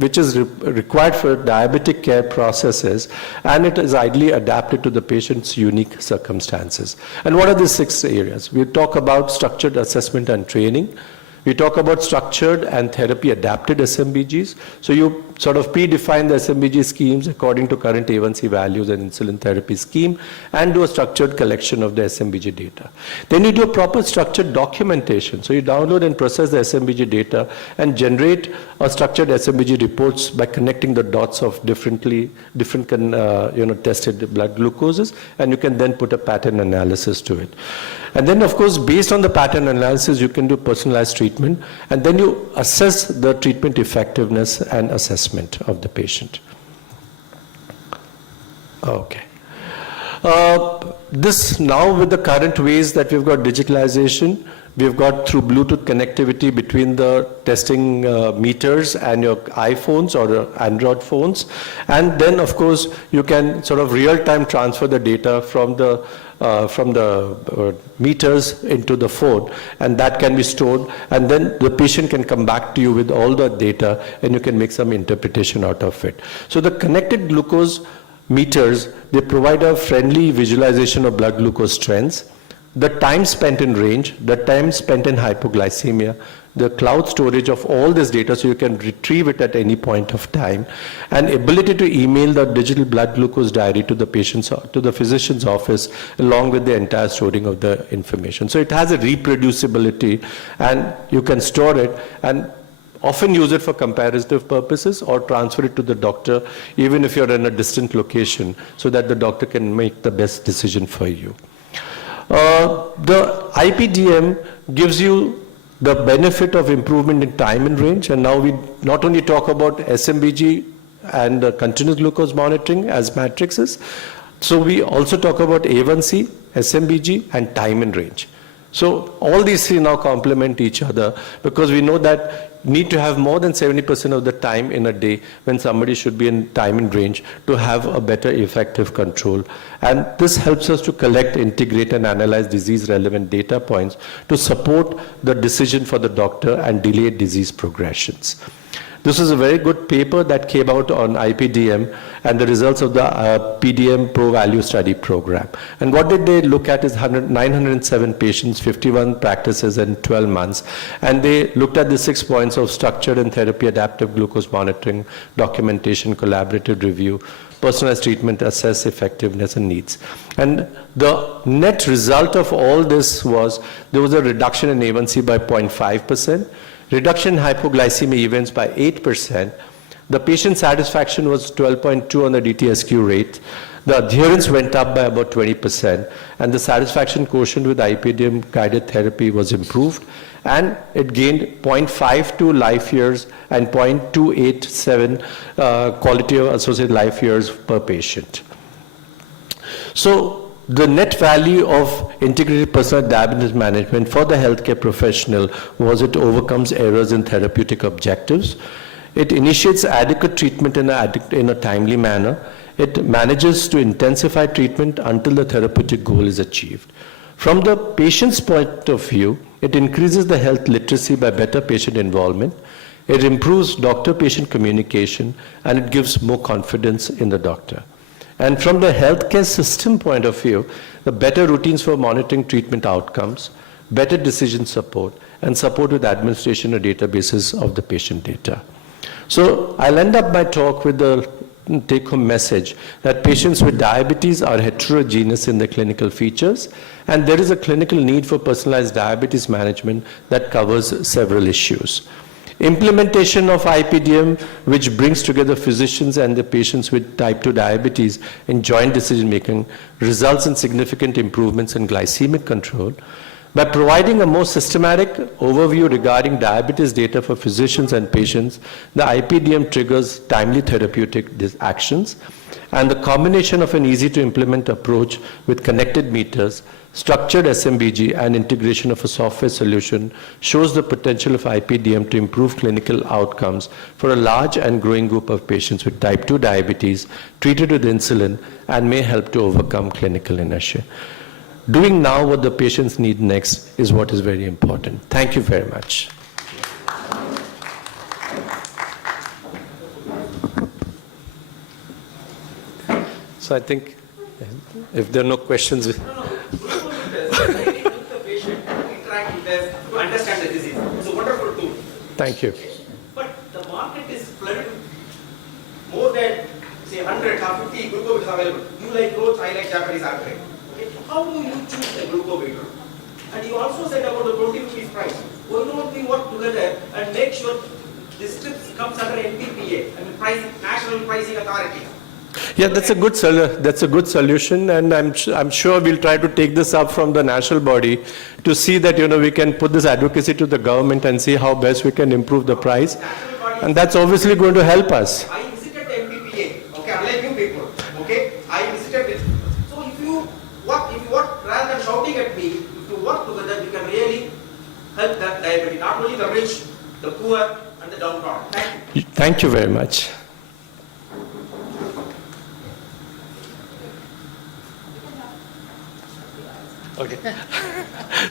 which is required for diabetic care processes, and it is ideally adapted to the patient's unique circumstances. And what are these 6 areas? We talk about structured assessment and training. We talk about structured and therapy adapted SMBGs. So you sort of predefine the SMBG schemes according to current A1C values and insulin therapy scheme, and do a structured collection of the SMBG data. Then you do a proper structured documentation. So you download and process the SMBG data and generate a structured SMBG reports by connecting the dots of different tested blood glucoses, and you can then put a pattern analysis to it. And then, of course, based on the pattern analysis, you can do personalized treatment, and then you assess the treatment effectiveness and assessment of the patient. Okay. This now with the current ways that we've got digitalization, we've got through Bluetooth connectivity between the testing meters and your iPhones or Android phones. And then, of course, you can sort of real-time transfer the data from the meters into the phone, and that can be stored. And then the patient can come back to you with all the data, and you can make some interpretation out of it. So the connected glucose meters, they provide a friendly visualization of blood glucose trends, the time spent in range, the time spent in hypoglycemia, the cloud storage of all this data so you can retrieve it at any point of time, and ability to email the digital blood glucose diary to the physician's office along with the entire storing of the information. So it has a reproducibility, and you can store it and often use it for comparative purposes or transfer it to the doctor even if you're in a distant location so that the doctor can make the best decision for you. The IPDM gives you the benefit of improvement in time and range, and now we not only talk about SMBG and continuous glucose monitoring as matrices, so we also talk about A1C, SMBG, and time and range. So all these three now complement each other because we know that need to have more than 70% of the time in a day when somebody should be in time and range to have a better effective control. And this helps us to collect, integrate, and analyze disease-relevant data points to support the decision for the doctor and delay disease progressions. This is a very good paper that came out on IPDM and the results of the PDM Pro Value Study program. And what did they look at is 907 patients, 51 practices in 12 months. And they looked at the 6 points of structured and therapy adaptive glucose monitoring, documentation, collaborative review, personalized treatment, assess effectiveness and needs. And the net result of all this was there was a reduction in A1C by 0.5%, reduction in hypoglycemia events by 8%. The patient satisfaction was 12.2 on the DTSQ rate. The adherence went up by about 20%, and the satisfaction quotient with IPDM guided therapy was improved, and it gained 0.52 life years and 0.287 quality of associated life years per patient. So the net value of integrated personal diabetes management for the healthcare professional was it overcomes errors in therapeutic objectives. It initiates adequate treatment in a timely manner. It manages to intensify treatment until the therapeutic goal is achieved. From the patient's point of view, it increases the health literacy by better patient involvement. It improves doctor-patient communication, and it gives more confidence in the doctor. And from the healthcare system point of view, the better routines for monitoring treatment outcomes, better decision support, and support with administration of databases of the patient data. So I'll end up my talk with the take-home message that patients with diabetes are heterogeneous in their clinical features, and there is a clinical need for personalized diabetes management that covers several issues. Implementation of IPDM, which brings together physicians and the patients with type 2 diabetes in joint decision making, results in significant improvements in glycemic control. By providing a more systematic overview regarding diabetes data for physicians and patients, the IPDM triggers timely therapeutic actions, and the combination of an easy-to-implement approach with connected meters, structured SMBG, and integration of a software solution shows the potential of IPDM to improve clinical outcomes for a large and growing group of patients with type 2 diabetes treated with insulin and may help to overcome clinical inertia. Doing now what the patients need next is what is very important. Thank you very much. So I think if there are no questions. The patient, interact with them, to understand the disease. It's a wonderful tool. Thank you. But the market is flooded more than, say, 100 or 50 glucometers available. You like growth, I like Japanese artery. Okay? How do you choose the glucometer? And you also said about the 20 rupees price. Why don't we work together and make sure this strips comes under NPPA, National Pricing Authority? Yeah, that's a good solution, and I'm sure we'll try to take this up from the national body to see that we can put this advocacy to the government and see how best we can improve the price, and that's obviously going to help us. I visited the NPPA, okay, unlike you people, okay, I visited it. So if you shouting at me, if you work together, we can really help that diabetes, not only the rich, the poor, and the downtrodden. Thank you. Thank you very much. Okay.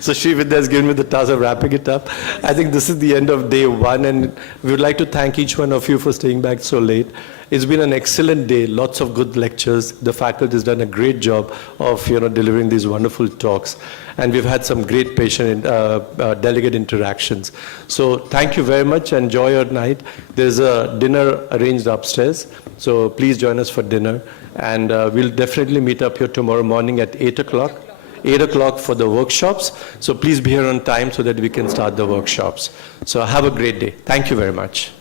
So Srividya has given me the task of wrapping it up. I think this is the end of day one, and we would like to thank each one of you for staying back so late. It's been an excellent day, lots of good lectures. The faculty has done a great job of delivering these wonderful talks, and we've had some great patient delegate interactions. So thank you very much. Enjoy your night. There's a dinner arranged upstairs, so please join us for dinner, and we'll definitely meet up here tomorrow morning at 8 o'clock. 8 o'clock for the workshops. So please be here on time so that we can start the workshops. So have a great day. Thank you very much.